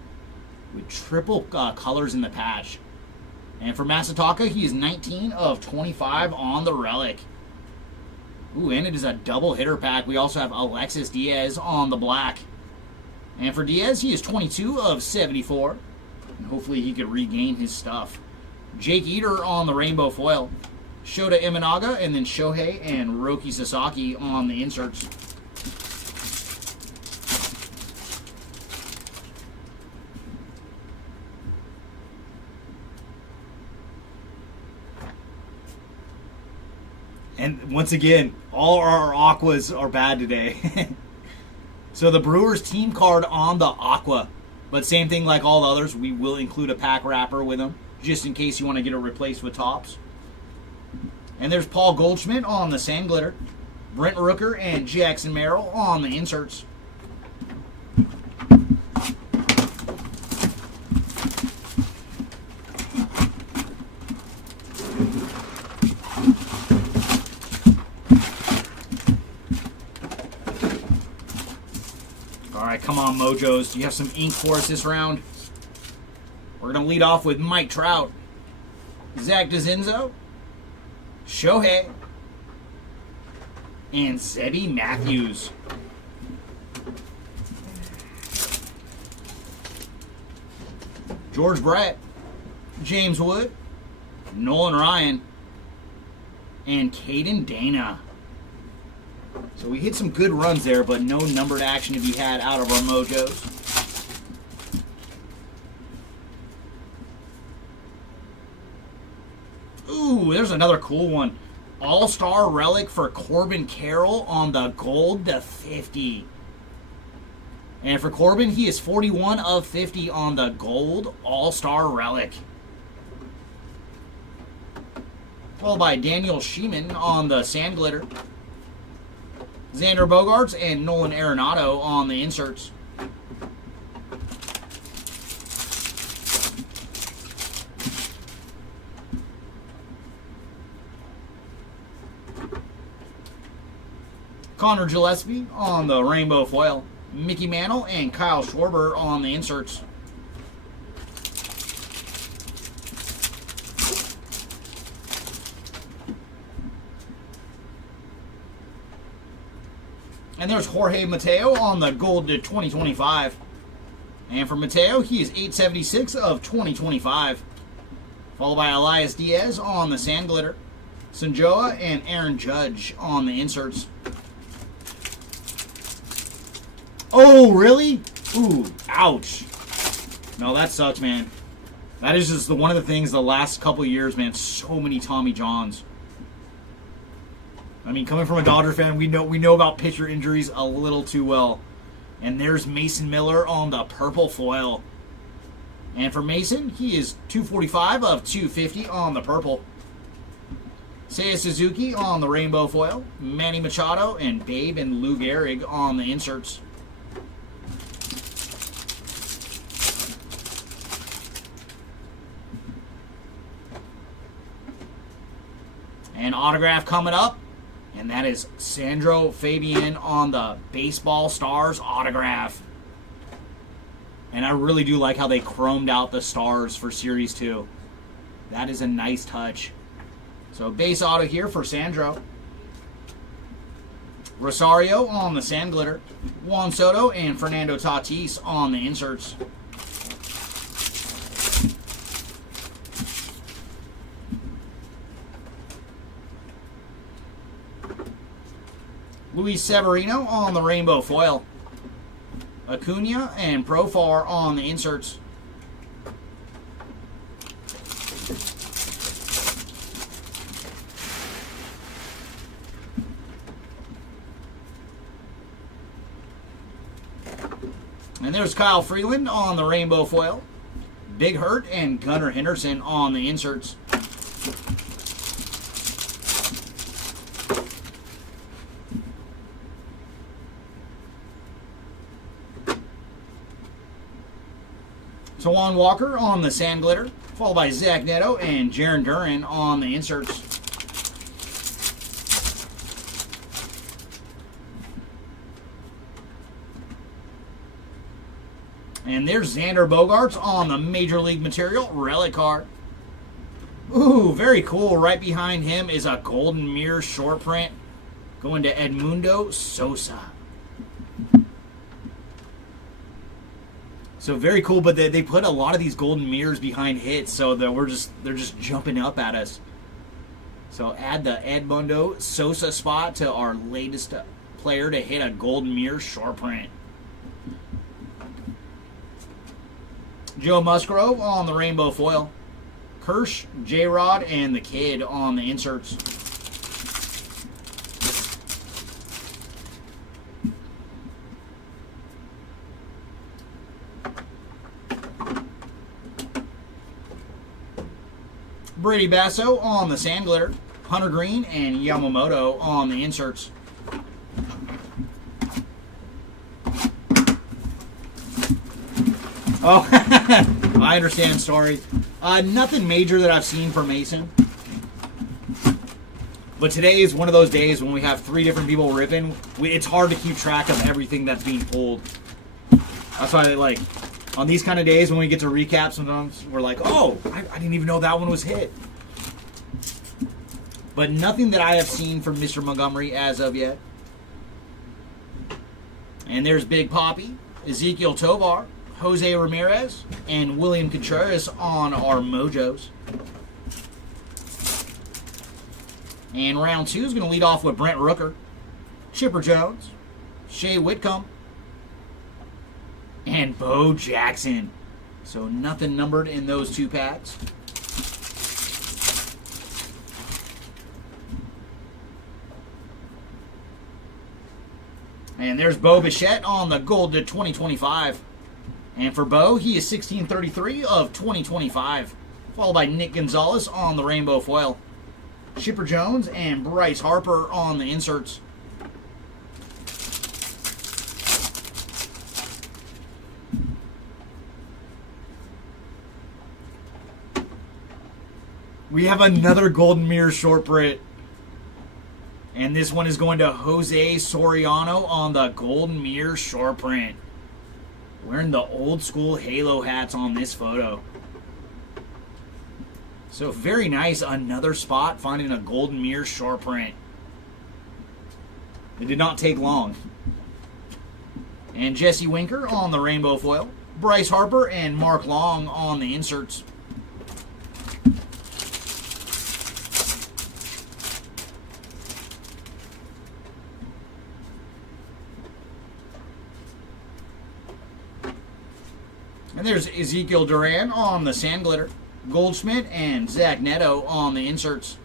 with triple colors in the patch. And for Masataka, he is 19 of 25 on the relic. Ooh, and it is a double hitter pack. We also have Alexis Diaz on the black. And for Diaz, he is 22 of 74. And hopefully he could regain his stuff. Jake Eater on the rainbow foil. Shota Imanaga, and then Shohei and Roki Sasaki on the inserts. And once again, all our aquas are bad today. So the Brewers team card on the aqua. But same thing like all the others, we will include a pack wrapper with them, just in case you want to get it replaced with Topps. And there's Paul Goldschmidt on the Sand Glitter. Brent Rooker and Jackson Merrill on the inserts. Alright, come on, Mojos. Do you have some ink for us this round? We're going to lead off with Mike Trout, Zach DeZenzo, Shohei, and Zebby Matthews. George Brett, James Wood, Nolan Ryan, and Caden Dana. So we hit some good runs there, but no numbered action to be had out of our Mojos. Ooh, there's another cool one. All-Star Relic for Corbin Carroll on the gold to 50. And for Corbin, he is 41 of 50 on the gold All-Star Relic. Followed by Daniel Sheeman on the Sand Glitter. Xander Bogaerts and Nolan Arenado on the inserts. Connor Gillespie on the rainbow foil. Mickey Mantle and Kyle Schwarber on the inserts. And there's Jorge Mateo on the gold to 2025. And for Mateo, he is 876 of 2025. Followed by Elias Diaz on the Sand Glitter. Sanjoa and Aaron Judge on the inserts. Oh, really? Ooh, ouch. No, that sucks, man. That is just one of the things the last couple of years, man. So many Tommy Johns. I mean, coming from a Dodger fan, we know about pitcher injuries a little too well. And there's Mason Miller on the purple foil. And for Mason, he is 245 of 250 on the purple. Seiya Suzuki on the rainbow foil. Manny Machado and Babe and Lou Gehrig on the inserts. And autograph coming up. And that is Sandro Fabian on the Baseball Stars autograph. And I really do like how they chromed out the stars for Series 2. That is a nice touch. So base auto here for Sandro. Rosario on the sand glitter. Juan Soto and Fernando Tatis on the inserts. Luis Severino on the rainbow foil. Acuna and Profar on the inserts. And there's Kyle Freeland on the rainbow foil. Big Hurt and Gunnar Henderson on the inserts. Tawan Walker on the sand glitter, followed by Zach Neto and Jarren Duran on the inserts. And there's Xander Bogaerts on the Major League Material relic card. Ooh, very cool. Right behind him is a Golden Mirror short print going to Edmundo Sosa. So very cool, but they put a lot of these golden mirrors behind hits, so that they're just jumping up at us. So add the Edmundo Sosa spot to our latest player to hit a golden mirror short print. Joe Musgrove on the rainbow foil. Kirsch, J-Rod, and the Kid on the inserts. Brady Basso on the sand glitter. Hunter Green and Yamamoto on the inserts. Oh, I understand. Sorry. Nothing major that I've seen from Mason. But today is one of those days when we have 3 different people ripping. It's hard to keep track of everything that's being pulled. That's why, on these kind of days when we get to recap, sometimes we're like, oh, I didn't even know that one was hit. But nothing that I have seen from Mr. Montgomery as of yet. And there's Big Poppy, Ezekiel Tovar, Jose Ramirez, and William Contreras on our Mojos. And round 2 is going to lead off with Brent Rooker, Chipper Jones, Shea Whitcomb, and Bo Jackson. So nothing numbered in those 2 packs. And there's Bo Bichette on the gold to 2025. And for Bo, he is 1633 of 2025. Followed by Nick Gonzalez on the rainbow foil. Chipper Jones and Bryce Harper on the inserts. We have another Golden Mirror short print. And this one is going to Jose Soriano on the Golden Mirror short print. Wearing the old school Halo hats on this photo. So very nice. Another spot finding a Golden Mirror short print. It did not take long. And Jesse Winker on the rainbow foil. Bryce Harper and Mark Long on the inserts. And there's Ezekiel Duran on the sand glitter. Goldschmidt and Zach Neto on the inserts.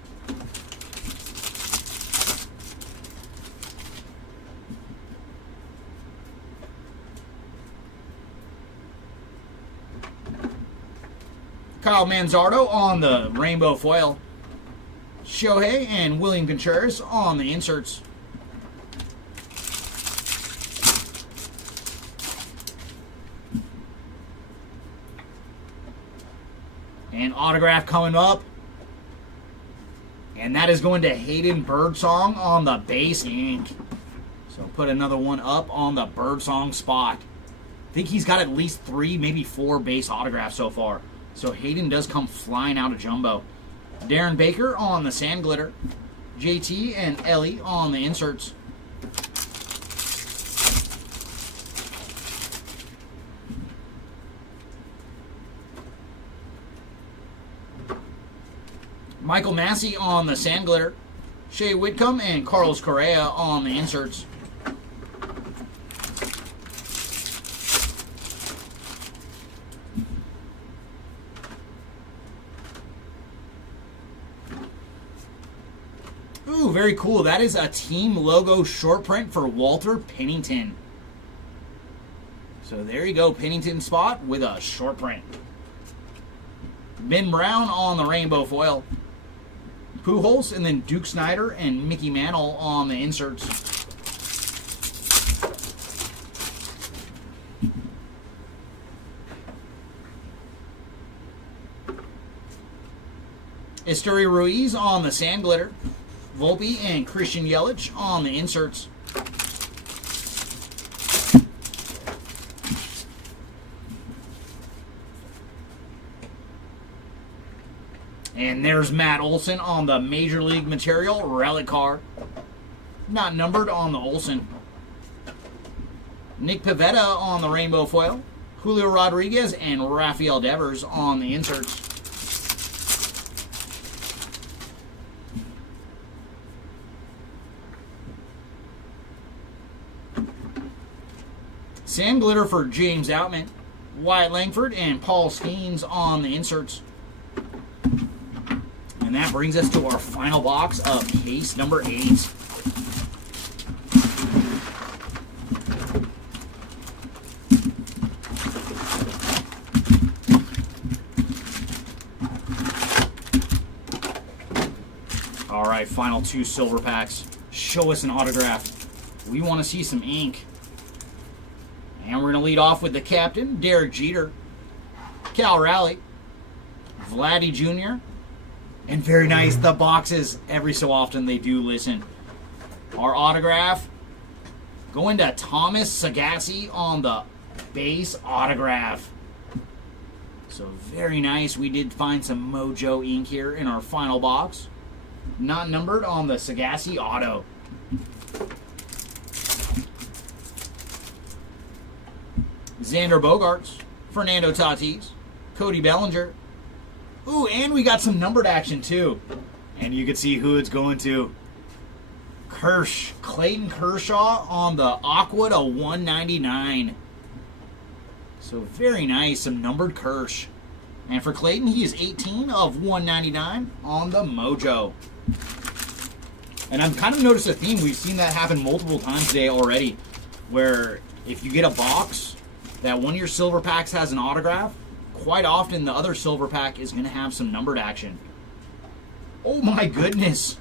Kyle Manzardo on the rainbow foil. Shohei and William Contreras on the inserts. And autograph coming up. And that is going to Hayden Birdsong on the base ink. So put another one up on the Birdsong spot. I think he's got at least 3, maybe 4 base autographs so far. So Hayden does come flying out of jumbo. Darren Baker on the sand glitter. JT and Ellie on the inserts. Michael Massey on the sand glitter. Shea Whitcomb and Carlos Correa on the inserts. Ooh, very cool. That is a team logo short print for Walter Pennington. So there you go, Pennington spot with a short print. Ben Brown on the rainbow foil. Pujols, and then Duke Snyder and Mickey Mantle on the inserts. Esteury Ruiz on the sand glitter. Volpe and Christian Yelich on the inserts. And there's Matt Olson on the Major League Material relic card. Not numbered on the Olson. Nick Pivetta on the rainbow foil. Julio Rodriguez and Rafael Devers on the inserts. Sand glitter for James Outman. Wyatt Langford and Paul Skeens on the inserts. And that brings us to our final box of case number 8. All right, final 2 silver packs. Show us an autograph. We want to see some ink. And we're going to lead off with the captain, Derek Jeter, Cal Raleigh, Vladdy Jr., and very nice, the boxes, every so often they do listen. Our autograph, going to Thomas Sagassi on the base autograph. So very nice. We did find some Mojo ink here in our final box. Not numbered on the Sagassi auto. Xander Bogaerts, Fernando Tatis, Cody Bellinger. Ooh, and we got some numbered action too. And you can see who it's going to. Clayton Kershaw on the Aqua to 199. So very nice, some numbered Kersh. And for Clayton, he is 18 of 199 on the Mojo. And I've kind of noticed a theme. We've seen that happen multiple times today already. Where if you get a box that one of your silver packs has an autograph, quite often the other silver pack is going to have some numbered action. Oh my goodness.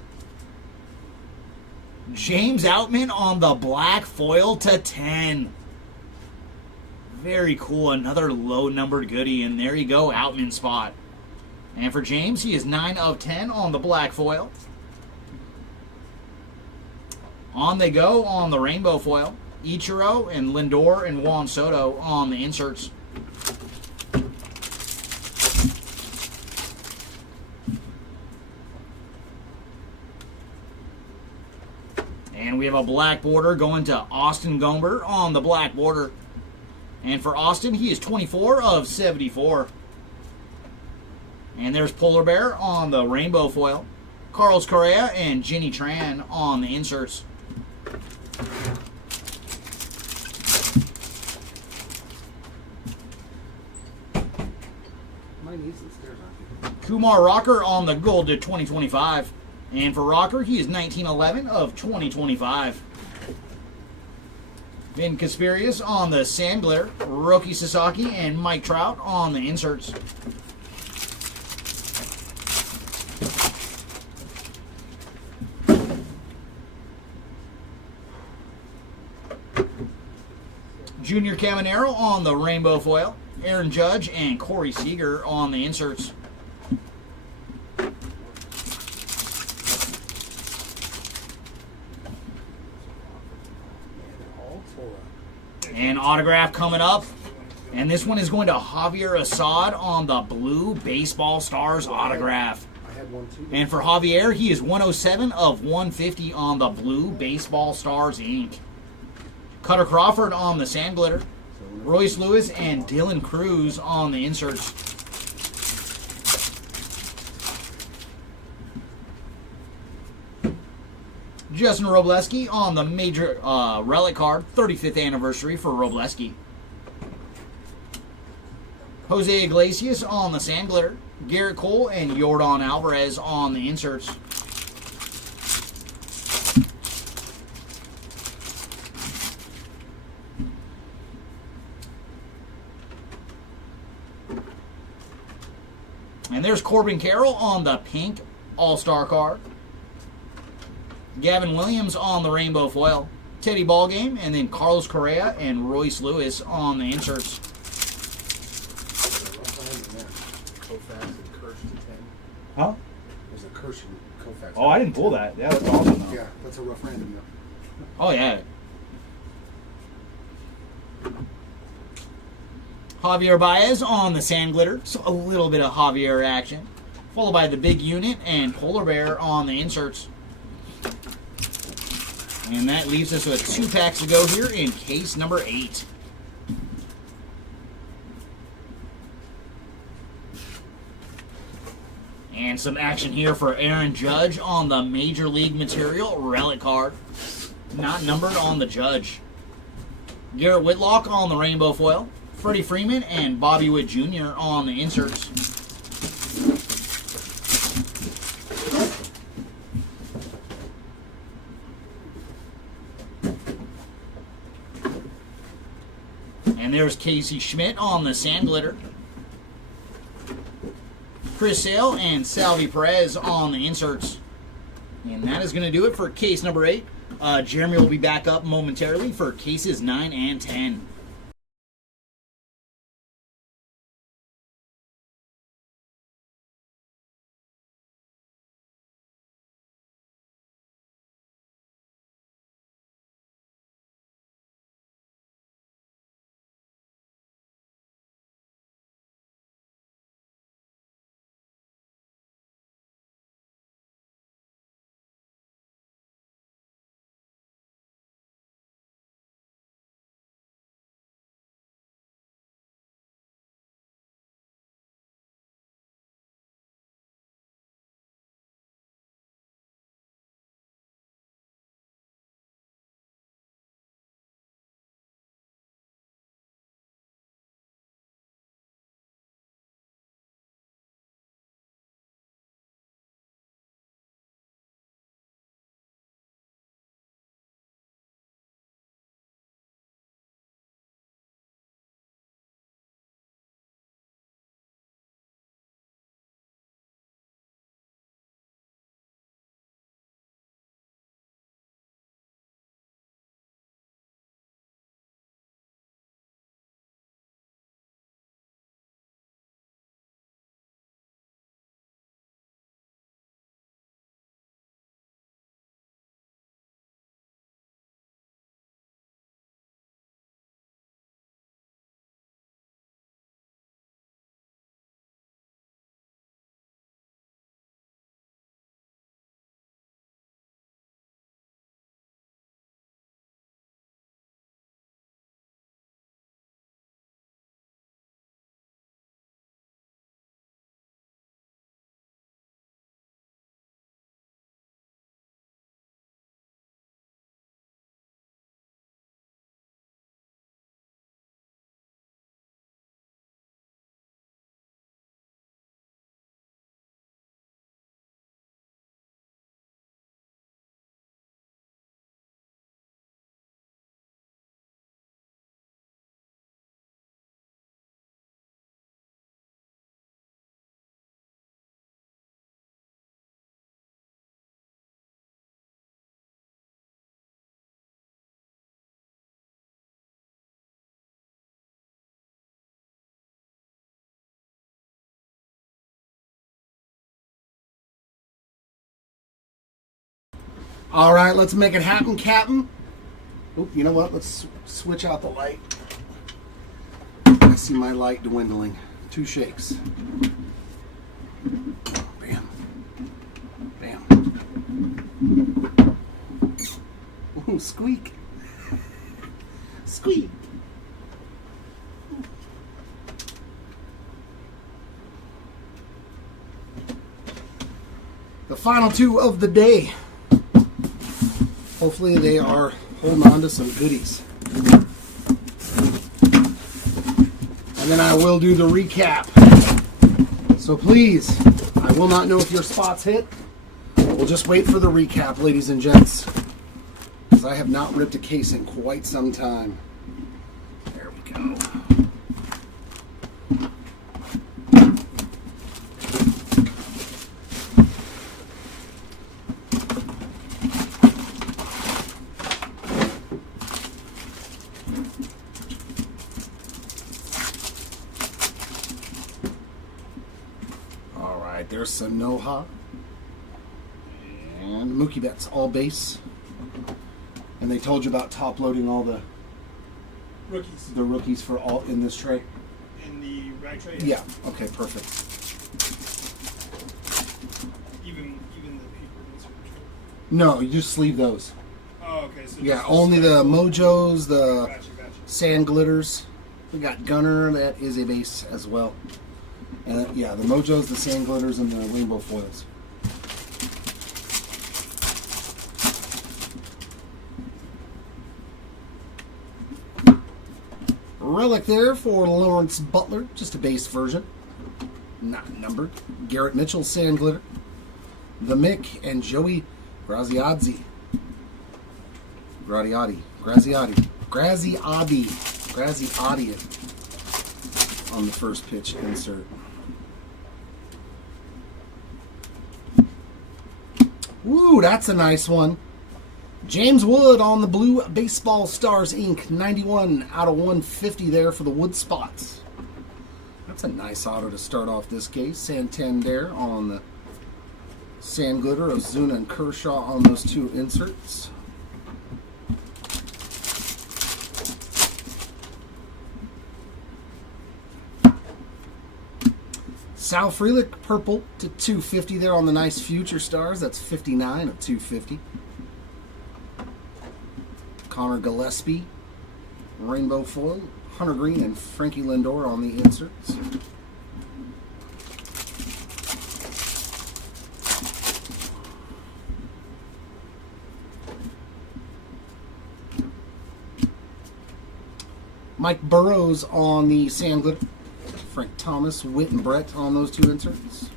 James Outman on the black foil to 10. Very cool. Another low numbered goodie. And there you go, Outman spot. And for James, he is 9 of 10 on the black foil. On they go on the rainbow foil. Ichiro and Lindor and Juan Soto on the inserts. And we have a black border going to Austin Gomber on the black border. And for Austin, he is 24 of 74. And there's Polar Bear on the rainbow foil. Carlos Correa and Jenny Tran on the inserts. Kumar Rocker on the gold to 2025. And for Rocker, he is 1911 of 2025. Vin Casperius on the sand glitter. Roki Sasaki and Mike Trout on the inserts. Junior Caminero on the rainbow foil. Aaron Judge and Corey Seager on the inserts. And autograph coming up. And this one is going to Javier Assad on the blue Baseball Stars autograph. And for Javier, he is 107 of 150 on the blue Baseball Stars ink. Cutter Crawford on the sand glitter. Royce Lewis and Dylan Cruz on the inserts. Justin Robleski on the major relic card, 35th anniversary for Robleski. Jose Iglesias on the sand glitter. Garrett Cole and Yordan Alvarez on the inserts. And there's Corbin Carroll on the pink All-Star card. Gavin Williams on the rainbow foil. Teddy Ballgame, and then Carlos Correa and Royce Lewis on the inserts. Koufax and Kirsch to 10. Huh? There's a Kirsch and Koufax. Oh, I didn't pull that. Yeah, that's awesome, though. Yeah, that's a rough random, though. Oh, yeah. Javier Baez on the sand glitter. So a little bit of Javier action. Followed by the big unit and Polar Bear on the inserts. And that leaves us with 2 packs to go here in case number 8. And some action here for Aaron Judge on the Major League Material relic card. Not numbered on the Judge. Garrett Whitlock on the rainbow foil. Freddie Freeman and Bobby Witt Jr. on the inserts. And there's Casey Schmidt on the sand glitter. Chris Sale and Salvi Perez on the inserts. And that is going to do it for case number 8. Jeremy will be back up momentarily for cases 9 and 10. All right, let's make it happen, Captain. Oop, you know what? Let's switch out the light. I see my light dwindling. 2 shakes. Bam. Bam. Ooh, squeak. Squeak. The final 2 of the day. Hopefully they are holding on to some goodies. And then I will do the recap. So please, I will not know if your spots hit. We'll just wait for the recap, ladies and gents. Because I have not ripped a case in quite some time. There we go. There's Sanoha. And Mookie Betts, all base. And they told you about top loading all the rookies for all in this tray. In the rag tray? Yeah. Okay, perfect. Even the paper insert tray? No, you just sleeve those. Oh, okay. So yeah, only the Mojos, the Gotcha. Sand Glitters. We got Gunner, that is a base as well. And yeah, the Mojos, the Sand Glitters, and the Rainbow Foils. Relic there for Lawrence Butler, just a base version, not numbered. Garrett Mitchell, Sand Glitter. The Mick and Joey Graziadzi. Graziaddi on the first pitch insert. Woo, that's a nice one. James Wood on the Blue Baseball Stars Inc. 91 out of 150 there for the Wood spots. That's a nice auto to start off this case. Santander on the Sand Glitter, Ozuna and Kershaw on those two inserts. Sal Frelick, purple to 250 there on the nice Future Stars. That's 59 of 250. Connor Gillespie, Rainbow Foil. Hunter Green and Frankie Lindor on the inserts. Mike Burrows on the Sand Glitter. Frank Thomas, Witt, and Brett on those two inserts.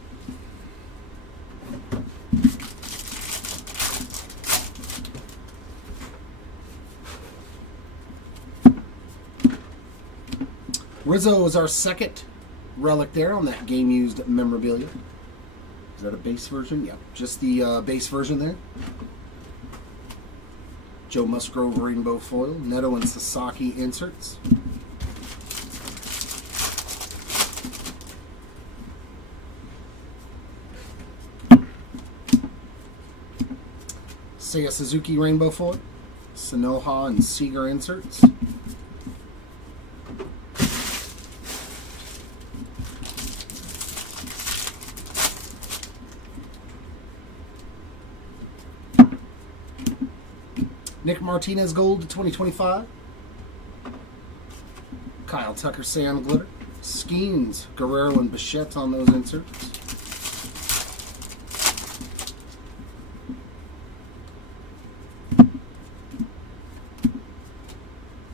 Rizzo is our second relic there on that game-used memorabilia. Is that a base version? Yep, just the base version there. Joe Musgrove Rainbow Foil. Neto and Sasaki inserts. Seiya Suzuki Rainbow Foil. Sanoha and Seager inserts. Nick Martinez Gold to 2025. Kyle Tucker Sand Glitter. Skeens, Guerrero, and Bichette on those inserts.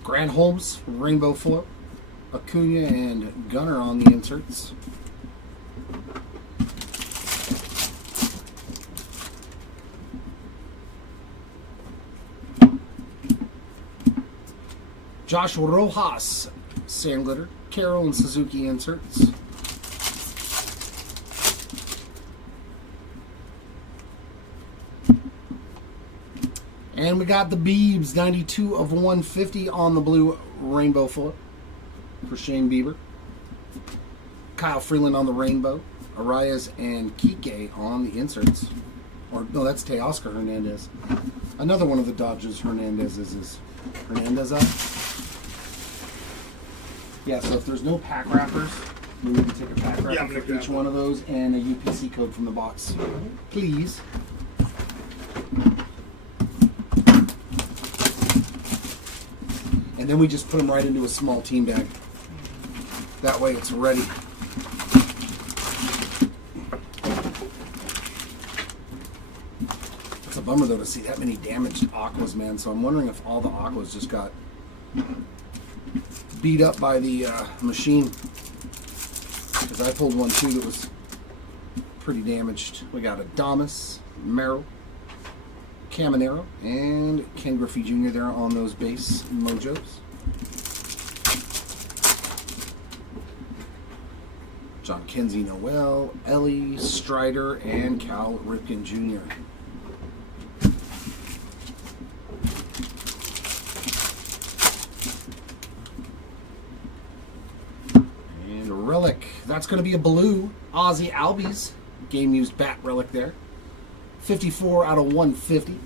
Grant Holmes, Rainbow Foil. Acuna and Gunner on the inserts. Joshua Rojas, Sand Glitter. Carroll and Suzuki inserts. And we got the Biebs, 92 of 150 on the blue Rainbow Foil for Shane Bieber. Kyle Freeland on the Rainbow. Arias and Kike on the inserts. Or, no, that's Teoscar Hernandez. Another one of the Dodgers Hernandez's is Hernandez up. Yeah, so if there's no pack wrappers, we can take a pack wrapper for each one of those and a UPC code from the box. Please. And then we just put them right into a small team bag. That way it's ready. It's a bummer, though, to see that many damaged Aquas, man. So I'm wondering if all the Aquas just got beat up by the machine. Because I pulled one, too, that was pretty damaged. We got Adamas, Merrill, Caminero, and Ken Griffey Jr. there on those base mojos. John Kenzie Noel, Ellie, Strider, and Cal Ripken Jr. And Relic. That's going to be a blue Ozzy Albies game used bat relic there. 54 out of 150.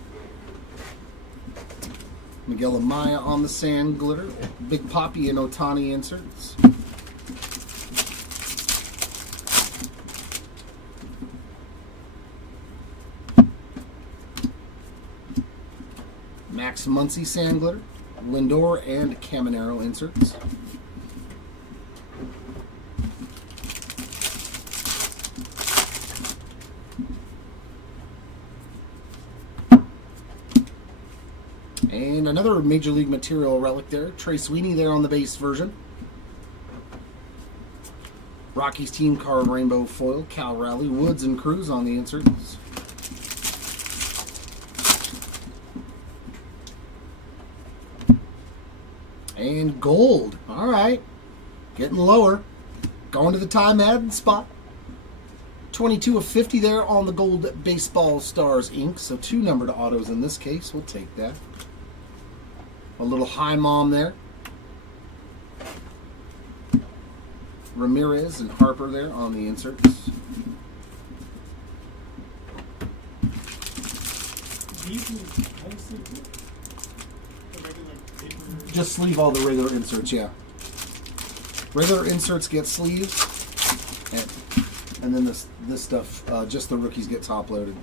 Miguel Amaya on the sand glitter. Big Poppy and Otani inserts. Max Muncy sand glitter. Lindor and Caminero inserts. And another Major League Material relic there. Trey Sweeney there on the base version. Rockies team card rainbow foil. Cal Raleigh, Woods, and Cruz on the inserts. And gold. All right. Getting lower. Going to the time add spot. 22 of 50 there on the gold Baseball Stars ink. So 2 numbered autos in this case. We'll take that. A little high mom there. Ramirez and Harper there on the inserts. Just sleeve all the regular inserts, yeah. Regular inserts get sleeves, and then this stuff, just the rookies get top loaded.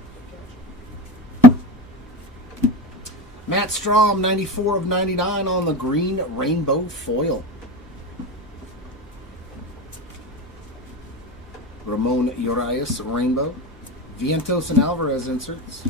Matt Strom, 94 of 99 on the green rainbow foil. Ramon Urias rainbow. Vientos and Alvarez inserts.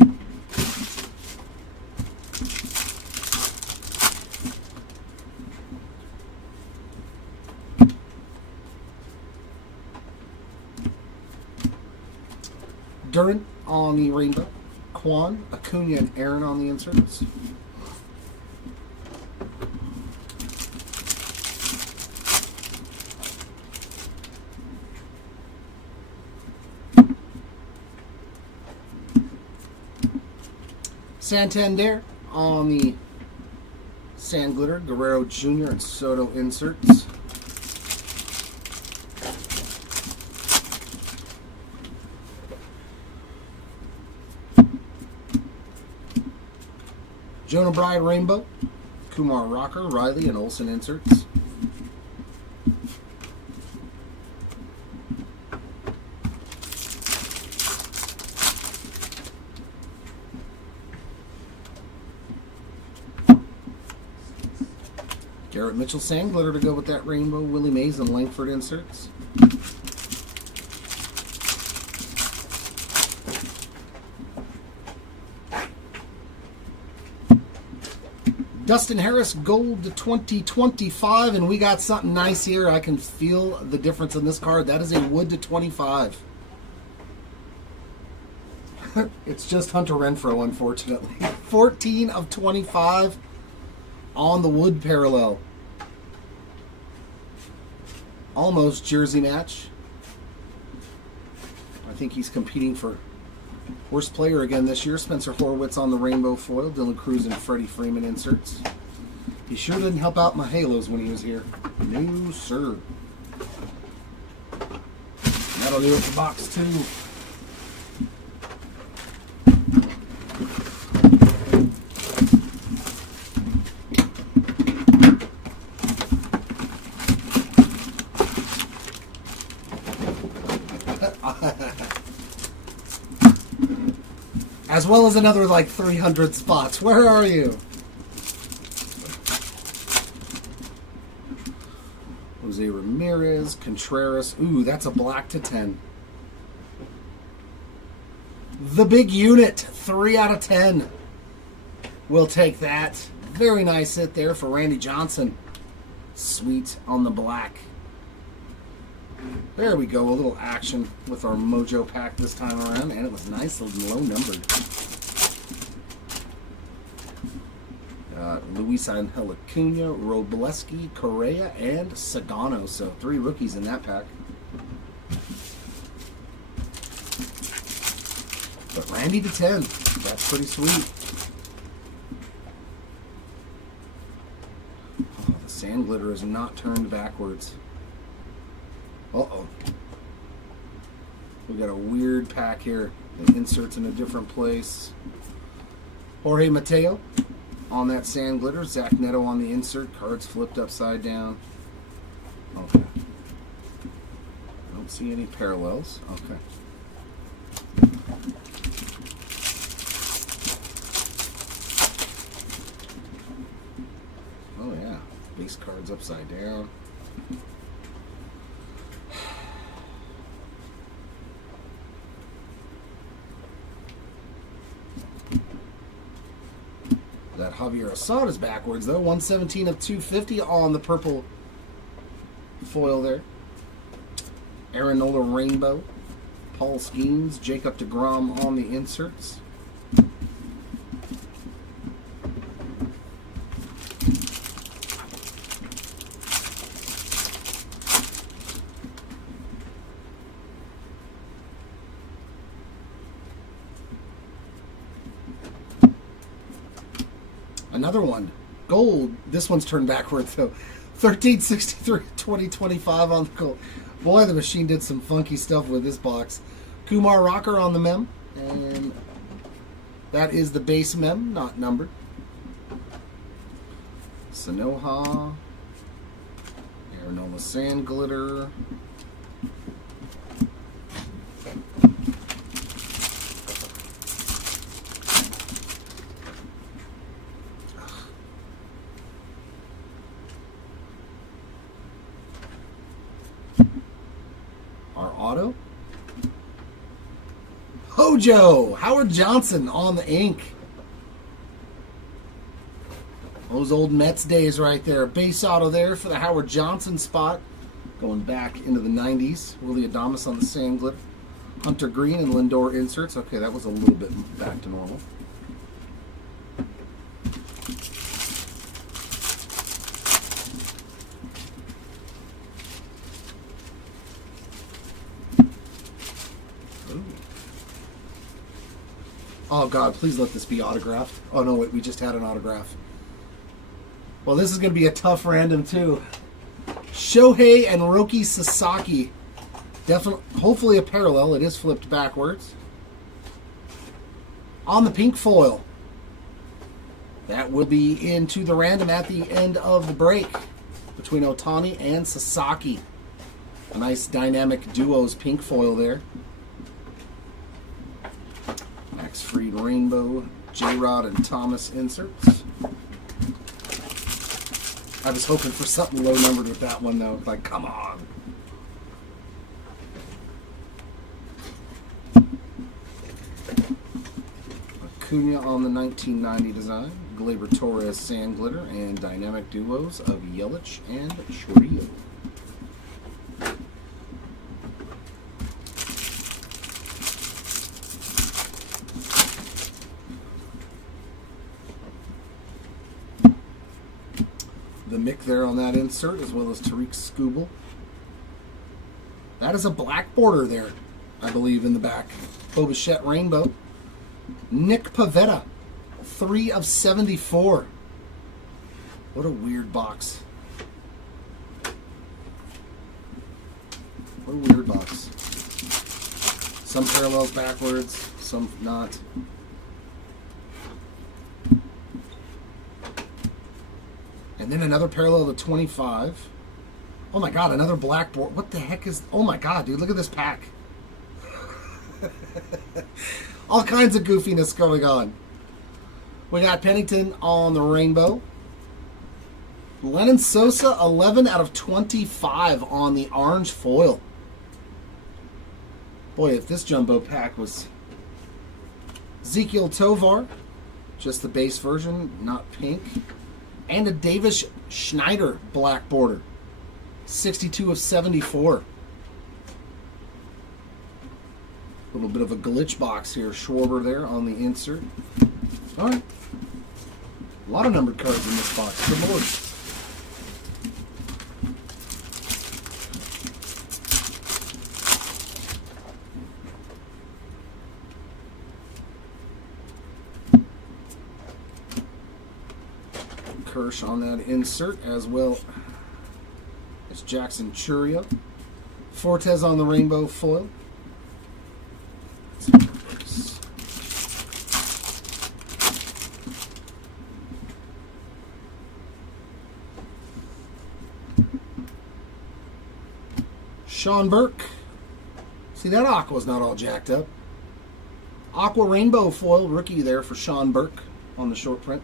Duran on the rainbow. Kwan, Acuna, and Aaron on the inserts. Santander on the sand glitter. Guerrero Jr. and Soto inserts. Jonah Bride rainbow. Kumar Rocker, Riley, and Olsen inserts. Garrett Mitchell sand glitter to go with that rainbow. Willie Mays and Langford inserts. Dustin Harris gold to 2025, and we got something nice here. I can feel the difference in this card. That is a wood to 25. It's just Hunter Renfroe, unfortunately. 14 of 25 on the wood parallel. Almost jersey match. I think he's competing for worst player again this year. Spencer Horwitz on the rainbow foil. Dylan Cruz and Freddie Freeman inserts. He sure didn't help out my Halos when he was here. No, sir. That'll do it for box 2. As well as another like 300 spots. Where are you? Jose Ramirez, Contreras. Ooh, that's a black to 10. The big unit. 3 out of 10. We'll take that. Very nice hit there for Randy Johnson. Sweet on the black. There we go. A little action with our Mojo pack this time around, and it was nice and low numbered. Luis Angel Acuna, Robleski, Correa, and Sagano. So 3 rookies in that pack. But Randy to 10. That's pretty sweet. Oh, the sand glitter is not turned backwards. Uh-oh. We got a weird pack here. The inserts in a different place. Jorge Mateo on that sand glitter. Zach Neto on the insert. Cards flipped upside down. Okay. I don't see any parallels. Okay. Oh yeah. Base cards upside down. That Javier Assad is backwards though. 117 of 250 on the purple foil there. Aaron Nola Rainbow. Paul Skeens. Jacob deGrom on the inserts. Another one. Gold. This one's turned backwards though. 1363 2025 on the gold. Boy, the machine did some funky stuff with this box. Kumar Rocker on the mem. And that is the base mem, not numbered. Sanoha. Aeronola Sand Glitter. Auto. Hojo! Howard Johnson on the ink. Those old Mets days right there. Base auto there for the Howard Johnson spot. Going back into the 90s. Willie Adames on the sand glitter. Hunter Green and Lindor inserts. Okay, that was a little bit back to normal. Oh God, please let this be autographed. Oh no, wait, we just had an autograph. Well, this is going to be a tough random too. Shohei and Roki Sasaki. Definitely, hopefully a parallel. It is flipped backwards. On the pink foil. That will be into the random at the end of the break between Ohtani and Sasaki. A nice dynamic duos pink foil there. Max Fried Rainbow, J-Rod and Thomas inserts. I was hoping for something low numbered with that one though. Like, come on. Acuna on the 1990 design. Gleyber Torres Sand Glitter and dynamic duos of Yelich and Chourio. The Mick there on that insert, as well as Tariq Skubal. That is a black border there, I believe, in the back. Bobichette Rainbow. Nick Pivetta, 3 of 74. What a weird box. What a weird box. Some parallels backwards, some not. And then another parallel to 25. Oh my God, another black board. What the heck is... Oh my God, dude, look at this pack. All kinds of goofiness going on. We got Pennington on the rainbow. Lennon Sosa, 11 out of 25 on the orange foil. Boy, if this jumbo pack was Ezekiel Tovar, just the base version, not pink. And a Davis Schneider black border. 62 of 74. A little bit of a glitch box here. Schwarber there on the insert. All right. A lot of numbered cards in this box. Good lord. Kirsch on that insert, as well as Jackson Churio. Fortes on the rainbow foil. Sean Burke. See, that Aqua's not all jacked up. Aqua rainbow foil rookie there for Sean Burke on the short print.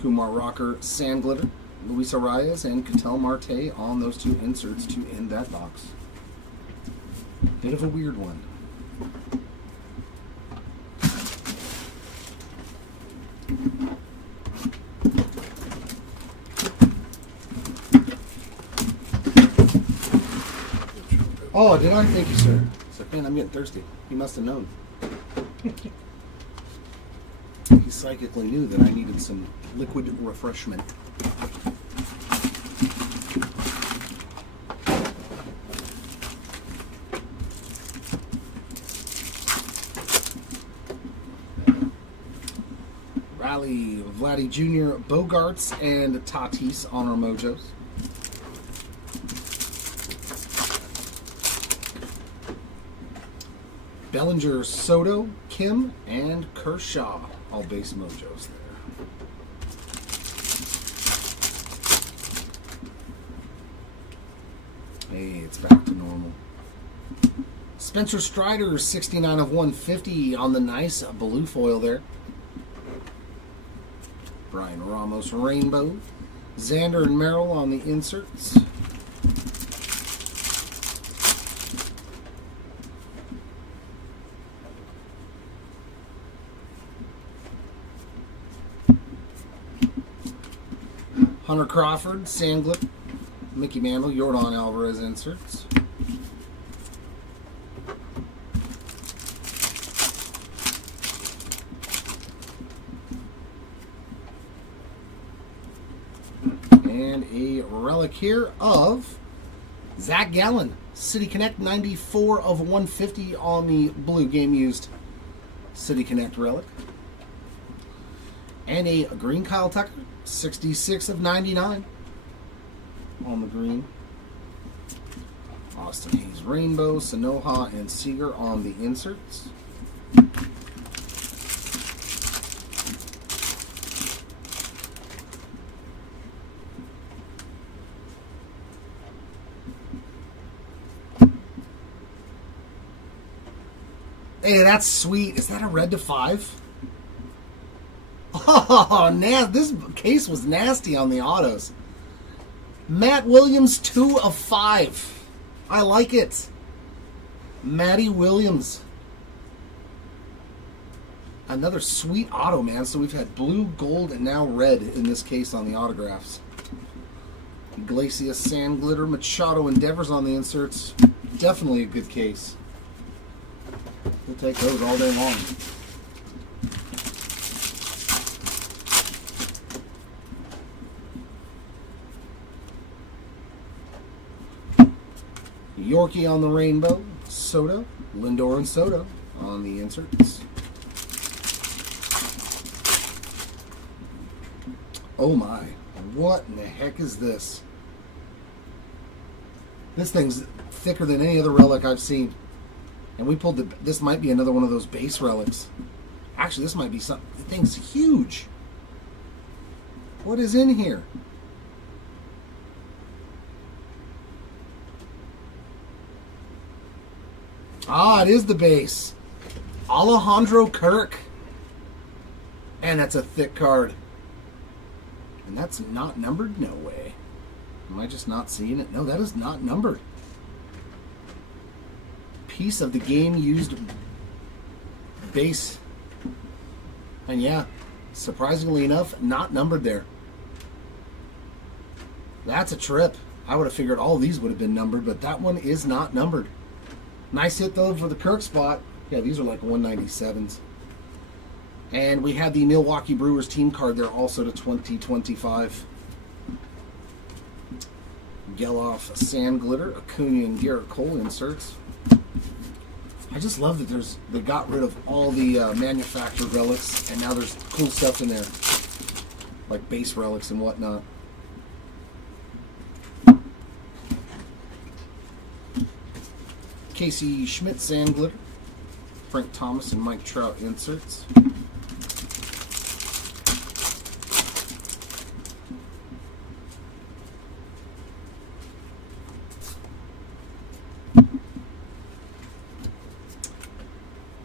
Kumar Rocker, Sand Glitter, Luis Arias, and Ketel Marte on those two inserts to end that box. Bit of a weird one. Oh, did I? Thank you, sir. So, man, I'm getting thirsty. He must have known. He psychically knew that I needed some liquid refreshment. Riley, Vladdy Jr., Bogarts, and Tatis on our mojos. Bellinger, Soto, Kim, and Kershaw. All base mojos there. Hey, it's back to normal. Spencer Strider, 69 of 150 on the nice blue foil there. Brian Ramos, Rainbow. Xander and Merrill on the inserts. Hunter Crawford, Sandglip, Mickey Mantle, Yordan Alvarez inserts. And a relic here of Zach Gallen, City Connect, 94 of 150 on the blue game used City Connect relic. And a green Kyle Tucker, 66 of 99 on the green. Austin Hayes Rainbow, Sanoha, and Seager on the inserts. Hey, that's sweet. Is that a red to 5? Oh, this case was nasty on the autos. Matt Williams, 2 of 5. I like it. Matty Williams. Another sweet auto, man. So we've had blue, gold, and now red in this case on the autographs. Iglesias, Sand Glitter, Machado, and Devers on the inserts. Definitely a good case. We'll take those all day long. Yorkie on the rainbow, Soto, Lindor and Soto on the inserts. Oh my, what in the heck is this? This thing's thicker than any other relic I've seen. And we pulled this might be another one of those base relics. Actually, this might be something, the thing's huge. What is in here? Ah, it is the base. Alejandro Kirk. And that's a thick card. And that's not numbered? No way. Am I just not seeing it? No, that is not numbered. Piece of the game used base And yeah, surprisingly enough, not numbered there. That's a trip. I would have figured all these would have been numbered, but that one is not numbered. Nice hit, though, for the Kirk spot. Yeah, these are like 197s. And we had the Milwaukee Brewers team card there also to 2025. Geloff, Sand Glitter, Acuna, and Garrett Cole inserts. I just love that they got rid of all the manufactured relics, and now there's cool stuff in there, like base relics and whatnot. Casey Schmidt, Sand Glitter, Frank Thomas, and Mike Trout inserts.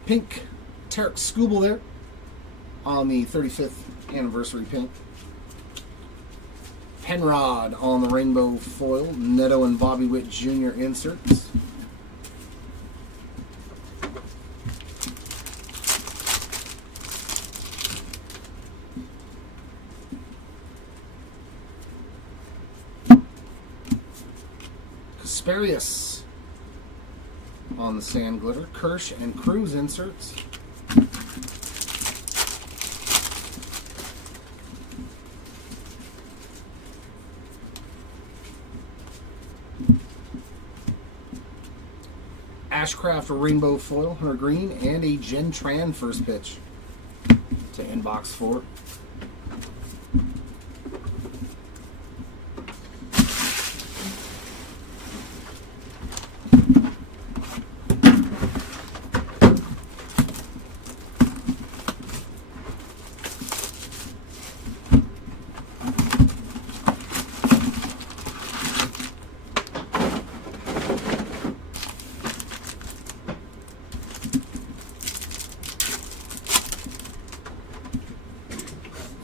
Pink Tarek Skubal there on the 35th anniversary pink. Penrod on the rainbow foil. Neto and Bobby Witt Jr. inserts. Kasperius on the Sand Glitter. Kirsch and Cruz inserts. Ashcraft Rainbow Foil, Hunter Green, and a Jen Tran first pitch to inbox 4.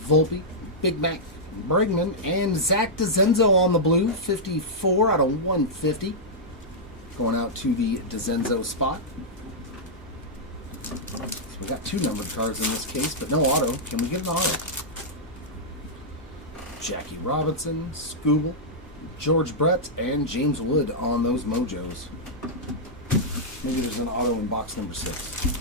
Volpe, Big Mac, Bregman, and Zach DeZenzo on the blue. 54 out of 150. Going out to the DeZenzo spot. So we got 2 numbered cards in this case, but no auto. Can we get an auto? Jackie Robinson, Scooble, George Brett, and James Wood on those mojos. Maybe there's an auto in box number 6.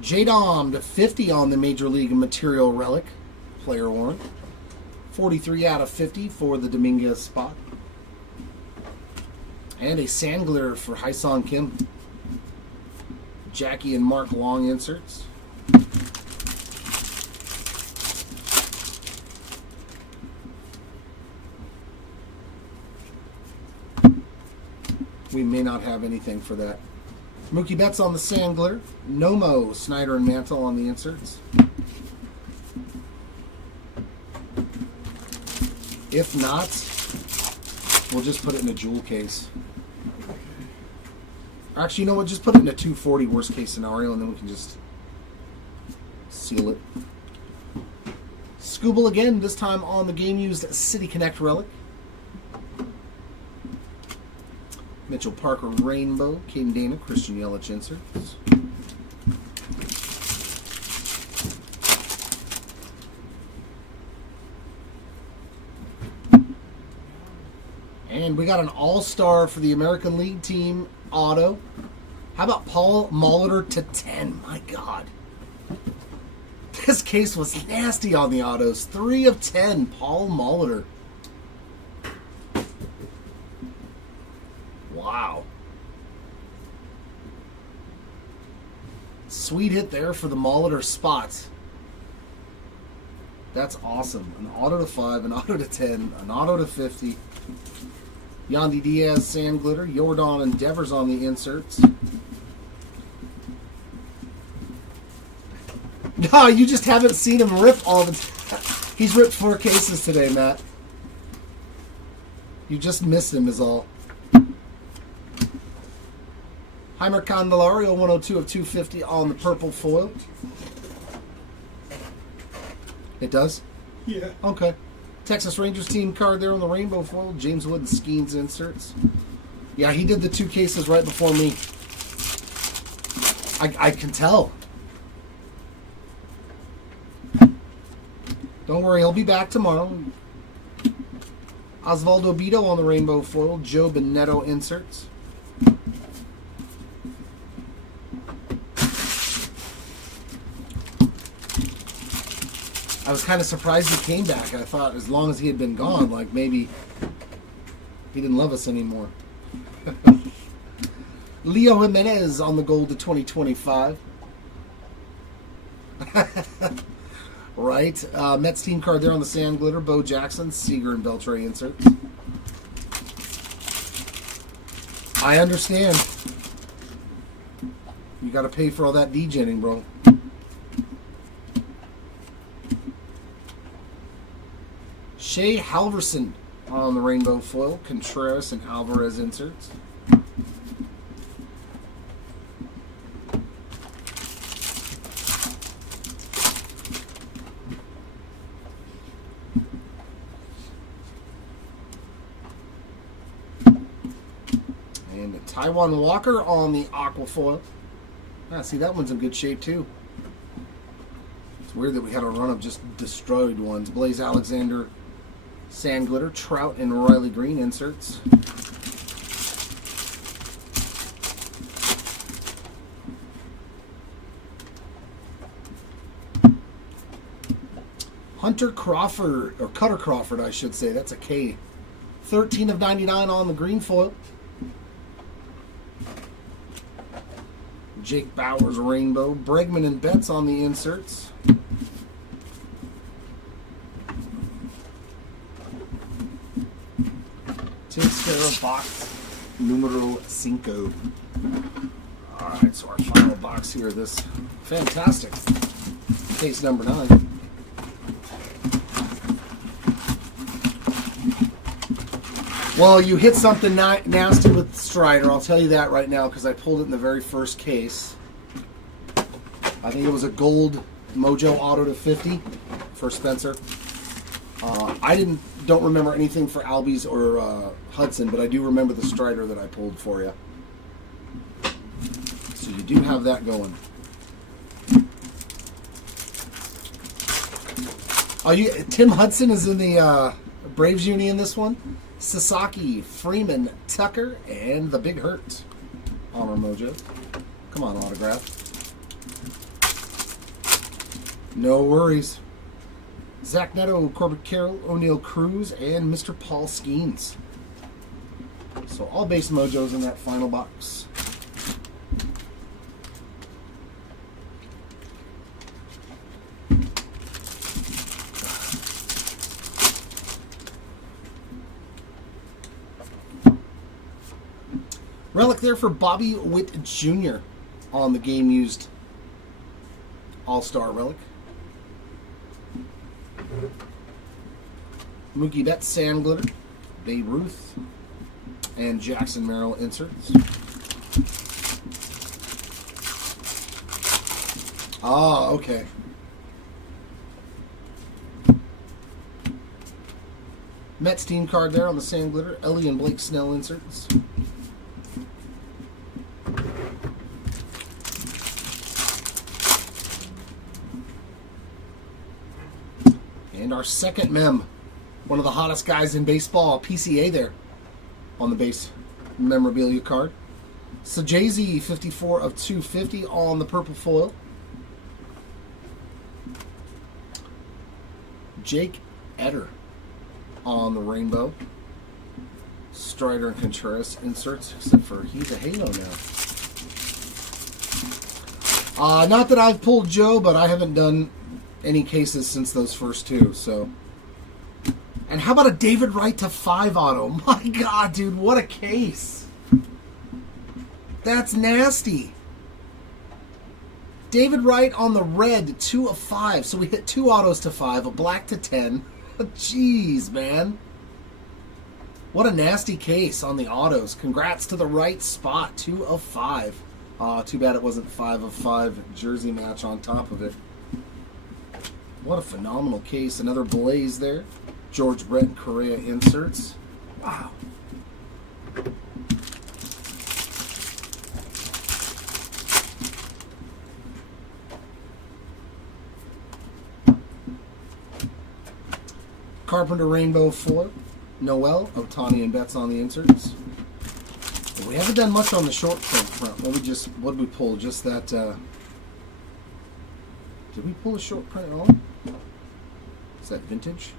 J-Dom to 50 on the Major League Material Relic. Player warrant. 43 out of 50 for the Dominguez spot. And a Sand Glitter for Hyson Kim. Jackie and Mark Long inserts. We may not have anything for that. Mookie Betts on the Sand Glitter. Nomo, Snyder, and Mantle on the inserts. If not, we'll just put it in a jewel case. Actually, you know what? Just put it in a 240 worst case scenario, and then we can just seal it. Scooble again, this time on the game-used City Connect Relic. Mitchell Parker Rainbow, Caden Dana, Christian Yelich inserts. And we got an all-star for the American League team auto. How about Paul Molitor to 10? My God. This case was nasty on the autos. 3 of 10, Paul Molitor. Wow. Sweet hit there for the Molitor spots. That's awesome. An auto to 5, an auto to 10, an auto to 50. Yandy Diaz, Sand Glitter. Jordan and Devers on the inserts. No, you just haven't seen him rip all the time. He's ripped 4 cases today, Matt. You just missed him is all. Heimer Candelario, 102 of 250 on the purple foil. It does? Yeah. Okay. Texas Rangers team card there on the rainbow foil. James Wood and Skeens inserts. Yeah, he did the 2 cases right before me. I can tell. Don't worry, he'll be back tomorrow. Osvaldo Bido on the rainbow foil. Joe Bonetto inserts. I was kind of surprised he came back. I thought as long as he had been gone, like maybe he didn't love us anymore. Leo Jimenez on the gold to 2025. Right. Mets team card there on the sand glitter. Bo Jackson, Seager, and Beltray inserts. I understand. You got to pay for all that degenning, bro. Shea Halverson on the rainbow foil. Contreras and Alvarez inserts. And the Taiwan Walker on the aqua foil. Ah, see, that one's in good shape too. It's weird that we had a run of just destroyed ones. Blaze Alexander, Sand Glitter, Trout, and Riley Green inserts. Hunter Crawford, or Cutter Crawford, I should say. That's a K. 13 of 99 on the green foil. Jake Bauer's rainbow. Bregman and Betts on the inserts. Tercera box numero 5. Alright, so our final box here, this fantastic case number 9. Well, you hit something nasty with Strider. I'll tell you that right now because I pulled it in the very first case. I think it was a gold Mojo Auto to 50 for Spencer. I don't remember anything for Albies or Hudson, but I do remember the Strider that I pulled for you. So you do have that going. Tim Hudson is in the Braves uni in this one. Sasaki, Freeman, Tucker, and the Big Hurt on our Mojo. Come on, autograph. No worries. Zach Neto, Corbett Carroll, O'Neill Cruz, and Mr. Paul Skeens. So all base Mojos in that final box. Relic there for Bobby Witt Jr. on the game used All-Star Relic. Mookie Betts Sand Glitter, Babe Ruth, and Jackson Merrill inserts. Ah, okay. Mets team card there on the Sand Glitter, Ellie and Blake Snell inserts. And our second mem, one of the hottest guys in baseball, PCA there on the base memorabilia card. Sajazi, 54 of 250 on the purple foil. Jake Eder on the rainbow. Strider and Contreras inserts, except for he's a Halo now. Not that I've pulled Joe, but I haven't done any cases since those first two, so. And how about a David Wright to 5 auto? My God, dude, what a case. That's nasty. David Wright on the red, 2 of 5. So we hit 2 autos to 5, a black to 10. Jeez, man. What a nasty case on the autos. Congrats to the right spot, 2 of 5. Too bad it wasn't 5 of 5 jersey match on top of it. What a phenomenal case. Another Blaze there. George Brett Correa inserts. Wow. Carpenter Rainbow foil. Noel, Otani, and Betts on the inserts. We haven't done much on the short print front. What did we pull? Just that. Did we pull a short print at all? Is that vintage?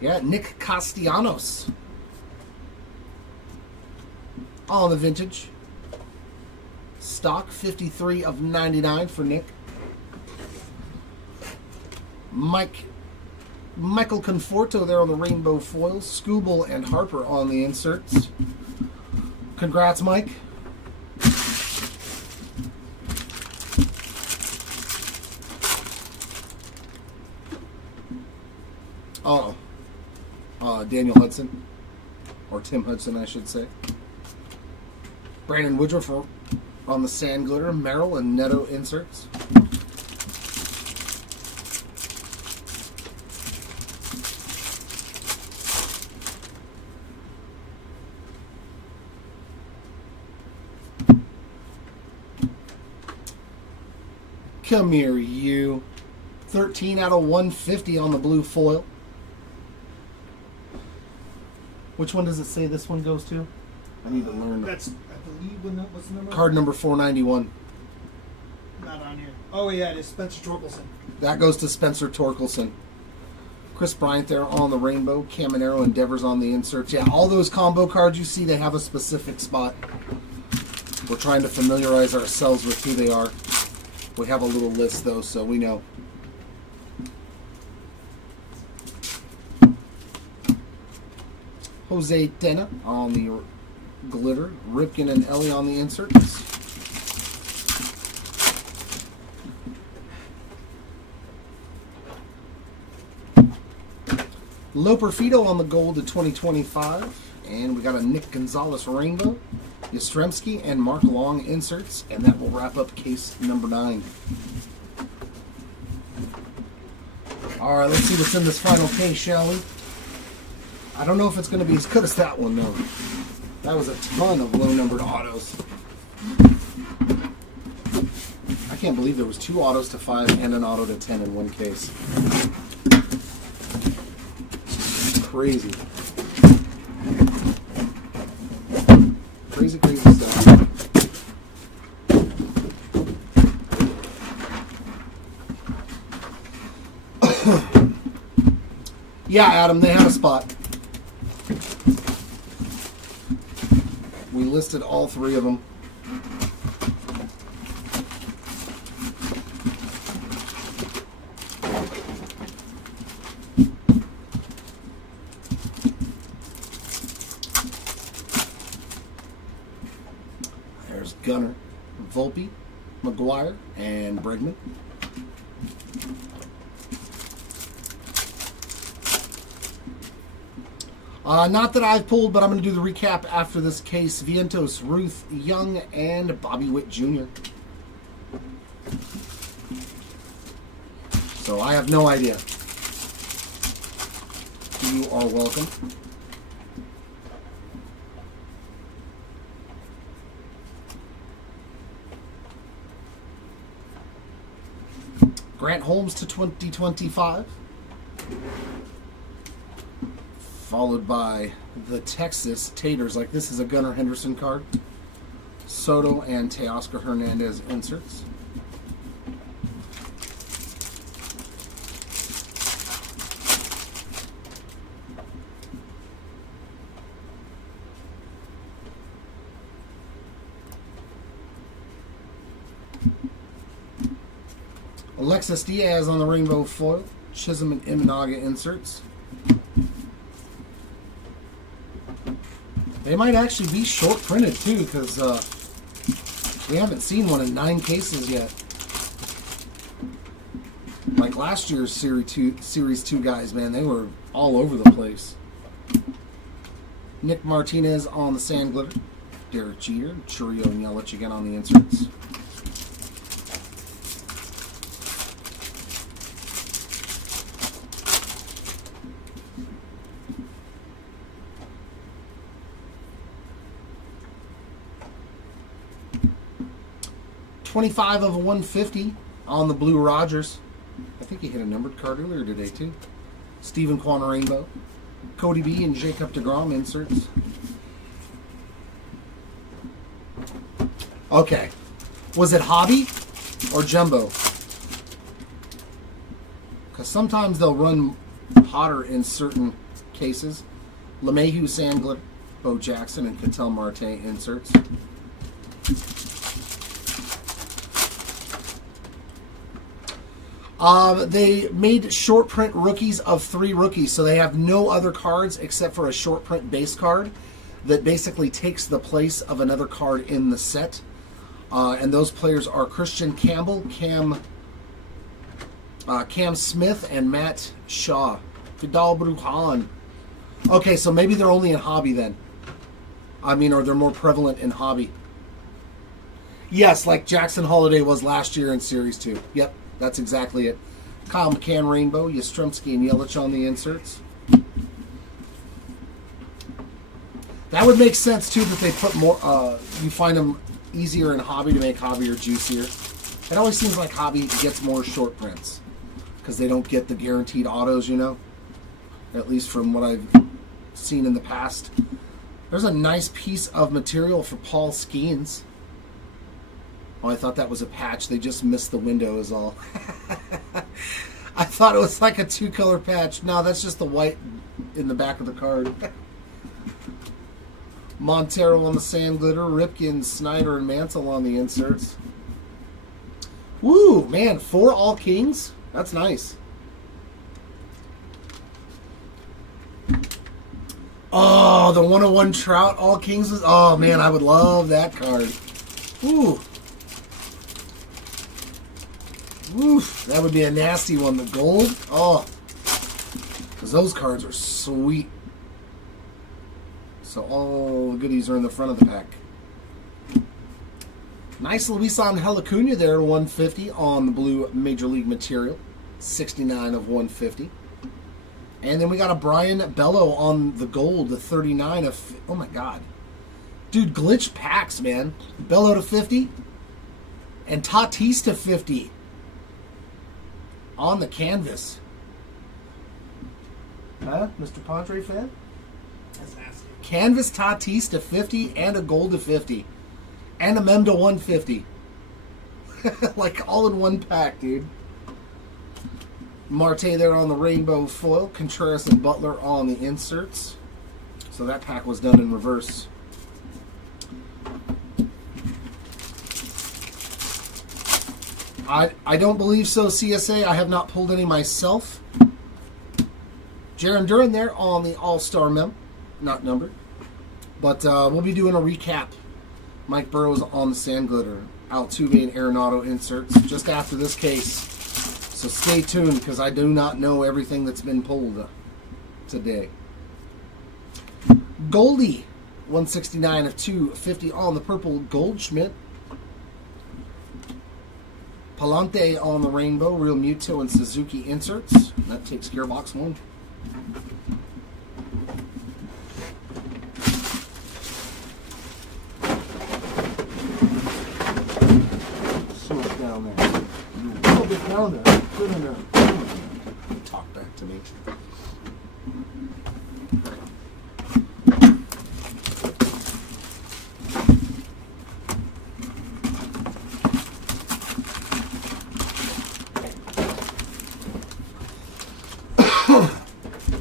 Yeah, Nick Castellanos. All the vintage. Stock 53 of 99 for Nick. Michael Conforto there on the rainbow foils. Scooble and Harper on the inserts. Congrats, Mike. Daniel Hudson. Or Tim Hudson, I should say. Brandon Woodruff on the sand glitter. Merrill and Neto inserts. Come here, you. 13 out of 150 on the blue foil. Which one does it say this one goes to? I need to learn. That's, I believe, what's the number? Card number 491. Not on here. Oh, yeah, it is Spencer Torkelson. That goes to Spencer Torkelson. Chris Bryant there on the rainbow. Caminero and Devers on the inserts. Yeah, all those combo cards you see, they have a specific spot. We're trying to familiarize ourselves with who they are. We have a little list, though, so we know. Jose Tena on the glitter. Ripken and Ellie on the inserts. Loperfido on the gold to 2025. And we got a Nick Gonzalez rainbow. Yastrzemski and Mark Long inserts. And that will wrap up case number 9. Alright, let's see what's in this final case, shall we? I don't know if it's going to be as good as that one, though. That was a ton of low-numbered autos. I can't believe there was 2 autos to 5 and an auto to 10 in one case. Crazy. Crazy, crazy stuff. Yeah, Adam, they had a spot. We listed all 3 of them. There's Gunner, Volpe, McGuire, and Bregman. Not that I've pulled, but I'm going to do the recap after this case. Vientos, Ruth, Young, and Bobby Witt Jr. So I have no idea. You are welcome. Grant Holmes to 2025. Followed by the Texas Taters. Like this is a Gunnar Henderson card. Soto and Teoscar Hernandez inserts. Alexis Diaz on the rainbow foil. Chisholm and Imanaga inserts. They might actually be short printed too, because we haven't seen one in 9 cases yet. Like last year's Series 2 guys, man, they were all over the place. Nick Martinez on the sand glitter. Derek Jeter, Churio and Yelich again on the inserts. $25 of $150 on the blue Rogers. I think he hit a numbered card earlier today too. Stephen Quan Rainbow, Cody B, and Jacob deGrom inserts. Okay. Was it hobby or jumbo? Because sometimes they'll run hotter in certain cases. LeMahieu, Sandler, Bo Jackson, and Ketel Marte inserts. They made short print rookies of 3 rookies, so they have no other cards except for a short print base card that basically takes the place of another card in the set. And those players are Christian Campbell, Cam Smith, and Matt Shaw. Vidal Brujan. Okay, so maybe they're only in hobby then. I mean, or they're more prevalent in hobby. Yes, like Jackson Holiday was last year in Series 2. Yep, that's exactly it. Kyle McCann Rainbow, Yastrzemski, and Yelich on the inserts. That would make sense, too, that they put more... you find them easier in hobby to make hobby or juicier. It always seems like hobby gets more short prints because they don't get the guaranteed autos, you know? At least from what I've seen in the past. There's a nice piece of material for Paul Skeens. Oh, I thought that was a patch. They just missed the window is all. I thought it was like a 2-color patch. No, that's just the white in the back of the card. Montero on the sand glitter, Ripken, Snyder, and Mantle on the inserts. Woo, man, 4 all kings? That's nice. Oh, the 101 Trout all kings. Oh, man, I would love that card. Woo. Oof, that would be a nasty one. The gold? Oh, because those cards are sweet. So all the goodies are in the front of the pack. Nice Luis Angel Acuna there, 150 on the blue Major League material. 69 of 150. And then we got a Brian Bello on the gold, the 39 of... Oh my god. Dude, glitch packs, man. Bello to 50. And Tatis to 50. On the canvas. Huh? Mr. Padre fan? That's nasty. Canvas Tatis to 50 and a gold to 50. And a mem to 150. Like all in one pack, dude. Marte there on the rainbow foil. Contreras and Butler on the inserts. So that pack was done in reverse. I don't believe so, CSA. I have not pulled any myself. Jaron Duran there on the All-Star mem. Not numbered. But we'll be doing a recap. Mike Burrows on the sand glitter. Altuve and Arenado inserts just after this case. So stay tuned because I do not know everything that's been pulled today. Goldie, 169 of 250 on the purple Goldschmidt. Palante on the rainbow, Real Muto and Suzuki inserts. That takes care of box 1. So much down there. A little bit down there. Good enough. Talk back to me.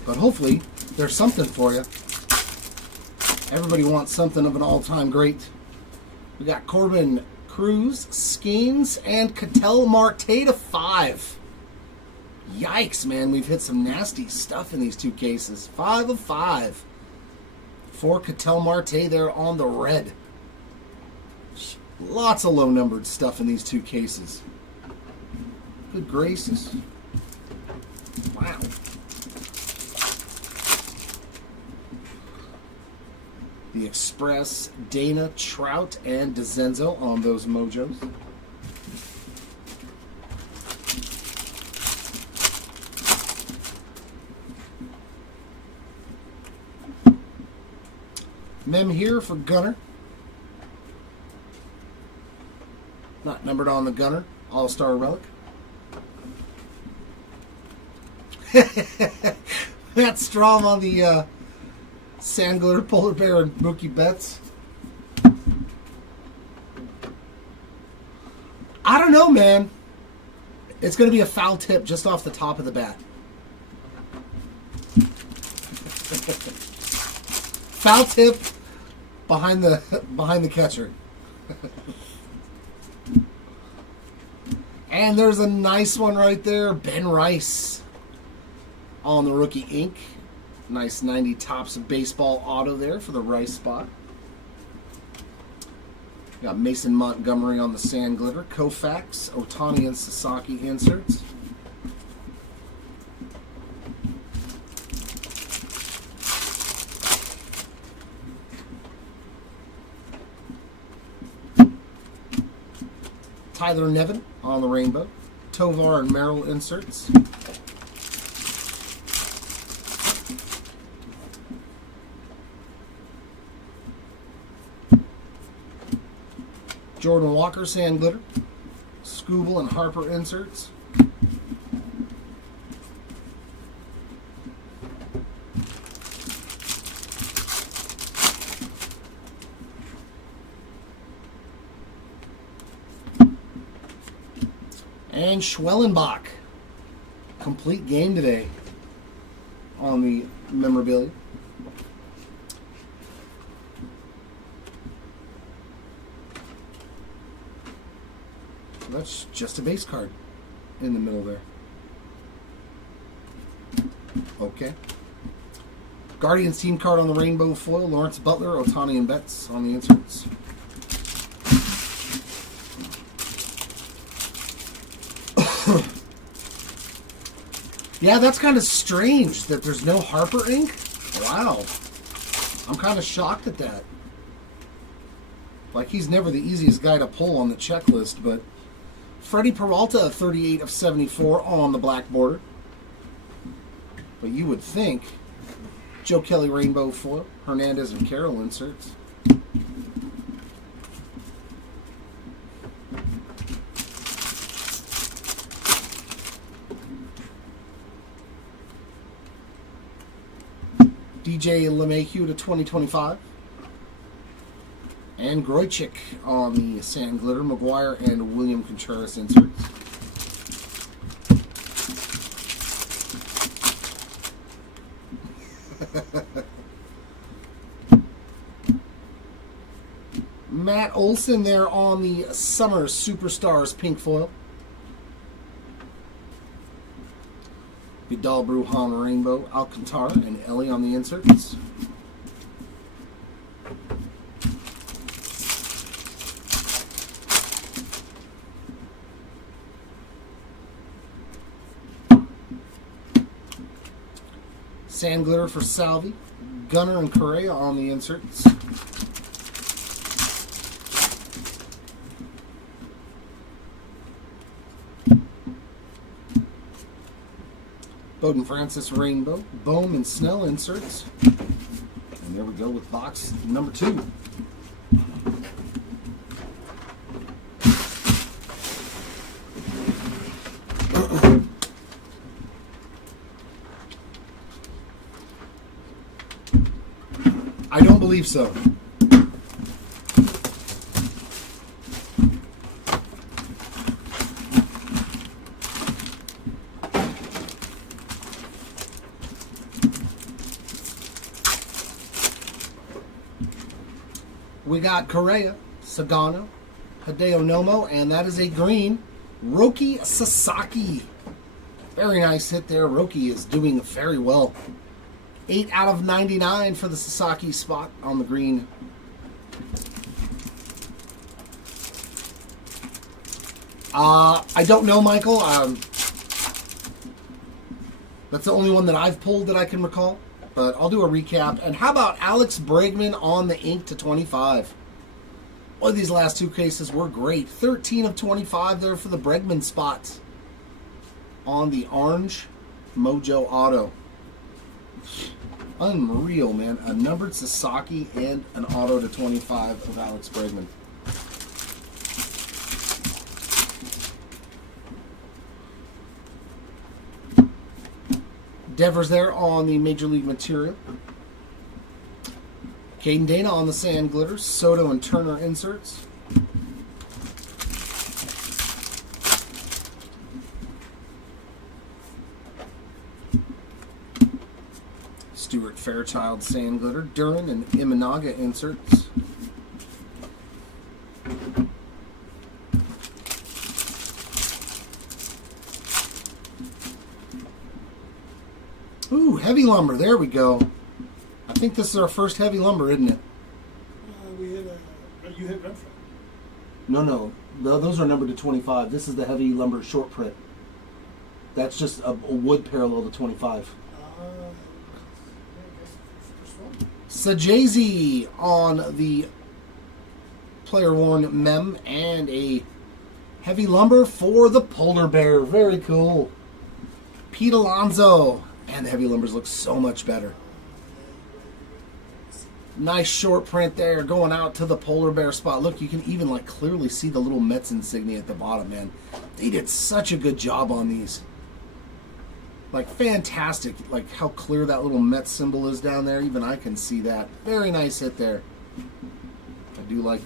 But hopefully, there's something for you. Everybody wants something of an all-time great. We got Corbin Cruz, Skeens, and Ketel Marte to 5. Yikes, man. We've hit some nasty stuff in these 2 cases. 5 of 5. For Ketel Marte there on the red. Lots of low-numbered stuff in these 2 cases. Good gracious. Wow. The Express, Dana, Trout, and DeZenzo on those mojos. Mem here for Gunner. Not numbered on the Gunner. All-Star Relic. Matt Strom on the Sand Glitter Polar Bear and Mookie Betts. I don't know, man. It's going to be a foul tip just off the top of the bat. Foul tip behind the catcher. And there's a nice one right there. Ben Rice on the rookie ink. Nice 90 Topps baseball auto there for the Rice spot. Got Mason Montgomery on the Sand Glitter. Koufax, Ohtani, and Sasaki inserts. Tyler Nevin on the Rainbow. Tovar and Merrill inserts. Jordan Walker, Sand Glitter. Scooble and Harper inserts. And Schwellenbach. Complete game today on the memorabilia. That's just a base card in the middle there. Okay. Guardians team card on the rainbow foil. Lawrence Butler, Ohtani, and Betts on the inserts. Yeah, that's kind of strange that there's no Harper ink. Wow. I'm kind of shocked at that. Like, he's never the easiest guy to pull on the checklist, but Freddie Peralta, 38 of 74 on the black border. But you would think Joe Kelly rainbow foil, Hernandez and Carroll inserts. DJ LeMahieu to 2025. And Groychik on the Sand Glitter, McGuire and William Contreras inserts. Matt Olson there on the Summer Superstars pink foil. Vidal Brujan rainbow, Alcantara and Ellie on the inserts. Sand Glitter for Salvi, Gunner and Correa on the inserts. Bowden Francis rainbow, Bohm and Snell inserts. And there we go with box number 2. I don't believe so. We got Correa, Sagano, Hideo Nomo, and that is a green Roki Sasaki. Very nice hit there. Roki is doing very well. 8 out of 99 for the Sasaki spot on the green. I don't know, Michael. That's the only one that I've pulled that I can recall. But I'll do a recap. And how about Alex Bregman on the ink to 25? Boy, these last 2 cases were great. 13 of 25 there for the Bregman spots on the orange Mojo Auto. Unreal, man. A numbered Sasaki and an auto to 25 of Alex Bregman. Devers there on the Major League material. Caden Dana on the sand glitters. Soto and Turner inserts. Stuart Fairchild sand glitter. Duran and Imanaga inserts. Ooh, heavy lumber. There we go. I think this is our first heavy lumber, isn't it? We hit you hit Renfro. No. Those are numbered to 25. This is the heavy lumber short print. That's just a wood parallel to 25. Sajazi on the player worn mem and a heavy lumber for the polar bear. Very cool. Pete Alonso. And the heavy lumbers look so much better. Nice short print there going out to the polar bear spot. Look, you can even like clearly see the little Mets insignia at the bottom, man. They did such a good job on these. Like fantastic, like how clear that little Mets symbol is down there. Even I can see that. Very nice hit there. I do like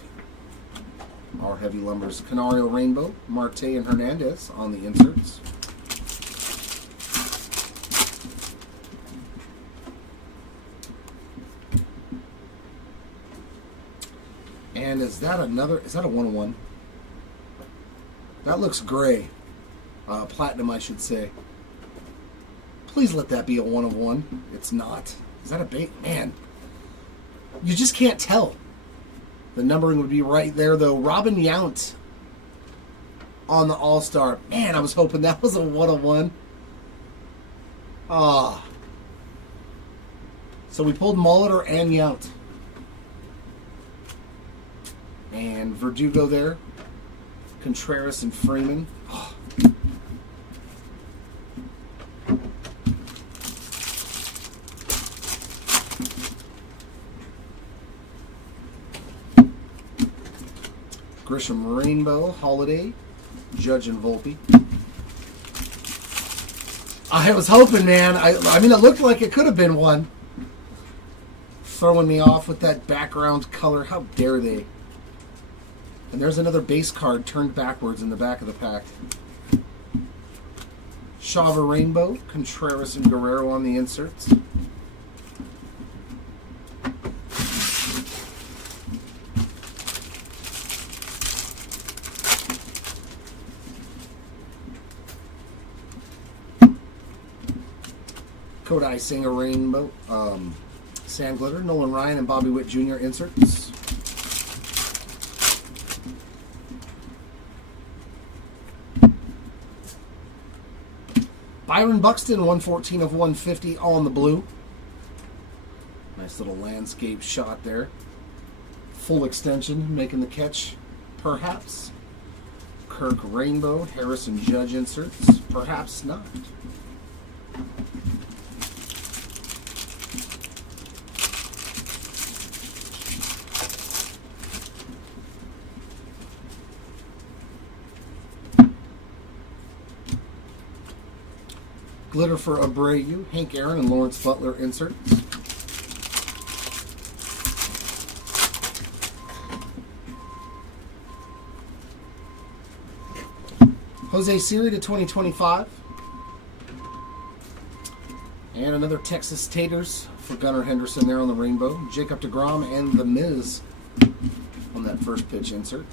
our heavy lumbers. Canario Rainbow, Marte and Hernandez on the inserts. And is that a 101? That looks gray. Platinum, I should say. Please let that be a 1 of 1. It's not. Is that a bait? Man, you just can't tell. The numbering would be right there, though. Robin Yount on the All-Star. Man, I was hoping that was a 1 of 1. Ah. So we pulled Molitor and Yount. And Verdugo there. Contreras and Freeman. Oh. Grisham Rainbow, Holiday, Judge and Volpe. I was hoping, man. I mean, it looked like it could have been one. Throwing me off with that background color. How dare they? And there's another base card turned backwards in the back of the pack. Shava Rainbow, Contreras and Guerrero on the inserts. Kodai Singer Rainbow, Sand Glitter, Nolan Ryan and Bobby Witt Jr. inserts. Byron Buxton, 114 of 150 on the blue. Nice little landscape shot there. Full extension, making the catch, perhaps. Kirk Rainbow, Harrison Judge inserts, perhaps not. Glitter for Abreu, Hank Aaron and Lawrence Butler inserts. Jose Siri to 2025. And another Texas Taters for Gunnar Henderson there on the rainbow. Jacob deGrom and The Miz on that first pitch insert.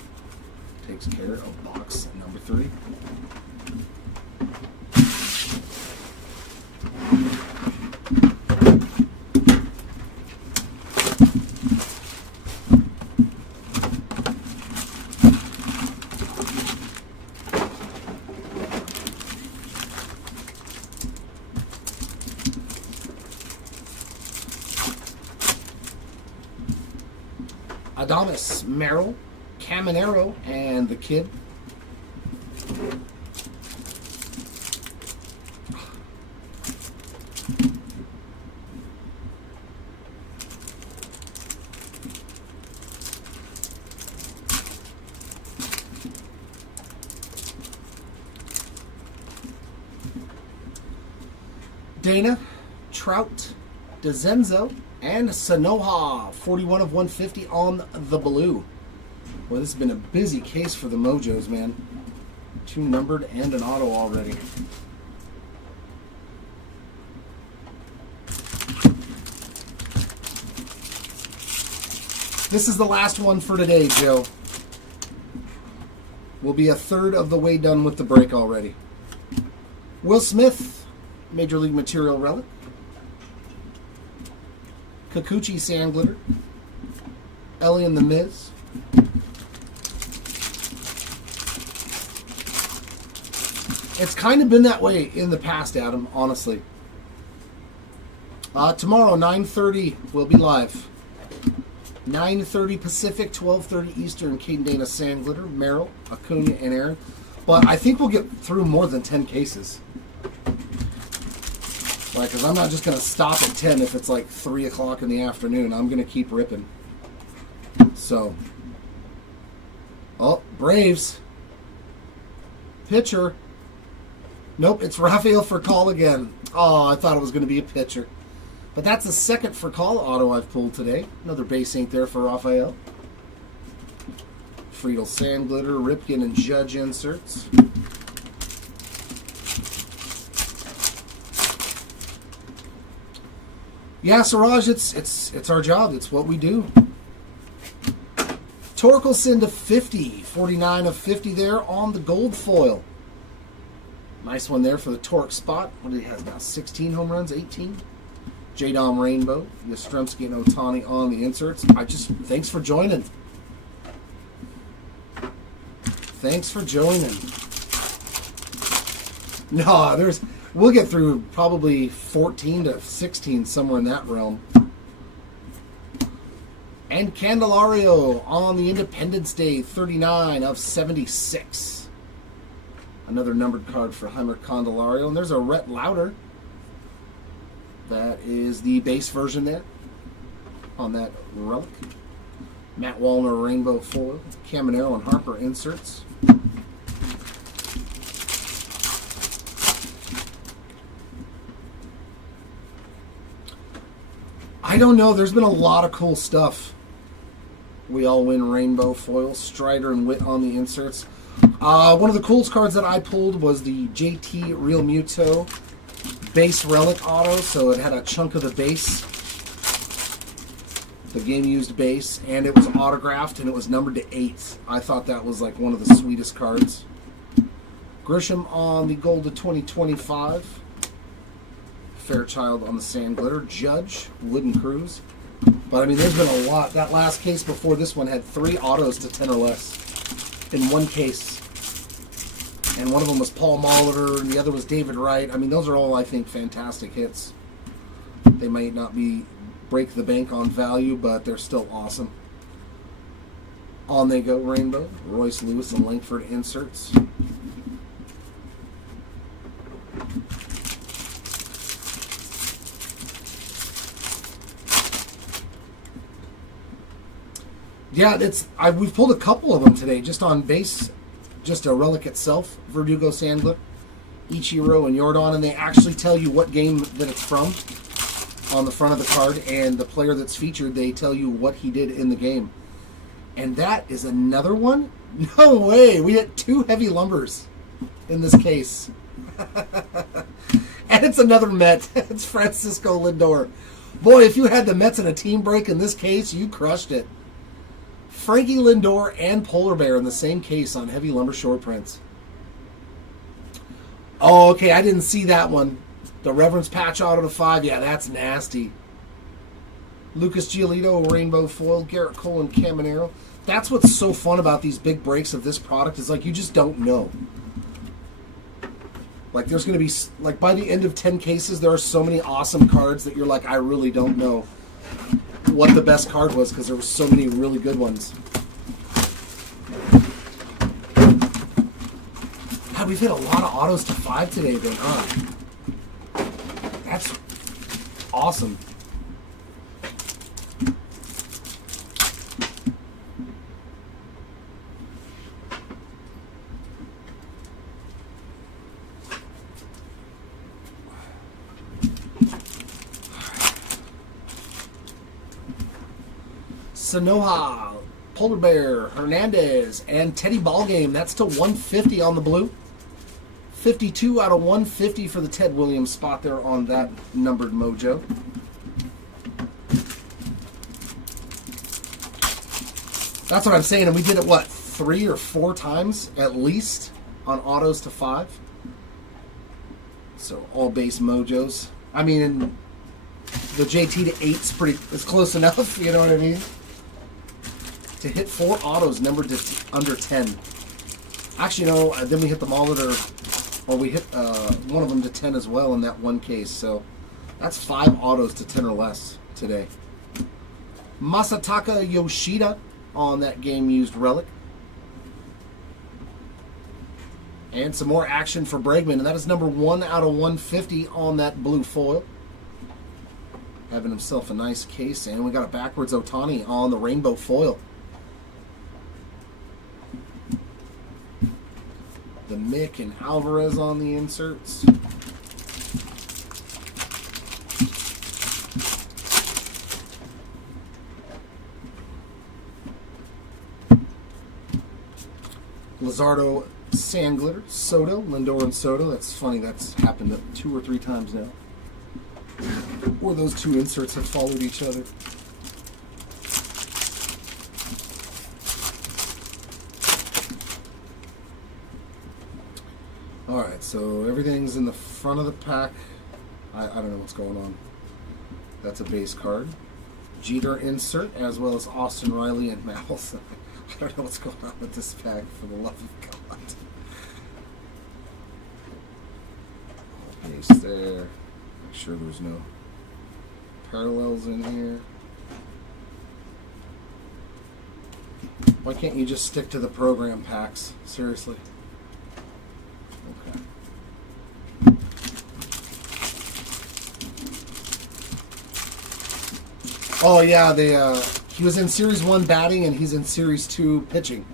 Takes care of box number 3. Adames, Merrill, Caminero, and the Kid. Dana, Trout, DeZenzo, and Sanoha. 41 of 150 on the blue. Boy, this has been a busy case for the Mojos, man. 2 numbered and an auto already. This is the last one for today, Joe. We'll be a third of the way done with the break already. Will Smith, Major League Material Relic. Kikuchi Sand Glitter. Ellie and the Miz. It's kind of been that way in the past, Adam, honestly. Tomorrow, 9:30, we'll be live. 9:30 Pacific, 12:30 Eastern. Kate and Dana Sand Glitter, Merrill, Acuna, and Aaron. But I think we'll get through more than 10 cases. Like, because I'm not just going to stop at 10 if it's like 3 o'clock in the afternoon. I'm going to keep ripping. So. Oh, Braves. Pitcher. Nope, it's Rafael Furcal again. Oh, I thought it was going to be a pitcher. But that's the second Furcal auto I've pulled today. Another base ain't there for Rafael. Friedel Sand Glitter, Ripken, and Judge inserts. Yeah, Siraj, it's our job. It's what we do. Torkelson to 50. 49 of 50 there on the gold foil. Nice one there for the Torque spot. What do he have now? 16 home runs? 18? J-Dom Rainbow. Yastrzemski and Ohtani on the inserts. Thanks for joining. Thanks for joining. No, we'll get through probably 14 to 16, somewhere in that realm. And Candelario on the Independence Day, 39 of 76. Another numbered card for Heimer Candelario. And there's a Rhett Lauder. That is the base version there on that relic. Matt Wallner Rainbow foil. Caminero and Harper inserts. I don't know. There's been a lot of cool stuff. We all win rainbow foil. Strider and Witt on the inserts. One of the coolest cards that I pulled was the JT Real Muto base relic auto. So it had a chunk of the base, the game used base, and it was autographed and it was numbered to 8. I thought that was like one of the sweetest cards. Grisham on the gold to 2025. Fairchild on the Sand Glitter. Judge, Wooden Cruise. But I mean, there's been a lot. That last case before this one had 3 autos to 10 or less in one case. And one of them was Paul Molitor, and the other was David Wright. I mean, those are all, I think, fantastic hits. They might not break the bank on value, but they're still awesome. On they go, Rainbow. Royce Lewis and Langford inserts. Yeah, we've pulled a couple of them today, just on base, just a relic itself. Verdugo Sandler, Ichiro, and Yordan, and they actually tell you what game that it's from on the front of the card, and the player that's featured, they tell you what he did in the game. And that is another one? No way! We had 2 heavy lumbers in this case. And it's another Met. It's Francisco Lindor. Boy, if you had the Mets in a team break in this case, you crushed it. Frankie Lindor and Polar Bear in the same case on heavy lumber short prints. Oh, okay, I didn't see that one. The Reverence patch auto to 5. Yeah, that's nasty. Lucas Giolito, Rainbow foil. Garrett Cole and Caminero. That's what's so fun about these big breaks of this product is like you just don't know. Like there's going to be, like by the end of 10 cases, there are so many awesome cards that you're like, I really don't know what the best card was because there were so many really good ones. God, we've hit a lot of autos to 5 today then, huh? That's awesome. Sanoha, Polar Bear, Hernandez, and Teddy Ballgame. That's to 150 on the blue. 52 out of 150 for the Ted Williams spot there on that numbered mojo. That's what I'm saying, and we did it, what, 3 or 4 times at least on autos to 5? So all base mojos. I mean, the JT to 8's is close enough, you know what I mean? To hit 4 autos numbered to under 10. Actually, no, then we hit them all that are, or we hit one of them to 10 as well in that one case. So that's 5 autos to 10 or less today. Masataka Yoshida on that game used relic. And some more action for Bregman, and that is number 1 out of 150 on that blue foil. Having himself a nice case, and we got a backwards Otani on the rainbow foil. The Mick and Alvarez on the inserts. Luzardo, Sand Glitter, Soto, Lindor and Soto. That's funny, that's happened 2 or 3 times now. Or those 2 inserts have followed each other. Alright, so everything's in the front of the pack. I don't know what's going on. That's a base card. Jeter insert, as well as Austin Riley and Matt Olson. I don't know what's going on with this pack, for the love of God. Base there. Make sure there's no parallels in here. Why can't you just stick to the program packs? Seriously. Okay. Oh yeah, he was in Series 1 batting and he's in Series 2 pitching.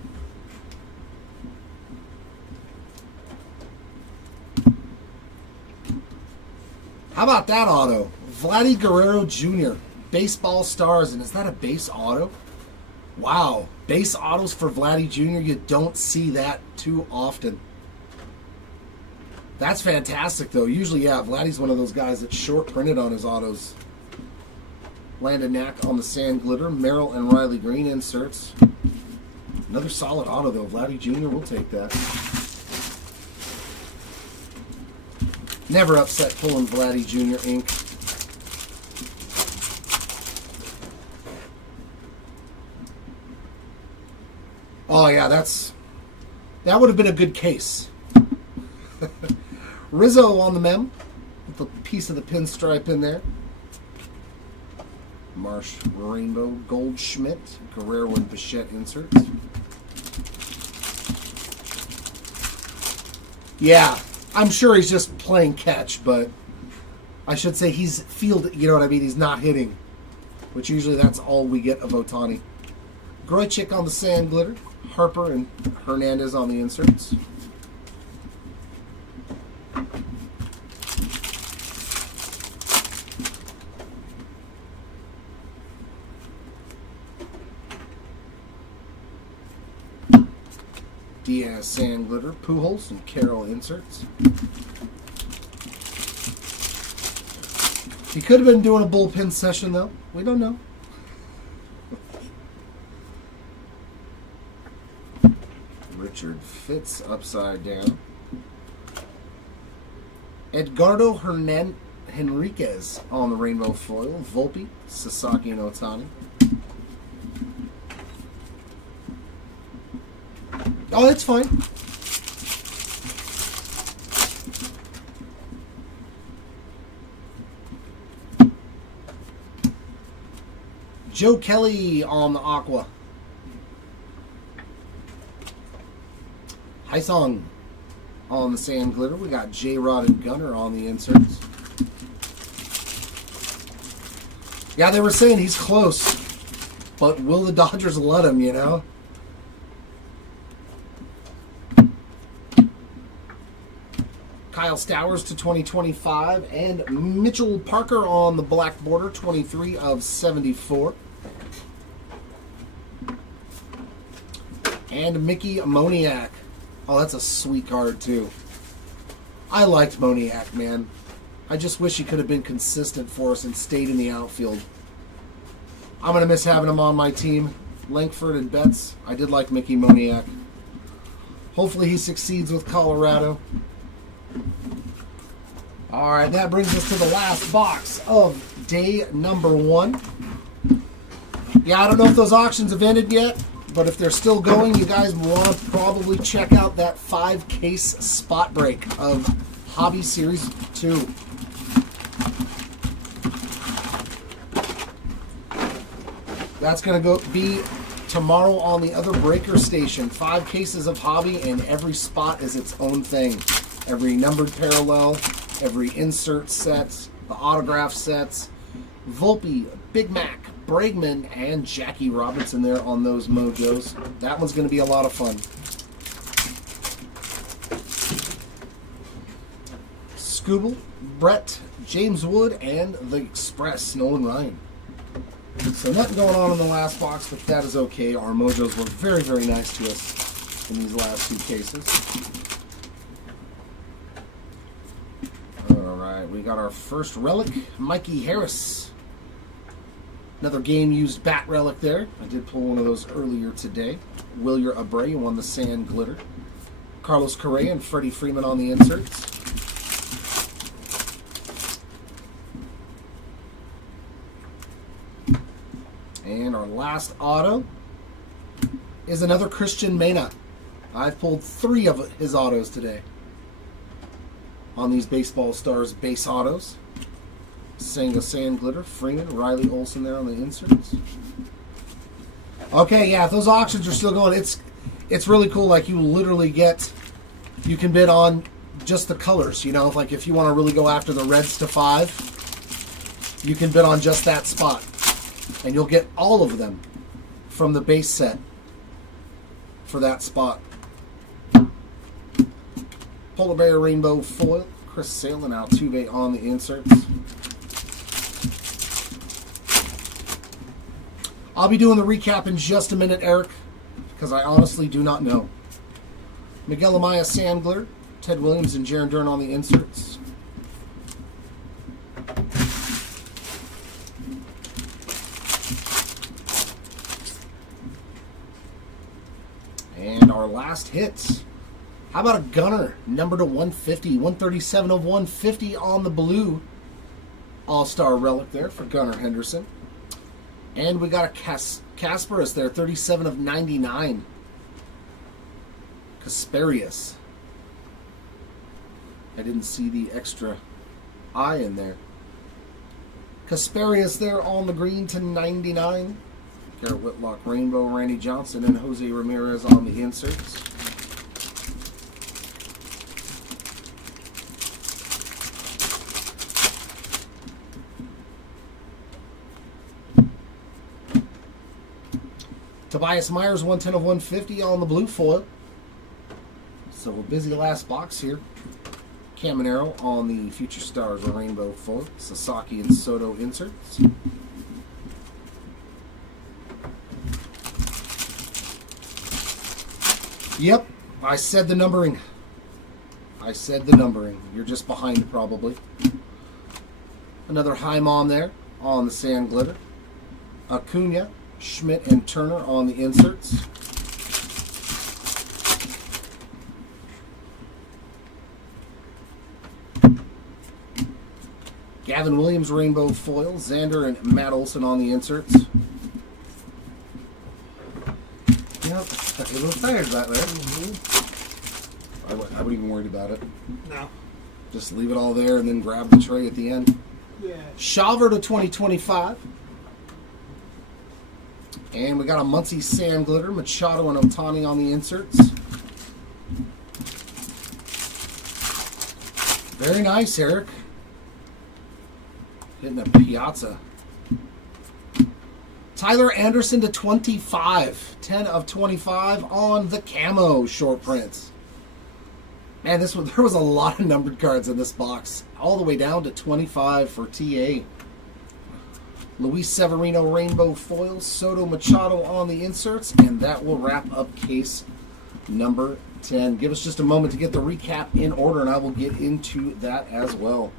How about that auto? Vladdy Guerrero Jr. Baseball Stars, and is that a base auto? Wow, base autos for Vladdy Jr. You don't see that too often. That's fantastic though. Usually, yeah, Vladdy's one of those guys that's short printed on his autos. Landon Knack on the Sand Glitter, Merrill and Riley Green inserts. Another solid auto though. Vladdy Jr. will take that. Never upset pulling Vladdy Jr. ink. Oh yeah, that would have been a good case. Rizzo on the mem with a piece of the pinstripe in there. Marsh Rainbow Goldschmidt, Guerrero and Bichette inserts. Yeah, I'm sure he's just playing catch, but I should say he's fielding, you know what I mean? He's not hitting, which usually that's all we get of Otani. Groychik on the Sand Glitter, Harper and Hernandez on the inserts. Diaz Sand Glitter, Pujols and Carroll inserts. He could have been doing a bullpen session though. We don't know. Richard Fitz upside down. Edgardo Henriquez on the rainbow foil. Volpe, Sasaki and Otani. Oh, it's fine. Joe Kelly on the Aqua. Haisong on the Sand Glitter. We got J-Rod and Gunner on the inserts. Yeah, they were saying he's close, but will the Dodgers let him, you know? Kyle Stowers to 2025, and Mitchell Parker on the black border, 23 of 74. And Mickey Moniak. Oh, that's a sweet card, too. I liked Moniak, man. I just wish he could have been consistent for us and stayed in the outfield. I'm going to miss having him on my team. Langford and Betts. I did like Mickey Moniak. Hopefully he succeeds with Colorado. All right, that brings us to the last box of day number 1. Yeah, I don't know if those auctions have ended yet, but if they're still going, you guys want to probably check out that 5-case spot break of Hobby Series 2. That's going to be tomorrow on the other breaker station. 5 cases of Hobby, and every spot is its own thing. Every numbered parallel, every insert set, the autograph sets, Volpe, Big Mac, Bregman, and Jackie Robinson there on those mojos. That one's going to be a lot of fun. Scooble, Brett, James Wood, and the Express, Nolan Ryan. So nothing going on in the last box, but that is okay. Our mojos were very, very nice to us in these last 2 cases. Alright, we got our first relic, Mikey Harris. Another game-used bat relic there. I did pull one of those earlier today. Wilyer Abreu won the Sand Glitter. Carlos Correa and Freddie Freeman on the inserts. And our last auto is another Christian Mena. I've pulled 3 of his autos today on these Baseball Stars base autos. Senga Sand Glitter, Freeman, Riley Olsen there on the inserts. Okay, yeah, if those auctions are still going, it's really cool. Like, you literally you can bid on just the colors, you know, like if you want to really go after the reds to 5, you can bid on just that spot. And you'll get all of them from the base set for that spot. Polar Bear Rainbow Foil, Chris Sale and Altuve on the inserts. I'll be doing the recap in just a minute, Eric, because I honestly do not know. Miguel Amaya Sand Glitter, Ted Williams and Jaron Dern on the inserts. And our last hits. How about a Gunner, number to 150, 137 of 150 on the blue All-Star relic there for Gunnar Henderson. And we got a Kasparis there, 37 of 99. Kasparius. I didn't see the extra I in there. Kasparius there on the green to 99. Garrett Whitlock, Rainbow, Randy Johnson, and Jose Ramirez on the inserts. Tobias Myers, 110 of 150 on the blue foil. So a busy last box here. Caminero on the Future Stars Rainbow foil. Sasaki and Soto inserts. Yep, I said the numbering. You're just behind probably. Another Heimon there on the Sand Glitter. Acuna, Schmidt, and Turner on the inserts. Gavin Williams Rainbow Foil. Xander and Matt Olson on the inserts. Yep, a little tired that there. I wouldn't even worry about it. No. Just leave it all there and then grab the tray at the end. Yeah. Shawver to 2025. And we got a Muncie Sand Glitter, Machado and Otani on the inserts. Very nice, Eric. Hitting a Piazza. Tyler Anderson to 25. 10 of 25 on the camo short prints. Man, there was a lot of numbered cards in this box. All the way down to 25 for TA. Luis Severino rainbow foil, Soto Machado on the inserts, and that will wrap up case number 10. Give us just a moment to get the recap in order, and I will get into that as well.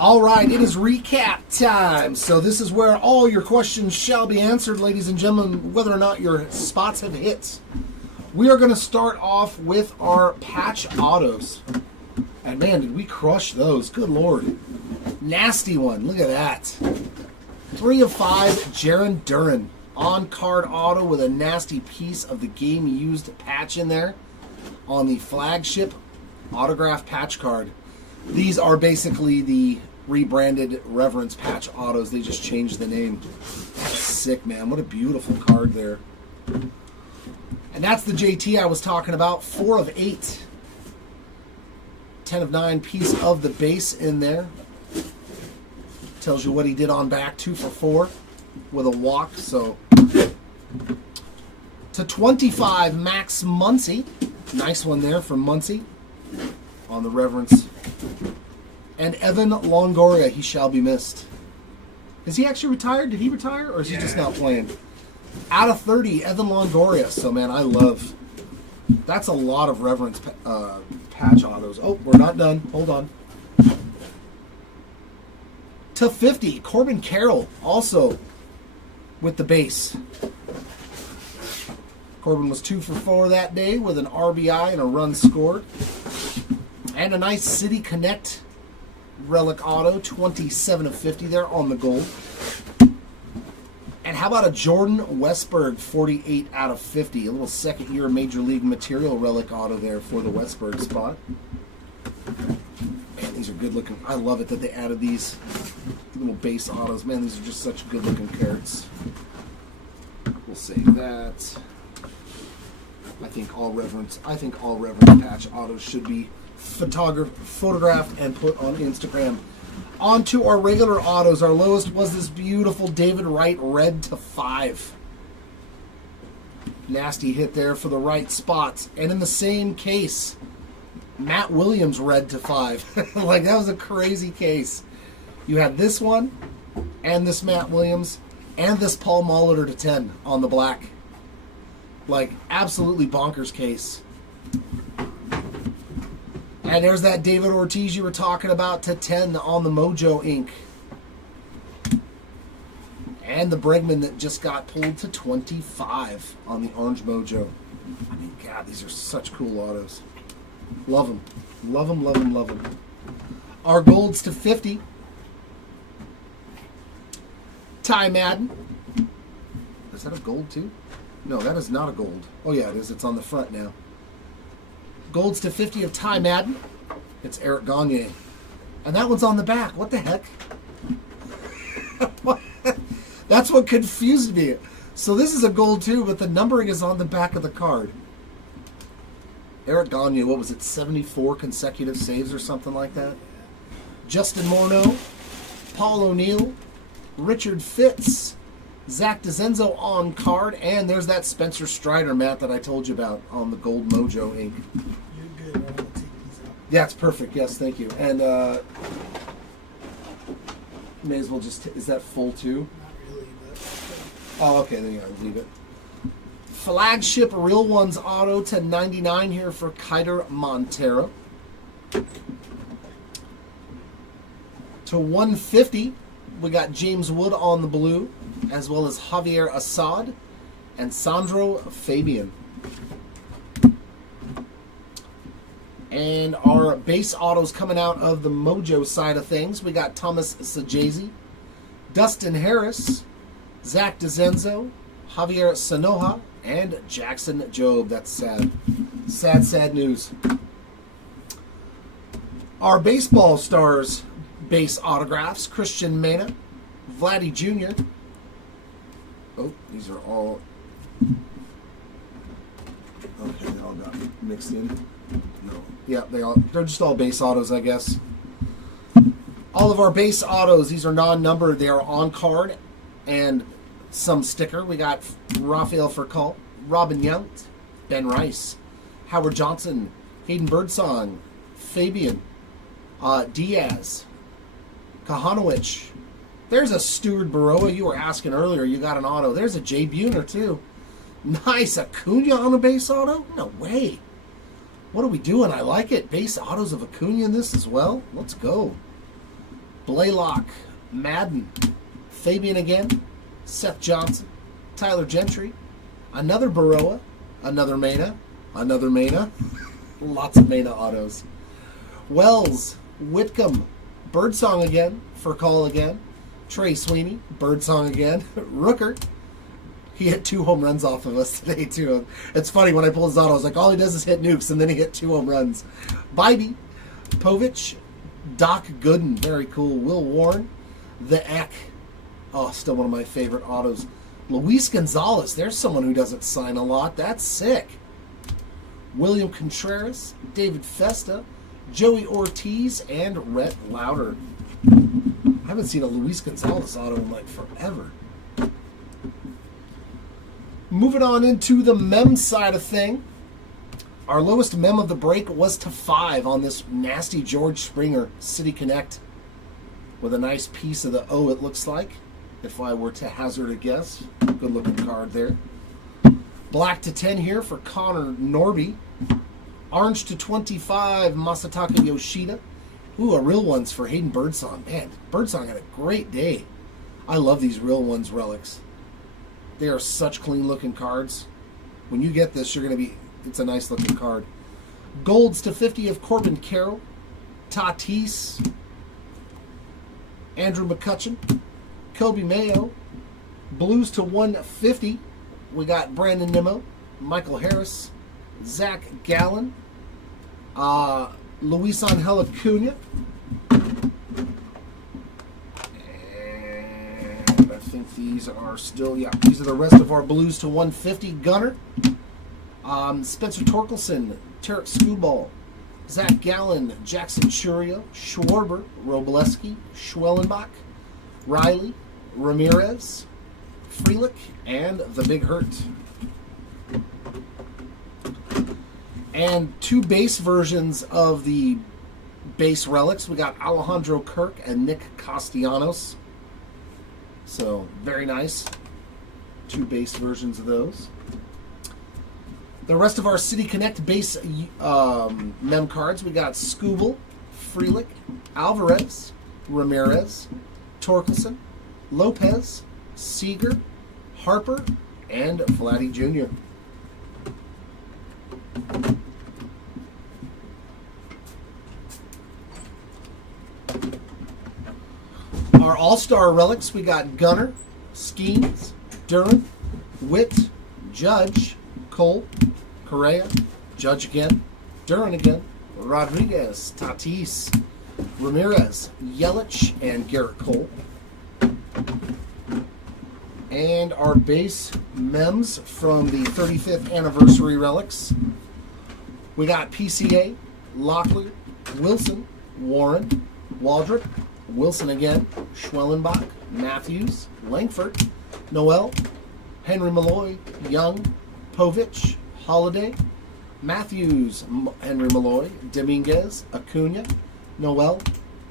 All right, it is recap time. So this is where all your questions shall be answered, ladies and gentlemen, whether or not your spots have hit. We are going to start off with our patch autos. And man, did we crush those. Good Lord. Nasty one. Look at that. 3 of 5, Jaron Duran. On-card auto with a nasty piece of the game-used patch in there on the flagship autograph patch card. These are basically the rebranded Reverence patch autos. They just changed the name. That's sick, man. What a beautiful card there. And that's the JT I was talking about. 4 of 8. 10 of 9 piece of the base in there. Tells you what he did on back. 2 for 4 with a walk. So to 25, Max Muncy. Nice one there from Muncy on the Reverence. And Evan Longoria, he shall be missed. Is he actually retired? Did he retire, or is he just not playing? Out of 30, Evan Longoria. So, man, I love... That's a lot of Reverence patch autos. Oh, we're not done. Hold on. To 50, Corbin Carroll, also with the base. Corbin was 2 for 4 that day with an RBI and a run scored. And a nice City Connect relic auto, 27 of 50 there on the gold. And how about a Jordan Westberg, 48 out of 50? A little second-year Major League Material relic auto there for the Westberg spot. Man, these are good-looking. I love it that they added these little base autos. Man, these are just such good-looking cards. We'll save that. I think all Reverence patch autos should be photographed and put on Instagram. On to our regular autos. Our lowest was this beautiful David Wright red to 5. Nasty hit there for the right spots. And in the same case, Matt Williams red to 5. Like, that was a crazy case. You had this one, and this Matt Williams, and this Paul Molitor to 10 on the black. Like, absolutely bonkers case. And there's that David Ortiz you were talking about to 10 on the Mojo ink. And the Bregman that just got pulled to 25 on the Orange Mojo. I mean, God, these are such cool autos. Love them. Love them, love them, love them. Our golds to 50. Ty Madden. Is that a gold too? No, that is not a gold. Oh, yeah, it is. It's on the front now. Golds to 50 of Ty Madden. It's Eric Gagne. And that one's on the back. What the heck? That's what confused me. So this is a gold too, but the numbering is on the back of the card. Eric Gagne, what was it, 74 consecutive saves or something like that? Justin Morneau, Paul O'Neill, Richard Fitz, Zach DeZenzo on card, and there's that Spencer Strider, Matt, that I told you about on the Gold Mojo ink. You're good. I'm going to take these out. Yeah, it's perfect. Yes, thank you. And may as well just... is that full too? Not really, but... Oh, okay, then yeah, I'll leave it. Flagship Real Ones auto to 99 here for Kiter Montero. To 150, we got James Wood on the blue, as well as Javier Assad and Sandro Fabian. And our base autos coming out of the Mojo side of things, we got Thomas Sajazi, Dustin Harris, Zach DeZenzo, Javier Sanoja, and Jackson Jobe. That's sad. Sad, sad news. Our baseball stars base autographs, Christian Mena, Vladdy Jr. Oh, these are all... okay, they all got mixed in. No. Yeah, they're just all base autos, I guess. All of our base autos, these are non-numbered. They are on card and some sticker. We got Rafael Furcal, Robin Yount, Ben Rice, Howard Johnson, Hayden Birdsong, Fabian, Diaz, Kahanowicz. There's a Stuart Baroa. You were asking earlier. You got an auto. There's a Jay Buhner, too. Nice. Acuna on a base auto? No way. What are we doing? I like it. Base autos of Acuna in this as well. Let's go. Blaylock, Madden, Fabian again, Seth Johnson, Tyler Gentry, another Baroa, another Mena, lots of Mena autos. Wells, Whitcomb, Birdsong again, Furcal again, Trey Sweeney, Birdsong again, Rooker. He hit 2 home runs off of us today, too. It's funny, when I pull his auto, I was like, all he does is hit nukes, and then he hit 2 home runs. Bybee, Povich, Doc Gooden, very cool. Will Warren, The Eck. Oh, still one of my favorite autos. Luis Gonzalez, there's someone who doesn't sign a lot. That's sick. William Contreras, David Festa, Joey Ortiz, and Rhett Lauder. I haven't seen a Luis Gonzalez auto in like forever. Moving on into the mem side of thing. Our lowest mem of the break was to 5 on this nasty George Springer City Connect with a nice piece of the O, it looks like, if I were to hazard a guess. Good looking card there. Black to 10 here for Connor Norby. Orange to 25, Masataka Yoshida. Ooh, a real ones for Hayden Birdsong. Man, Birdsong had a great day. I love these real ones relics. They are such clean looking cards. When you get this, you're going to be... it's a nice looking card. Golds to 50 of Corbin Carroll, Tatis, Andrew McCutcheon, Kobe Mayo. Blues to 150. We got Brandon Nimmo, Michael Harris, Zach Gallen, Luis Angel Acuna. And I think these are still, yeah, these are the rest of our Blues to 150. Gunner. Spencer Torkelson, Tarek Skubal, Zach Gallen, Jackson Churio, Schwarber, Robleski, Schwellenbach, Riley, Ramirez, Frelick, and the Big Hurt. And 2 base versions of the base relics. We got Alejandro Kirk and Nick Castellanos. So, very nice. 2 base versions of those. The rest of our City Connect base mem cards, we got Skubal, Frelick, Alvarez, Ramirez, Torkelson, Lopez, Seager, Harper, and Vladdy Jr. Our All-Star relics, we got Gunner, Skeens, Duran, Witt, Judge, Cole, Correa, Judge again, Duran again, Rodriguez, Tatis, Ramirez, Yelich, and Garrett Cole. And our base mems from the 35th anniversary relics. We got PCA, Locklear, Wilson, Warren, Waldrop, Wilson again, Schwellenbach, Matthews, Langford, Noel, Henry Malloy, Young, Povich, Holiday, Matthews, Henry Malloy, Dominguez, Acuna, Noel,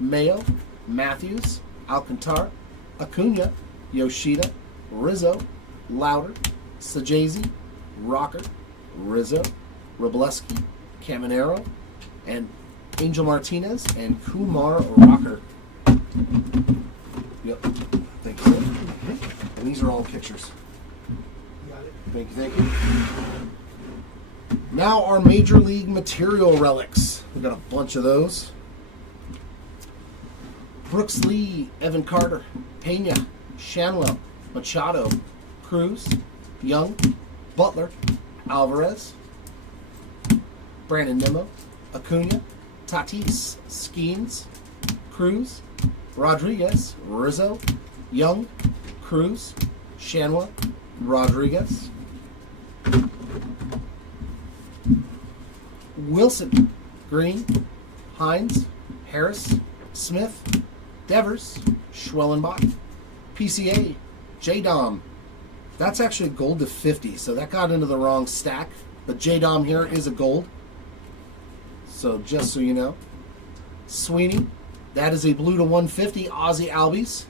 Mayo, Matthews, Alcantara, Acuna, Yoshida, Rizzo, Louder, Sajazi, Rocker, Rizzo, Robleski, Caminero, and Angel Martinez, and Kumar Rocker. Yep. Thank you, sir. And these are all pictures. Thank you, thank you. Now our Major League Material relics. We've got a bunch of those. Brooks Lee, Evan Carter, Pena, Shanwell, Machado, Cruz, Young, Butler, Alvarez, Brandon Nimmo, Acuna, Tatis, Skeens, Cruz, Rodriguez, Rizzo, Young, Cruz, Shanwell, Rodriguez, Wilson, Green, Hines, Harris, Smith, Devers, Schwellenbach, PCA, J-Dom. That's actually gold to 50, so that got into the wrong stack. But J-Dom here is a gold. So just so you know. Sweeney, that is a blue to 150, Ozzie Albies.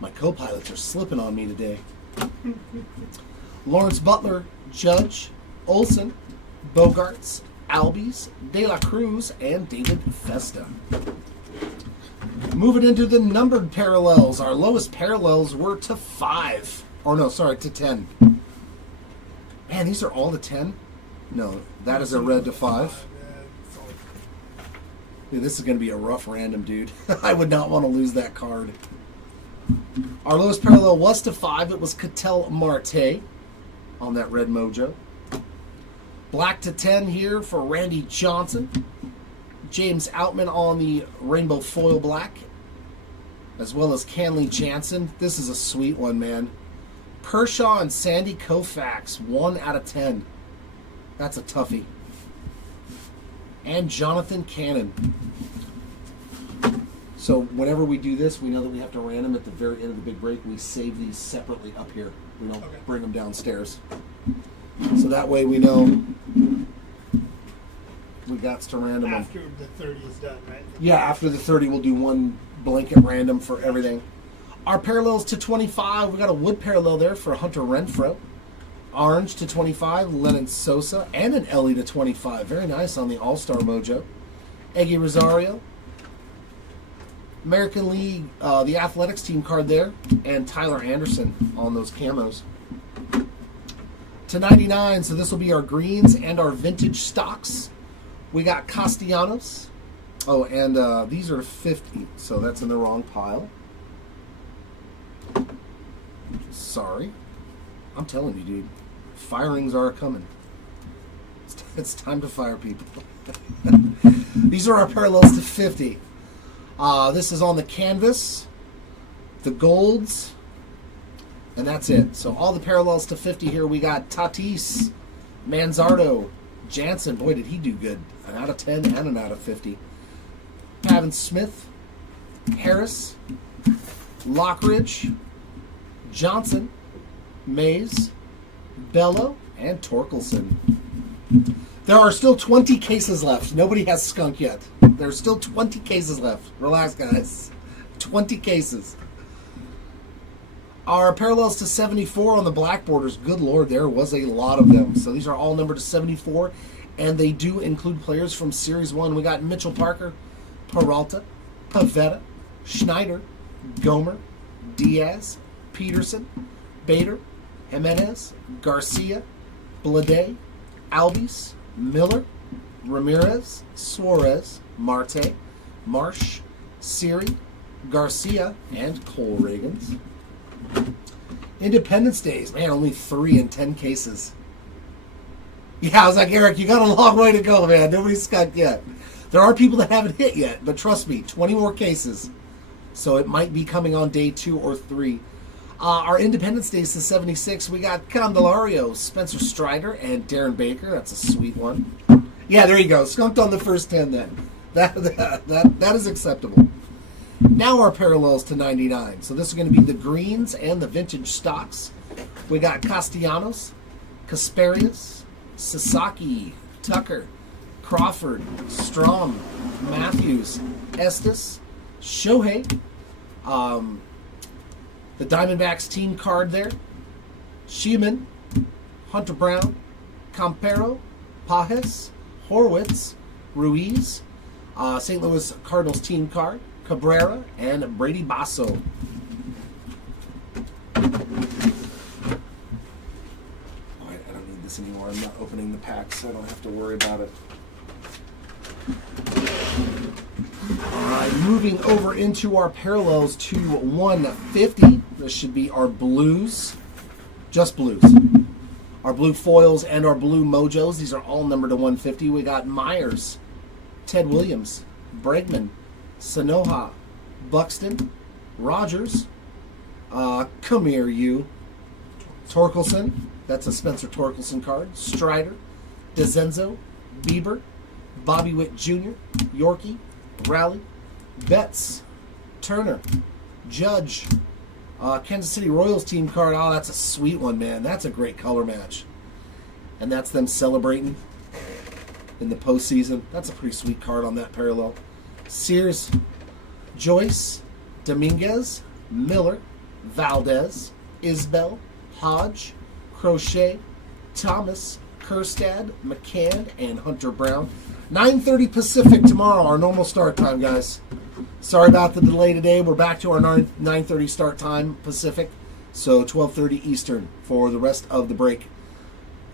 My co-pilots are slipping on me today. Lawrence Butler, Judge, Olson, Bogarts, Albies, De La Cruz, and David Festa. Moving into the numbered parallels. Our lowest parallels were to 5. Or no, sorry, to 10. Man, these are all to 10? No, that is a red to 5. Dude, this is going to be a rough random, dude. I would not want to lose that card. Our lowest parallel was to 5. It was Ketel Marte on that red mojo. Black to 10 here for Randy Johnson. James Outman on the rainbow foil black, as well as Kenley Jansen. This is a sweet one, man. Kershaw and Sandy Koufax, 1 out of 10. That's a toughie. And Jonathan Cannon. So whenever we do this, we know that we have to random at the very end of the big break. We save these separately up here. We don't bring them downstairs. So that way we know we got to random them. After the 30 is done, right? Yeah, after the 30, we'll do one blanket random for everything. Our parallels to 25, we got a wood parallel there for Hunter Renfroe. Orange to 25, Lennon Sosa, and an Ellie to 25. Very nice on the All-Star Mojo. Eggy Rosario. American League, the Athletics team card there, and Tyler Anderson on those camos. To 99, so this will be our greens and our vintage stocks. We got Castellanos. Oh, and these are 50, so that's in the wrong pile. Sorry. I'm telling you, dude. Firings are coming. It's time to fire people. These are our parallels to 50. This is on the canvas, the golds, and that's it. So all the parallels to 50 here. We got Tatis, Manzardo, Jansen. Boy, did he do good. An out of 10 and an out of 50. Pavin Smith, Harris, Lockridge, Johnson, Mays, Bello, and Torkelson. There are still 20 cases left. Nobody has skunk yet. There's still 20 cases left. Relax, guys. 20 cases. Our parallels to 74 on the black borders. Good Lord, there was a lot of them. So these are all numbered to 74, and they do include players from Series 1. We got Mitchell Parker, Peralta, Pavetta, Schneider, Gomer, Diaz, Peterson, Bader, Jimenez, Garcia, Blade, Albies, Miller, Ramirez, Suarez, Marte, Marsh, Siri, Garcia, and Cole Reagans. Independence Days, man, only 3 in 10 cases. Yeah, I was like, Eric, you got a long way to go, man. Nobody's skunked yet. There are people that haven't hit yet, but trust me, 20 more cases. So it might be coming on day 2 or 3. Our Independence Days to 76, we got Candelario, Spencer Strider, and Darren Baker. That's a sweet one. Yeah, there you go. Skunked on the first 10 then. That is acceptable. Now our parallels to 99. So this is going to be the greens and the vintage stocks. We got Castellanos, Kasparius, Sasaki, Tucker, Crawford, Strom, Matthews, Estes, Shohei, the Diamondbacks team card there, Sheeman, Hunter Brown, Campero, Pajes, Horwitz, Ruiz, St. Louis Cardinals team card, Cabrera, and Brady Basso. All right, I don't need this anymore. I'm not opening the pack, so I don't have to worry about it. All right, moving over into our parallels to 150. This should be our blues, just blues. Our blue foils and our blue mojos. These are all numbered to 150. We got Myers, Ted Williams, Bregman, Sanoha, Buxton, Rogers, come here, you. Torkelson, that's a Spencer Torkelson card. Strider, DeZenzo, Bieber, Bobby Witt Jr., Yorkie, Raleigh, Betts, Turner, Judge, Kansas City Royals team card. Oh, that's a sweet one, man. That's a great color match. And that's them celebrating in the postseason. That's a pretty sweet card on that parallel. Sears, Joyce, Dominguez, Miller, Valdez, Isbell, Hodge, Crochet, Thomas, Kerstad, McCann, and Hunter Brown. 9:30 Pacific tomorrow, our normal start time, guys. Sorry about the delay today. We're back to our 9:30 start time Pacific, so 12:30 Eastern for the rest of the break.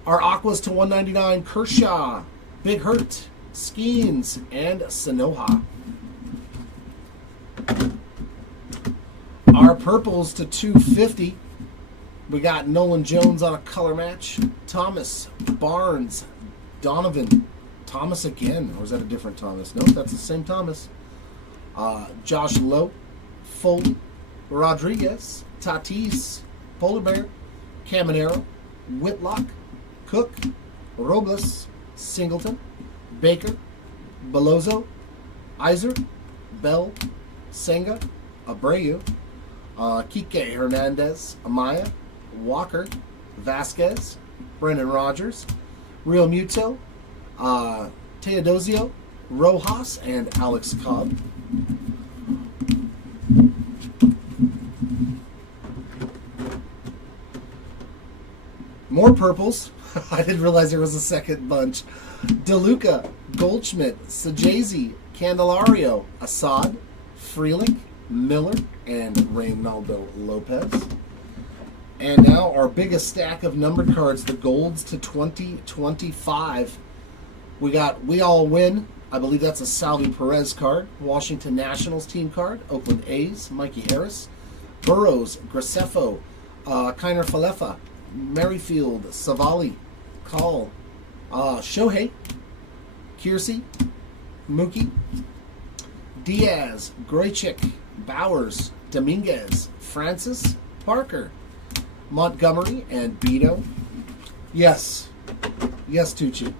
Our Aquas to 199, Kershaw, Big Hurt, Skeens, and Sanoha. Our purples to 250. We got Nolan Jones on a color match. Thomas, Barnes, Donovan, Thomas again. Or is that a different Thomas? Nope, that's the same Thomas. Josh Lowe, Foley, Rodriguez, Tatis, Polar Bear, Caminero, Whitlock, Cook, Robles, Singleton, Baker, Belozo, Iser, Bell, Senga, Abreu, Kike Hernandez, Amaya, Walker, Vasquez, Brendan Rodgers, Real Muto, Teodosio, Rojas, and Alex Cobb. More purples. I didn't realize there was a second bunch. DeLuca, Goldschmidt, Sajazi, Candelario, Assad, Freelick, Miller, and Reynaldo Lopez. And now our biggest stack of numbered cards, the golds to 2025. We got We All Win. I believe that's a Salvi Perez card. Washington Nationals team card. Oakland A's, Mikey Harris. Burrows, Graceffo, Kiner Falefa, Merrifield, Savali, Call, Shohei, Kiersey, Mookie, Diaz, Graychick, Bowers, Dominguez, Francis, Parker, Montgomery, and Beto. Yes. Yes, Tucci.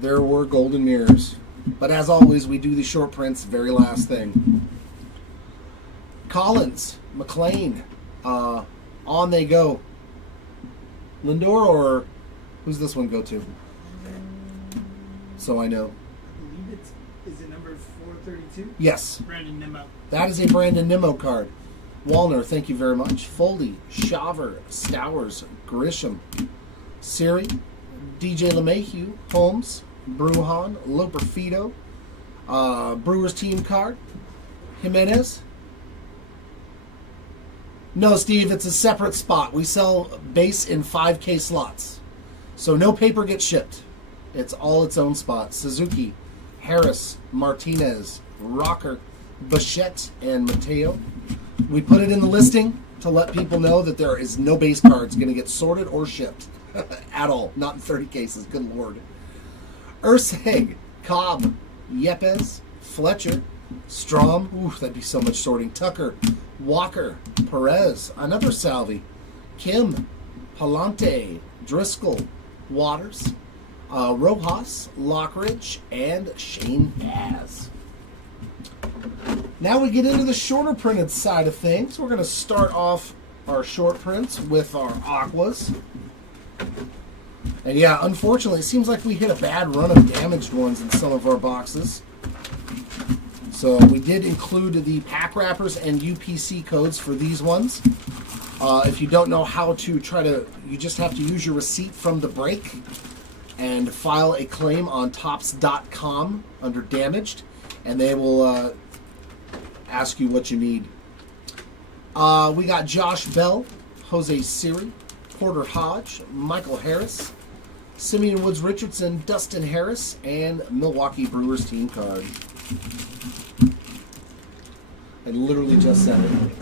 There were golden mirrors. But as always, we do the short prints, very last thing. Collins, McLean, on they go. Lindor, or who's this one go to? So I know. I believe is it number 432? Yes. Brandon Nimmo. That is a Brandon Nimmo card. Wallner, thank you very much. Foldy, Shaver, Stowers, Grisham, Siri, DJ LeMahieu, Holmes, Bruhan, Loperfido, Brewers team card, Jimenez. No, Steve, it's a separate spot. We sell base in 5K slots. So no paper gets shipped. It's all its own spot. Suzuki, Harris, Martinez, Rocker, Bichette, and Mateo. We put it in the listing. to let people know that there is no base cards going to get sorted or shipped at all. Not in 30 cases. Good Lord. Urseg, Cobb, Yepes, Fletcher, Strom. Ooh, that'd be so much sorting. Tucker, Walker, Perez, another Salvi, Kim, Palante, Driscoll, Waters, Rojas, Lockridge, and Shane Baz. Now we get into the shorter printed side of things. We're going to start off our short prints with our Aquas. And yeah, unfortunately, it seems like we hit a bad run of damaged ones in some of our boxes. So we did include the pack wrappers and UPC codes for these ones. If you don't know how to you just have to use your receipt from the break and file a claim on Topps.com under damaged, and they will ask you what you need. We got Josh Bell, Jose Siri, Porter Hodge, Michael Harris, Simeon Woods Richardson, Dustin Harris, and Milwaukee Brewers team card. I literally just said it.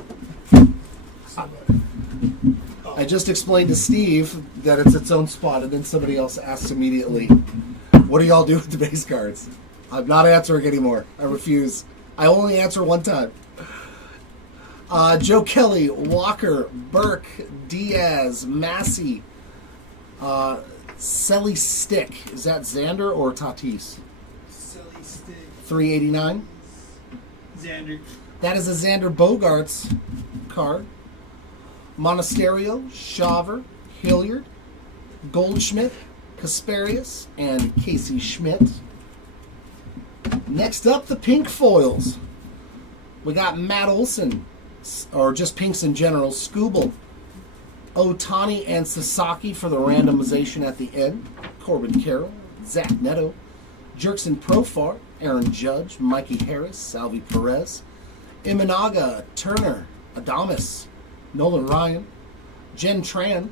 I just explained to Steve that it's its own spot, and then somebody else asks immediately, what do y'all do with the base cards? I'm not answering anymore. I refuse. I only answer one time. Joe Kelly, Walker, Burke, Diaz, Massey, Selly Stick. Is that Xander or Tatis? Silly stick. 389. Xander. That is a Xander Bogaerts card. Monasterio, Shaver, Hilliard, Goldschmidt, Kasparius, and Casey Schmidt. Next up, the pink foils. We got Matt Olson, or just pinks in general, Scooble, Otani, and Sasaki for the randomization at the end. Corbin Carroll, Zach Neto, Jerkson Profar, Aaron Judge, Mikey Harris, Salvi Perez, Imanaga, Turner, Adames, Nolan Ryan, Jen Tran,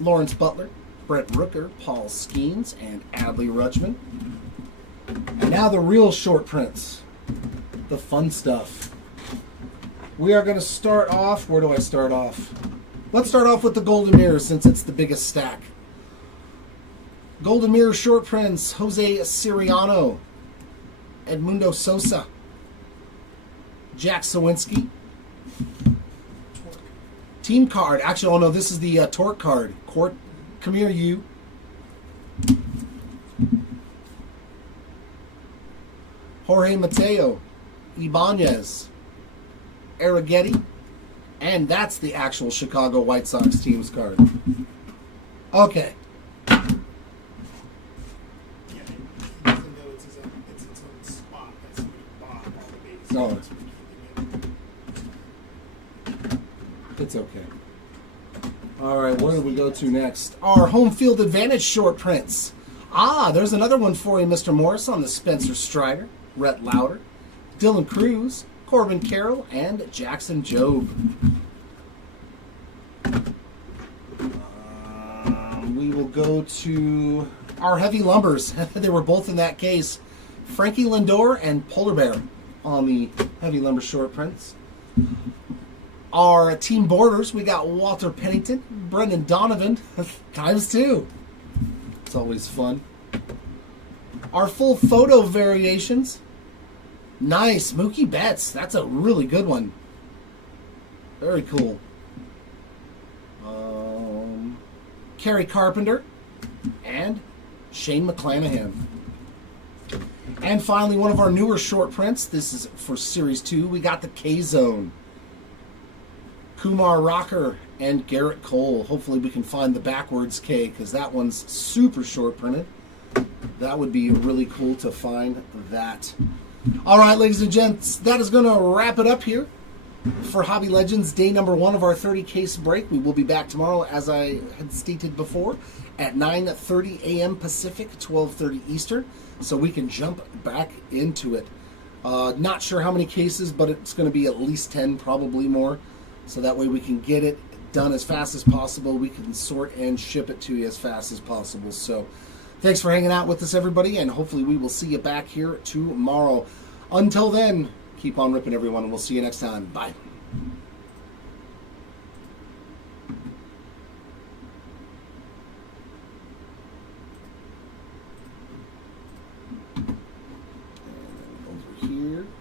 Lawrence Butler, Brett Rooker, Paul Skeens, and Adley Rutschman. And now the real short prints, the fun stuff. We are going to start off, where do I start off? Let's start off with the Golden Mirror since it's the biggest stack. Golden Mirror short prints, Jose Siriano, Edmundo Sosa, Jack Sawinski. Team card. Actually, oh no, this is the Torque card. Come here, you. Jorge Mateo, Ibanez, Arrighetti, and that's the actual Chicago White Sox team's card. Okay. Yeah, even though it's its own spot, that's what it bought all the base. No. That's what keeping it. It's okay. All right, where do we go to next? Our home field advantage short prints. There's another one for you, Mr. Morris, on the Spencer Strider, Rhett Lauder, Dylan Cruz, Corbin Carroll, and Jackson Jobe. We will go to our heavy lumbers. They were both in that case. Frankie Lindor and Polar Bear on the heavy lumber short prints. Our team borders, we got Walter Pennington, Brendan Donovan, ×2. It's always fun. Our full photo variations. Nice, Mookie Betts. That's a really good one. Very cool. Kerry Carpenter and Shane McClanahan. And finally, one of our newer short prints. This is for Series 2. We got the K-Zone. Kumar Rocker and Garrett Cole. Hopefully we can find the backwards K because that one's super short printed. That would be really cool to find that. All right, ladies and gents, that is going to wrap it up here for Hobby Legends day number 1 of our 30 case break. We will be back tomorrow, as I had stated before, at 9:30 a.m. Pacific, 12:30 Eastern, so we can jump back into it. Not sure how many cases, but it's going to be at least 10, probably more. So that way we can get it done as fast as possible. We can sort and ship it to you as fast as possible. So thanks for hanging out with us, everybody, and hopefully we will see you back here tomorrow. Until then, keep on ripping, everyone, and we'll see you next time. Bye. here.